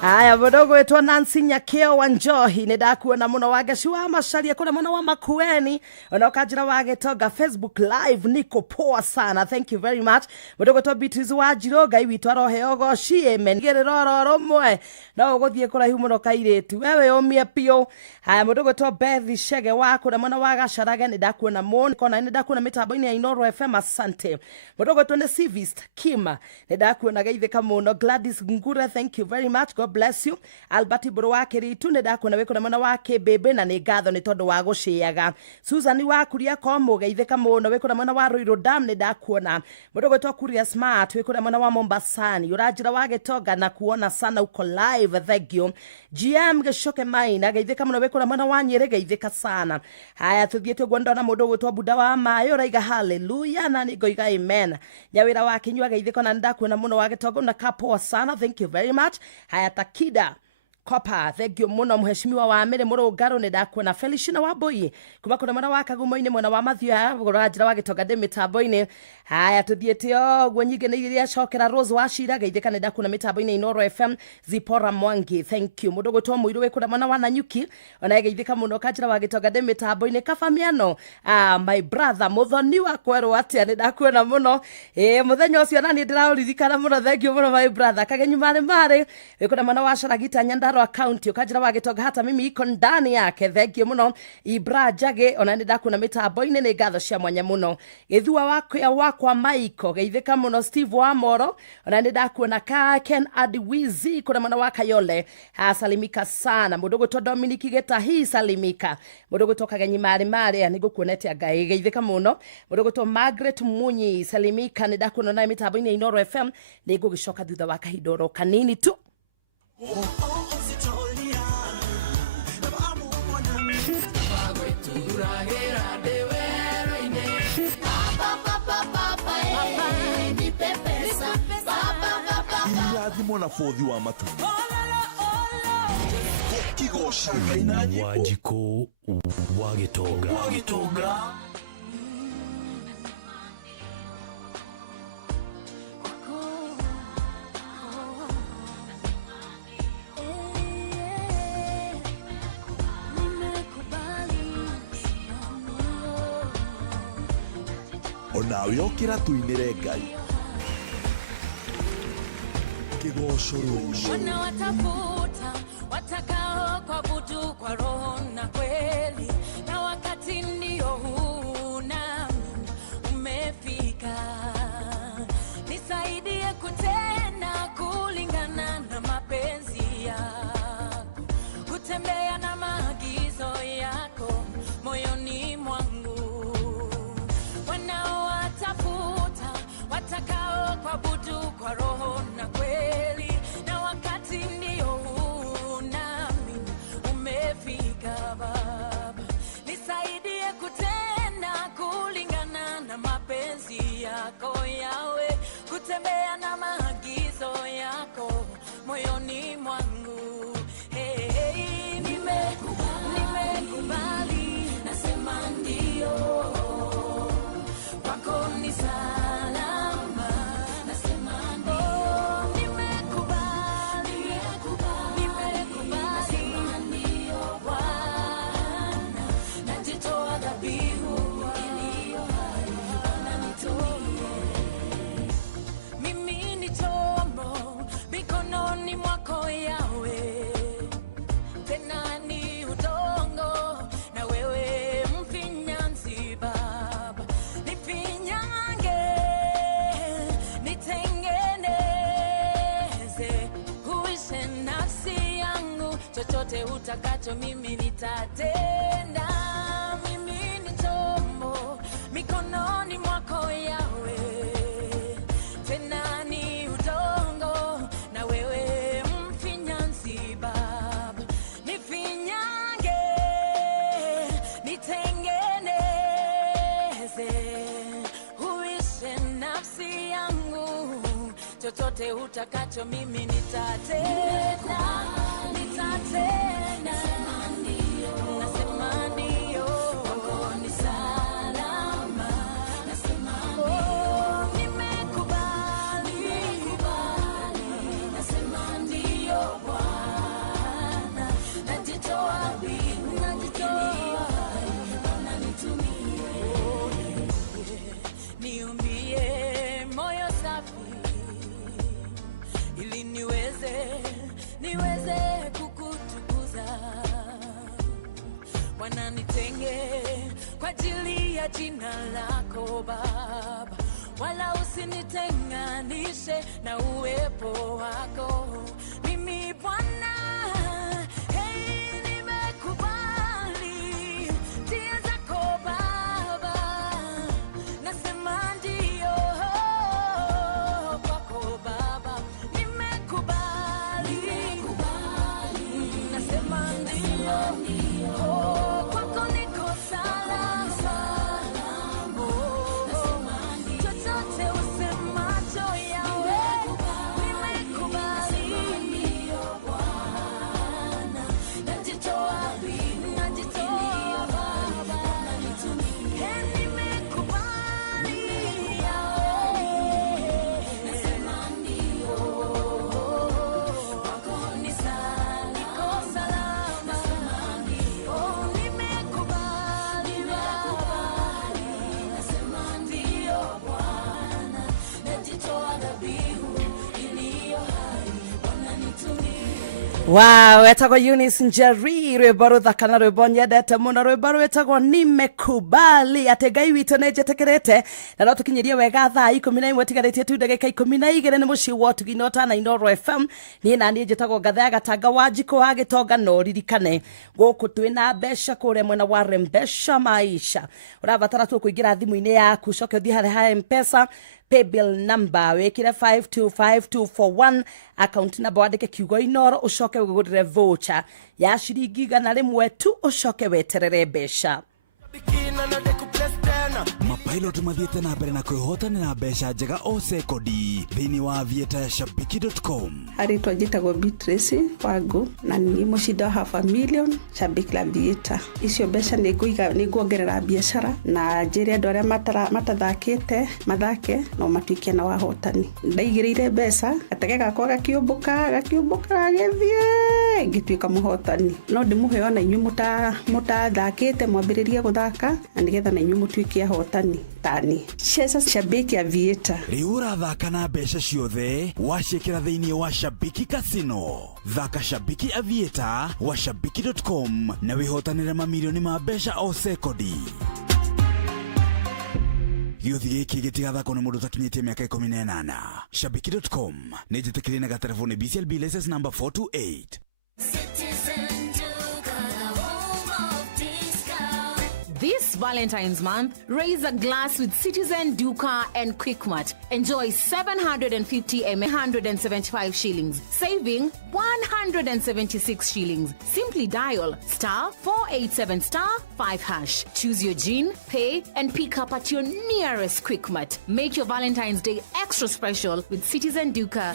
Aya mudogo wetu Nancy Nyakeo wa Njohi ndakuona muno. Wagashi wa Masharia kule mwana wa Makueni unakajira wage toga Facebook live niko poa sana. Thank you very much. Mudogo to Beatrice wa Jiroga iwitwa rohe ogoshi amen gereroro mwe na ugothie kula hu muno kairetu wewe omie pio. Haya mudogo to Bethi Shege wako na mwana wa Gacaraga ndakuona muno kona ndakuona mitambo-ini ya Inoro FM asante. Mudogo to Civist Kima ndakuona geithika muno. Gladys Ngure thank you very much. God bless you. Albert Bro wake ritu ndakuona weko na mwana wake bebe na ni gatho ni tondu wa guciaga. Susan wa kuria komo geithika muno weko na mwana wa Roiro Dam ndakuona. Mudogo to Kuria Smart weko na mwana wa Mombasani urajira wage toga na kuona sana uko live. Thank you. GM Geshoke Maina geithika muno weko na mwana wa Nyere geithika sana. Haya tuthiete gwandona mudogo to Buda wa Mayo raiga hallelujah na ni goiga amen. Nyawira wake nywa geithika na ndakuona muno wage toga na kapoa sana. Thank you very much. Haya Takida Kopa thank you muno mheshimiwa wa Amere Murugaro ndakuona. Feliciana Waboi kuma kuna mwana wa Kagumo-ini mwana wa Mathia urajira wage toga de mitambo-ini. Haya tuthiete ogwo nyinge ni iria cokera Rose Washira geithika ndakuona mitambo-ini Inoro FM. Zipora Mwangi thank you mudogo to Muiru we kuna mwana wa Nanyuki ona geithika muno kajira wage toga de mitambo-ini. Kafamiano my brother muthoni wa kweru atia ndakuona muno muthenya ucio nani ndiraurithikana muno. Thank you muno my brother. Kagenyu mare we kuna mwana wa Sharagita Nyandaro account ukajira wage toga hata mimi iko ndani yake. Thank you muno Ibra Jage ona ndakuona mitambo-ini ni gatho cia mwanya muno. Githua wakwa Maiko geithika muno. Steve wa Moro ona ndakuona ka Ken Adwizi kuna mwana wa Kayole salimika sana. Mudogo to Dominic Geta hi salimika. Mudogo to Kagenyi mare nigukuonete agai geithika muno. Mudogo to Margaret Munyi salimika ndakuona na mitambo-ini Inoro FM nigugishoka thutha wa kahidoro kanini tu. Mwana fodhi wa matu Wajiko Wagetoga Onawe okira tuinire Ngai Wana watafuta watakao kuabudu kwa roho na kweli, na wakati ndio huu nami umefika. Nisaidie kutenda kulingana na mapenzi yako, kutembea na maagizo yako moyoni mwangu. Wanao watafuta watakao kuabudu kwa roho na kweli, na wakati ndio huu nami umefika. Baba nisaidie kutenda kulingana na mapenzi yako yawe, kutembea na maagizo yako moyoni mwangu. Hey, nimekubali nasema ndio wako ni salama. Chochote utakacho mimi nitatenda. Mimi ni chombo mikononi mwako yawe, tena ni udongo na wewe mfinyanzi. Baba nifinyange, nitengeneze, huishe nafsi yangu. Chochote utakacho mimi nitatenda, nitatenda. Nasema ndio, kwako ni salama. Nasema ndio, nimekubali. Nasema ndio Bwana, najitoa bila, najitoa, unanitumie. Niumbie moyo safi ili niweze kukutukuza. Bwana, nitenge kwa ajili ya jina lako Baba, wala usinitenganishe na uwepo wako. Mimi Bwana, hey, nimekubali njia zako Baba. Nasema ndio kwako Baba, nimekubali. Nasema ndio kwako, niko salama. Chochote usemacho yawe, nimekubali. Najitoa Baba, nimekubali yawe. Nasema ndio kwako, niko salama. Oh, nimekubali. Nasema ndio Bwana, najitoa dhabihu iliyo hai. Bwana, nitumie. Wow, etagwo Eunice Njeri, rwimbo ruthaka na rwimbo nyendete muno. Rwimbo rwitagwo nimekubali. Ati Ngai witũ nĩ njĩtĩkĩrĩte na no tũkinyerie wega thaa 11 tigarĩtie tu ndagĩka 12 nĩ mũciĩ wa ũtugi no ta na Inooro FM. Niĩ na niĩ njĩtagwo Ngathaya Gatanga wa Njikũ wa Gĩtonga. No ririkane gũkũ twĩna mbeca kũrĩa mwena wa Mpesa Maisha. Ũrabatara tu kũingĩra thimũ-inĩ yaku, coke ũthiĩ harĩa ha Mpesa paybill number wekire 525241, account number wandike kiugo Inooro, ucoke wigurire voucher ya ciringi 100 tu, ucoke weterere mbeca. Mapilot mathiete na mbere na kwĩhotanĩra mbeca njega o sekodi thĩinĩ wa aviatashabiki.com. Aritwa njĩtagwo Beatrice Wangu na nĩ mũcindi wa $500,000 Shabiki la Aviator. Icio mbeca nĩ nguongerera biacara na njĩre andũ arĩa matathakĩte mathake no matuĩke na wahotani. Ndaigĩrĩire mbeca gatege gakwa gakiũmbũka gagĩthiĩ ngĩtuĩka mũhotani. No ndĩmũhe ona inyuĩ mũtathakĩte mwambĩrĩrie gũthaka na nĩgetha na inyuĩ mũtuĩke ahotani tani. Cheza Shabiki Aviator. Rĩu ũrathaka na mbeca ciothe waciĩkĩra thĩinĩ wa Shabiki Casino. Thaka Shabiki Aviator wa shabiki.com na wĩhotanĩre mamirioni ma mbeca o sekodi. Gĩuthi gĩkĩ gĩtigathakwo nĩ mũndũ ũtakinyĩtie mĩaka 18. Shabiki.com nĩ njĩtĩkĩrie na gatelefoni BCLB license number 428. This Valentine's month, raise a glass with Citizen Duca and Quickmart. Enjoy 750 ml, 175 shillings, saving 176 shillings. Simply dial *487*5#. Choose your gin, pay, and pick up at your nearest Quickmart. Make your Valentine's Day extra special with Citizen Duca.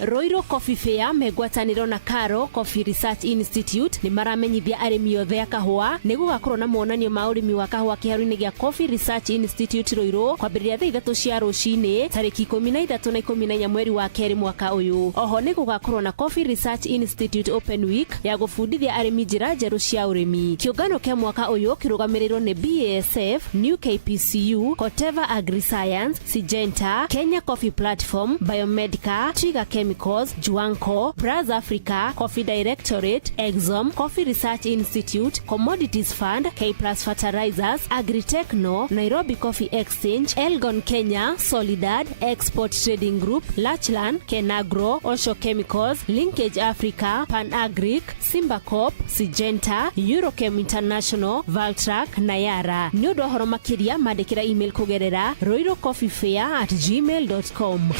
Roiro Coffee Fair megwatanĩro na Karo Coffee Research Institute nĩ maramenyithia arĩmi othe a kahũa nĩ gũgakorwo na monanio ma ũrĩmi wa kahũa kĩhaaro-inĩ gĩa Coffee Research Institute Roiro kwambĩrĩria thaa 3 cia rũcinĩ tarĩki 13 na 14 mweri wa kerĩ mwaka ũyũ. Oho nĩ gũgakorwo na Coffee Research Institute Open Week ya gũbundithia arĩmi njĩra njerũ cia ũrĩmi. Kĩũngano kĩa mwaka ũyũ kĩrũgamĩrĩirwo nĩ BASF, New KPCU, Koteva Agri-Science, Syngenta, Kenya Coffee Platform, Biomedica, Twiga Chemicals, Juanco, Braz Africa, Coffee Directorate, Exxon, Coffee Research Institute, Commodities Fund, K Plus Fertilizers, Agritechno, Nairobi Coffee Exchange, Elgon Kenya, Solidad, Export Trading Group, Lachlan, Kenagro, Osho Chemicals, Linkage Africa, Pan-Agric, Simbacop, Syngenta, Eurochem International, Valtrac, Nayara. Nĩ ũndũ ũhoro makĩria mandĩkĩra email kũgerera roirocoffeefair@gmail.com.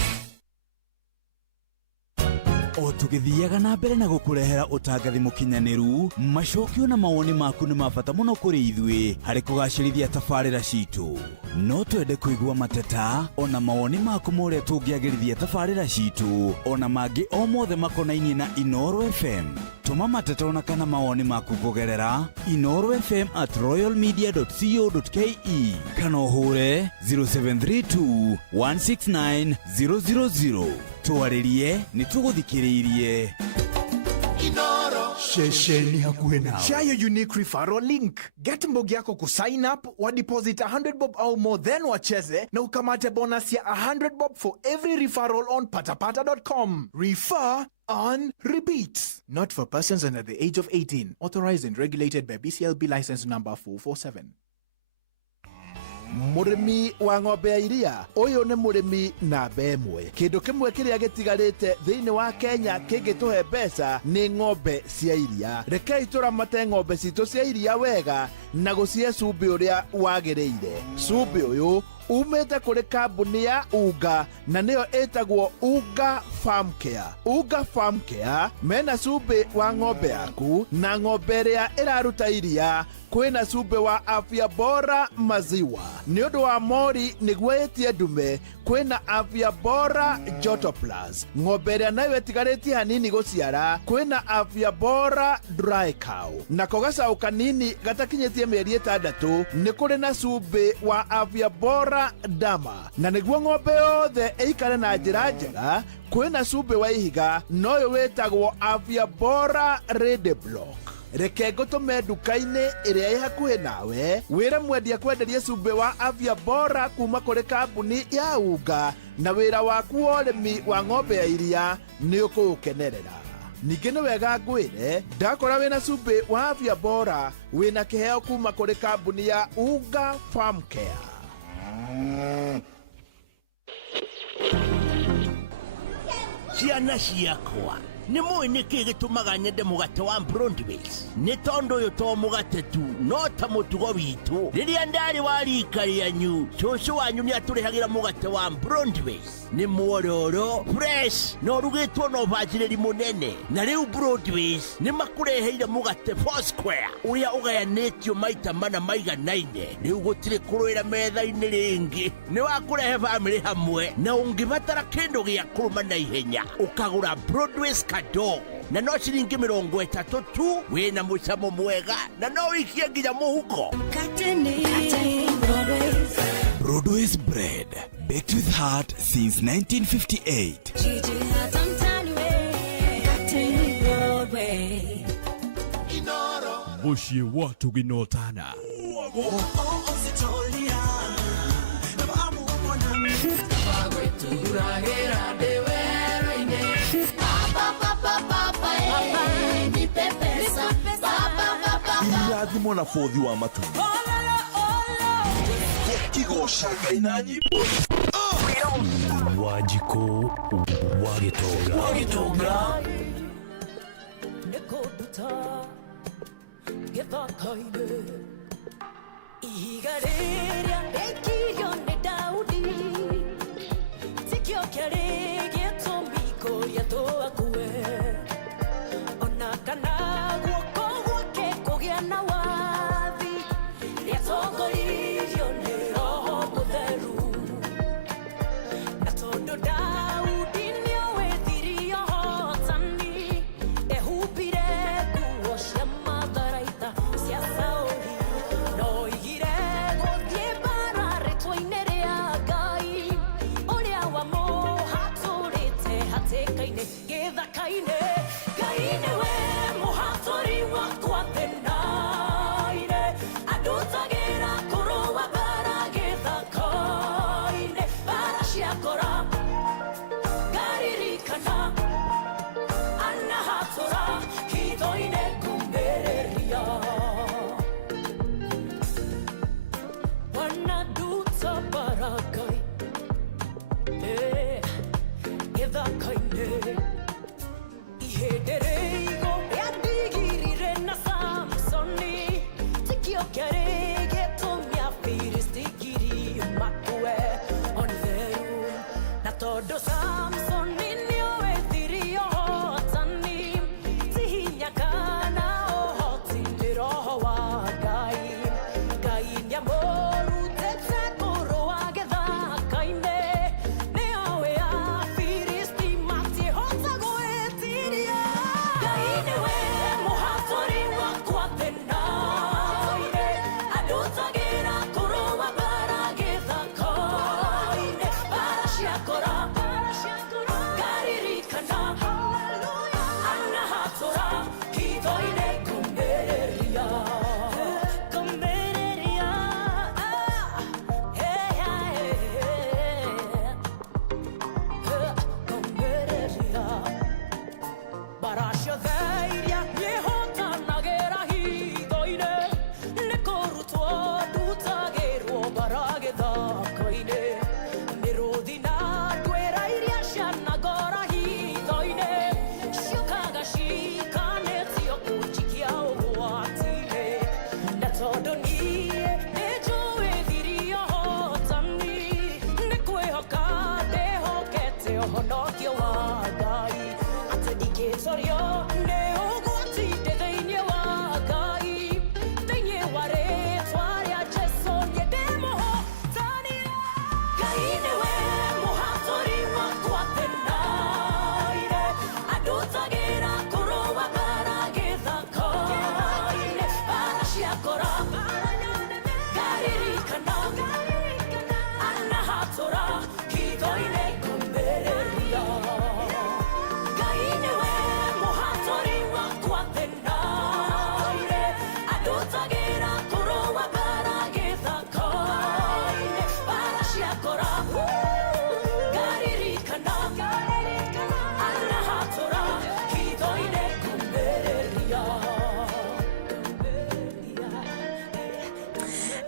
o tugithiaga na mbere na gukurehera utangathi mukinyaniru macokio na mawoni maku ni mabata muno kuri ithui hari kugacirithia tabarira citu no twende kuigua mateta ona mawoni maku muria tungiagirithia tabarira citu ona mangi o mothe makonainie na Inoro FM. Tuma mateta ona kana mawoni maku kugerera inorofm@royalmedia.co.ke kana uhure 0732 169 000. Tuaririe ni tuguthikiririe Inoro shesheni hakuhe nao. Share your unique referral link. Get mbogi yako ku sign up, wa deposit 100 bob au more then wacheze na ukamate bonus ya 100 bob for every referral on patapata.com. Refer on repeat. Not for persons under the age of 18. Authorized and regulated by BCLB license number 447. Murimi wa ng'ombe ya iria uyu ni murimi namba ĩmwe. Kindu kimwe kiria gitigarite thiini wa Kenya kingituhe mbeca ni ng'ombe cia iria. Rekei turamate ng'ombe citu cia iria wega na gucie cumbi uria wagiriire. Cumbi uyu umete kuri kambuni ya Uga na niyo etagwo Uga Farm Care. Uga Farm Care mena cumbi wa ng'ombe yaku na ng'ombe iria iraruta iria kwina cumbi wa Afya Bora maziwa. Ni undu wa mori niguo etie ndume kwina Afya Bora Joto Plus. Ng'ombe iria nayo etigarĩtie hanini guciara kwina Afya Bora Dry Cow. Nako gacaũ kanini gatakinyĩtie mĩeri 6 nĩ kũrĩ na cumbi wa Afya Bora Dama. Na nĩguo ng'ombe yothe ĩikare na njĩra njega kwina cumbi wa ihiga noyo wĩtagwo Afya Bora Red Block. Reke ngutume nduka-inĩ ĩrĩa ĩ hakuhĩ nawe wĩre mwendia kwenderie cumbi wa Afya Bora kuma kũrĩ kambuni ya Uga na wĩra waku wa ũrĩmi wa ng'ombe ya iria nĩ ũkũũkenerera. Ningĩ nĩ wega ngwĩre ndakora wĩna cumbi wa Afya Bora wĩna kĩheo kuma kũrĩ kambuni ya Uga Farm Care. Ciana ciakwa nĩ mũĩ nĩkĩ gĩtũmaga nyende mũgate wa Broadways? Nĩ tondũ ũyũ to mũgate tu no ta mũtugo witũ. Rĩrĩa ndarĩ wa rika rĩanyu cũcũ wanyu nĩ atũrehagĩra mũgate wa Broadways. Nĩ mwororo fresh na ũrugĩtwo na ũbacĩrĩri mũnene. Na rĩu Broadways nĩ makũreheire mũgate Foursquare ũrĩa ũgayanĩtio maita mana maiganaine. Rĩu gũtirĩ kũrũĩra metha-inĩ rĩngĩ. Nĩ wakũrehe bamĩrĩ hamwe na ũngĩbatara kĩndũ gĩa kũrũma na ihenya ũkagũra Broadways kado na no ciringi 30 tu wina mucamo mwega na no wikie nginya muhuko. Broadways bread, baked with heart since 1958. Bushie watu ginotana. Irathimo na fothi wa matu kigoca Ngai na nyimbo Wajiko wagitonga nikuduta githaka-inĩ ihiga rĩrĩa rĩikirio nĩ Daudi tikĩo kĩarĩ gĩtũmi kũrĩa tũakue ona kana guoko gwake kũgĩa na wathi rĩatongoririo nĩ Roho Mũtheru na tondũ Daudi nĩowĩthirie ũhotani ehumbire nguo cia matharaita cia Saũli na oigire gũthiĩ mbara rĩtwa-inĩ rĩa Ngai ũrĩa wamũha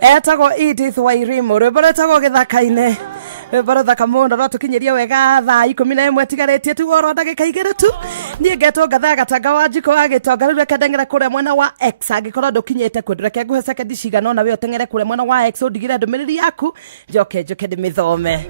Etago Edith Wairimu rwimbo rwetagwo githaka-ini rwimbo ruthaka muno rwatukinyiria wega thaa 11 tigaritie tu oro ndagika igiri tu nie ngetwo ngatha gatanga wa njiko wa gitonga riu reke ndengere kuria mwena wa X angikorwo ndukinyite kundu reke nguhe sekendi cigana na we utengere kuria mwena wa X undigire ndumiriri yaku njoke ndimithome.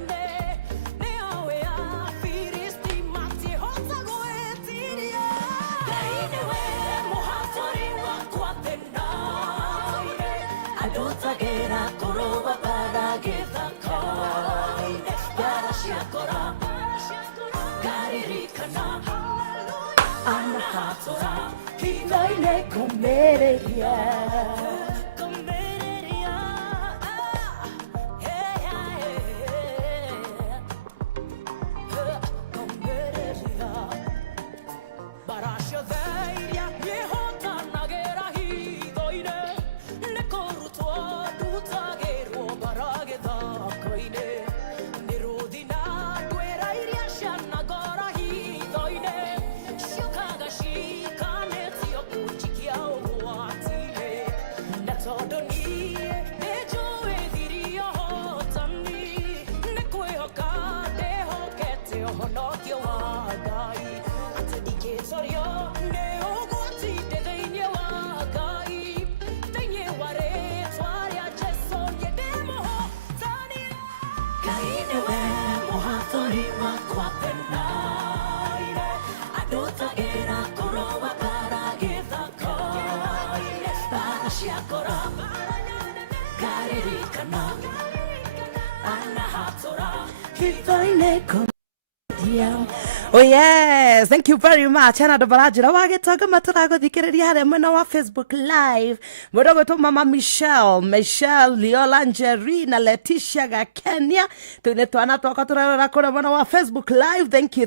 Oh yes, thank you very much. Ana dobarajira wagetoga matarago thikiriria hare mwena wa Facebook live. Mudogo to mama Michelle, Liola Angelina, Leticia ga Kenya. Tune twana toka turara kora mwena wa Facebook live. Thank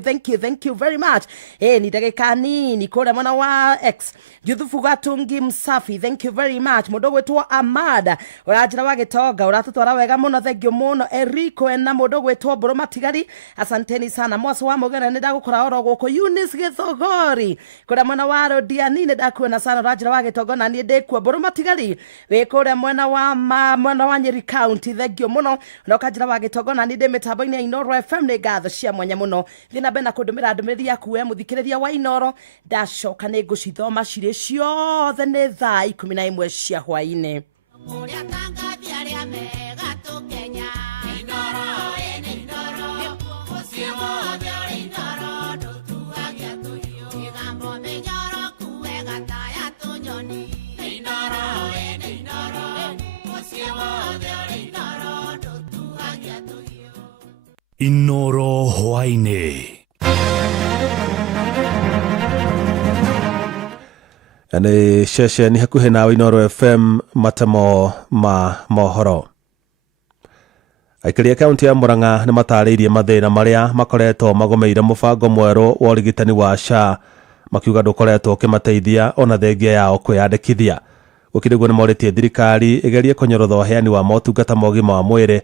you very much. Ni dagika nini kora mwena wa X. Yuthufu gatungi msafi. Thank you very much. Mudogo to Amada. Urajira wagetoga uratutwara wega muno thank you muno. Eriko na mudogo to Boroma Tigari. Asanteni sana. Mwaso wa mogana nenda gukora oro goko Eunice Githogori kura mwena wa Rodianine ndakuona sana rajira wa Gitogona ni ndekwa Boroma Tigari we kura mwena wa Nyeri County thegio muno no kajira wa Gitogona ni ndemitambo-ini ya Inoro FM ni gatho cia mwanya muno thina bena kundumira ndumiriri yaku we muthikiriria wa Inoro ndacoka ni ngucithoma cire ciothe ni thaa 11 cia hwaini uria tangathi aria mega tu Kenya Inoro Inoro hwaine. Ni sheshe ni hakuhe na Inoro FM matamo ma mohoro. Aikari akaunti ya Murang'a ni matariirie mathina maria makoretwo magomeire mubango mweru wa urigitani wa SHA makiuga ndukoretwo kimateithia ona thengia yao kwiyandikithia. Ukiriguo ni moritie thirikari igerie kunyorotha heani wa motungata mogima wa mwiri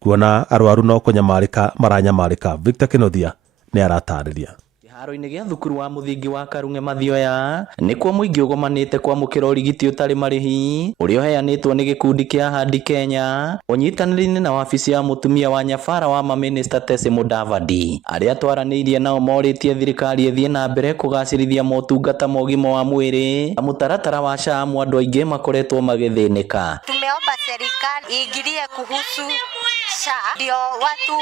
kuona arwaru no kunyamarika maranyamarika. Victor Kinothia ni aratariria. Kiharo-ini gia thukuru wa muthingi wa Karunge Mathioya nikuo muingi ugomanite kwamukira urigiti utari marihi uria uheanitwo ni gikundi kia Hadi Kenya unyitaniri-ini na wabici ya mutumia wa nyabara wa Minister Tese Mudavadi aria twaraniirie nao moritie thirikari ithie na mbere kugacirithia motungata mogima wa mwiri na mutaratara wa SHA andu aingi makoretwo magithinika. Tumeomba serikali iingilie kuhusu SHA ndio watu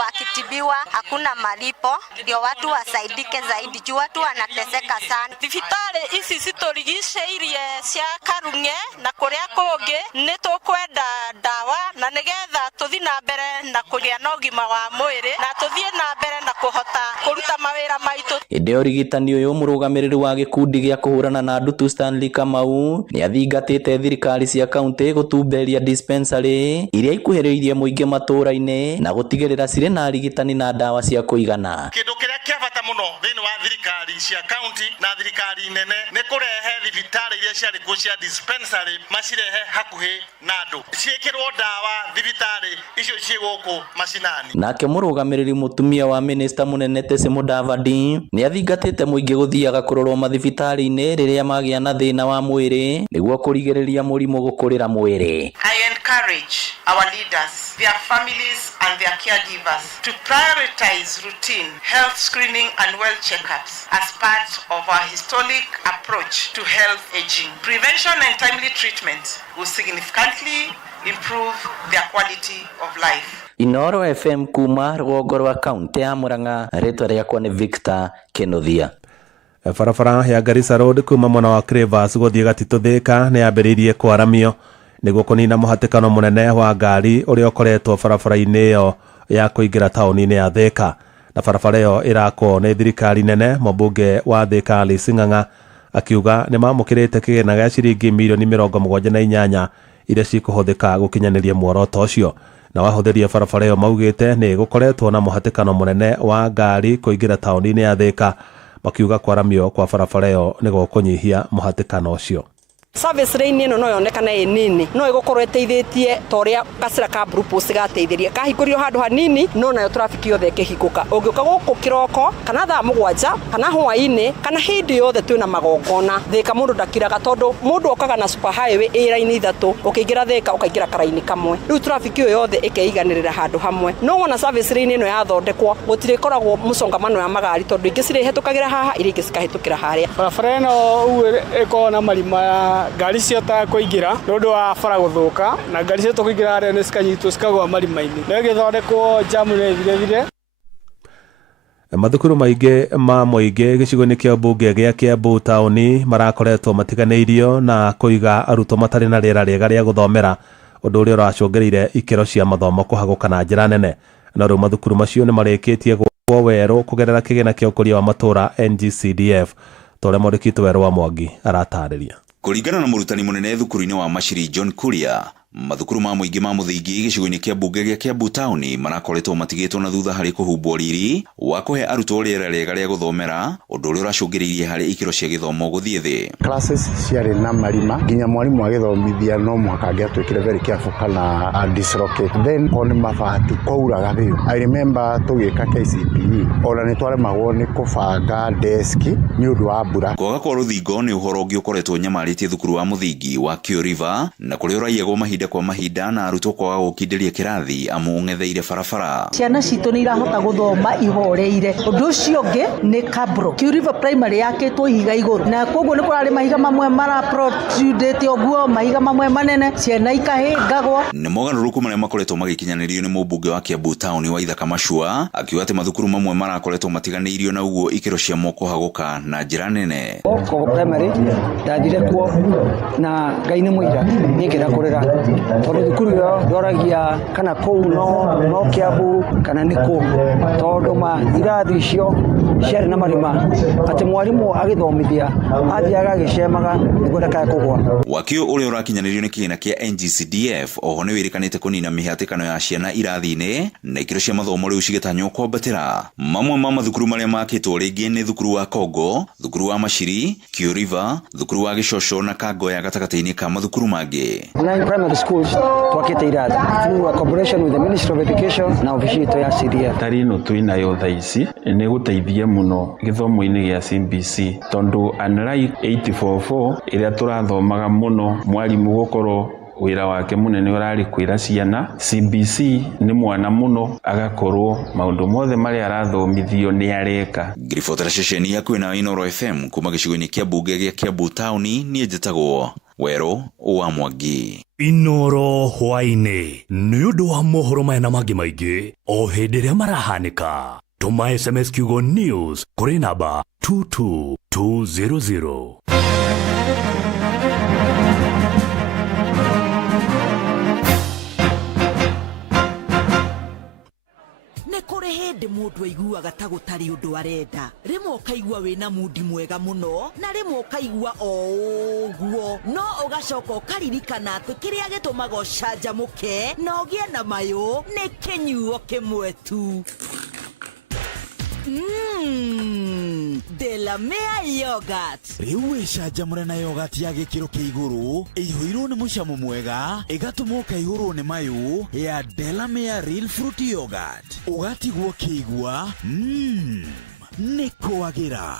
wakitibiwa hakuna malipo, ndio watu wasaidike zaidi juu watu wanateseka sana. Thibitari ici citurigicĩirie cia Karunge na kuria kungi ni tukwenda dawa na nigetha tuthi na mbere na kugia na ũgima wa mwĩrĩ na tuthie na mbere na kuhota kuruta mawĩra maitũ. Inde urigitani uyu murugamiriri wa gikundi gia kuhurana na ndutu Stanley Kamau ni athingatite thirikari cia kaunti gutumberia dispensary iria ikuhiriirie muingi matura-ini na gutigirira cire na arigitani na dawa cia kuigana. Kindu kiria kia bata muno thiini wa thirikari cia kaunti na thirikari nene ni kurehe thibitari iria ciari kuo cia dispensary macirehe hakuhi na andu ciikirwo dawa thibitari icio cie guku macinani. Nake murugamiriri mutumia wa Minister munene Tese Mudavadi ni athingatite muingi guthiaga kurorwo mathibitari-ini riria magia na thina wa mwiri niguo kurigiriria murimu gukurira mwiri. I encourage our leaders, their families and their caregivers to prioritize routine health screening and well checkups as part of our historic approach to health aging. Prevention and timely treatment will significantly improve their quality of life. Inoro FM kuma rũgongo rwa kaunti ya Murang'a, rĩtwa rĩakwa nĩ Victor Kenothia. Barabara ya Garissa Road kuma mwena wa Crevas gũthiĩ Gatito Thika nĩ yambĩrĩirie kwaramio nĩguo kũnina mũhatĩkano mũnene wa ngari ũrĩa ũkoretwo barabara-inĩ ĩyo ya kũingĩra taũni-inĩ ya Thika. Na barabara ĩyo ĩrakwo nĩ thirikari nene. Mũmbunge wa Thika Alice Ng'ang'a akiuga nĩ mamũkĩrĩte kĩgĩna gĩa ciringi mirioni 78 iria cikũhũthĩka gũkinyanĩria muoroto ũcio. Na wahũthĩria barabara ĩyo maugĩte nĩ gũkoretwo na mũhatĩkano mũnene wa ngari kũingĩra taũni-inĩ ya Thika, makiuga kwaramio kwa barabara ĩyo nĩ gũkũnyihia mũhatĩkano ũcio. Service lane ino no yonekana nini no igukorwo eteithĩtie toria Kasira ka Blue Post gateithĩria kahingũrio handũ hanini no nayo traffic yothe ĩkĩhingũka. Ũngĩũka gũkũ kĩroko kana thaa 7 kana hwaĩ-inĩ kana hĩndĩ yothe twĩna magongona Thika mũndũ ndakiraga tondũ mũndũ okaga na super highway ĩra-inĩ 3 ũkĩingĩra Thika ũkaingĩra kara-inĩ kamwe. Rĩu traffic ĩyo yothe ĩkeiganĩrĩra handũ hamwe. No wona service lane ino yathondekwo gũtirĩkoragwo mũsongamano ya magari tondũ ingĩ cirĩhetũkagĩra haha iria ingĩ cikahĩtũkĩra harĩa. Barabara ĩno ĩkoragwo na marima ya ngari ciota kũingĩra nĩũndũ wa bara gũthũka na ngari ciota kũingĩra harĩa nĩ cikanyitwo cikagwa marima-inĩ. No ĩgĩthondekwo jamu nĩ thire. Mathukuru maingĩ ma mũingĩ gĩcigo-inĩ kĩa mbunge gĩa Kiambu taũni marakoretwo matiganĩirio na kũiga arutwo matarĩ na rĩera rĩega rĩa gũthomera, ũndũ ũrĩa ũracũngĩrĩire ikĩro cia mathomo kũhagũka na njĩra nene. Na rĩu mathukuru macio nĩ marĩkĩtie gwakwo werũ kũgerera kĩgĩna kĩa ũkũria wa matũũra NGCDF. Tore Mwandĩkitũ Werũ wa Mwangi aratarĩria. Kũringana na mũrutani mũnene thukuru-inĩ wa Mashiri John Kuria, mathukuru ma mũingĩ ma mũthingi gĩcigo-inĩ kĩa mbunge gĩa Kiambu taũni marakoretwo matigĩtwo na thutha harĩ kũhumbwo riri wa kũhe arutwo rĩera rĩega rĩa gũthomera, ũndũ ũrĩa ũracũngĩrĩirie harĩ ikĩro cia gĩthomo gũthiĩ thĩ. Classes ciarĩ na marima nginya mwarimũ agĩthomithia no mũhaka angĩatwĩkire very careful kana dislocate. Then on mabati kwauraga biũ. I remember tũgĩka KCPE ona nĩ twaremagwo nĩ kũbanga desk nĩ ũndũ wa mbura. Kwaga kwa rũthingo nĩ ũhoro ũngĩ ũkoretwo nyamarĩtie thukuru wa mũthingi wa Kio River na kũrĩa ũraiyagwo mahinda kwa mahinda na arutwo kwaga gũkindĩria kĩrathi amu ng'etheire barabara. Ciana citũ nĩ irahota gũthoma ihoreire. Ũndũ ũcio ũngĩ nĩ kabro. Kio River Primary yakĩtwo ihiga igũrũ na koguo nĩ kũrarĩ mahiga mamwe maraprotudĩte ũguo mahiga mamwe manene ciana ikahĩngagwo. Nĩ mogarũrũku marĩa makoretwo magĩkinyanĩrio nĩ mũmbunge wa Kiambu taũni wa Ithaka Machua akiuga atĩ mathukuru mamwe marakoretwo matiganĩirio na ũguo ikĩro cia moko hagũka na njĩra nene. Kogo Primary ndathire kuo na Ngai nĩ mũira nĩngĩra kũrera tondũ thukuru ĩyo ndoragia kana kũu no Kiambu kana nĩ kũ tondũ irathi icio ciarĩ na marima atĩ mwarimũ agĩthomithia athiaga agĩcemaga nĩguo ndakae kũgwa. Wakio ũrĩa ũrakinyanĩrio nĩ kĩgĩna kĩa NGCDF oho nĩ wĩrĩkanĩte kũnina mĩhatĩkano ya ciana irathi-inĩ na ikĩro cia mathomo rĩu cigĩtanywo kwambatĩra. Mamwe ma mathukuru marĩa makĩtwo rĩngĩ nĩ thukuru wa Kongo, thukuru wa Mashiri, Kio River, thukuru wa Gĩcoco na Kangoya gatagatĩ-inĩ ka mathukuru mangĩ. Nine primary schools twakĩte irathi through a collaboration with the Ministry of Education na obici itũ ya CDF. Tarino twĩnayo thaa ici nĩ gũteithia mũno gĩthomo-inĩ gĩa CBC tondũ unlike 844 ĩrĩa tũrathomaga mũno mwarimũ gũkorwo wĩra wake mũnene ũrarĩ kwĩra ciana, CBC nĩ mwana mũno agakorwo maũndũ mothe marĩa arathomithio nĩ areka. Ngiribotera ceceni ya kwĩna Inoro FM kuma gĩcigo-inĩ kĩa mbunge gĩa Kiambu taũni niĩ njĩtagwo Werũ wa Mwangi. Inoro hwainĩ nĩ ũndũ wa mohoro maya na mangĩ maingĩ o hĩndĩ ĩrĩa marahanĩka. Tũma SMS kiugo news kũrĩ namba 22200. Nĩ kũrĩ hĩndĩ mũndũ aiguaga ta gũtarĩ ũndũ arenda. Rĩmwe ũkaigua wĩna mudi mwega mũno na rĩmwe ũkaigua o ũguo. No ũgacoka ũkaririkana atĩ kĩrĩa gĩtũmaga ũcanjamũke na ũgĩe na mayũ nĩ kĩnyuo kĩmwe tu. Delamere yogurt. Rĩu wĩcanjamũre na yogurt ya gĩkĩro kĩa igũrũ ĩihũirwo nĩ mũcamo mwega ĩgatũma ũkaihũrwo nĩ mayũ ya Delamere Real Fruit Yogurt. Ũgatigwo kĩigua nĩ kwagĩra.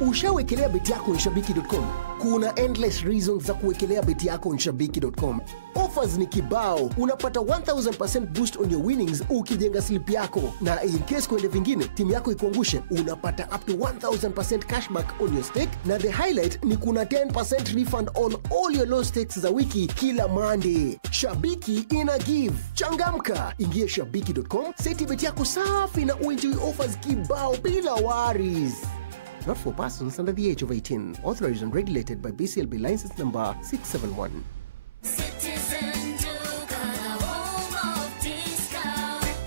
Ushawekelea beti yako nshabiki.com? Kuna endless reasons za kuwekelea beti yako nshabiki.com. Offers ni kibao. Unapata 1000% boost on your winnings ukijenga slip yako, na in case kwende vingine timu yako ikuangushe, unapata up to 1000% cashback on your stake, na the highlight ni kuna 10% refund on all your low stakes za wiki kila Monday. Shabiki ina give. Changamka, ingia shabiki.com, seti beti yako safi na uenjoy offers kibao bila worries. Not for persons under the age of 18. Authorized and regulated by BCLB license number 671.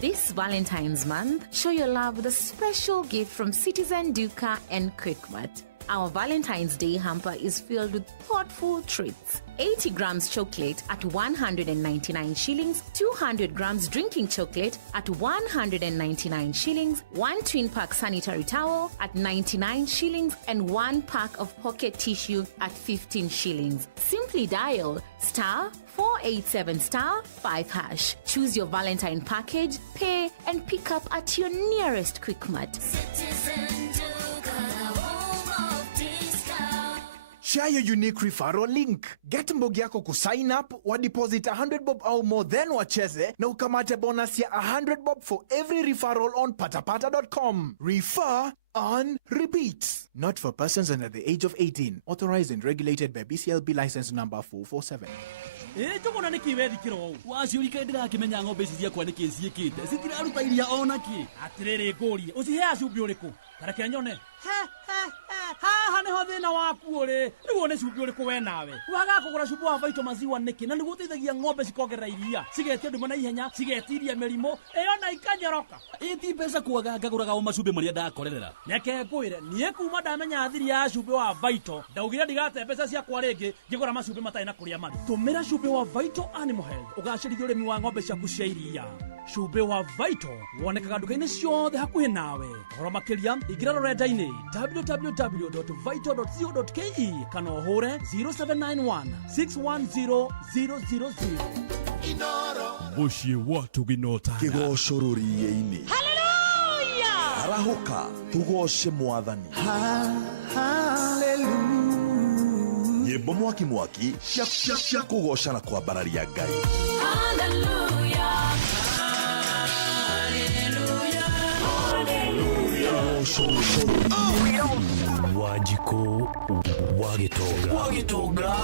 This Valentine's month, show your love with a special gift from Citizen Duca and Quickmart. Our Valentine's Day hamper is filled with thoughtful treats. 80 grams chocolate at 199 shillings, 200 grams drinking chocolate at 199 shillings, 1 twin pack sanitary towel at 99 shillings, and 1 pack of pocket tissue at 15 shillings. Simply dial *487*5#. Choose your Valentine package, pay, and pick up at your nearest Quickmart. Share your unique referral link. Get mbogi yako kusign up, wa deposit 100 bob au more then wacheze, na ukamate bonus ya 100 bob for every referral on patapata.com. Refer on repeat. Not for persons under the age of 18. Authorized and regulated by BCLB license number 447. Tugona nikiwethi kiro waciurika ndirakimenya ng'ombe ici ciakwa niki ciikite citiraruta iria onaki atiriri ngurie ucihe acumbi uriku tareke nyone haha niho thina waku uri niguo ni cumbi uriku we nawe waga kugura cumbi wa Vito maziwa niki na niguo teithagia ng'ombe cikongerera iria cigetia nduma na ihenya cigetiria mirimo iyo na ikanyoroka iti mbeca kuaga ngaguraga o macumbi maria ndakorerera reke ngwire nie kuma ndamenya thiri ya cumbi wa Vito ndaugire ndigate mbeca ciakwa ringi ngigura macumbi matai na kuria mari tumira cumbi wa Vito Animal Health ugacirithia urimi wa ng'ombe ciaku cia iria. Cumbi wa Vito wonekaga nduka-inĩ ciothe hakuhĩ nawe. Ũhoro makĩria ingĩra rũrenda-inĩ www.vito.co.ke kana ũhũre 0791 610 000. Mũciĩ wa tũginotana kĩgoco rũriĩ-inĩ. Haleluya! Arahũka tũgoce Mwathani. Haleluya! Nyĩmbo mwaki cia kũgoca na kwambararia Ngai. Haleluya! Wanjikũ wa Gĩtonga.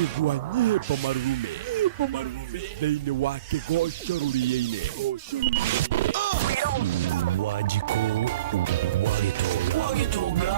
Igua nyĩmbo marume thĩinĩ wa kĩgoco rũrĩĩ-inĩ Wanjikũ wa Gĩtonga.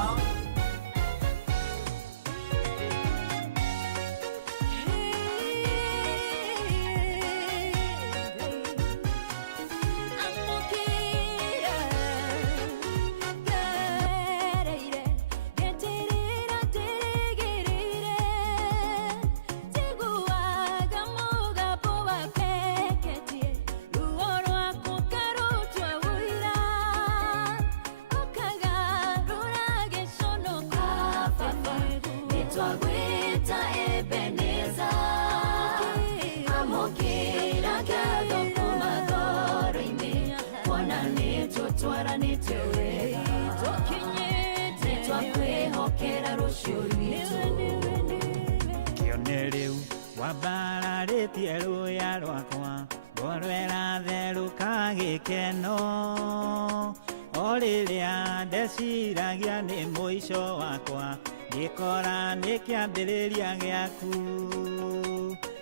Kioneriu wabararĩtie rũya rwakwa ngorwera therũka gĩkeno o rĩrĩa ndeciragia nĩ mũico wakwa ngĩkora nĩ kĩambĩrĩria gĩaku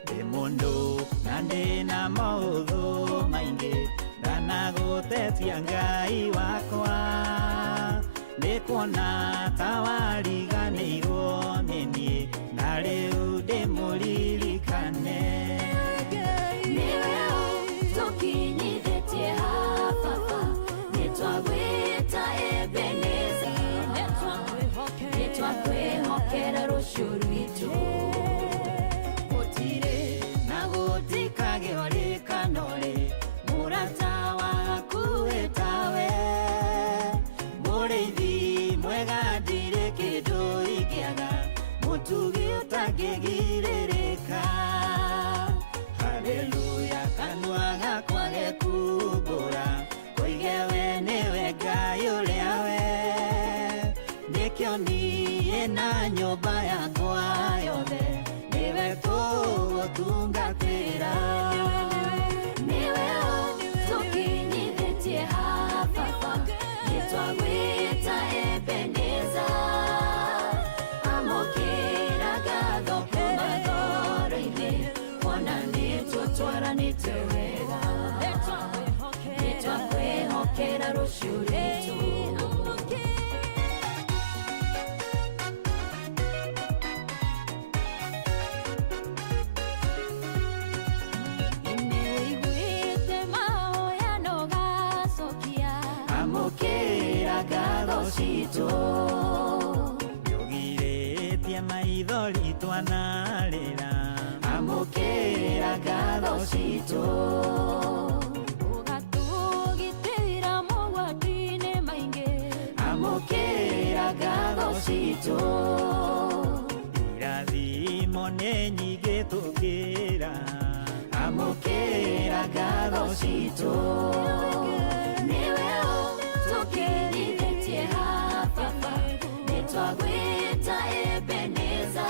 ndĩ mũndũ na ndĩna maũthũ maingĩ ndanagũtetia Ngai wakwa ndĩkuona ta wariganĩirwo nĩ niĩ na rĩu ndĩmũririkane Nĩwe tũkinyithĩtie ha baba nĩtwagwĩta Ebeneza nĩtwakwĩhokera rũciũ rwitũ gũtirĩ na gũtikagĩo rĩkanore mũrata waku wĩtawe mũrĩithi mwega ndirĩ kĩndũ ingĩaga mũtugi ũtangĩgirĩrĩka haleluya kanua gakwa gekumbũra koige we nĩwe Ngai ũrĩa we nĩkĩo niĩ na nyũmba yakwa yothe nĩwe tũgũtungatĩra Nĩwe tũkinyithĩtie ha baba nĩtwagwĩta Ebeneza amũkĩra ngatho kuma ngoro-inĩ kuona nĩtũtwaranĩte wega nĩtwakwĩhokera rũciũ rwitũ citũ nyugĩrĩtie maithori twanarĩra amũkĩra ngatho citũ ũgatũgitĩra mogwati-inĩ maingĩ amũkĩra ngatho citũ irathimo nĩ nyingĩ tũkĩra amũkĩra ngatho citũ nĩwe tũkinyithĩtie ha baba nĩtwagwĩta Ebeneza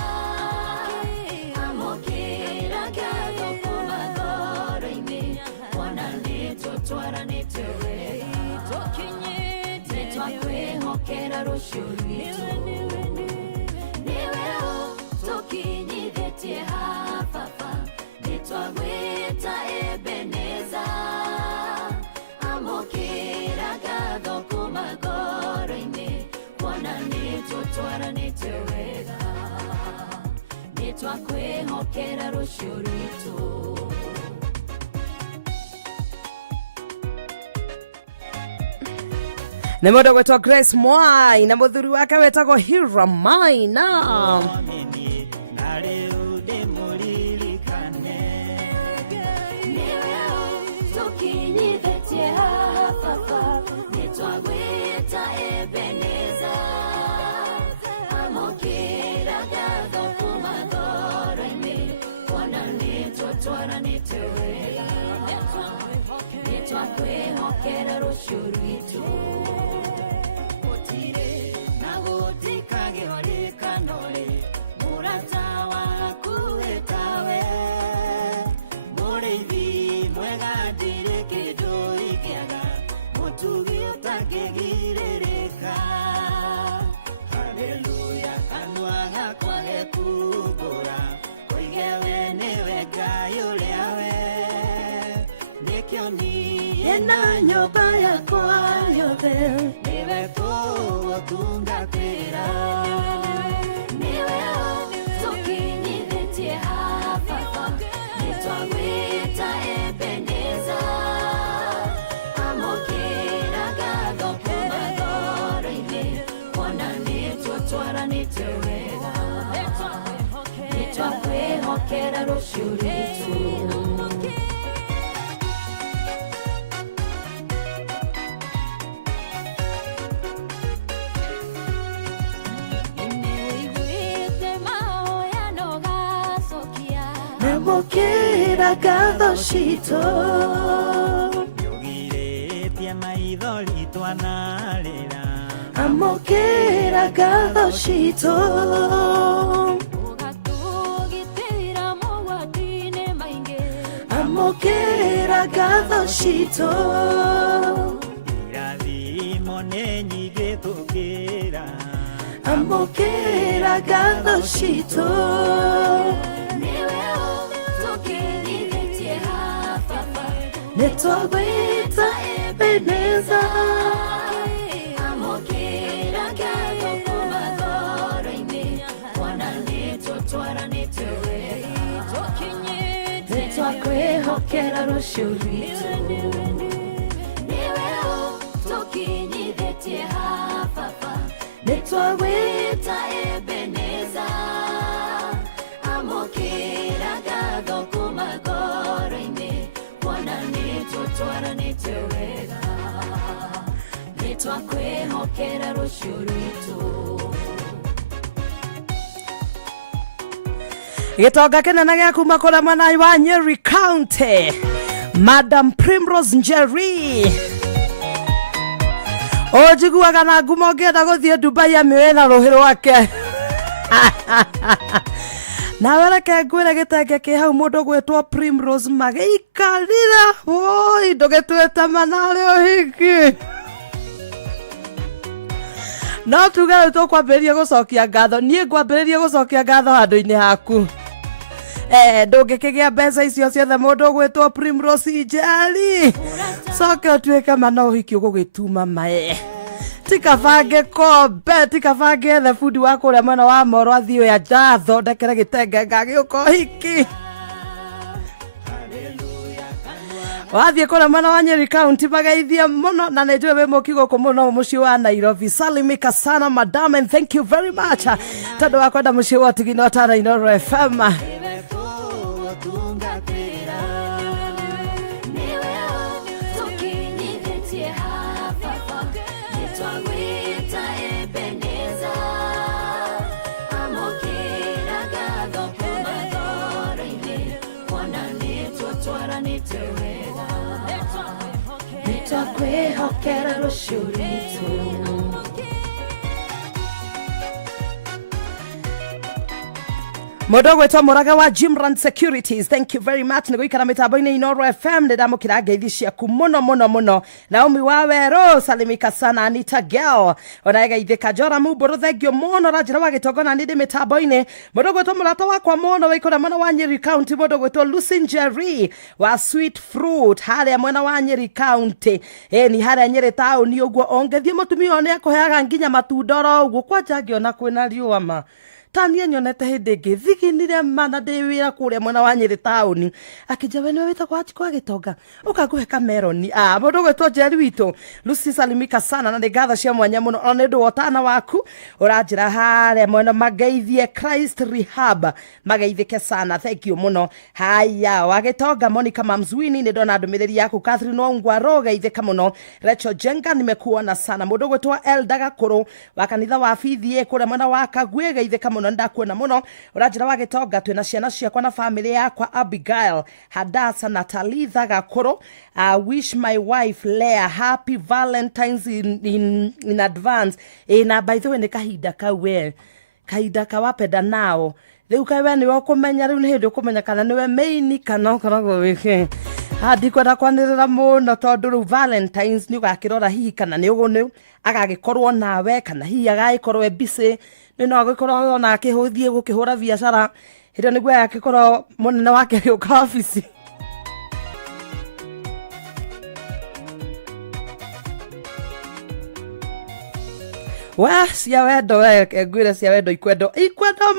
amũkĩra ngatho kuma ngoro-inĩ kuona nĩtũtwaranĩte wega nĩtwakwĩhokera rũciũ rwitũ nĩwe tũkinyithĩtie ha baba nĩtwagwĩta Ebeneza amũkĩra ngatho kuma ngoro-inĩ kuona nĩtũtwaranĩte wega nĩtwakwĩhokera rũciũ rwitũ nä må ndå gwä two Grace Mwai na må thuri wake wä tagwo Hira Maina. Twakehokera rũciũ rwitũ gũtirĩ na gũtikagĩo rĩkano rĩ mũrata waku wĩtawe mũrĩithi mwega ndirĩ kĩndũ ingĩaga mũtugi ũtangĩgirĩrĩka. Haleluya, kanua gakwa gekumbũra koige we nĩwe Ngai ũrĩa we nĩkĩo na nyũmba yakwa yothe nĩwe tũgũtungatĩra. Nĩwe tũkinyithĩtie haha nĩtwagwĩta Ebeneza amũkĩra ngatho kuma ngoro-inĩ kuona nĩtũtwaranĩte wega nĩtwakwĩhokera rũciũ rwitũ. Amokera ngatho citũ Nyugĩrĩtie maithori twanarĩra amokera ngatho citũ ũgatũgitĩra mogwati-inĩ maingĩ amokera ngatho citũ irathimo nĩ nyingĩ tũkĩra amokera ngatho citũ. Nĩtwagwĩta Ebeneza amũkĩra ngatho kuma ngoro-inĩ kuona nĩtũtwaranĩte wega nĩtwakwĩhokera rũciũ rwitũ. Nĩwe tũkinyithĩtie haha nĩtwagwĩta Ebeneza amũkĩra ngatho kuma ngoro-inĩ kuona nĩtũtwaranĩte wega nĩtwakwĩhokera rũciũ rwitũ. Gĩtonga kĩnene gĩa kuma kũrĩa mwena wa Nyeri County, Madam Primrose Njeri ũnjiguaga na ngumo ngĩenda gũthiĩ Dubai amĩwĩra rũhĩ rwake. Nawe reke ngwĩre gĩtenge kĩ hau mũndũ gwĩtwo Primrose magĩikarĩra woi ndũgĩtuĩte manarĩ ũhiki. No tuge rĩu tũkwambĩrĩria gũcokia ngatho, niĩ ngwambĩrĩria gũcokia ngatho handũ-inĩ haku. Ndũngĩkĩgĩa mbeca icio ciothe mũndũ gwĩtwo Primrose Njeri coke ũtuĩke mana ũhiki ũgũgĩtuma mae. Tikabange kombe, tikabange the food wa kũrĩa mwena wa Moro athiĩ ya njathondekere gĩtenge ngagĩũka ũhiki. Wathiĩ kũrĩa mwena wa Nyeri County mageithie mũno na nĩnjũĩ wĩ mũki gũkũ mũno mũciĩ wa Nairobi. Salimika sana madam and thank you very much tondũ wa kwenda mũciĩ wa Tigino ta Inooro FM. Nĩtwakwĩhokera rũciũ rwitũ. Mũndũ gwĩtwo Mũraga wa Jimran Securities, thank you very much. Nĩgũikara mĩtambo-inĩ Inooro FM nĩndamũkĩra ngeithi ciaku mũno. Naomi Wawero, salimika sana. Anita Girl, ona geithĩka Joramu Mbũrũ, thengio mũno. Ranjĩra wa Gĩtongo na nĩndĩ mĩtambo-inĩ. Mũndũ gwĩtwo mũrata wakwa mũno wĩkũrĩa mwena wa Nyeri County, mũndũ gwĩtwo Lucy Njeri wa Sweet Fruit harĩa mwena wa Nyeri County. Ni harĩa Nyeri taũni ũguo, ongethie mũtumia nĩ akũheaga nginya matunda oro ũguo kwanja ngĩona kwĩna riũa ma. tania nyonete hindi ngi thiginire mana ndi wira kuria mwena wa Nyeri town akija we niwe wita kwa Chiko Gitonga ukaguhe kameroni mundu gwetwo Njeri witu Lucy salimika sana na ngatha cia mwanya muno ona ndu wotana waku uranjira hare mwena mageithie Christ Rehab mageithike sana thank you muno haya wa Gitonga Monica Mamzwini ni ndona ndumiriri yaku Catherine Ongwaro geithika muno Rachel Jenga nimekuona sana mundu gwetwo Elda Gakuru wa kanitha wa Fithie kure mwena wa Kagwe geithika muno ndakuona muno uranjira wa Gitonga twina ciana ciakwa na family yakwa Abigail Hadasa na Talitha Gakuru wish my wife Leah happy Valentine's in advance na by the way ni kahinda kawe kahinda kawapenda nao riu kawe ni wakumenya riu ni hindi ukumenya kana niwe main kana koragwo wike hadi kwenda kwanirira muno tondu riu Valentine's ni ugakirora hihi kana ni ugunu agagikorwo nawe kana hihi agagikorwo busy ni no agikorwo na akihuthie gukihura biashara hirio niguo akikorwo munene wake agioka office wa cia wendo ngwire cia wendo ikwendo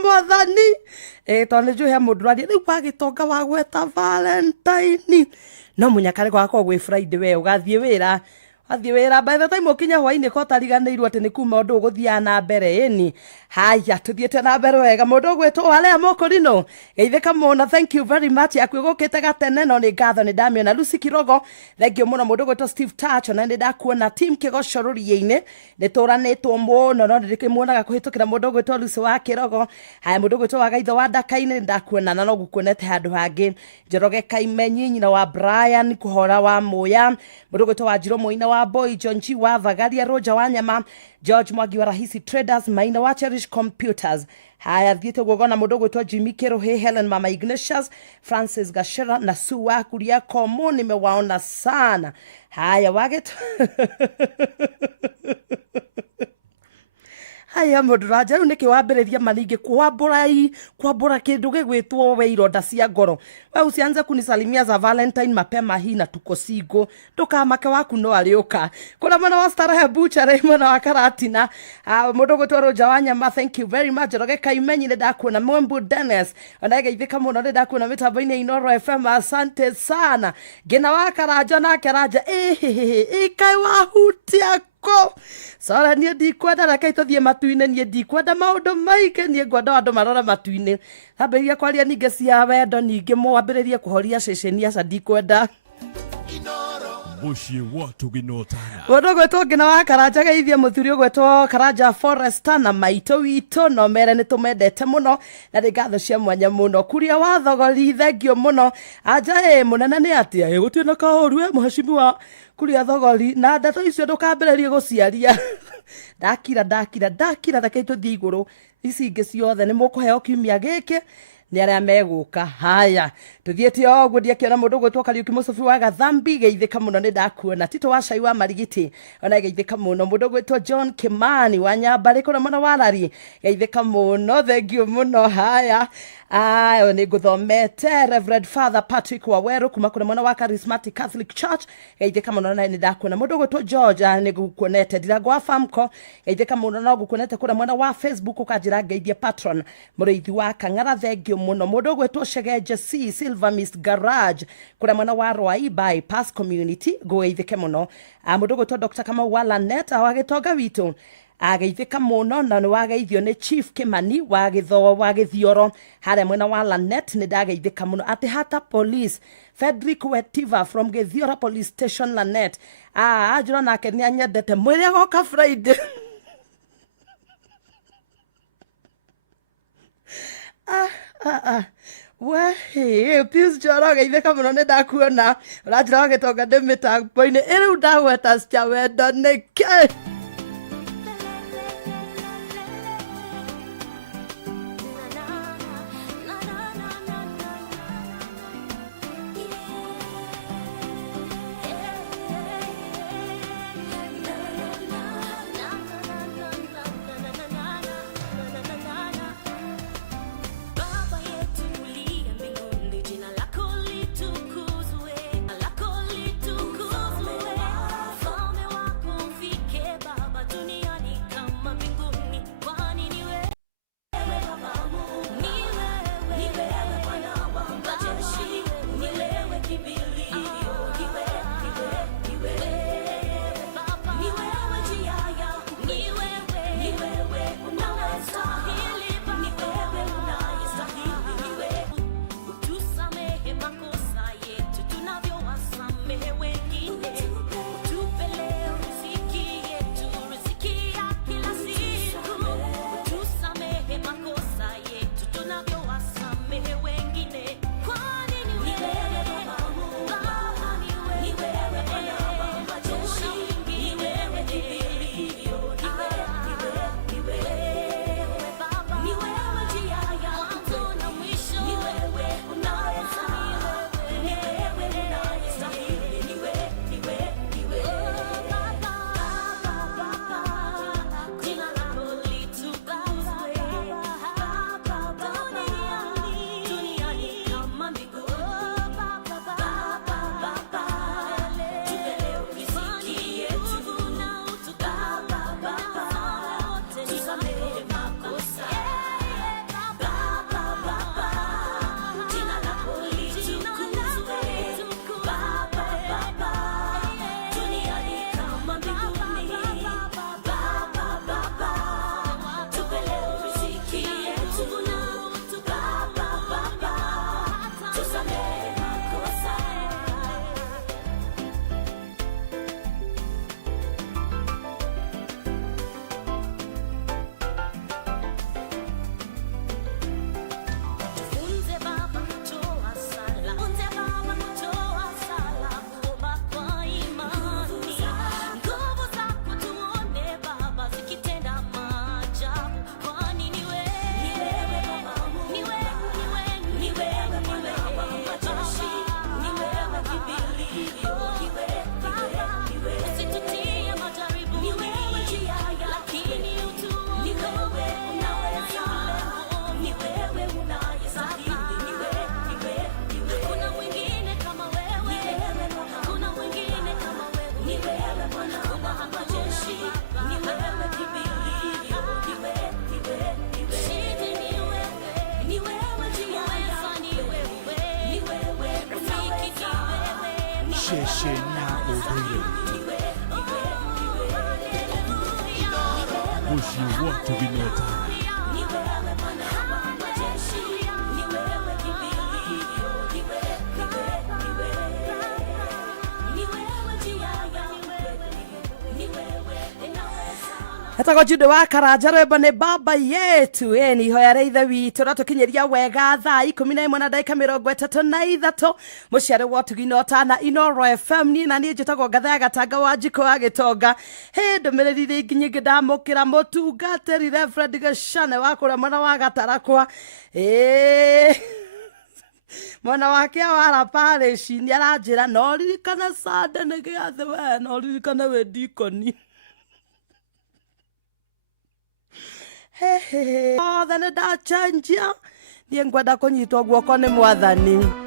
mwathani tondu njuhe mundu rari riu kwa Gitonga wa gweta Valentine no munyakare gwakwa gwi Friday we ugathie wira by the time ukinya hwaini ko tariganirwo ati ni kuma undu uguthia na mbere ni haya tuthiete na mbere wega mundu gwetwo wale mokorino geithika muno thank you very much akwigukite gatene no ni ngatho ni Damian Lucy Kirogo thank you muno mundu gwetwo Steve Touch na ndi ndakuona team kigocururiine ni turanitwo muno no ndikimuonaga kuhitukira mundu gwetwo Lucy wa Kirogo haya mundu gwetwo wa Gaitho wa Ndakaine ndakuona na no gukuonete handu hangi Njoroge Kaimenyi nyina wa Brian kuhora wa Muya mundu gwetwo wa Njiro Muina wa Boy John G wa Vagaria Roja wa Nyama George Mwagi wa Rahisi Traders Maina wa Cherish Computers haya thiete gogona mundu gwetwo Jimmy Kirohe Helen Mama Ignatius Francis Gashera na Suwa kuria komo nimewaona sana haya waget haya mundu raja riu niki wambiriria maningi kwambura kindu gigwitwo we ironda cia ngoro we usianze kunisalimia za Valentine mapema hii na tuko singo ndukamake waku no ariuka kuna mwana wa Starehe Butchery mwana wa Karatina mundu gwetwo Roja wa Nyama thank you very much Roge Kaimenyi ni ndakuona Mwembu Dennis onageithika muno ni ndakuona mitambo-ini Inoro FM asante sana gina wa Karaja na Karaja ikai wahutia ko sora nie ndikwenda na kai tuthie matu-ine nie ndikwenda maundu maike nie ngwenda andu marora matu-ine ambiria kwaria ninge cia wendo ninge mwambiririe kuhoria ceceni aca ndikwenda muciĩ watu ginotana mundu gwetwo ngina wa Karaja geithie muthuri gwetwo Karaja Forester na maito wito no mere ni tumendete muno na ngatho cia mwanya muno kuria wa thogori thengio muno anja munene ni atia gutie na kaoru muhashimu wa kuria thogori na ndeto icio ndukambiririe guciaria ndakira reke tuthie iguru ici ingi ciothe ni mukuheo kiumia giki ni aria meguka haya tuthiete ogwo ndiakiona mundu gwetwo Kariuki Musufi wa Gathambi geithika muno ni ndakuona Tito wa Cai wa Marigiti ona geithika muno mundu gwetwo John Kimani wa Nyambari kuna mwana wa Rari geithika muno thank you muno haya ni guthomete Reverend Father Patrick Waweru kuma kuna mwana wa Charismatic Catholic Church geithika muno na ni ndakuona mundu gwetwo George ni gukuonete Diragwa Famco geithika muno no gukuonete kuna mwana wa Facebook ukajira geithia patron muriithi wa Kang'ara thank you muno mundu gwetwo Shegeje C Silver Mist Garage kuna mwana wa Rwai Bypass Community geithike muno mundu gwetwo Dr. Kamau wa Lanet wa Gitonga witu ageithika muno na ni wageithio ni Chief Kimani wa Githo wa Githioro hare mwena wa Lanet ni ndageithika muno ati hata police Frederick Wetiva from Githioro Police Station Lanet ajira nake ni anyendete mwiri agoka Friday we Pius Njoro geithika muno ni ndakuona urajira wa Gitonga ndi mitambo-ini iriu ndagweta cia wendo niki Ufalme wako ufike. Sheshenya Odoyo Bushi watu vinotana Hetago Jude wa Karanja rwimbo nĩ baba yetu ni ihoya rĩa ithe witũ ratukinyeria wega thaa 11 na ndagĩka 33 mũciare wa tugino tana Inoro FM ni na niĩ njĩtagwo Ngatha ya Gatanga wa Njiko wa Gĩtonga ndũmĩrĩri rĩngĩ nyingĩ ndamũkĩra mũtungatĩri Reverend Gacane wa kũrĩa mwena wa Gatarakwa mwana wake wara parish ni aranjĩra no ririkana Sunday nĩ gĩathĩ we no ririkana we dikoni Then da changia ni ngwenda kunyitwo guoko ni mwathani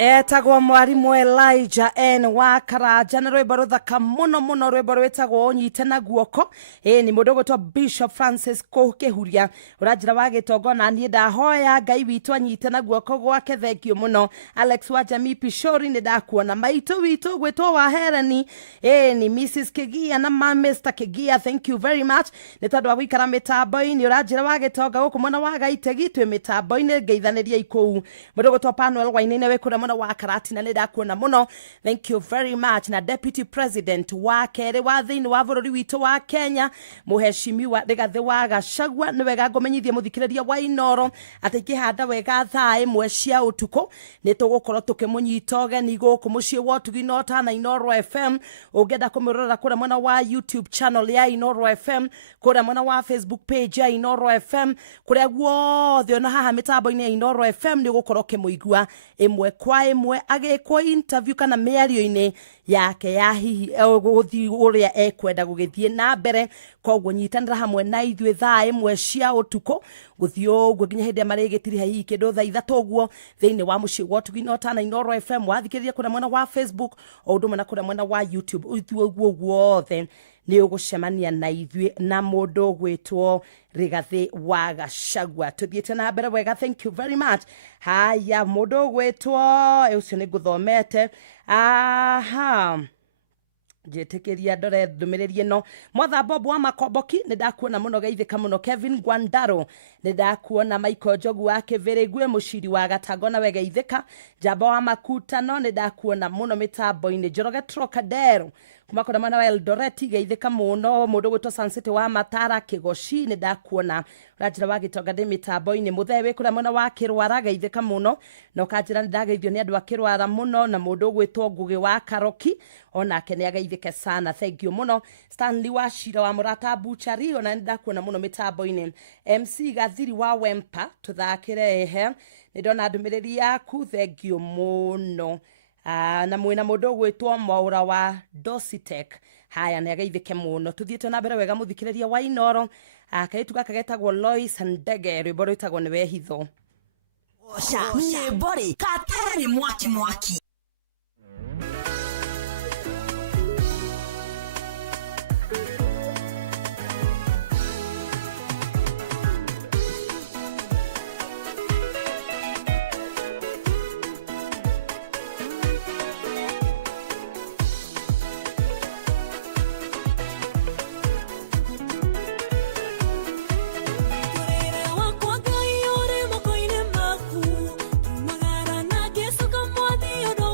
etagwo mwarimu Elijah N wa Karanja na rwimbo ruthaka muno rwimbo rwetagwo unyite na guoko ni mundu gwitwa Bishop Francis Kihuria uranjira wa Gitongo na nie ndahoya Ngai witu anyite na guoko gwake thengio muno. Alex wa Jamii Pishori ni ndakuona maitu witu gwitwo wa Hereni ni Mrs Kigia na Mr Kigia, thank you very much ni tondu wa gwikara mitambo-ini uranjira wa Gitongo guku mwana wa Gaitegi twi mitambo-ini ngeithaniria ikuu mundu gwitwa Panuel Wainene wekura wa Karati na nida kuona muno, thank you very much. Na Deputy President wa Kere wa thiini wa bururi witu wa Kenya muheshimiwa Rigathi wa Gachagua ni wega ngomenyithie muthikiriria wa Inoro ati handa wega thaa imwe cia utuko ni tugukorwo tukimunyita ogeni guku mucii wa Tuginota na Inoro FM. Ungenda kumirora kura mwana wa YouTube channel ya Inoro FM, kura mwana wa Facebook page ya Inoro FM, kuria guothe ona haha mitambo-ini ya Inoro FM ni gukorwo kimuigua imwe kwa imwe agekwo interview kana miario-ini yake ya hihi guthi uria ekwenda gugithie na mbere. Koguo nyitanira hamwe na ithuĩ thaa imwe cia utuko guthi uguo nginya hindi marigitiri hihi kindu thaa ithatu uguo thiini wa mucii wa Tuginota na Inoro FM. Wathikiriria kuna mwana wa Facebook o undu na kuna mwana wa YouTube ithuĩ uguo guothe ni ugucemania na ithuĩ na mundu gwitwo Rigathi wa Gachagua. Tuthiete na mbere wega, thank you very much. Haya mundu gwitwo ucio ni nguthomete aha jetikiria ndore ndumiriri no Mwatha Bob wa Makomboki ni ndakuona muno geithika muno. Kevin Gwandaro ni ndakuona. Michael Jogu wa Kivirigwe muciri wa Gatago na wegeithika. Jamba wa Makutano ni ndakuona muno mitambo-ini. Njoroge Trocadero kuma kuna mwana wa Eldoret geithika muno. Mundu gwitwo Sancity wa Matara Kigoshi ni ndakuona. Rajira wa Gitonga ndi mitambo-ini. Muthewe kuna mwana wa Kirwara geithika muno no kanjira ndageithio ni andu a Kirwara muno. Na mundu gwitwo Ngugi wa Karoki ona kene ageithike sana, thank you muno. Stanley wa Shira wa Murata Buchari ona ndakuona muno mitambo-ini. MC Gathiri wa Wempa tuthakire ehe ni ndona ndumiriri yaku, thank you muno. Na mwina mundu gwitwo Mwaura wa Dositek haya ni ageithike muno. Tuthiete na mbere wega muthikiriria wa Inoro kaitu gaka getagwo Lois Ndege rwimbo rwitagwo ni wehitho osha nyebori katari mwaki Magara na geso kamwadi odo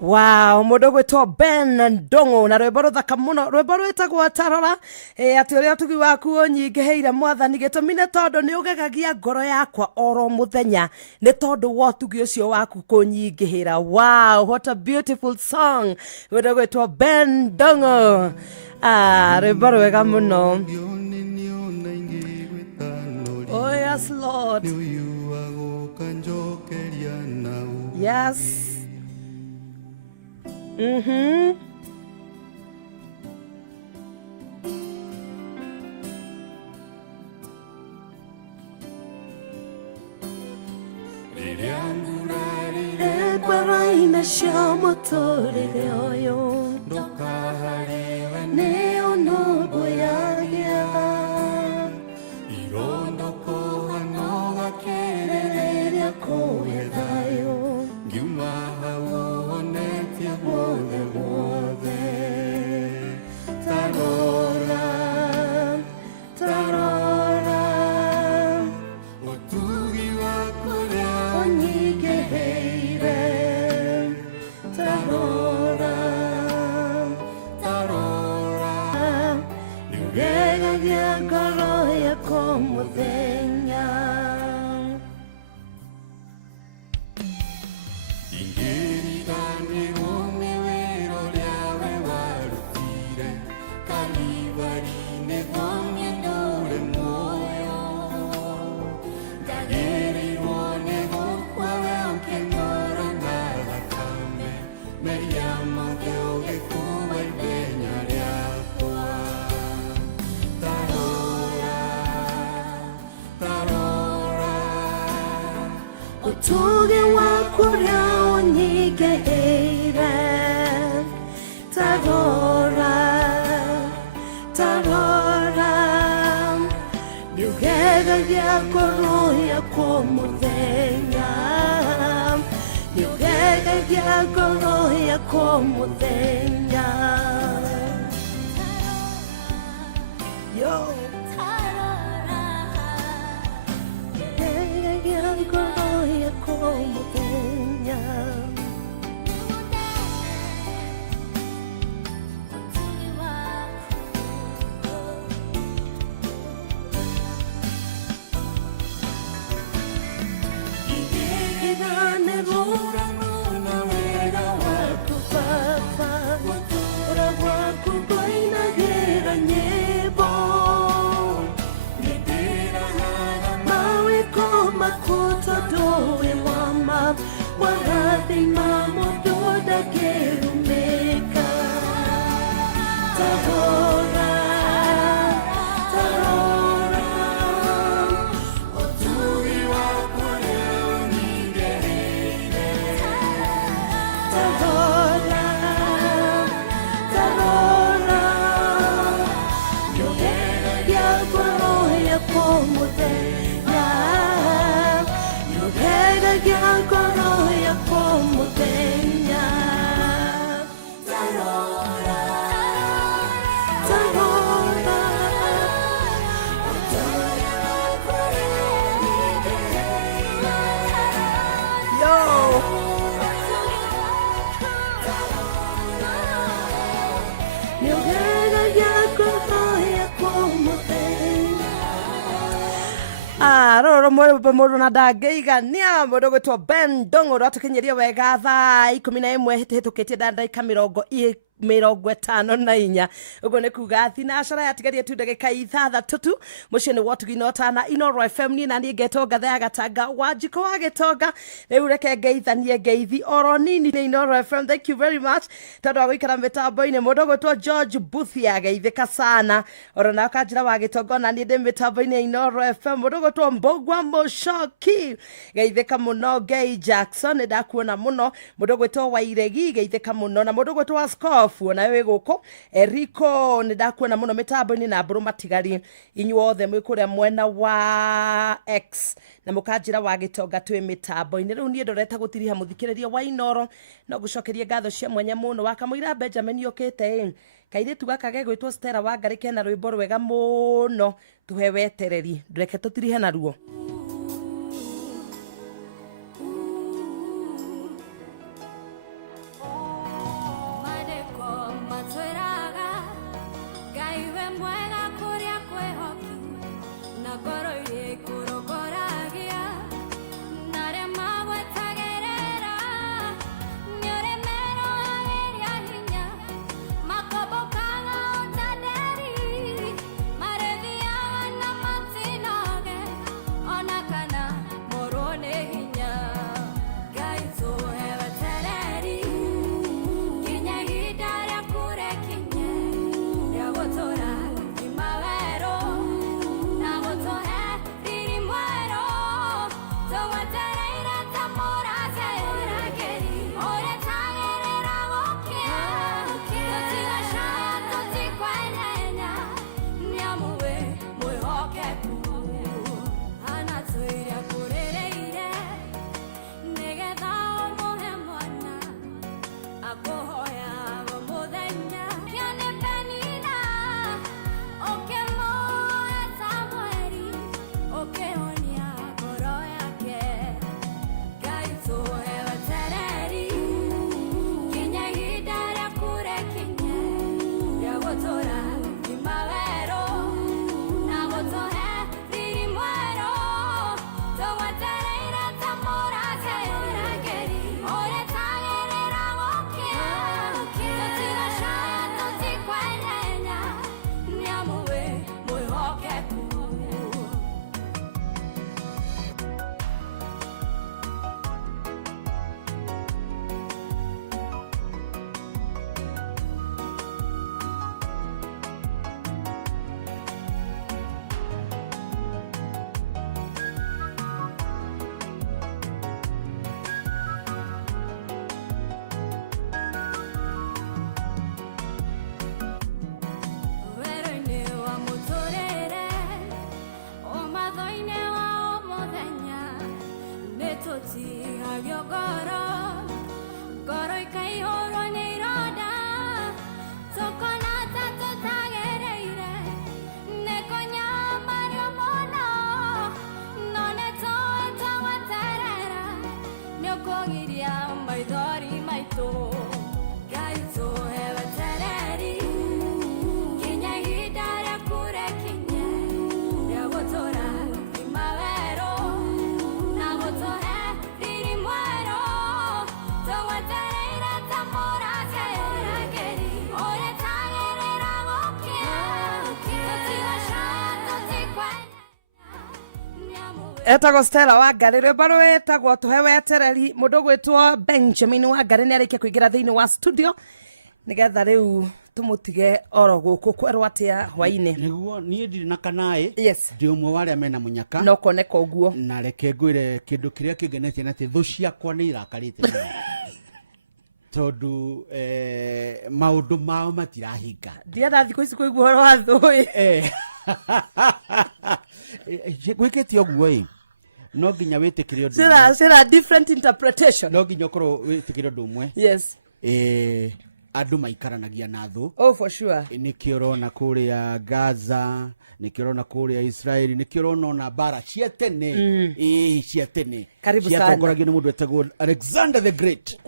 Wow, mundu gwitwo Ben Ndongo na rwimbo ruthaka muno, rwimbo rwitagwo Tarora. Ati uria tugi waku unyigeheire mwathani gitumine tondu ni ugegagia ngoro yakwa oro muthenya ni tondu wa tugi ucio waku kunyingihira. Wow, what a beautiful song. Mundu gwitwo Ben Ndongo. Rwimbo rwega muno. Oh yes Lord. Yes. Baraina shamo torire oyo neo no boyagia irondo ko hano ga kerere ko edayo giuma hawo netia wole wole tarora tarora otugi wa korea onyigeheire tarora tarora niugegagia ngoro yako muthenya Kalvari nĩgomie ndũrĩ muoyo ndagĩrĩirwo nĩ gũkua we ũkĩnyora na thakame meria mothe ũgĩkuua ithenya rĩakwa tarora tarora ũtugi waku ũrĩa ũnyingĩrĩire tarora tarora niũgegagia ngoro yakwa mũthenya niũgegagia ngoro yakwa mũthenya yo niũgegagia ngoro yakwa mũthenya roro mũndũ na ndangĩigania mũndũ gwĩtwo Ben Ndong'ũ rwatũkinyirie wega thaa 11 hĩtũkĩtie ndagĩka 54 ũguo nĩ kuga thinacara yatigarie tu ndagĩka 6 tu mũciĩ nĩ Watugi Tana Inooro FM niĩ na niĩ ngetwo Ngatha ya Gatanga Wanjiko wa Gĩtonga rĩu reke ngeithanie ngeithi oro nini nĩ Inooro FM. Thank you very much tondũ wa gũikara mĩtambo-inĩ mũndũ gwĩtwo George Buthia geithĩka sana oro na kanjĩra wa Gĩtonga na niĩ ndĩ mĩtambo-inĩ ya Inooro FM mũndũ gwĩtwo Mbogwa Mũcoki geithĩka mũno Gay Jackson nĩ ndakuona mũno mũndũ gwĩtwo Wairegi geithĩka mũno na mũndũ gwĩtwo Askofu na wĩ gũkũ Eriko nĩ ndakuona mũno mĩtambo-inĩ na mbũrũ matigari inyuothe mwĩ kũrĩa mwena wa X na mũkanjĩra wa Gĩtonga twĩ mĩtambo-inĩ rĩu niĩ ndoreta gũtiriha mũthikĩrĩria wa Inooro no gũcokerie ngatho cia mwanya mũno wa Kamũira Benjamin yũkĩte kairĩtu gaka gegwĩtwo Stella Wangari kena rwĩmbo rwega mũno tũhe wetereri ndũreke tũtirihe naruo. Etagwo Stella Wangari rwimbo rwitagwo tuhe wetereri mundu gwitwo Benjamin Wangari ni arikia kuingira thiini wa studio nigetha riu tumutige oro guku kwerwo atia hwaini niguo nie ndiri na kanae yes ndi umwe wale mena munyaka no koneka uguo na reke ngwire kindu kiria kingenetie na thu ciakwa ni irakarite tondu maundu mao matirahinga ndienda thikũ ici kuigua horo wa thũi gwikĩte ũguo no nginya wĩtĩkĩre ũndũ sira different interpretation no nginya ũkorwo wĩtĩkĩre ũndũ ũmwe yes andũ maikaranagia na thũ oh for sure nĩkĩo ũrona kũrĩa Gaza nĩkĩo ũrona kũrĩa Israeli nĩkĩo ũrona na bara cia tene cia tene ciatongoragio nĩ mũndũ etagwo Alexander the Great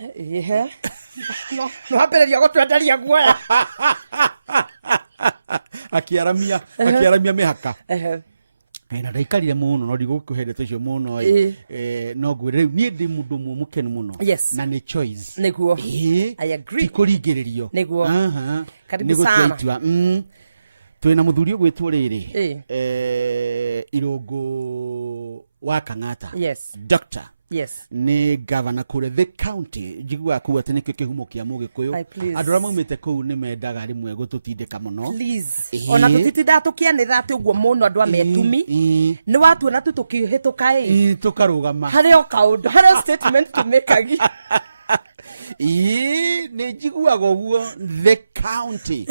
no hambĩrĩria gũtwenderia guoya akiaramia mĩhaka na ndaikarire muno no ndigũkũhendete cio muno no ngwĩre rĩu niĩ ndĩ mũndũ mũmũkenu mũno na nĩ choice nĩguo I agree tikũringĩrĩrio nĩguo karibu sana twĩna mũthuri ũgwĩtwo rĩrĩ Irũngũ wa Kang'ata Doctor ni governor kure the county njigua ku ati nikyo kihumo kia Mũgĩkũyũ andũ arĩa maumĩte kũu nĩ mendaga rimwe gũtũtindĩka mũno ona tũtitinda tũkĩanĩra atĩ ũguo mũno andũ ametumi nĩ watuona tu tũkĩhĩtũka tũkarũgama harĩ kaũndũ harĩ statement tumĩkagi nĩ njiguaga ũguo the county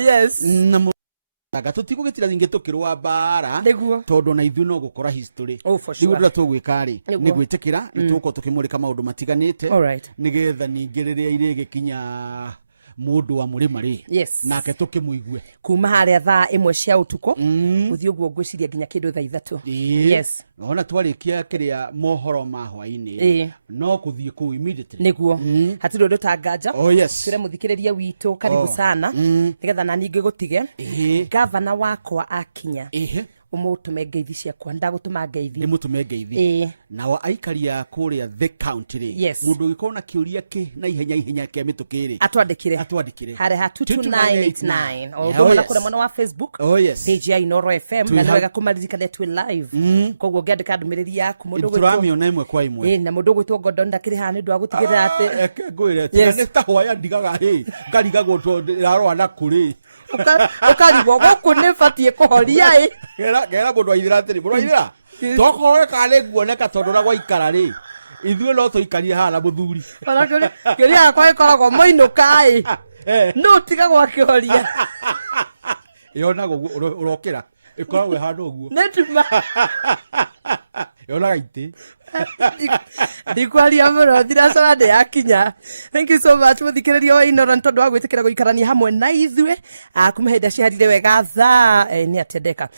na tutigũgĩtira ningĩ tũkĩrũa mbara tondũ na ithuĩ no gũkora history nĩguo ndĩra tũgwĩka-rĩ nĩ gwĩtĩkĩra nĩ tũgũkorwo tũkĩmũrĩka maũndũ matiganĩte nĩgetha ningĩ rĩrĩa irĩgĩkinya mũndũ wa mũrĩma-rĩ nake tũkĩmũigue kuma harĩa thaa 1 cia ũtukũ gũthiĩ ũguo ngwĩciria nginya kĩndũ thaa 3 ona twarĩkia kĩrĩa mohoro ma hwainĩ no kũthiĩ kũu immediately nĩguo hatirĩ ũndũ ta nganja twĩre mũthikĩrĩria witũ karibu sana nĩgetha na ningĩ gũtige gavana wakwa akinya umutume ngeithi ciakwa ndagutuma ngeithi nimutume ngeithi nao aikaria kuria the county ri mundu gikorwo na kiuria ki na ihenya kia mitukiri atwandikire hare ha 22989 ogo na kura mwana wa Facebook page ya Inoro FM na nwega kumaririkana twi live koguo ngiandika ndumiriri yaku mundu gwitwo turamiona imwe kwa imwe na mundu gwitwo Gordon ndakiri ha ni ndu agutigirira ati ngwire tigane ta hoya ndigaga ngarigagwo to rarwa na kuri ukarigwo guku ni batie kuhoria gera mundu aithira atiri mundu aithira tokorwe kale guoneka tondu na gwaikara ri ithuĩ no tũikarie hala muthuri kĩria yakwa ĩkoragwo mũinũka no tiga gwakihoria yonaga ũguo ũrokĩra ĩkoragwo handũ ũguo nĩ tuma yonaga itĩ ndikwaria mũno thiracara ndĩ yakinya. Thank you so much mũthikĩrĩria wa Inoro nĩ tondũ wa gwĩtĩkĩra gũikarania hamwe na ithuĩ kuma hĩndĩ ciathire wega thaa nĩ atendeka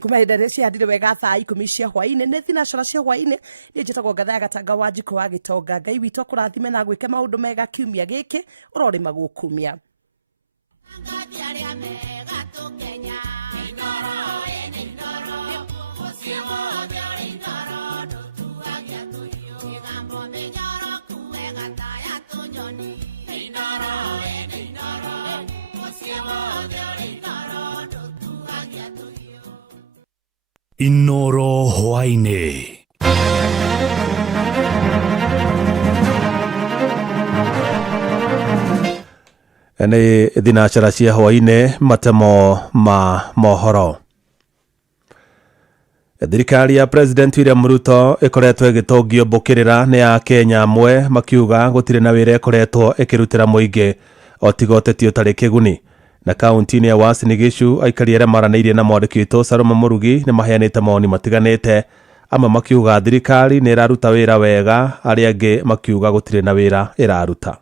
kuma hĩndĩ ciathire wega thaa 10 cia hwainĩ nĩ thinacara cia hwainĩ nĩ njĩtagwo Ngathaya Gatanga wa Njiko wa Gĩtonga. Ngai witũ kũrathime na gwĩke maũndũ mega kiumia gĩkĩ ũrorĩmagwo kumia Inoro hwainĩ. Nĩ thinacara cia hwainĩ matemo ma mohoro. Thirikari ya President William Ruto ĩkoretwo ĩgĩtongio mbũkĩrĩra nĩ ya Kenya amwe makiuga gũtirĩ na wĩra ĩkoretwo ĩkĩrutĩra mũingĩ o tiga ũteti ũtarĩ kĩguni. Na kaunti-inĩ ya Uasin Gishu aikari arĩa maranĩirie na mwandĩki witũ Salome Murugi nĩ maheanĩte mawoni matiganĩte, amwe makiuga thirikari nĩ ĩraruta wĩra wega, arĩa angĩ makiuga gũtirĩ na wĩra ĩraruta.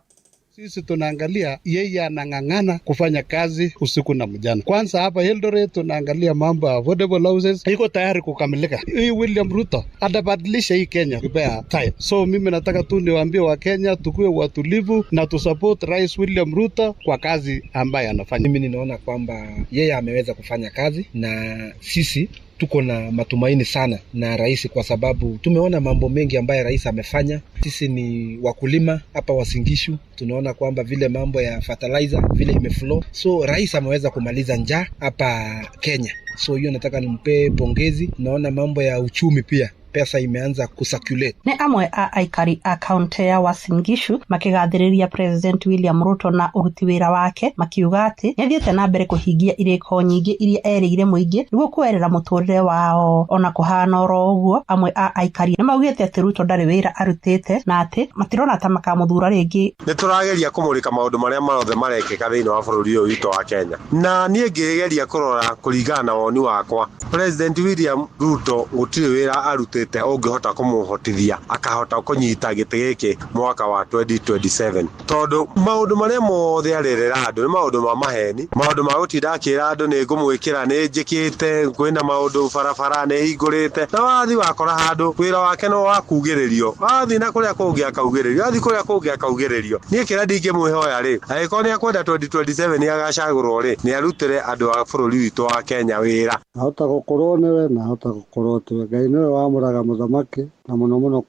Sisi tunaangalia yeye anang'ang'ana kufanya kazi usiku na mchana. Kwanza hapa Eldoret tunaangalia mambo ya affordable houses, iko tayari kukamilika. Hii William Ruto atabadilisha hii Kenya kipea time. So mimi nataka tu niwaambie wa Kenya tukue watulivu na tusupport Rais William Ruto kwa kazi ambaye anafanya. Mimi ninaona kwamba yeye ameweza kufanya kazi na sisi tuko na matumaini sana na rais kwa sababu tumeona mambo mengi ambayo rais amefanya. Sisi ni wakulima hapa Uasin Gishu, tunaona kwamba vile mambo ya fertilizer vile imeflow. So rais ameweza kumaliza njaa hapa Kenya. So hiyo nataka nimpe pongezi. Naona mambo ya uchumi pia pesa imeanza kusakulate. Ni amwe a aikari a kaunti ya Uasin Gishu makigathiriria President William Ruto na uruti wira wake makiuga ati nithiete na mbere kuhingia iriko nyingi iria erigire muingi niguo kwerera muturire wao. Ona kuhana oro uguo amwe a aikari ni maugite ati Ruto ndari wira arutite na ati matirona ta makamuthura ringi. Ni turageria kumurika maundu maria marothe marekeka thiini wa bururi uyu witu wa Kenya, na nie ngigeria kurora kuringana na woni wakwa President William Ruto gutiri wira arutite ungihota kumuhotithia akahota kunyita giti giki mwaka wa 2027 tondu maundu maria mothe arerera andu ni maundu ma maheni, maundu ma gutinda akira andu ni ngumwikira ni njikite kwina maundu barabara ni hingurite na wathi wakora handu wira wake no wakugiririo wathi na kuria kungi akaugiririo wathi kuria kungi akaugiririo nie kira ndingimwihoya ri agiko ni akwenda 2027 agacagurwo ri ni arutire andu a bururi witu wa Kenya wira hota gukorwo niwe na hota gukorwo tiwe Ngai niwe wamuraga muthamaki na muno muno